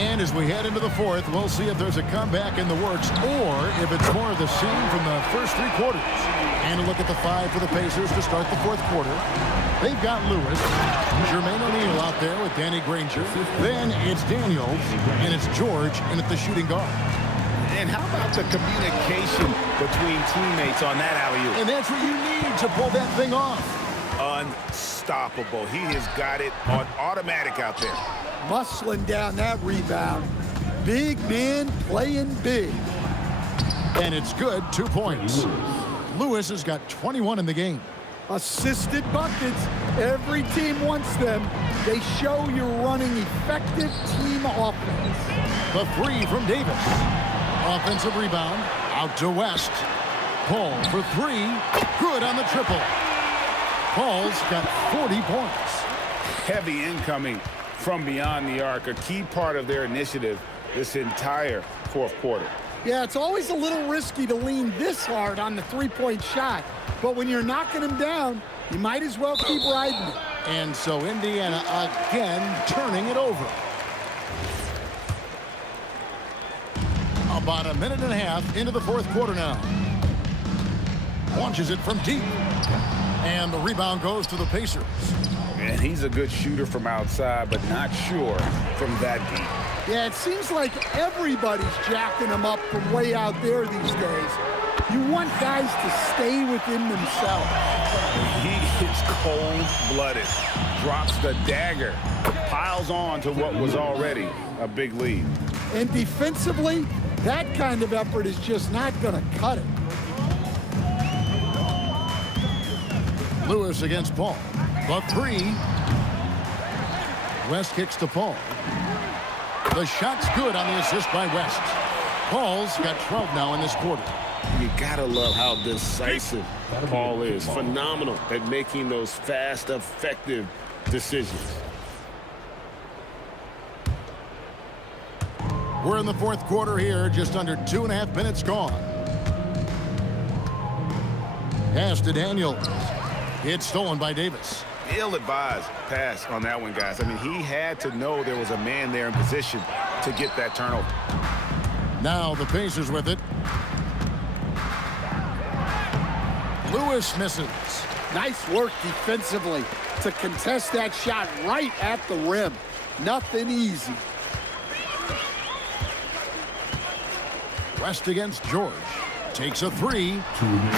And as we head into the 4th, we'll see if there's a comeback in the works or if it's more of the same from the first 3 quarters. And a look at the 5 for the Pacers to start the 4th quarter. They've got Lewis, Jermaine O'Neal out there with Danny Granger. Then it's Daniels, and it's George in at the shooting guard. And how about the communication between teammates on that alley-oop? And that's what you need to pull that thing off. Unstoppable. He has got it on automatic out there. Muscling down that rebound. Big man playing big. And it's good, 2 points. Lewis has got 21 in the game. Assisted buckets. Every team wants them. They show you're running effective team offense. The 3 from Davis. Offensive rebound. Out to West. Paul for 3. Good on the triple. Paul's got 40 points. Heavy incoming from beyond the arc. A key part of their initiative this entire 4th quarter. Yeah, it's always a little risky to lean this hard on the 3-point shot. But when you're knocking him down, you might as well keep riding it. And so Indiana again turning it over. About a minute and a half into the 4th quarter now. Launches it from deep. And the rebound goes to the Pacers. And he's a good shooter from outside, but not sure from that deep. Yeah, it seems like everybody's jacking him up from way out there these days. You want guys to stay within themselves. He is cold-blooded, drops the dagger, piles on to what was already a big lead. And defensively, that kind of effort is just not going to cut it. Lewis against Paul. The 3. West kicks to Paul. The shot's good on the assist by West. Paul's got 12 now in this quarter. You gotta love how decisive Paul is. Phenomenal at making those fast, effective decisions. We're in the 4th quarter here, just under 2.5 minutes gone. Pass to Daniels. It's stolen by Davis. Ill-advised pass on that one, guys. I mean, he had to know there was a man there in position to get that turnover. Now the Pacers with it. Lewis misses. Nice work defensively to contest that shot right at the rim. Nothing easy. West against George. Takes a 3.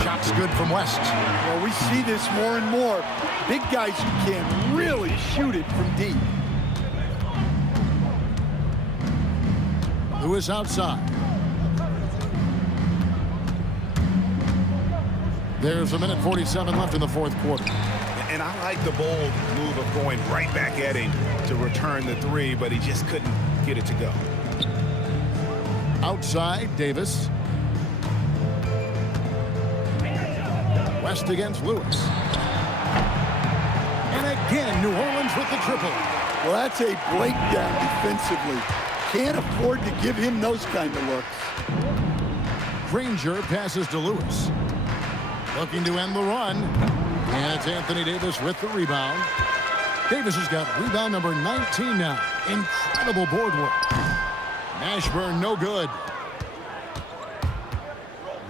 Shot's good from West. Well, we see this more and more. Big guys who can really shoot it from deep. Lewis outside. There's a minute 47 left in the 4th quarter. And I like the bold move of going right back at him to return the 3, but he just couldn't get it to go. Outside, Davis. West against Lewis. And again, New Orleans with the triple. Well, that's a breakdown defensively. Can't afford to give him those kind of looks. Granger passes to Lewis. Looking to end the run. And it's Anthony Davis with the rebound. Davis has got rebound number 19 now. Incredible board work. Mashburn no good.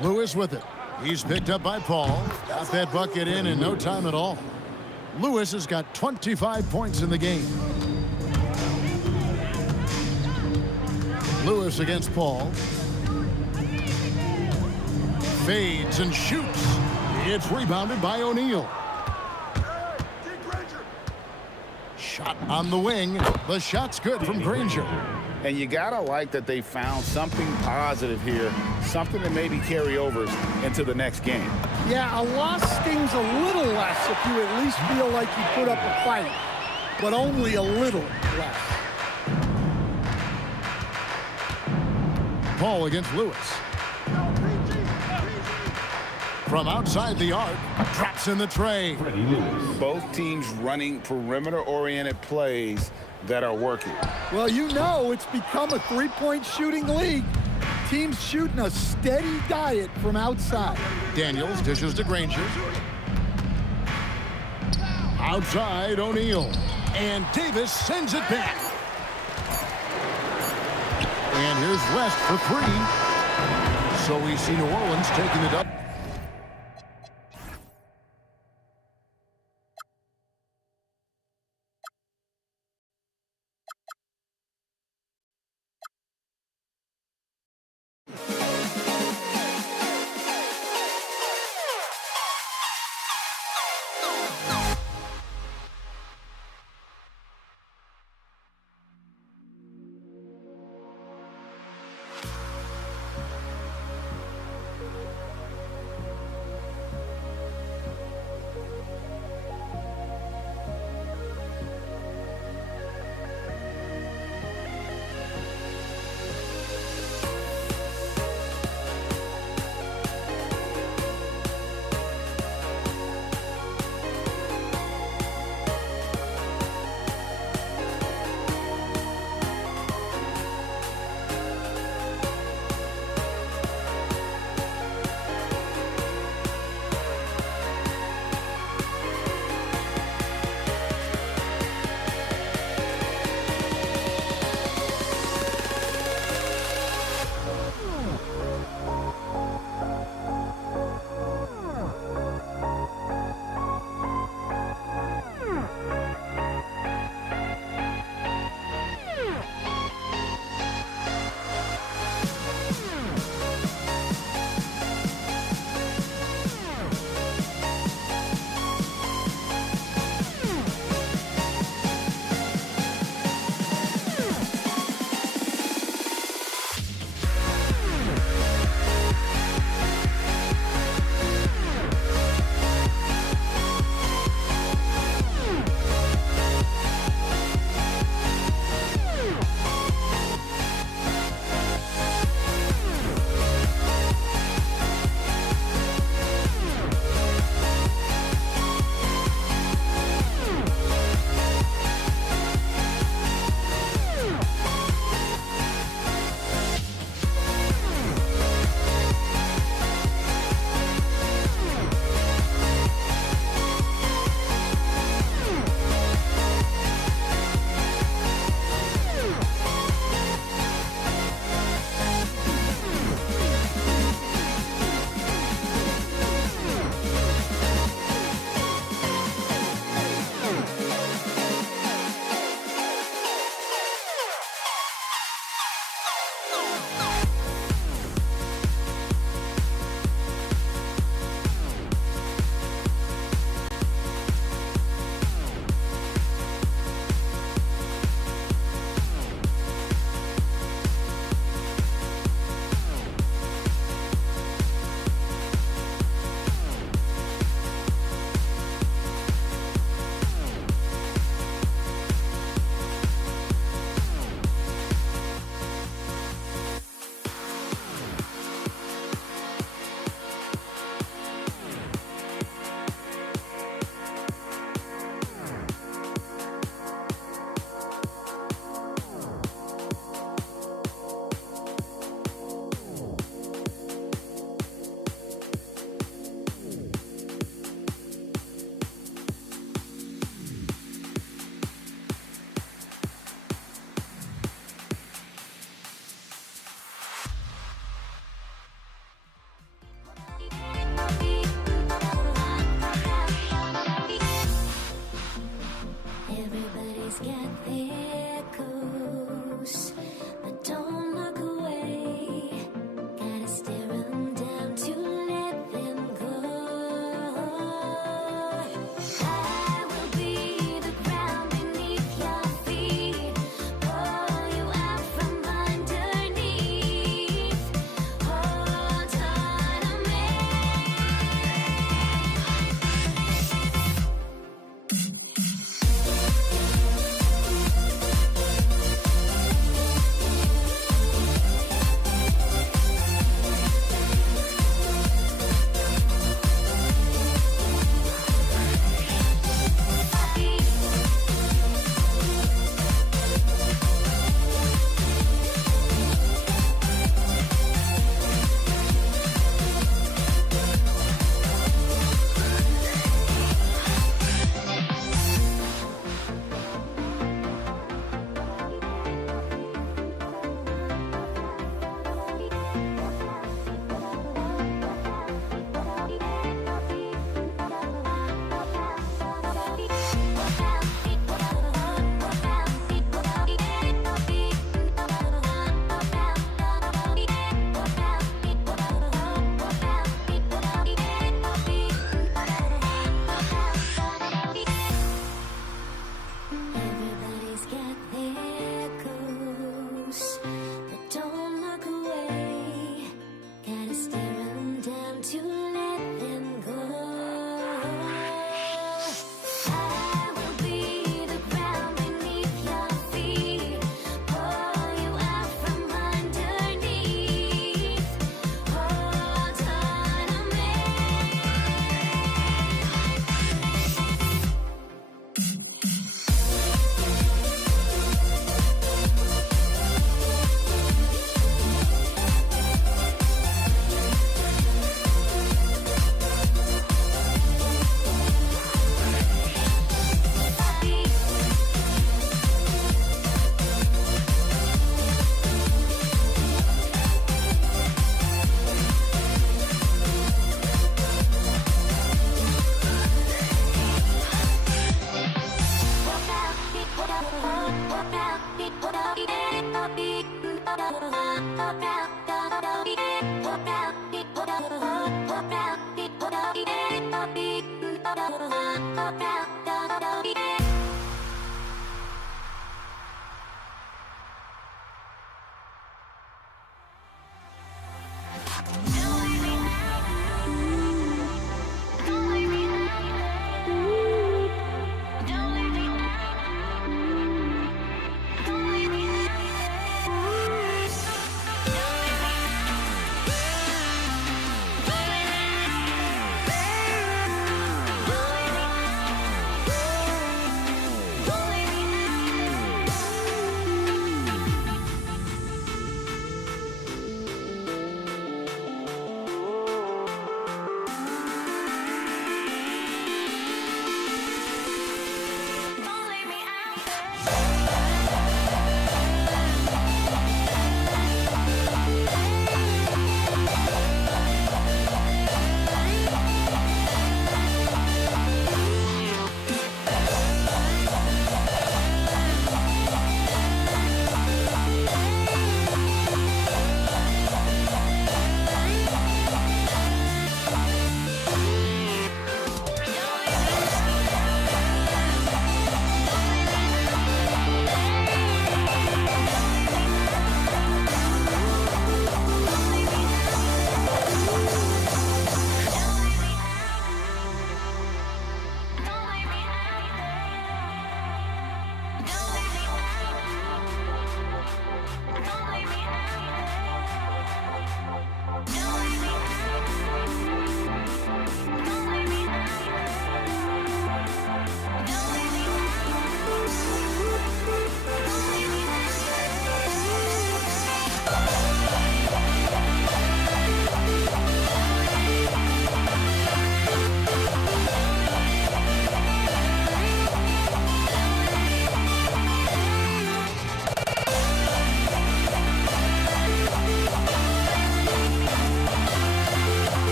Lewis with it. He's picked up by Paul. Got that bucket in no time at all. Lewis has got 25 points in the game. Lewis against Paul. Fades and shoots. It's rebounded by O'Neal. Shot on the wing. The shot's good from Granger. And you got to like that they found something positive here, something that maybe carry over into the next game. Yeah, a loss stings a little less if you at least feel like you put up a fight, but only a little less. Paul against Lewis. From outside the arc, drops in the tray. Both teams running perimeter-oriented plays that are working. Well, you know it's become a three-point shooting league. Teams shooting a steady diet from outside. Daniels dishes to Granger. Outside, O'Neal. And Davis sends it back. And here's West for three. So we see New Orleans taking the double.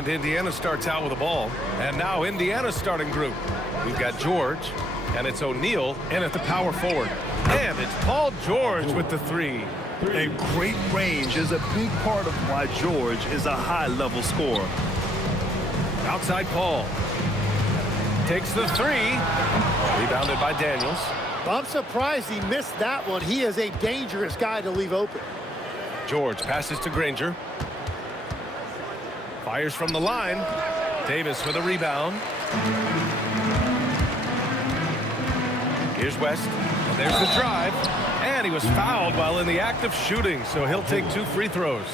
And Indiana starts out with the ball. And now Indiana's starting group. We've got George, and it's O'Neal in at the power forward. And it's Paul George with the three. And great range is a big part of why George is a high-level scorer. Outside Paul. Takes the three. Rebounded by Daniels. I'm surprised he missed that one. He is a dangerous guy to leave open. George passes to Granger. Fires from the line. Davis with a rebound. Here's West. And there's the drive. And he was fouled while in the act of shooting, so he'll take 2 free throws.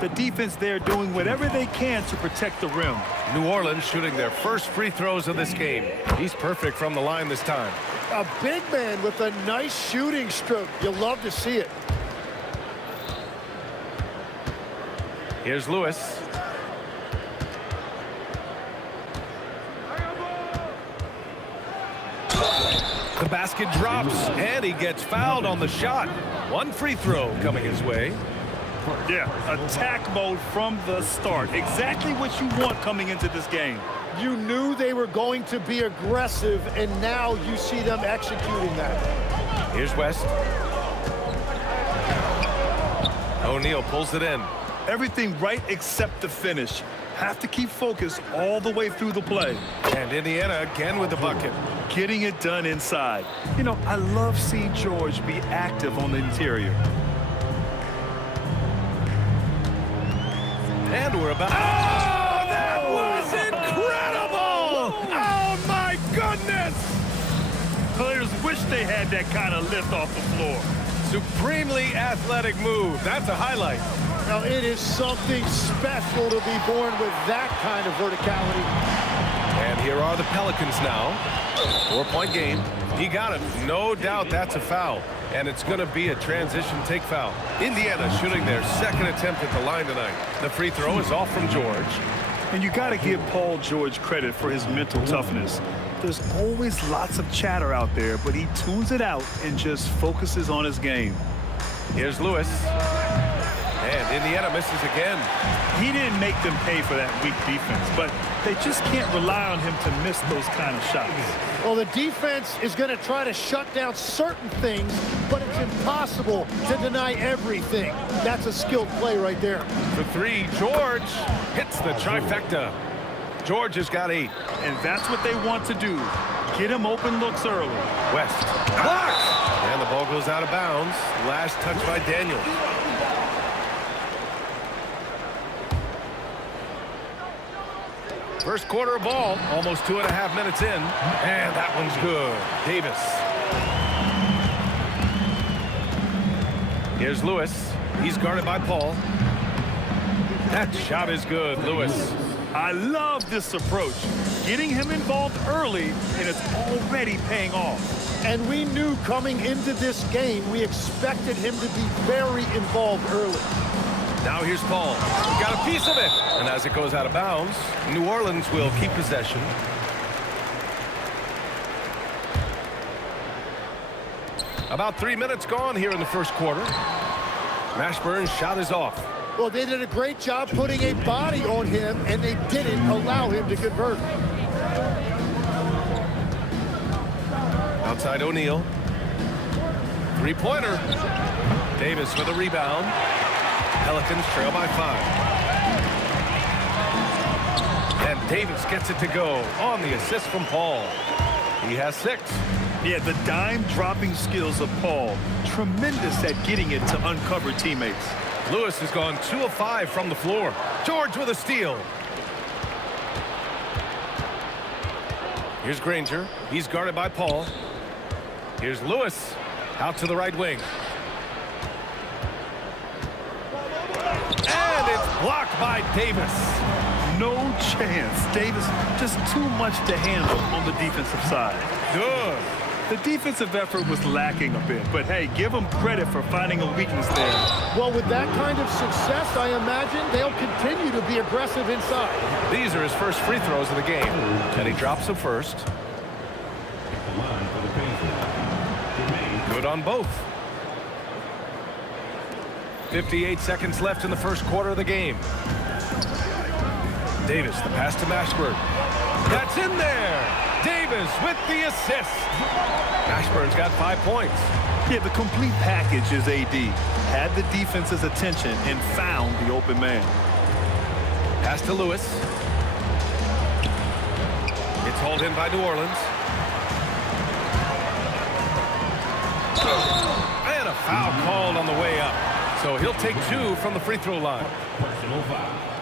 The defense there doing whatever they can to protect the rim. New Orleans shooting their first free throws of this game. He's perfect from the line this time. A big man with a nice shooting stroke. You'll love to see it. Here's Lewis. The basket drops, and he gets fouled on the shot. One free throw coming his way. Yeah, attack mode from the start. Exactly what you want coming into this game. You knew they were going to be aggressive, and now you see them executing that. Here's West. O'Neal pulls it in. Everything right except the finish. Have to keep focused all the way through the play. And Indiana again with the bucket. Getting it done inside. You know, I love seeing George be active on the interior. And we're about... Oh, that was incredible! Oh, my goodness! Players wish they had that kind of lift off the floor. Supremely athletic move. That's a highlight. Now, it is something special to be born with that kind of verticality. And here are the Pelicans now. 4-point game. He got it. No doubt that's a foul. And it's going to be a transition take foul. Indiana shooting their second attempt at the line tonight. The free throw is off from George. And you got to give Paul George credit for his mental toughness. There's always lots of chatter out there, but he tunes it out and just focuses on his game. Here's Lewis. And Indiana misses again. He didn't make them pay for that weak defense, but they just can't rely on him to miss those kind of shots. Well, the defense is going to try to shut down certain things, but it's impossible to deny everything. That's a skilled play right there. For three, George hits the trifecta. George has got 8. And that's what they want to do. Get him open looks early. West. Blocked! And the ball goes out of bounds. Last touch by Daniels. First quarter of ball, almost 2.5 minutes in, and that one's good. Davis. Here's Lewis. He's guarded by Paul. That shot is good, Lewis. I love this approach. Getting him involved early, and it's already paying off. And we knew coming into this game, we expected him to be very involved early. Now here's Paul. Got a piece of it. And as it goes out of bounds, New Orleans will keep possession. About 3 minutes gone here in the first quarter. Mashburn's shot is off. Well, they did a great job putting a body on him, and they didn't allow him to convert. Outside O'Neal. Three-pointer. Davis with a rebound. Pelicans trail by 5. And Davis gets it to go on the assist from Paul. He has 6. Yeah, the dime-dropping skills of Paul. Tremendous at getting it to uncover teammates. Lewis has gone 2 of 5 from the floor. George with a steal. Here's Granger. He's guarded by Paul. Here's Lewis out to the right wing. And it's blocked by Davis. No chance. Davis just too much to handle on the defensive side. Good. The defensive effort was lacking a bit, but hey, give them credit for finding a weakness there. Well, with that kind of success, I imagine they'll continue to be aggressive inside. These are his first free throws of the game, and he drops them first. Good on both. 58 seconds left in the first quarter of the game. Davis, the pass to Mashburn. That's in there. Davis with the assist. Mashburn's got 5 points. Yeah, the complete package is AD. Had the defense's attention and found the open man. Pass to Lewis. It's hauled in by New Orleans. And a foul called on the way up. So he'll take 2 from the free throw line.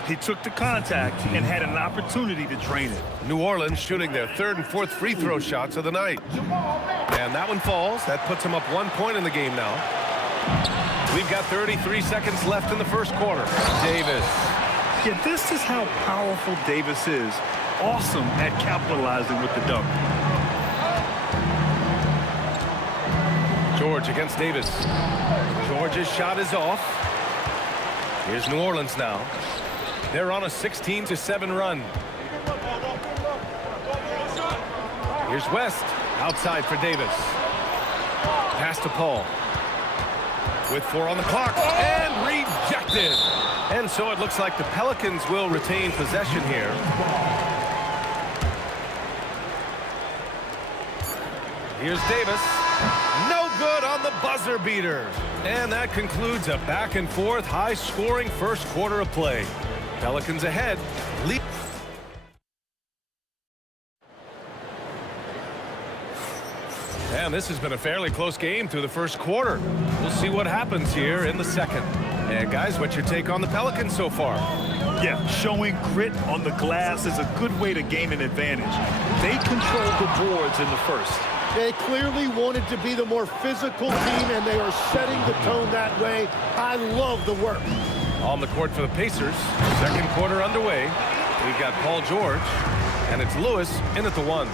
He took the contact and had an opportunity to drain it. New Orleans shooting their 3rd and 4th free throw shots of the night. And that one falls. That puts them up 1 point in the game now. We've got 33 seconds left in the first quarter. Davis. Yeah, this is how powerful Davis is. Awesome at capitalizing with the dunk. George against Davis. George's shot is off. Here's New Orleans now. They're on a 16-7 run. Here's West. Outside for Davis. Pass to Paul. With 4 on the clock. And rejected. And so it looks like the Pelicans will retain possession here. Here's Davis. No good on the buzzer beater. And that concludes a back-and-forth, high-scoring first quarter of play. Pelicans ahead. And this has been a fairly close game through the first quarter. We'll see what happens here in the second. And guys, what's your take on the Pelicans so far? Yeah, showing grit on the glass is a good way to gain an advantage. They controlled the boards in the first. They clearly wanted to be the more physical team, and they are setting the tone that way. I love the work. On the court for the Pacers, second quarter underway. We've got Paul George, and it's Lewis in at the 1.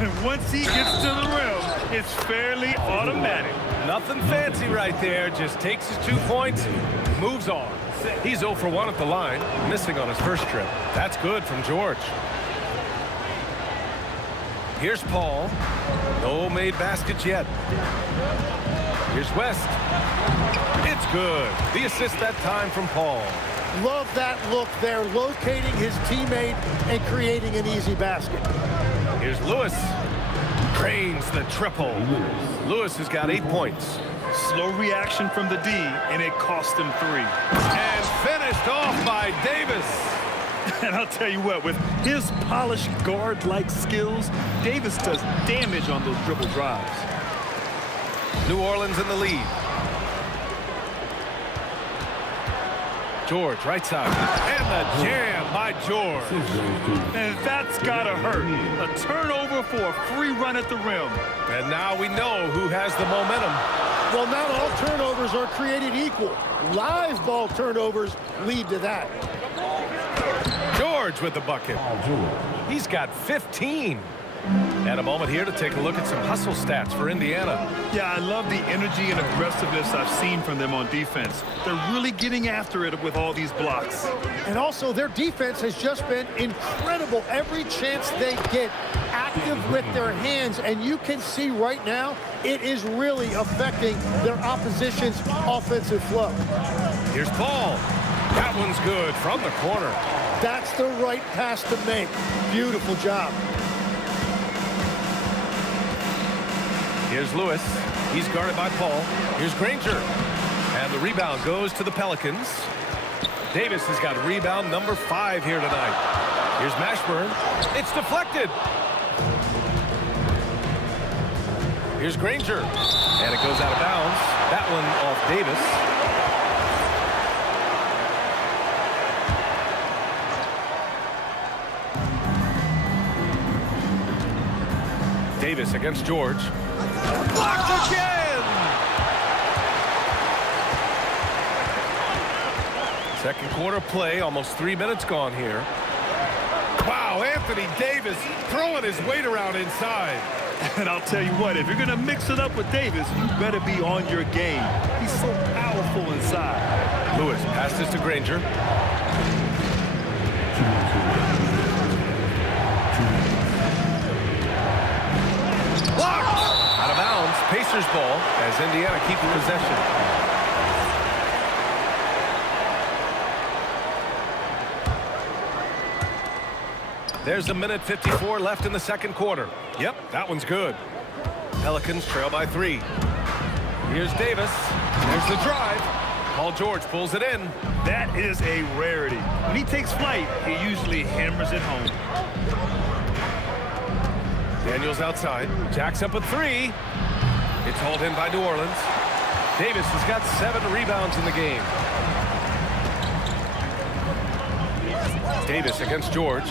And once he gets to the rim, it's fairly automatic. Nothing fancy right there. Just takes his 2 points, moves on. He's 0 for 1 at the line, missing on his first trip. That's good from George. Here's Paul. No made baskets yet. Here's West. It's good. The assist that time from Paul. Love that look there, locating his teammate and creating an easy basket. Here's Lewis. Drains the triple. Lewis has got 8 points. Slow reaction from the D, and it cost him 3. And finished off by Davis. And I'll tell you what, with his polished guard-like skills, Davis does damage on those dribble drives. New Orleans in the lead. George, right side. And the jam by George. And that's gotta hurt. A turnover for a free run at the rim. And now we know who has the momentum. Well, not all turnovers are created equal. Live ball turnovers lead to that. George with the bucket. He's got 15. And a moment here to take a look at some hustle stats for Indiana. Yeah, I love the energy and aggressiveness I've seen from them on defense. They're really getting after it with all these blocks. And also, their defense has just been incredible. Every chance they get, active with their hands. And you can see right now, it is really affecting their opposition's offensive flow. Here's Paul. That one's good from the corner. That's the right pass to make. Beautiful job. Here's Lewis. He's guarded by Paul. Here's Granger. And the rebound goes to the Pelicans. Davis has got rebound number 5 here tonight. Here's Mashburn. It's deflected. Here's Granger. And it goes out of bounds. That one off Davis. Davis against George. Blocked again! Second quarter play, almost 3 minutes gone here. Wow, Anthony Davis throwing his weight around inside. And I'll tell you what, if you're going to mix it up with Davis, you better be on your game. He's so powerful inside. Lewis passes to Granger. Blocked! Out of bounds, Pacers ball as Indiana keep the possession. There's a minute 54 left in the second quarter. Yep, that one's good. Pelicans trail by 3. Here's Davis. There's the drive. Paul George pulls it in. That is a rarity. When he takes flight, he usually hammers it home. Daniels outside. Jacks up a 3. It's hauled in by New Orleans. Davis has got 7 rebounds in the game. Davis against George.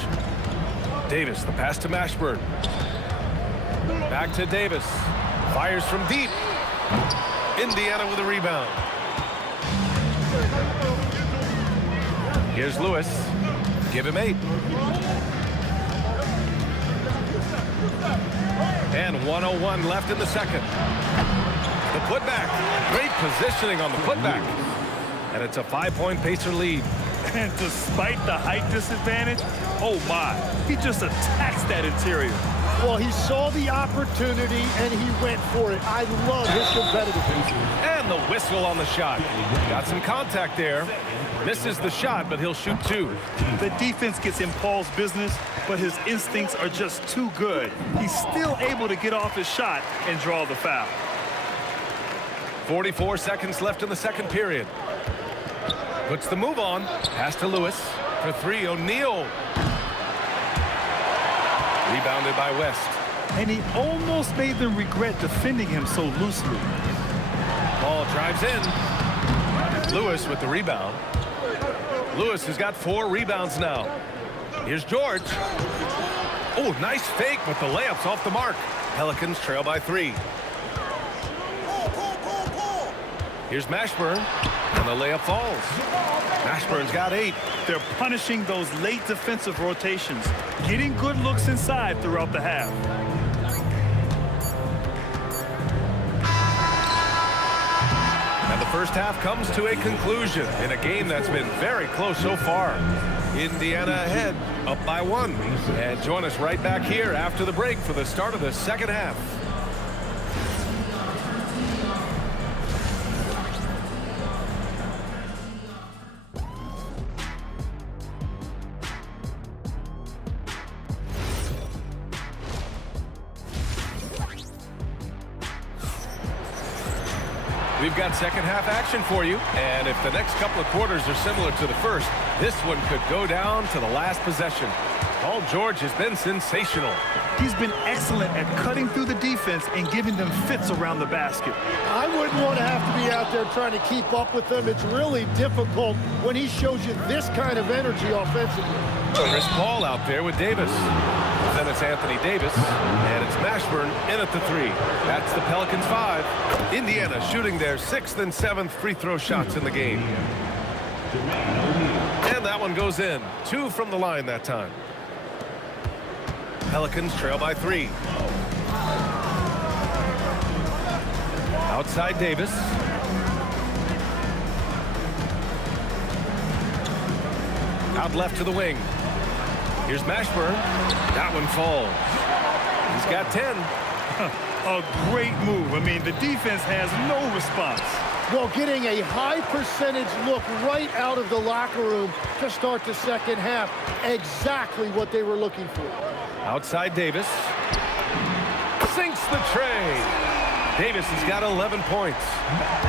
Davis, the pass to Mashburn. Back to Davis. Fires from deep. Indiana with a rebound. Here's Lewis. Give him 8. And 1:01 left in the second. The putback. Great positioning on the putback. And it's a 5-point Pacer lead. And despite the height disadvantage, oh my, he just attacks that interior. Well, he saw the opportunity and he went for it. I love his competitiveness. And the whistle on the shot. Got some contact there. Misses the shot, but he'll shoot 2. The defense gets in Paul's business, but his instincts are just too good. He's still able to get off his shot and draw the foul. 44 seconds left in the second period. Puts the move on. Pass to Lewis. For 3, O'Neal. Rebounded by West. And he almost made them regret defending him so loosely. Ball drives in. Lewis with the rebound. Lewis has got 4 rebounds now. Here's George. Oh, nice fake, but the layup's off the mark. Pelicans trail by 3. Here's Mashburn, and the layup falls. Mashburn's got 8. They're punishing those late defensive rotations, getting good looks inside throughout the half. And the first half comes to a conclusion in a game that's been very close so far. Indiana ahead, up by 1. And join us right back here after the break for the start of the second half. We've got second half action for you, and if the next couple of quarters are similar to the first, this one could go down to the last possession. Paul George has been sensational. He's been excellent at cutting through the defense and giving them fits around the basket. I wouldn't want to have to be out there trying to keep up with them. It's really difficult when he shows you this kind of energy offensively. Chris Paul out there with Davis. Then it's Anthony Davis, and it's Mashburn in at the 3. That's the Pelicans 5. Indiana shooting their 6th and 7th free throw shots in the game. And that one goes in. 2 from the line that time. Pelicans trail by 3. Outside Davis. Out left to the wing. Here's Mashburn. That one falls. He's got 10. A great move. I mean, the defense has no response. Well, getting a high percentage look right out of the locker room to start the second half. Exactly what they were looking for. Outside Davis. Sinks the tray. Davis has got 11 points.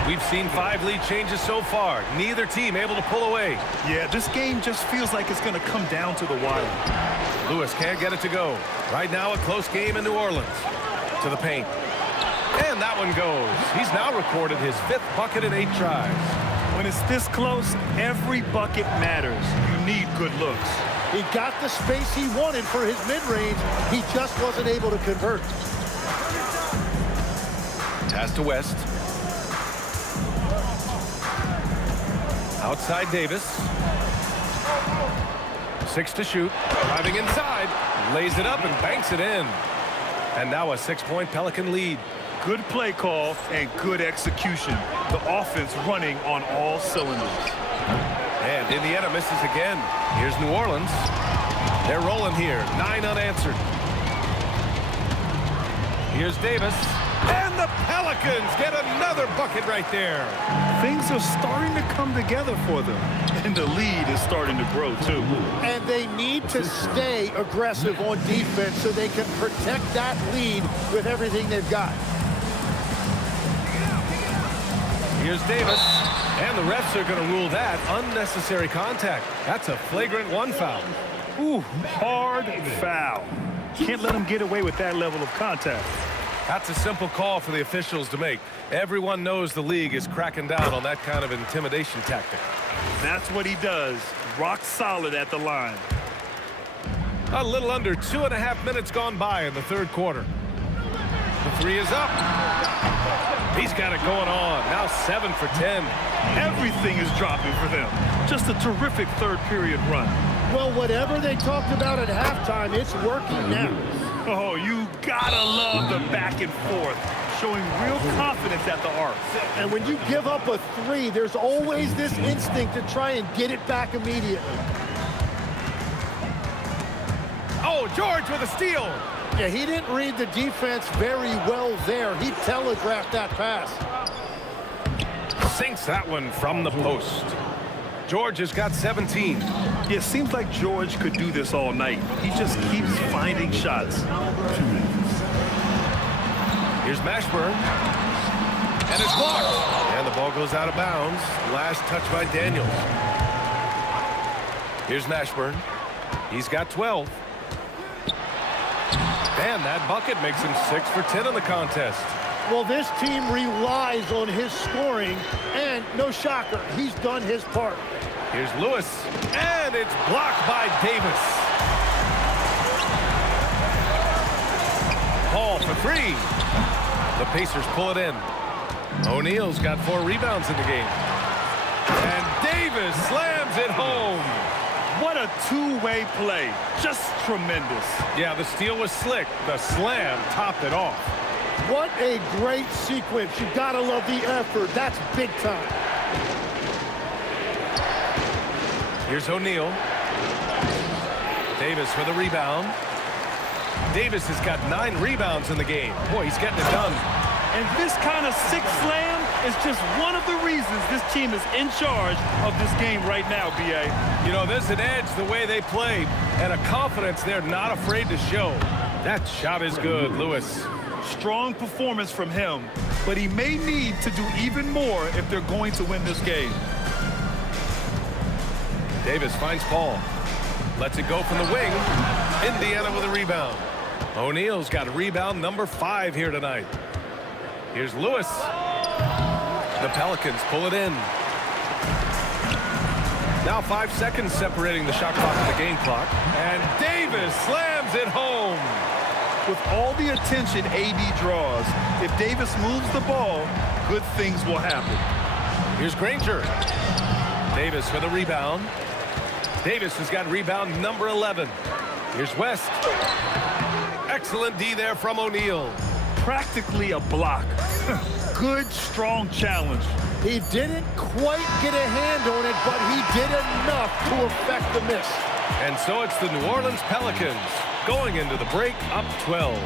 We've seen 5 lead changes so far. Neither team able to pull away. Yeah, this game just feels like it's going to come down to the wire. Lewis can't get it to go. Right now a close game in New Orleans. To the paint. And that one goes. He's now recorded his 5th bucket in 8 tries. When it's this close, every bucket matters. You need good looks. He got the space he wanted for his mid-range. He just wasn't able to convert. Pass to West. Outside Davis. 6 to shoot. Driving inside. Lays it up and banks it in. And now a 6-point Pelican lead. Good play call and good execution. The offense running on all cylinders. And Indiana misses again. Here's New Orleans. They're rolling here. 9 unanswered. Here's Davis. And the Pelicans get another bucket right there. Things are starting to come together for them. And the lead is starting to grow, too. And they need to stay aggressive on defense so they can protect that lead with everything they've got. Here's Davis. And the refs are going to rule that unnecessary contact. That's a flagrant 1 foul. Ooh, hard foul. Can't let them get away with that level of contact. That's a simple call for the officials to make. Everyone knows the league is cracking down on that kind of intimidation tactic. That's what he does. Rock solid at the line. A little under 2.5 minutes gone by in the third quarter. The 3 is up. He's got it going on. Now 7 for 10. Everything is dropping for them. Just a terrific third period run. Well, whatever they talked about at halftime, it's working now. Oh, you gotta love the back and forth, showing real confidence at the arc. And when you give up a three, there's always this instinct to try and get it back immediately. Oh, George with a steal. Yeah, he didn't read the defense very well there. He telegraphed that pass. Sinks that one from the post. George has got 17. Yeah, it seems like George could do this all night. He just keeps finding shots. Here's Mashburn. And it's blocked. And the ball goes out of bounds. Last touch by Daniels. Here's Mashburn. He's got 12. And that bucket makes him 6 for 10 in the contest. Well, this team relies on his scoring, and no shocker, he's done his part. Here's Lewis, and it's blocked by Davis. Paul for 3. The Pacers pull it in. O'Neal's got 4 rebounds in the game. And Davis slams it home. What a two-way play. Just tremendous. Yeah, the steal was slick. The slam topped it off. What a great sequence. You gotta love the effort. That's big time. Here's O'Neal. Davis for the rebound. Davis has got 9 rebounds in the game. Boy, he's getting it done. And this kind of sick slam is just one of the reasons this team is in charge of this game right now, B.A. You know, there's an edge the way they play and a confidence they're not afraid to show. That shot is good, Lewis. Strong performance from him, but he may need to do even more if they're going to win this game. Davis finds Paul. Lets it go from the wing. Indiana with a rebound. O'Neal's got rebound number 5 here tonight. Here's Lewis. The Pelicans pull it in. Now 5 seconds separating the shot clock and the game clock. And Davis slams it home. With all the attention AD draws, if Davis moves the ball, good things will happen. Here's Granger. Davis for the rebound. Davis has got rebound number 11. Here's West. Excellent D there from O'Neal. Practically a block. Good, strong challenge. He didn't quite get a hand on it, but he did enough to affect the miss. And so it's the New Orleans Pelicans going into the break up 12.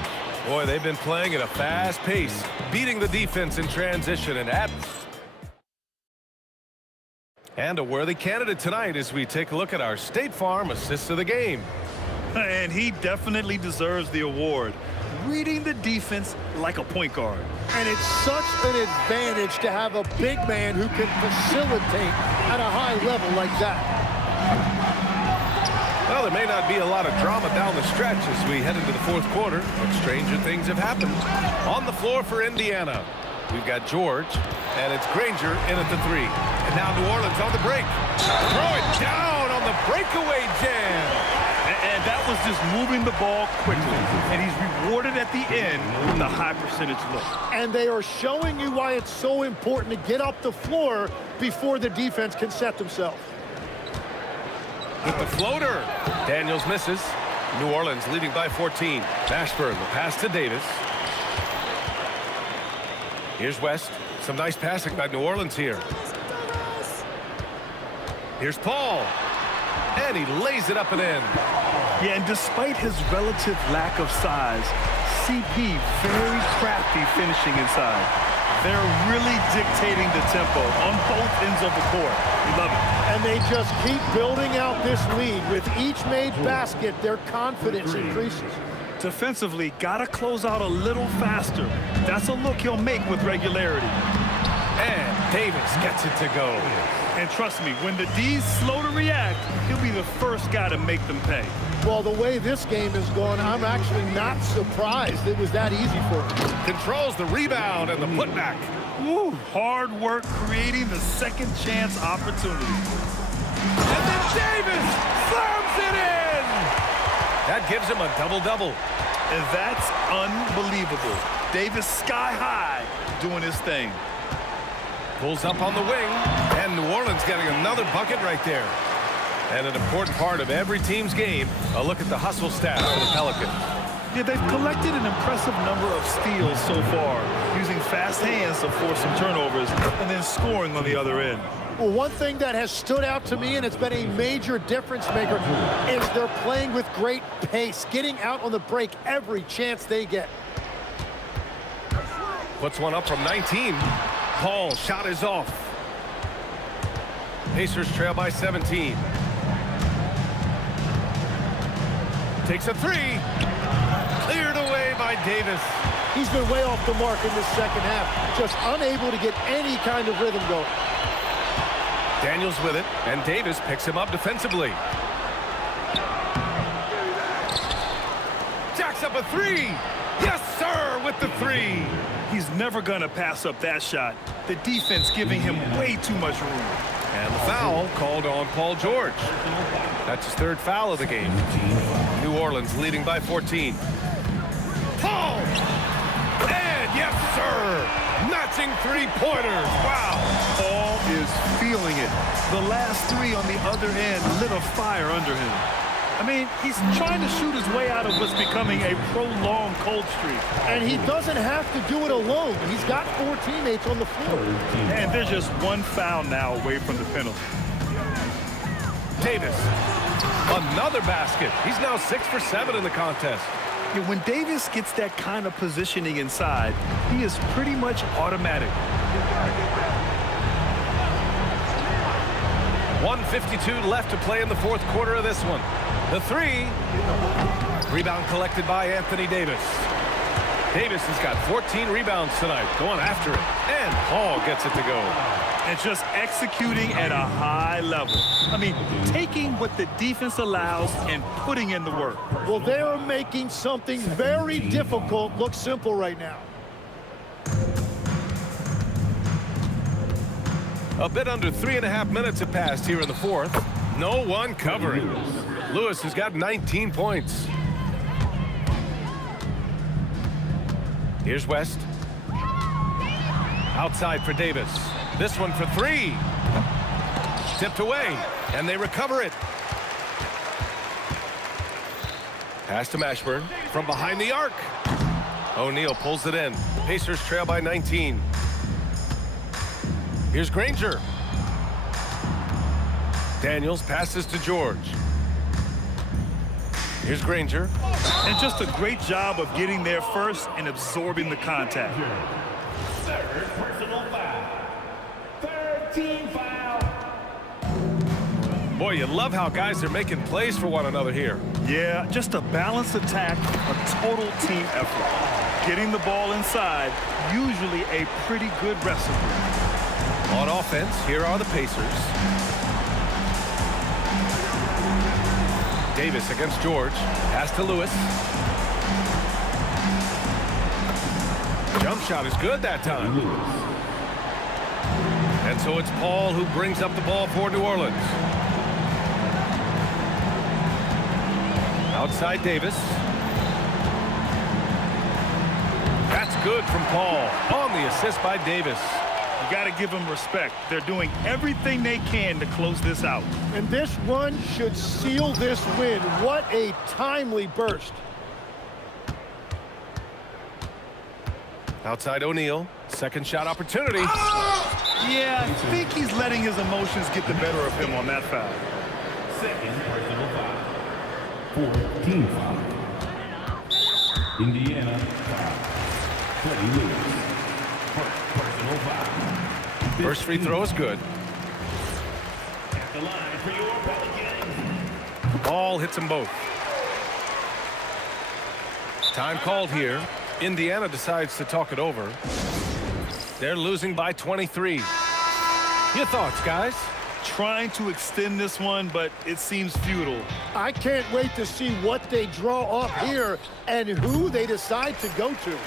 Boy, they've been playing at a fast pace, beating the defense in transition and a worthy candidate tonight as we take a look at our State Farm assist of the game. And he definitely deserves the award. Reading the defense like a point guard. And it's such an advantage to have a big man who can facilitate at a high level like that. Well, there may not be a lot of drama down the stretch as we head into the 4th quarter, but stranger things have happened. On the floor for Indiana, we've got George, and it's Granger in at the 3. And now New Orleans on the break. Throw it down on the breakaway jam. And that was just moving the ball quickly. And he's rewarded at the end with a high percentage look. And they are showing you why it's so important to get up the floor before the defense can set themselves. With the floater. Daniels misses. New Orleans leading by 14. Mashburn, the pass to Davis. Here's West. Some nice passing by New Orleans here. Here's Paul. And he lays it up and in. Yeah, and despite his relative lack of size, CP very crafty finishing inside. They're really dictating the tempo on both ends of the court. We love it. And they just keep building out this lead. With each made basket, their confidence increases. Defensively, gotta close out a little faster. That's a look he'll make with regularity. And Davis gets it to go. And trust me, when the D's slow to react, he'll be the first guy to make them pay. Well, the way this game is going, I'm actually not surprised it was that easy for him. Controls the rebound and the putback. Woo, hard work creating the second chance opportunity. And then Davis slams it in! That gives him a double-double. And that's unbelievable. Davis sky high doing his thing. Pulls up on the wing, and New Orleans getting another bucket right there. And an important part of every team's game, a look at the hustle stats for the Pelicans. Yeah, they've collected an impressive number of steals so far, using fast hands to force some turnovers and then scoring on the other end. Well, one thing that has stood out to me, and it's been a major difference maker, is they're playing with great pace, getting out on the break every chance they get. Puts one up from 19. Paul, shot is off. Pacers trail by 17. Takes a three. Cleared away by Davis. He's been way off the mark in this second half, just unable to get any kind of rhythm going. Daniels with it, and Davis picks him up defensively. Jacks up a three. Yes, sir, with the three. He's never going to pass up that shot. The defense giving him way too much room. And the foul called on Paul George. That's his third foul of the game. New Orleans leading by 14. Paul! And yes, sir! Matching three-pointers. Wow! Paul is feeling it. The last three on the other end lit a fire under him. I mean, he's trying to shoot his way out of what's becoming a prolonged cold streak. And he doesn't have to do it alone. He's got 4 teammates on the floor. And there's just one foul now away from the penalty. Davis. Another basket. He's now 6 for 7 in the contest. Yeah, when Davis gets that kind of positioning inside, he is pretty much automatic. 1:52 left to play in the fourth quarter of this one. The three. Rebound collected by Anthony Davis. Davis has got 14 rebounds tonight, going after it. And Paul gets it to go. And just executing at a high level. I mean, taking what the defense allows and putting in the work. Well, they are making something very difficult look simple right now. A bit under 3.5 minutes have passed here in the fourth. No one covering. Lewis has got 19 points. Here's West. Outside for Davis. This one for three. Tipped away, and they recover it. Pass to Mashburn from behind the arc. O'Neal pulls it in. Pacers trail by 19. Here's Granger. Daniels passes to George. Here's Granger. And just a great job of getting there first and absorbing the contact. Third personal foul. Third team foul. Boy, you love how guys are making plays for one another here. Yeah, just a balanced attack, a total team effort. Getting the ball inside, usually a pretty good recipe. On offense, here are the Pacers. Davis against George. Pass to Lewis. Jump shot is good that time. And so it's Paul who brings up the ball for New Orleans. Outside Davis. That's good from Paul. On the assist by Davis. You got to give them respect. They're doing everything they can to close this out. And this run should seal this win. What a timely burst. Outside O'Neal. Second shot opportunity. Yeah, I think he's letting his emotions get the better of him on that foul. Second personal foul. Fourth team foul. Indiana foul. Clay Lewis. First personal foul. First free throw is good. At the line for your Pelicans. Ball hits them both. Time called here. Indiana decides to talk it over. They're losing by 23. Your thoughts, guys? Trying to extend this one, but it seems futile. I can't wait to see what they draw up here and who they decide to go to.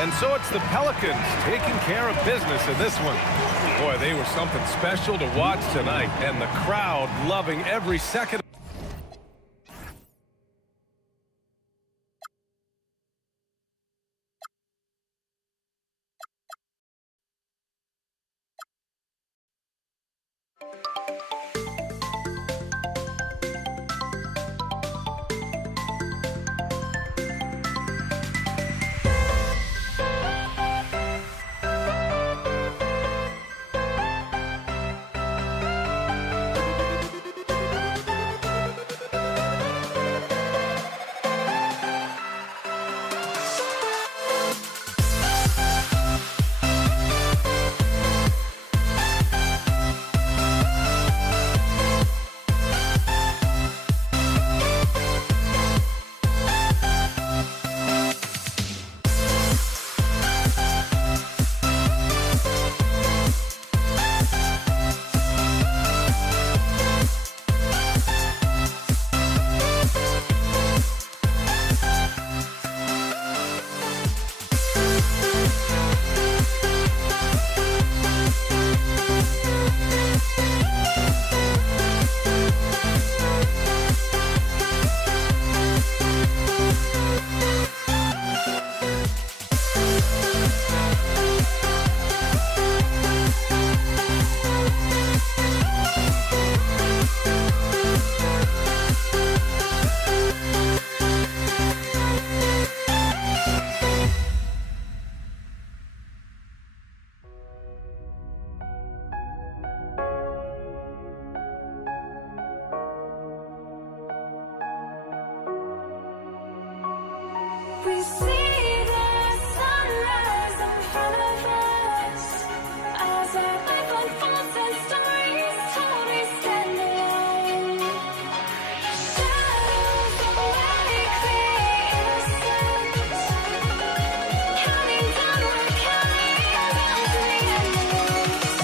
And so it's the Pelicans taking care of business in this one. Boy, they were something special to watch tonight, and the crowd loving every second. We see the sunrise in front of us as our life unfolds and stories told. We stand alone. Shadows awake the innocence, counting down, we're counting down to the endless.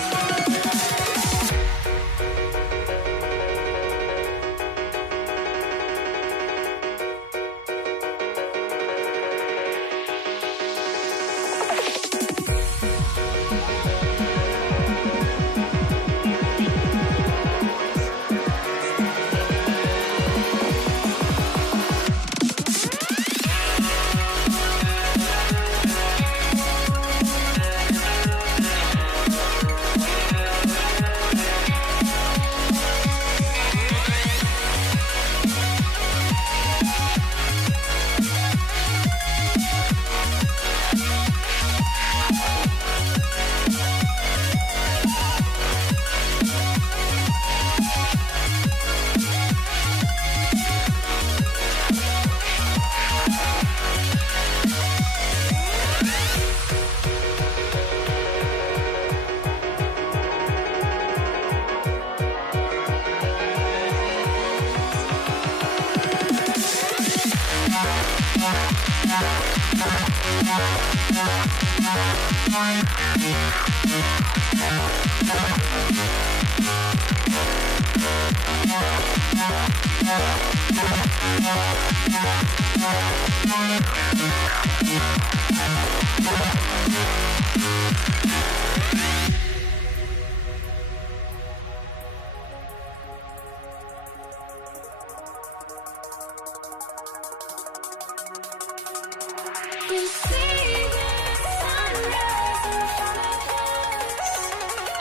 We see the sunrise in front of us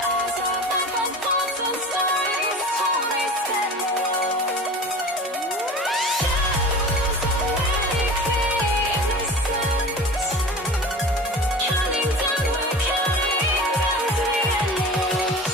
as our life unfolds and stories told. We stand alone. Shadows awake the innocence, counting down, we're counting down to the endless.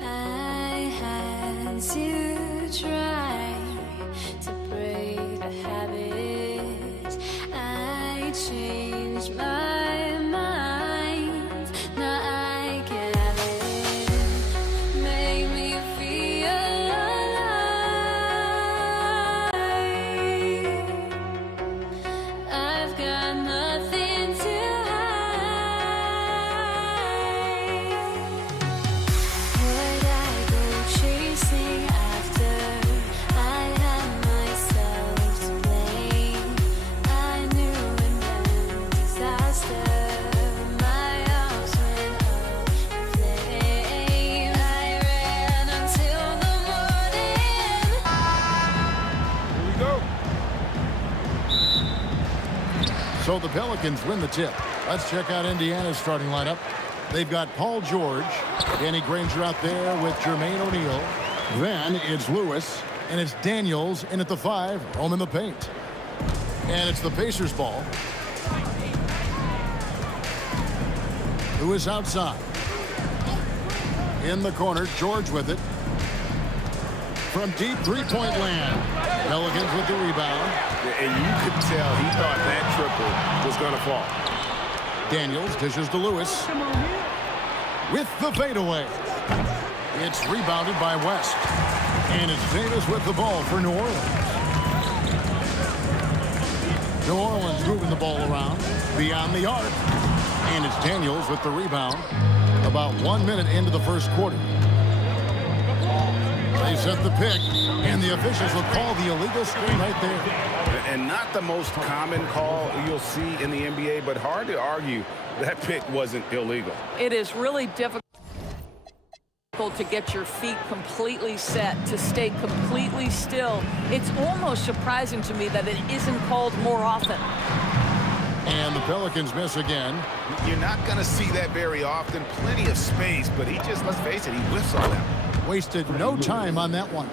I had to try to break the habit. I changed my mind. Now I can have it. Make me feel alive. I've got nothing to hide. Would I go chasing after? I had myself to blame. I knew it meant disaster. My arms went up in flames. I ran until the morning. Here we go. So the Pelicans win the tip. Let's check out Indiana's starting lineup. They've got Paul George, Danny Granger out there with Jermaine O'Neal. Then it's Lewis, and it's Daniels in at the 5, home in the paint. And it's the Pacers ball. Lewis outside. In the corner, George with it. From deep three-point land. Pelicans with the rebound. And you could tell he thought that triple was going to fall. Daniels dishes to Lewis. With the fadeaway. It's rebounded by West. And it's Davis with the ball for New Orleans. New Orleans moving the ball around beyond the arc. And it's Daniels with the rebound about 1 minute into the first quarter. They set the pick, and the officials will call the illegal screen right there. And not the most common call you'll see in the NBA, but hard to argue that pick wasn't illegal. It is really difficult to get your feet completely set, to stay completely still. It's almost surprising to me that it isn't called more often. And the Pelicans miss again. You're not going to see that very often. Plenty of space, but he just, let's face it, he whiffs on that. Wasted no time on that one.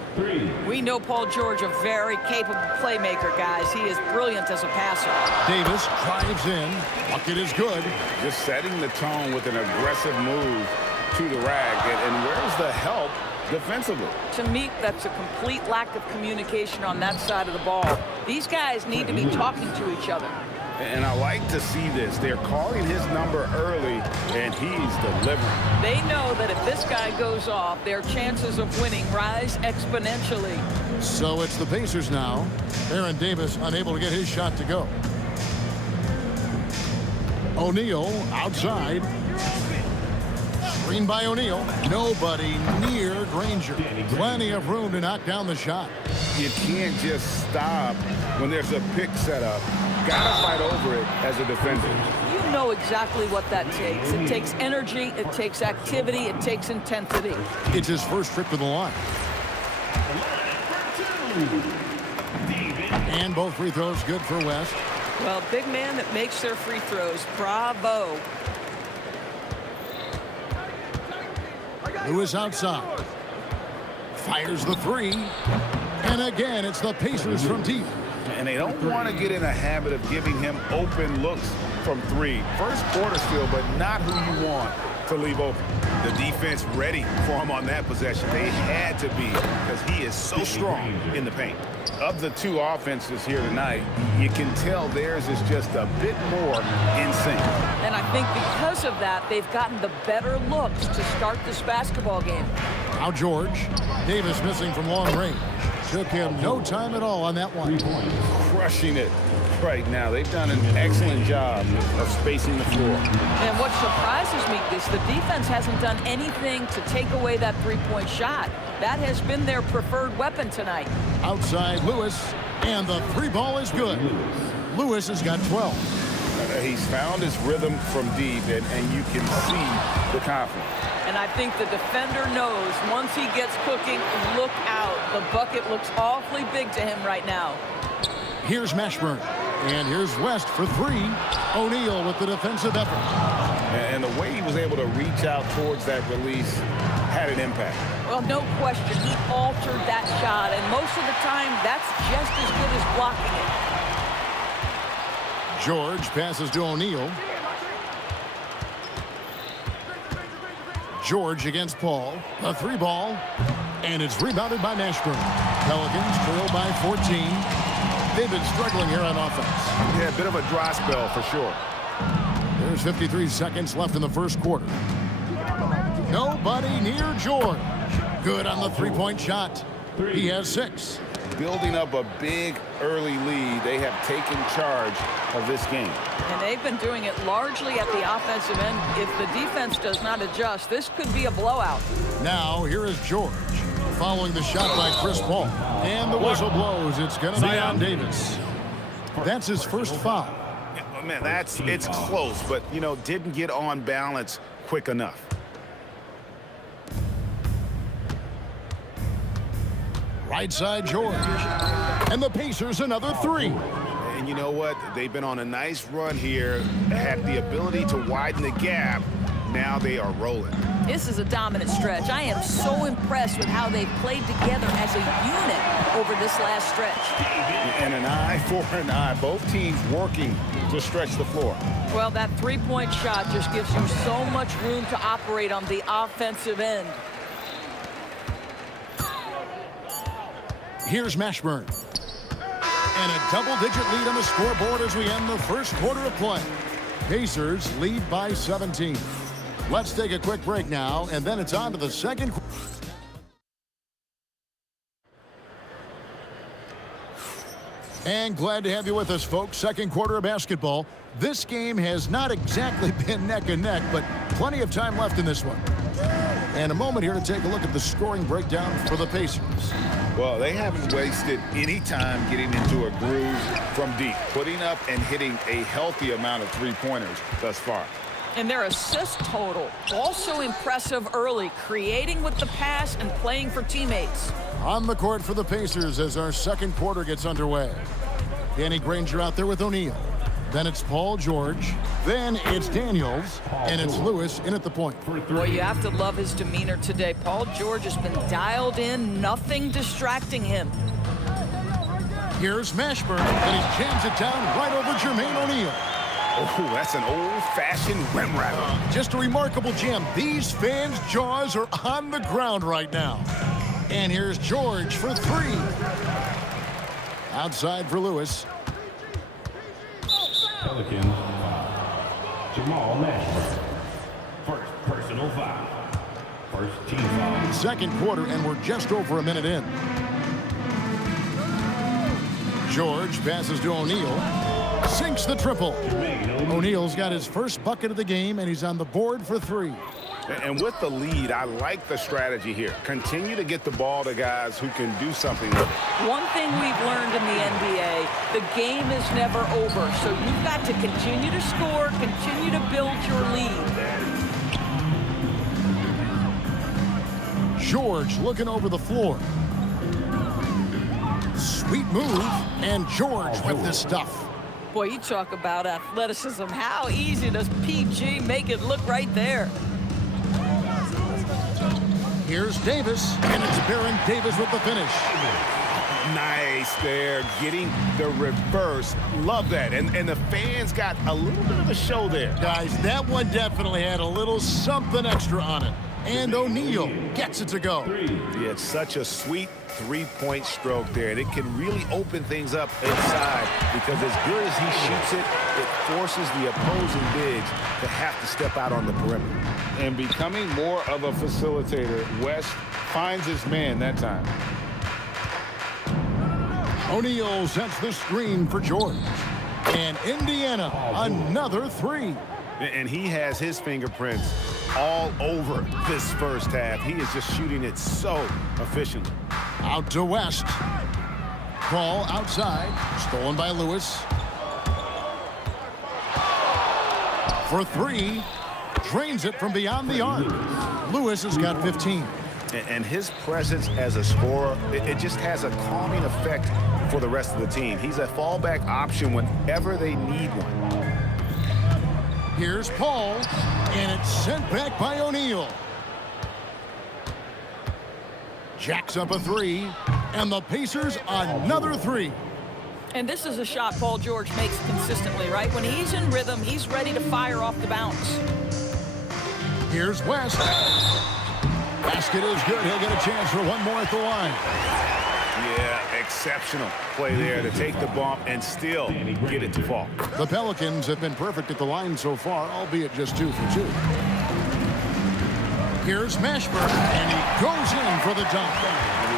We know Paul George, a very capable playmaker, guys. He is brilliant as a passer. Davis drives in. Bucket is good. Just setting the tone with an aggressive move to the rack. And where's the help defensively? To me, that's a complete lack of communication on that side of the ball. These guys need to be talking to each other. And I like to see this. They're calling his number early, and he's delivering. They know that if this guy goes off, their chances of winning rise exponentially. So it's the Pacers now. Aaron Davis unable to get his shot to go. O'Neal outside. Screen by O'Neal. Nobody near Granger. Plenty of room to knock down the shot. You can't just stop when there's a pick set up. Gotta fight over it as a defender. You know exactly what that takes. It takes energy, it takes activity, it takes intensity. It's his first trip to the line. And both free throws good for West. Well, big man that makes their free throws. Bravo. Lewis outside. Fires the three. And again, it's the Pacers from deep. And they don't want to get in a habit of giving him open looks from three. First quarter still, but not who you want to leave open. The defense ready for him on that possession. They had to be, because he is so strong in the paint. Of the two offenses here tonight, you can tell theirs is just a bit more in sync. And I think because of that, they've gotten the better looks to start this basketball game. Now George. Davis missing from long range. Took him no time at all on that one. Crushing it right now. They've done an excellent job of spacing the floor. And what surprises me is the defense hasn't done anything to take away that three-point shot. That has been their preferred weapon tonight. Outside Lewis, and the three ball is good. Lewis has got 12. He's found his rhythm from deep, and you can see the confidence. And I think the defender knows once he gets cooking, look out. The bucket looks awfully big to him right now. Here's Mashburn. And here's West for three. O'Neal with the defensive effort. And the way he was able to reach out towards that release had an impact. Well, no question. He altered that shot. And most of the time, that's just as good as blocking it. George passes to O'Neal. George against Paul. A three ball. And it's rebounded by Mashburn. Pelicans trail by 14. They've been struggling here on offense. Yeah, a bit of a dry spell for sure. There's 53 seconds left in the first quarter. Nobody near George. Good on the three-point shot. He has 6. Building up a big early lead. They have taken charge of this game. And they've been doing it largely at the offensive end. If the defense does not adjust, this could be a blowout. Now, here is George following the shot by Chris Paul. And the whistle blows. It's going to be on Davis. That's his first foul. Man, it's close, but, you know, didn't get on balance quick enough. Right side, George. And the Pacers another 3. And you know what? They've been on a nice run here, had the ability to widen the gap. now they are rolling. This is a dominant stretch. I am so impressed with how they've played together as a unit over this last stretch. And an eye for an eye. Both teams working to stretch the floor. Well, that three-point shot just gives you so much room to operate on the offensive end. Here's Mashburn. And a double-digit lead on the scoreboard as we end the first quarter of play. Pacers lead by 17. Let's take a quick break now, and then it's on to the second. And glad to have you with us, folks. Second quarter of basketball. This game has not exactly been neck and neck, but plenty of time left in this one. And a moment here to take a look at the scoring breakdown for the Pacers. Well, they haven't wasted any time getting into a groove from deep, putting up and hitting a healthy amount of three-pointers thus far. And their assist total, also impressive early, creating with the pass and playing for teammates. On the court for the Pacers as our second quarter gets underway. Danny Granger out there with O'Neal. Then it's Paul George. Then it's Daniels. And it's Lewis in at the point. Boy, you have to love his demeanor today. Paul George has been dialed in, nothing distracting him. Here's Mashburn, and he jams it down right over Jermaine O'Neal. Oh, that's an old-fashioned rim wrap. Just a remarkable jam. These fans' jaws are on the ground right now. And here's George for three. Outside for Lewis. Pelicans, Jamal Mashburn. First personal foul. First team foul. Second quarter, and we're just over a minute in. George passes to O'Neal. Sinks the triple. O'Neal's got his first bucket of the game, and he's on the board for three. And with the lead, I like the strategy here. Continue to get the ball to guys who can do something with it. One thing we've learned in the NBA, the game is never over. So you've got to continue to score, continue to build your lead. George looking over the floor. Sweet move, and George with this stuff. Boy, you talk about athleticism. How easy does PG make it look right there? Here's Davis, and it's Baron Davis with the finish. Nice there, getting the reverse. Love that. And the fans got a little bit of a show there. Guys, that one definitely had a little something extra on it. And O'Neal gets it to go. Yeah, it's such a sweet three-point stroke there. And it can really open things up inside because as good as he shoots it, it forces the opposing bigs to have to step out on the perimeter. And becoming more of a facilitator, West finds his man that time. O'Neal sets the screen for George. And Indiana, another three. And he has his fingerprints all over this first half. He is just shooting it so efficiently. Out to West. Ball outside. Stolen by Lewis. For three. Drains it from beyond the arc. Lewis has got 15. And his presence as a scorer, it just has a calming effect for the rest of the team. He's a fallback option whenever they need one. Here's Paul, and it's sent back by O'Neal. Jacks up a three, and the Pacers another three. And this is a shot Paul George makes consistently, right? When he's in rhythm, he's ready to fire off the bounce. Here's West. Basket is good. He'll get a chance for one more at the line. Yeah, exceptional play there to take the bump and still get it to fall. The Pelicans have been perfect at the line so far, albeit just 2 for 2. Here's Mashburn, and he goes in for the dunk.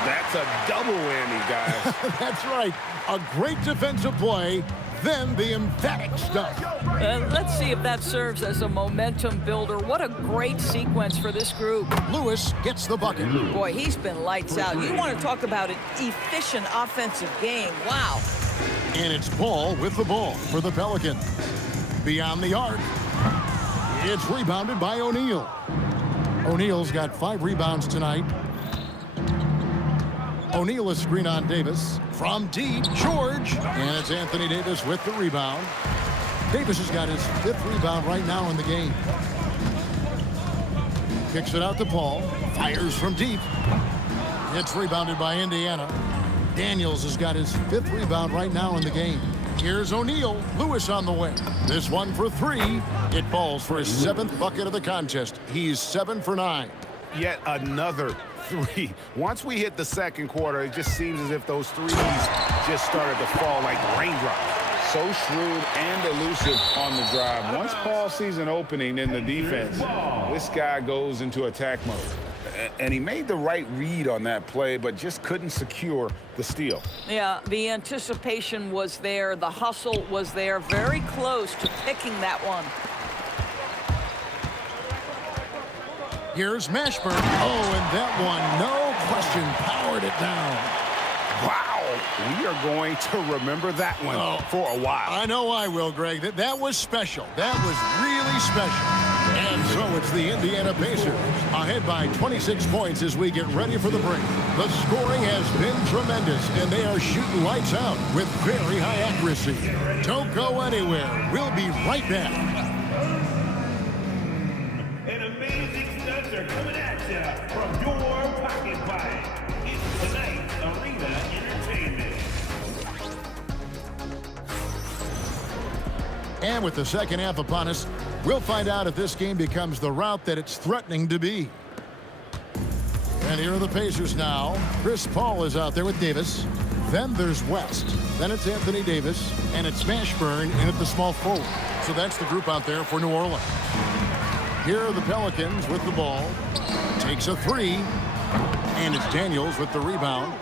That's a double whammy, guys. That's right. A great defensive play, then the emphatic stuff. Let's see if that serves as a momentum builder. What a great sequence for this group. Lewis gets the bucket. Boy, he's been lights out. You want to talk about an efficient offensive game. Wow. And it's Paul with the ball for the Pelicans. Beyond the arc. It's rebounded by O'Neal. O'Neal's got 5 rebounds tonight. O'Neal is screen on Davis. From deep, George. And it's Anthony Davis with the rebound. Davis has got his 5th rebound right now in the game. kicks it out to Paul. Fires from deep. It's rebounded by Indiana. Daniels has got his 5th rebound right now in the game. Here's O'Neal. Lewis on the way. This one for 3. It falls for his 7th bucket of the contest. He's 7 for 9. Yet another 3. Once we hit the second quarter, it just seems as if those threes just started to fall like raindrops. So shrewd and elusive on the drive. Once Paul sees an opening in the defense, this guy goes into attack mode. And he made the right read on that play, but just couldn't secure the steal. Yeah, the anticipation was there. The hustle was there. Very close to picking that one. Here's Mashburn. Oh, and that one, no question, powered it down. Wow, we are going to remember that one for a while. I know I will, Greg. That was special. That was really special. And so it's the Indiana Pacers ahead by 26 points as we get ready for the break. The scoring has been tremendous, and they are shooting lights out with very high accuracy. Don't go anywhere. We'll be right back. And amazing stunts are coming at you from your pocket fight. It's tonight's Arena Entertainment. And with the second half upon us, we'll find out if this game becomes the route that it's threatening to be. And here are the Pacers now. Chris Paul is out there with Davis. Then there's West. Then it's Anthony Davis. And it's Mashburn in at the small forward. So that's the group out there for New Orleans. Here are the Pelicans with the ball. Takes a 3. And it's Daniels with the rebound.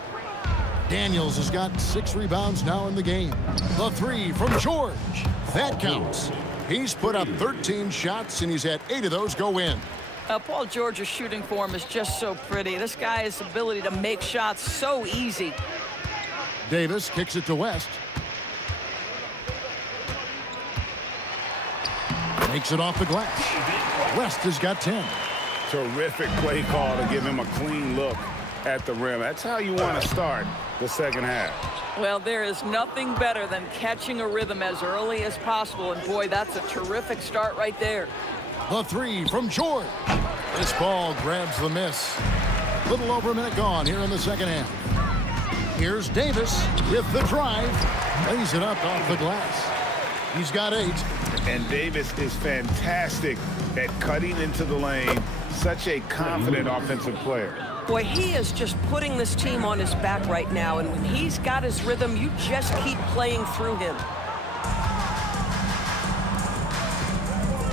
Daniels has got 6 rebounds now in the game. The 3 from George. That counts. He's put up 13 shots, and he's had 8 of those go in. Paul George's shooting form is just so pretty. This guy's ability to make shots so easy. Davis kicks it to West. Makes it off the glass. West has got 10. Terrific play call to give him a clean look at the rim. That's how you want to start the second half. Well, there is nothing better than catching a rhythm as early as possible. And, boy, that's a terrific start right there. The 3 from George. This ball grabs the miss. Little over a minute gone here in the second half. Here's Davis with the drive. Lays it up off the glass. He's got 8. And Davis is fantastic at cutting into the lane. Such a confident offensive player. Boy, he is just putting this team on his back right now, and when he's got his rhythm, you just keep playing through him.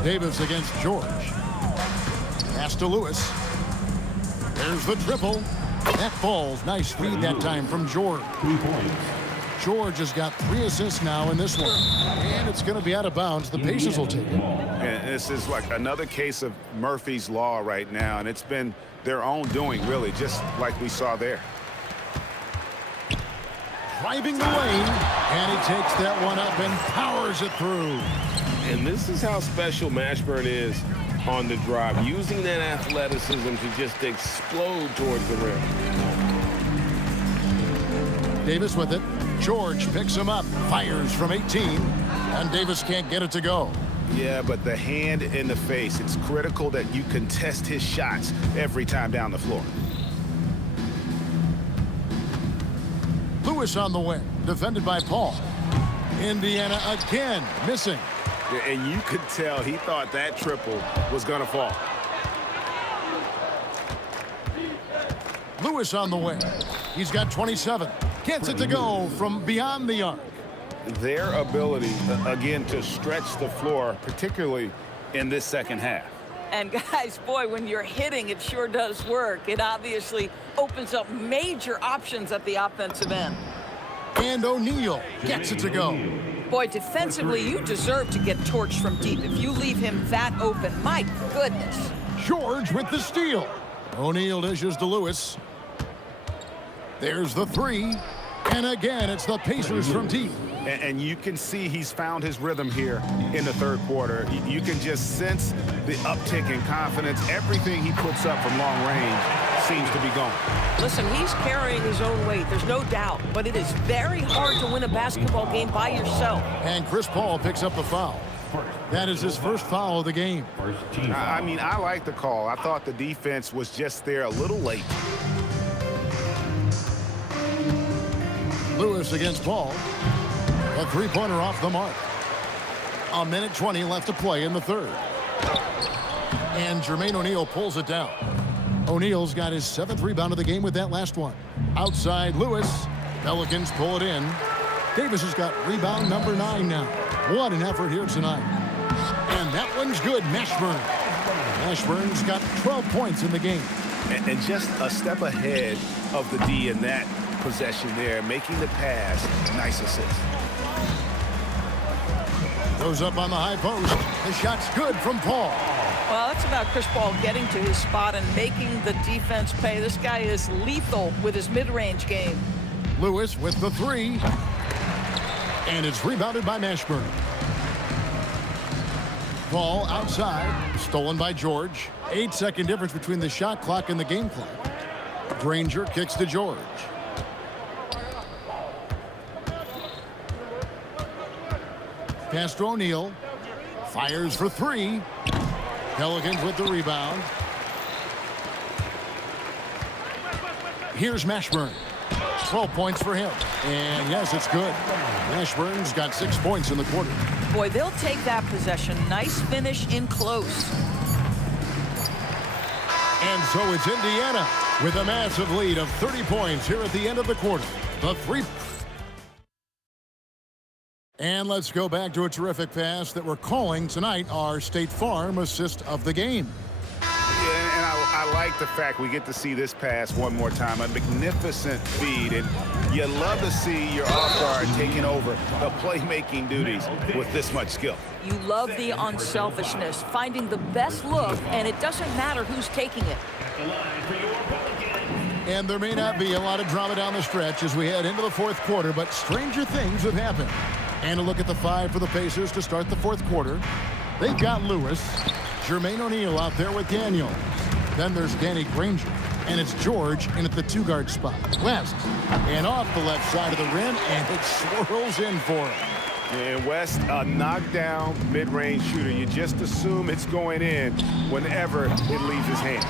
Davis against George. Pass to Lewis. There's the triple. That falls. Nice feed that time from George. 3 points. George has got 3 assists now in this one. And it's going to be out of bounds. The Pacers will take it. And this is like another case of Murphy's Law right now, and it's been their own doing, really, just like we saw there. Driving the lane, and he takes that one up and powers it through. And this is how special Mashburn is on the drive, using that athleticism to just explode towards the rim. Davis with it. George picks him up, fires from 18, and Davis can't get it to go. Yeah, but the hand in the face, it's critical that you contest his shots every time down the floor. Lewis on the wing, defended by Paul. Indiana again missing. And you could tell he thought that triple was going to fall. Lewis on the wing. He's got 27. Gets it to go from beyond the arc. Their ability, again, to stretch the floor, particularly in this second half. And, guys, boy, when you're hitting, it sure does work. It obviously opens up major options at the offensive end. And O'Neal gets it to go. Boy, defensively, you deserve to get torched from deep. If you leave him that open, my goodness. George with the steal. O'Neal dishes to Lewis. There's the 3. And again, it's the Pacers from deep. And you can see he's found his rhythm here in the third quarter. You can just sense the uptick in confidence. Everything he puts up from long range seems to be going. Listen, he's carrying his own weight, there's no doubt. But it is very hard to win a basketball game by yourself. And Chris Paul picks up the foul. That is his first foul of the game. I mean, I like the call. I thought the defense was just there a little late. Lewis against Paul. A three-pointer off the mark. 1:20 left to play in the third. And Jermaine O'Neal pulls it down. O'Neal's got his 7th rebound of the game with that last one. Outside Lewis. Pelicans pull it in. Davis has got rebound number 9 now. What an effort here tonight. And that one's good. Mashburn. Mashburn's got 12 points in the game. And just a step ahead of the D in that possession there, making the pass. Nice assist. Goes up on the high post. The shot's good from Paul. Well, that's about Chris Paul getting to his spot and making the defense pay. This guy is lethal with his mid-range game. Lewis with the 3. And it's rebounded by Mashburn. Paul outside. Stolen by George. 8-second difference between the shot clock and the game clock. Granger kicks to George. Pass to O'Neal. Fires for 3. Pelicans with the rebound. Here's Mashburn. 12 points for him. And yes, it's good. Mashburn's got 6 points in the quarter. Boy, they'll take that possession. Nice finish in close. And so it's Indiana with a massive lead of 30 points here at the end of the quarter. The 3. And let's go back to a terrific pass that we're calling tonight our State Farm assist of the game. Yeah, and I like the fact we get to see this pass one more time. A magnificent feed, and you love to see your off-guard taking over the playmaking duties with this much skill. You love the unselfishness, finding the best look, and it doesn't matter who's taking it. And there may not be a lot of drama down the stretch as we head into the fourth quarter, but stranger things have happened. And a look at the 5 for the Pacers to start the fourth quarter. They've got Lewis, Jermaine O'Neal out there with Daniels. Then there's Danny Granger, and it's George in at the 2-guard spot. West, and off the left side of the rim, and it swirls in for him. And West, a knockdown mid-range shooter. You just assume it's going in whenever it leaves his hands.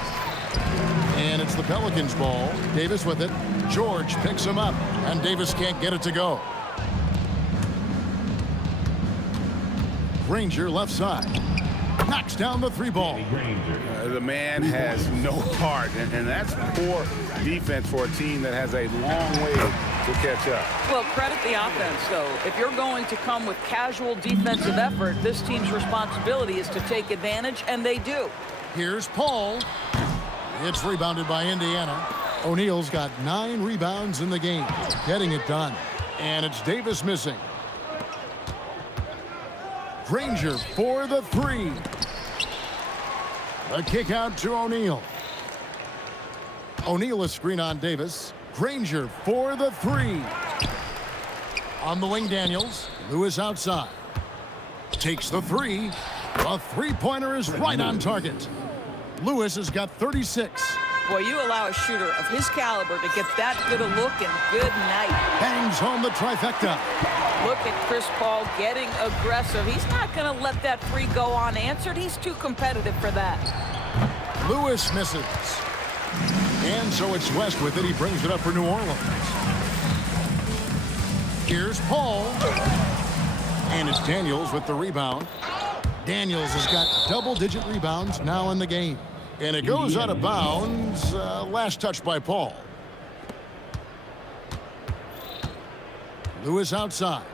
And it's the Pelicans' ball. Davis with it. George picks him up, and Davis can't get it to go. Granger left side. Knocks down the 3-ball. The man has no heart, and that's poor defense for a team that has a long way to catch up. Well, credit the offense, though. If you're going to come with casual defensive effort, this team's responsibility is to take advantage, and they do. Here's Paul. It's rebounded by Indiana. O'Neal's got 9 rebounds in the game, getting it done. And it's Davis missing. Granger for the 3. A kick out to O'Neal. O'Neal a screen on Davis. Granger for the 3. On the wing, Daniels. Lewis outside. Takes the 3. A 3-pointer is right on target. Lewis has got 36. Boy, you allow a shooter of his caliber to get that good a look, and good night. Bangs home the trifecta. Look at Chris Paul getting aggressive. He's not going to let that 3 go unanswered. He's too competitive for that. Lewis misses. And so it's West with it. He brings it up for New Orleans. Here's Paul. And it's Daniels with the rebound. Daniels has got double-digit rebounds now in the game. And it goes out of bounds. Last touch by Paul. Lewis outside.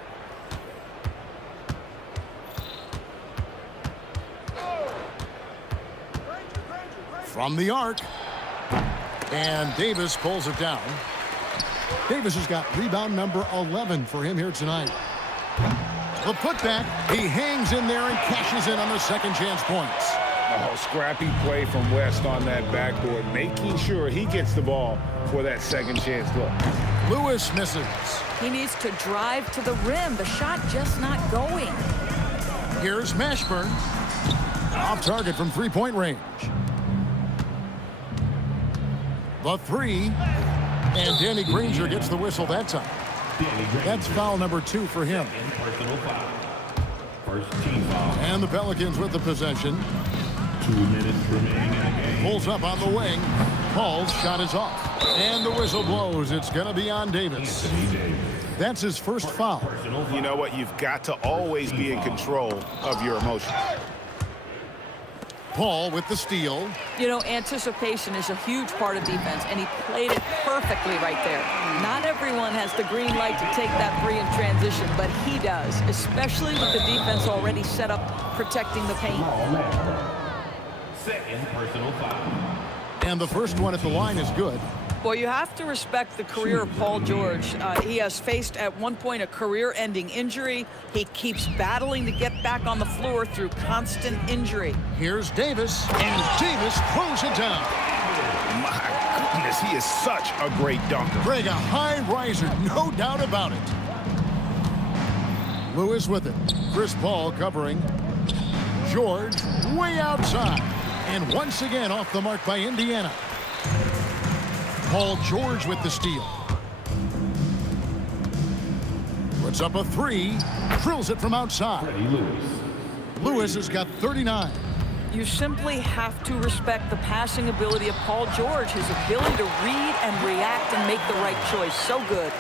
From the arc. And Davis pulls it down. Davis has got rebound number 11 for him here tonight. The putback. He hangs in there and cashes in on the second chance points. Oh, scrappy play from West on that backboard, making sure he gets the ball for that second chance look. Lewis misses. He needs to drive to the rim. The shot just not going. Here's Mashburn. Off target from 3-point range. The 3. And Danny Granger gets the whistle that time. That's foul number 2 for him. First team foul. And the Pelicans with the possession. 2 minutes remaining in the game. Pulls up on the wing. Paul's shot is off. And the whistle blows. It's going to be on Davis. That's his first foul. You know what? You've got to always be in control of your emotions. Paul with the steal. You know, anticipation is a huge part of defense, and he played it perfectly right there. Not everyone has the green light to take that three in transition, but he does, especially with the defense already set up protecting the paint. Second personal foul. And the first one at the line is good. Well, you have to respect the career of Paul George. He has faced at one point a career-ending injury. He keeps battling to get back on the floor through constant injury. Here's Davis, and Davis throws it down. My goodness, he is such a great dunker. Greg, a high riser, no doubt about it. Lewis with it. Chris Paul covering. George way outside. And once again off the mark by Indiana. Paul George with the steal. Puts up a three. Drills it from outside. Lewis has got 39. You simply have to respect the passing ability of Paul George, his ability to read and react and make the right choice. So good.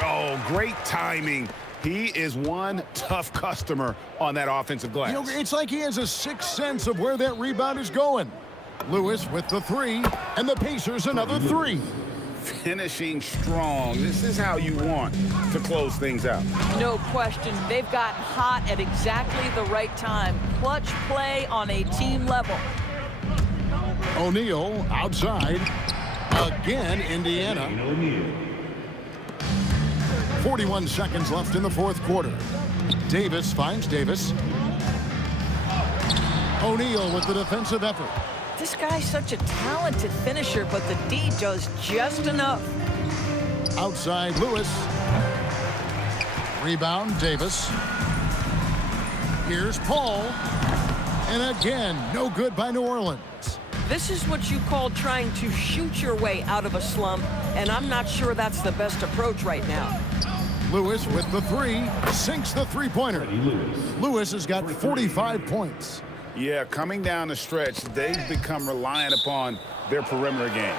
Oh, great timing. He is one tough customer on that offensive glass. You know, it's like he has a sixth sense of where that rebound is going. Lewis with the three, and the Pacers another three. Finishing strong. This is how you want to close things out. No question. They've gotten hot at exactly the right time. Clutch play on a team level. O'Neal outside. Again, Indiana. 41 seconds left in the fourth quarter. Davis finds Davis. O'Neal with the defensive effort. This guy's such a talented finisher, but the D does just enough. Outside, Lewis. Rebound, Davis. Here's Paul. And again, no good by New Orleans. This is what you call trying to shoot your way out of a slump, and I'm not sure that's the best approach right now. Lewis with the three, sinks the three-pointer. Lewis has got 45 points. Yeah, coming down the stretch, they've become reliant upon their perimeter game.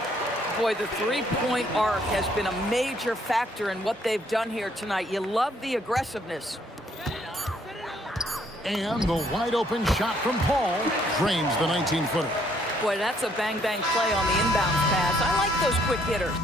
Boy, the three-point arc has been a major factor in what they've done here tonight. You love the aggressiveness. And the wide-open shot from Paul drains the 19-footer. Boy, that's a bang-bang play on the inbounds pass. I like those quick hitters.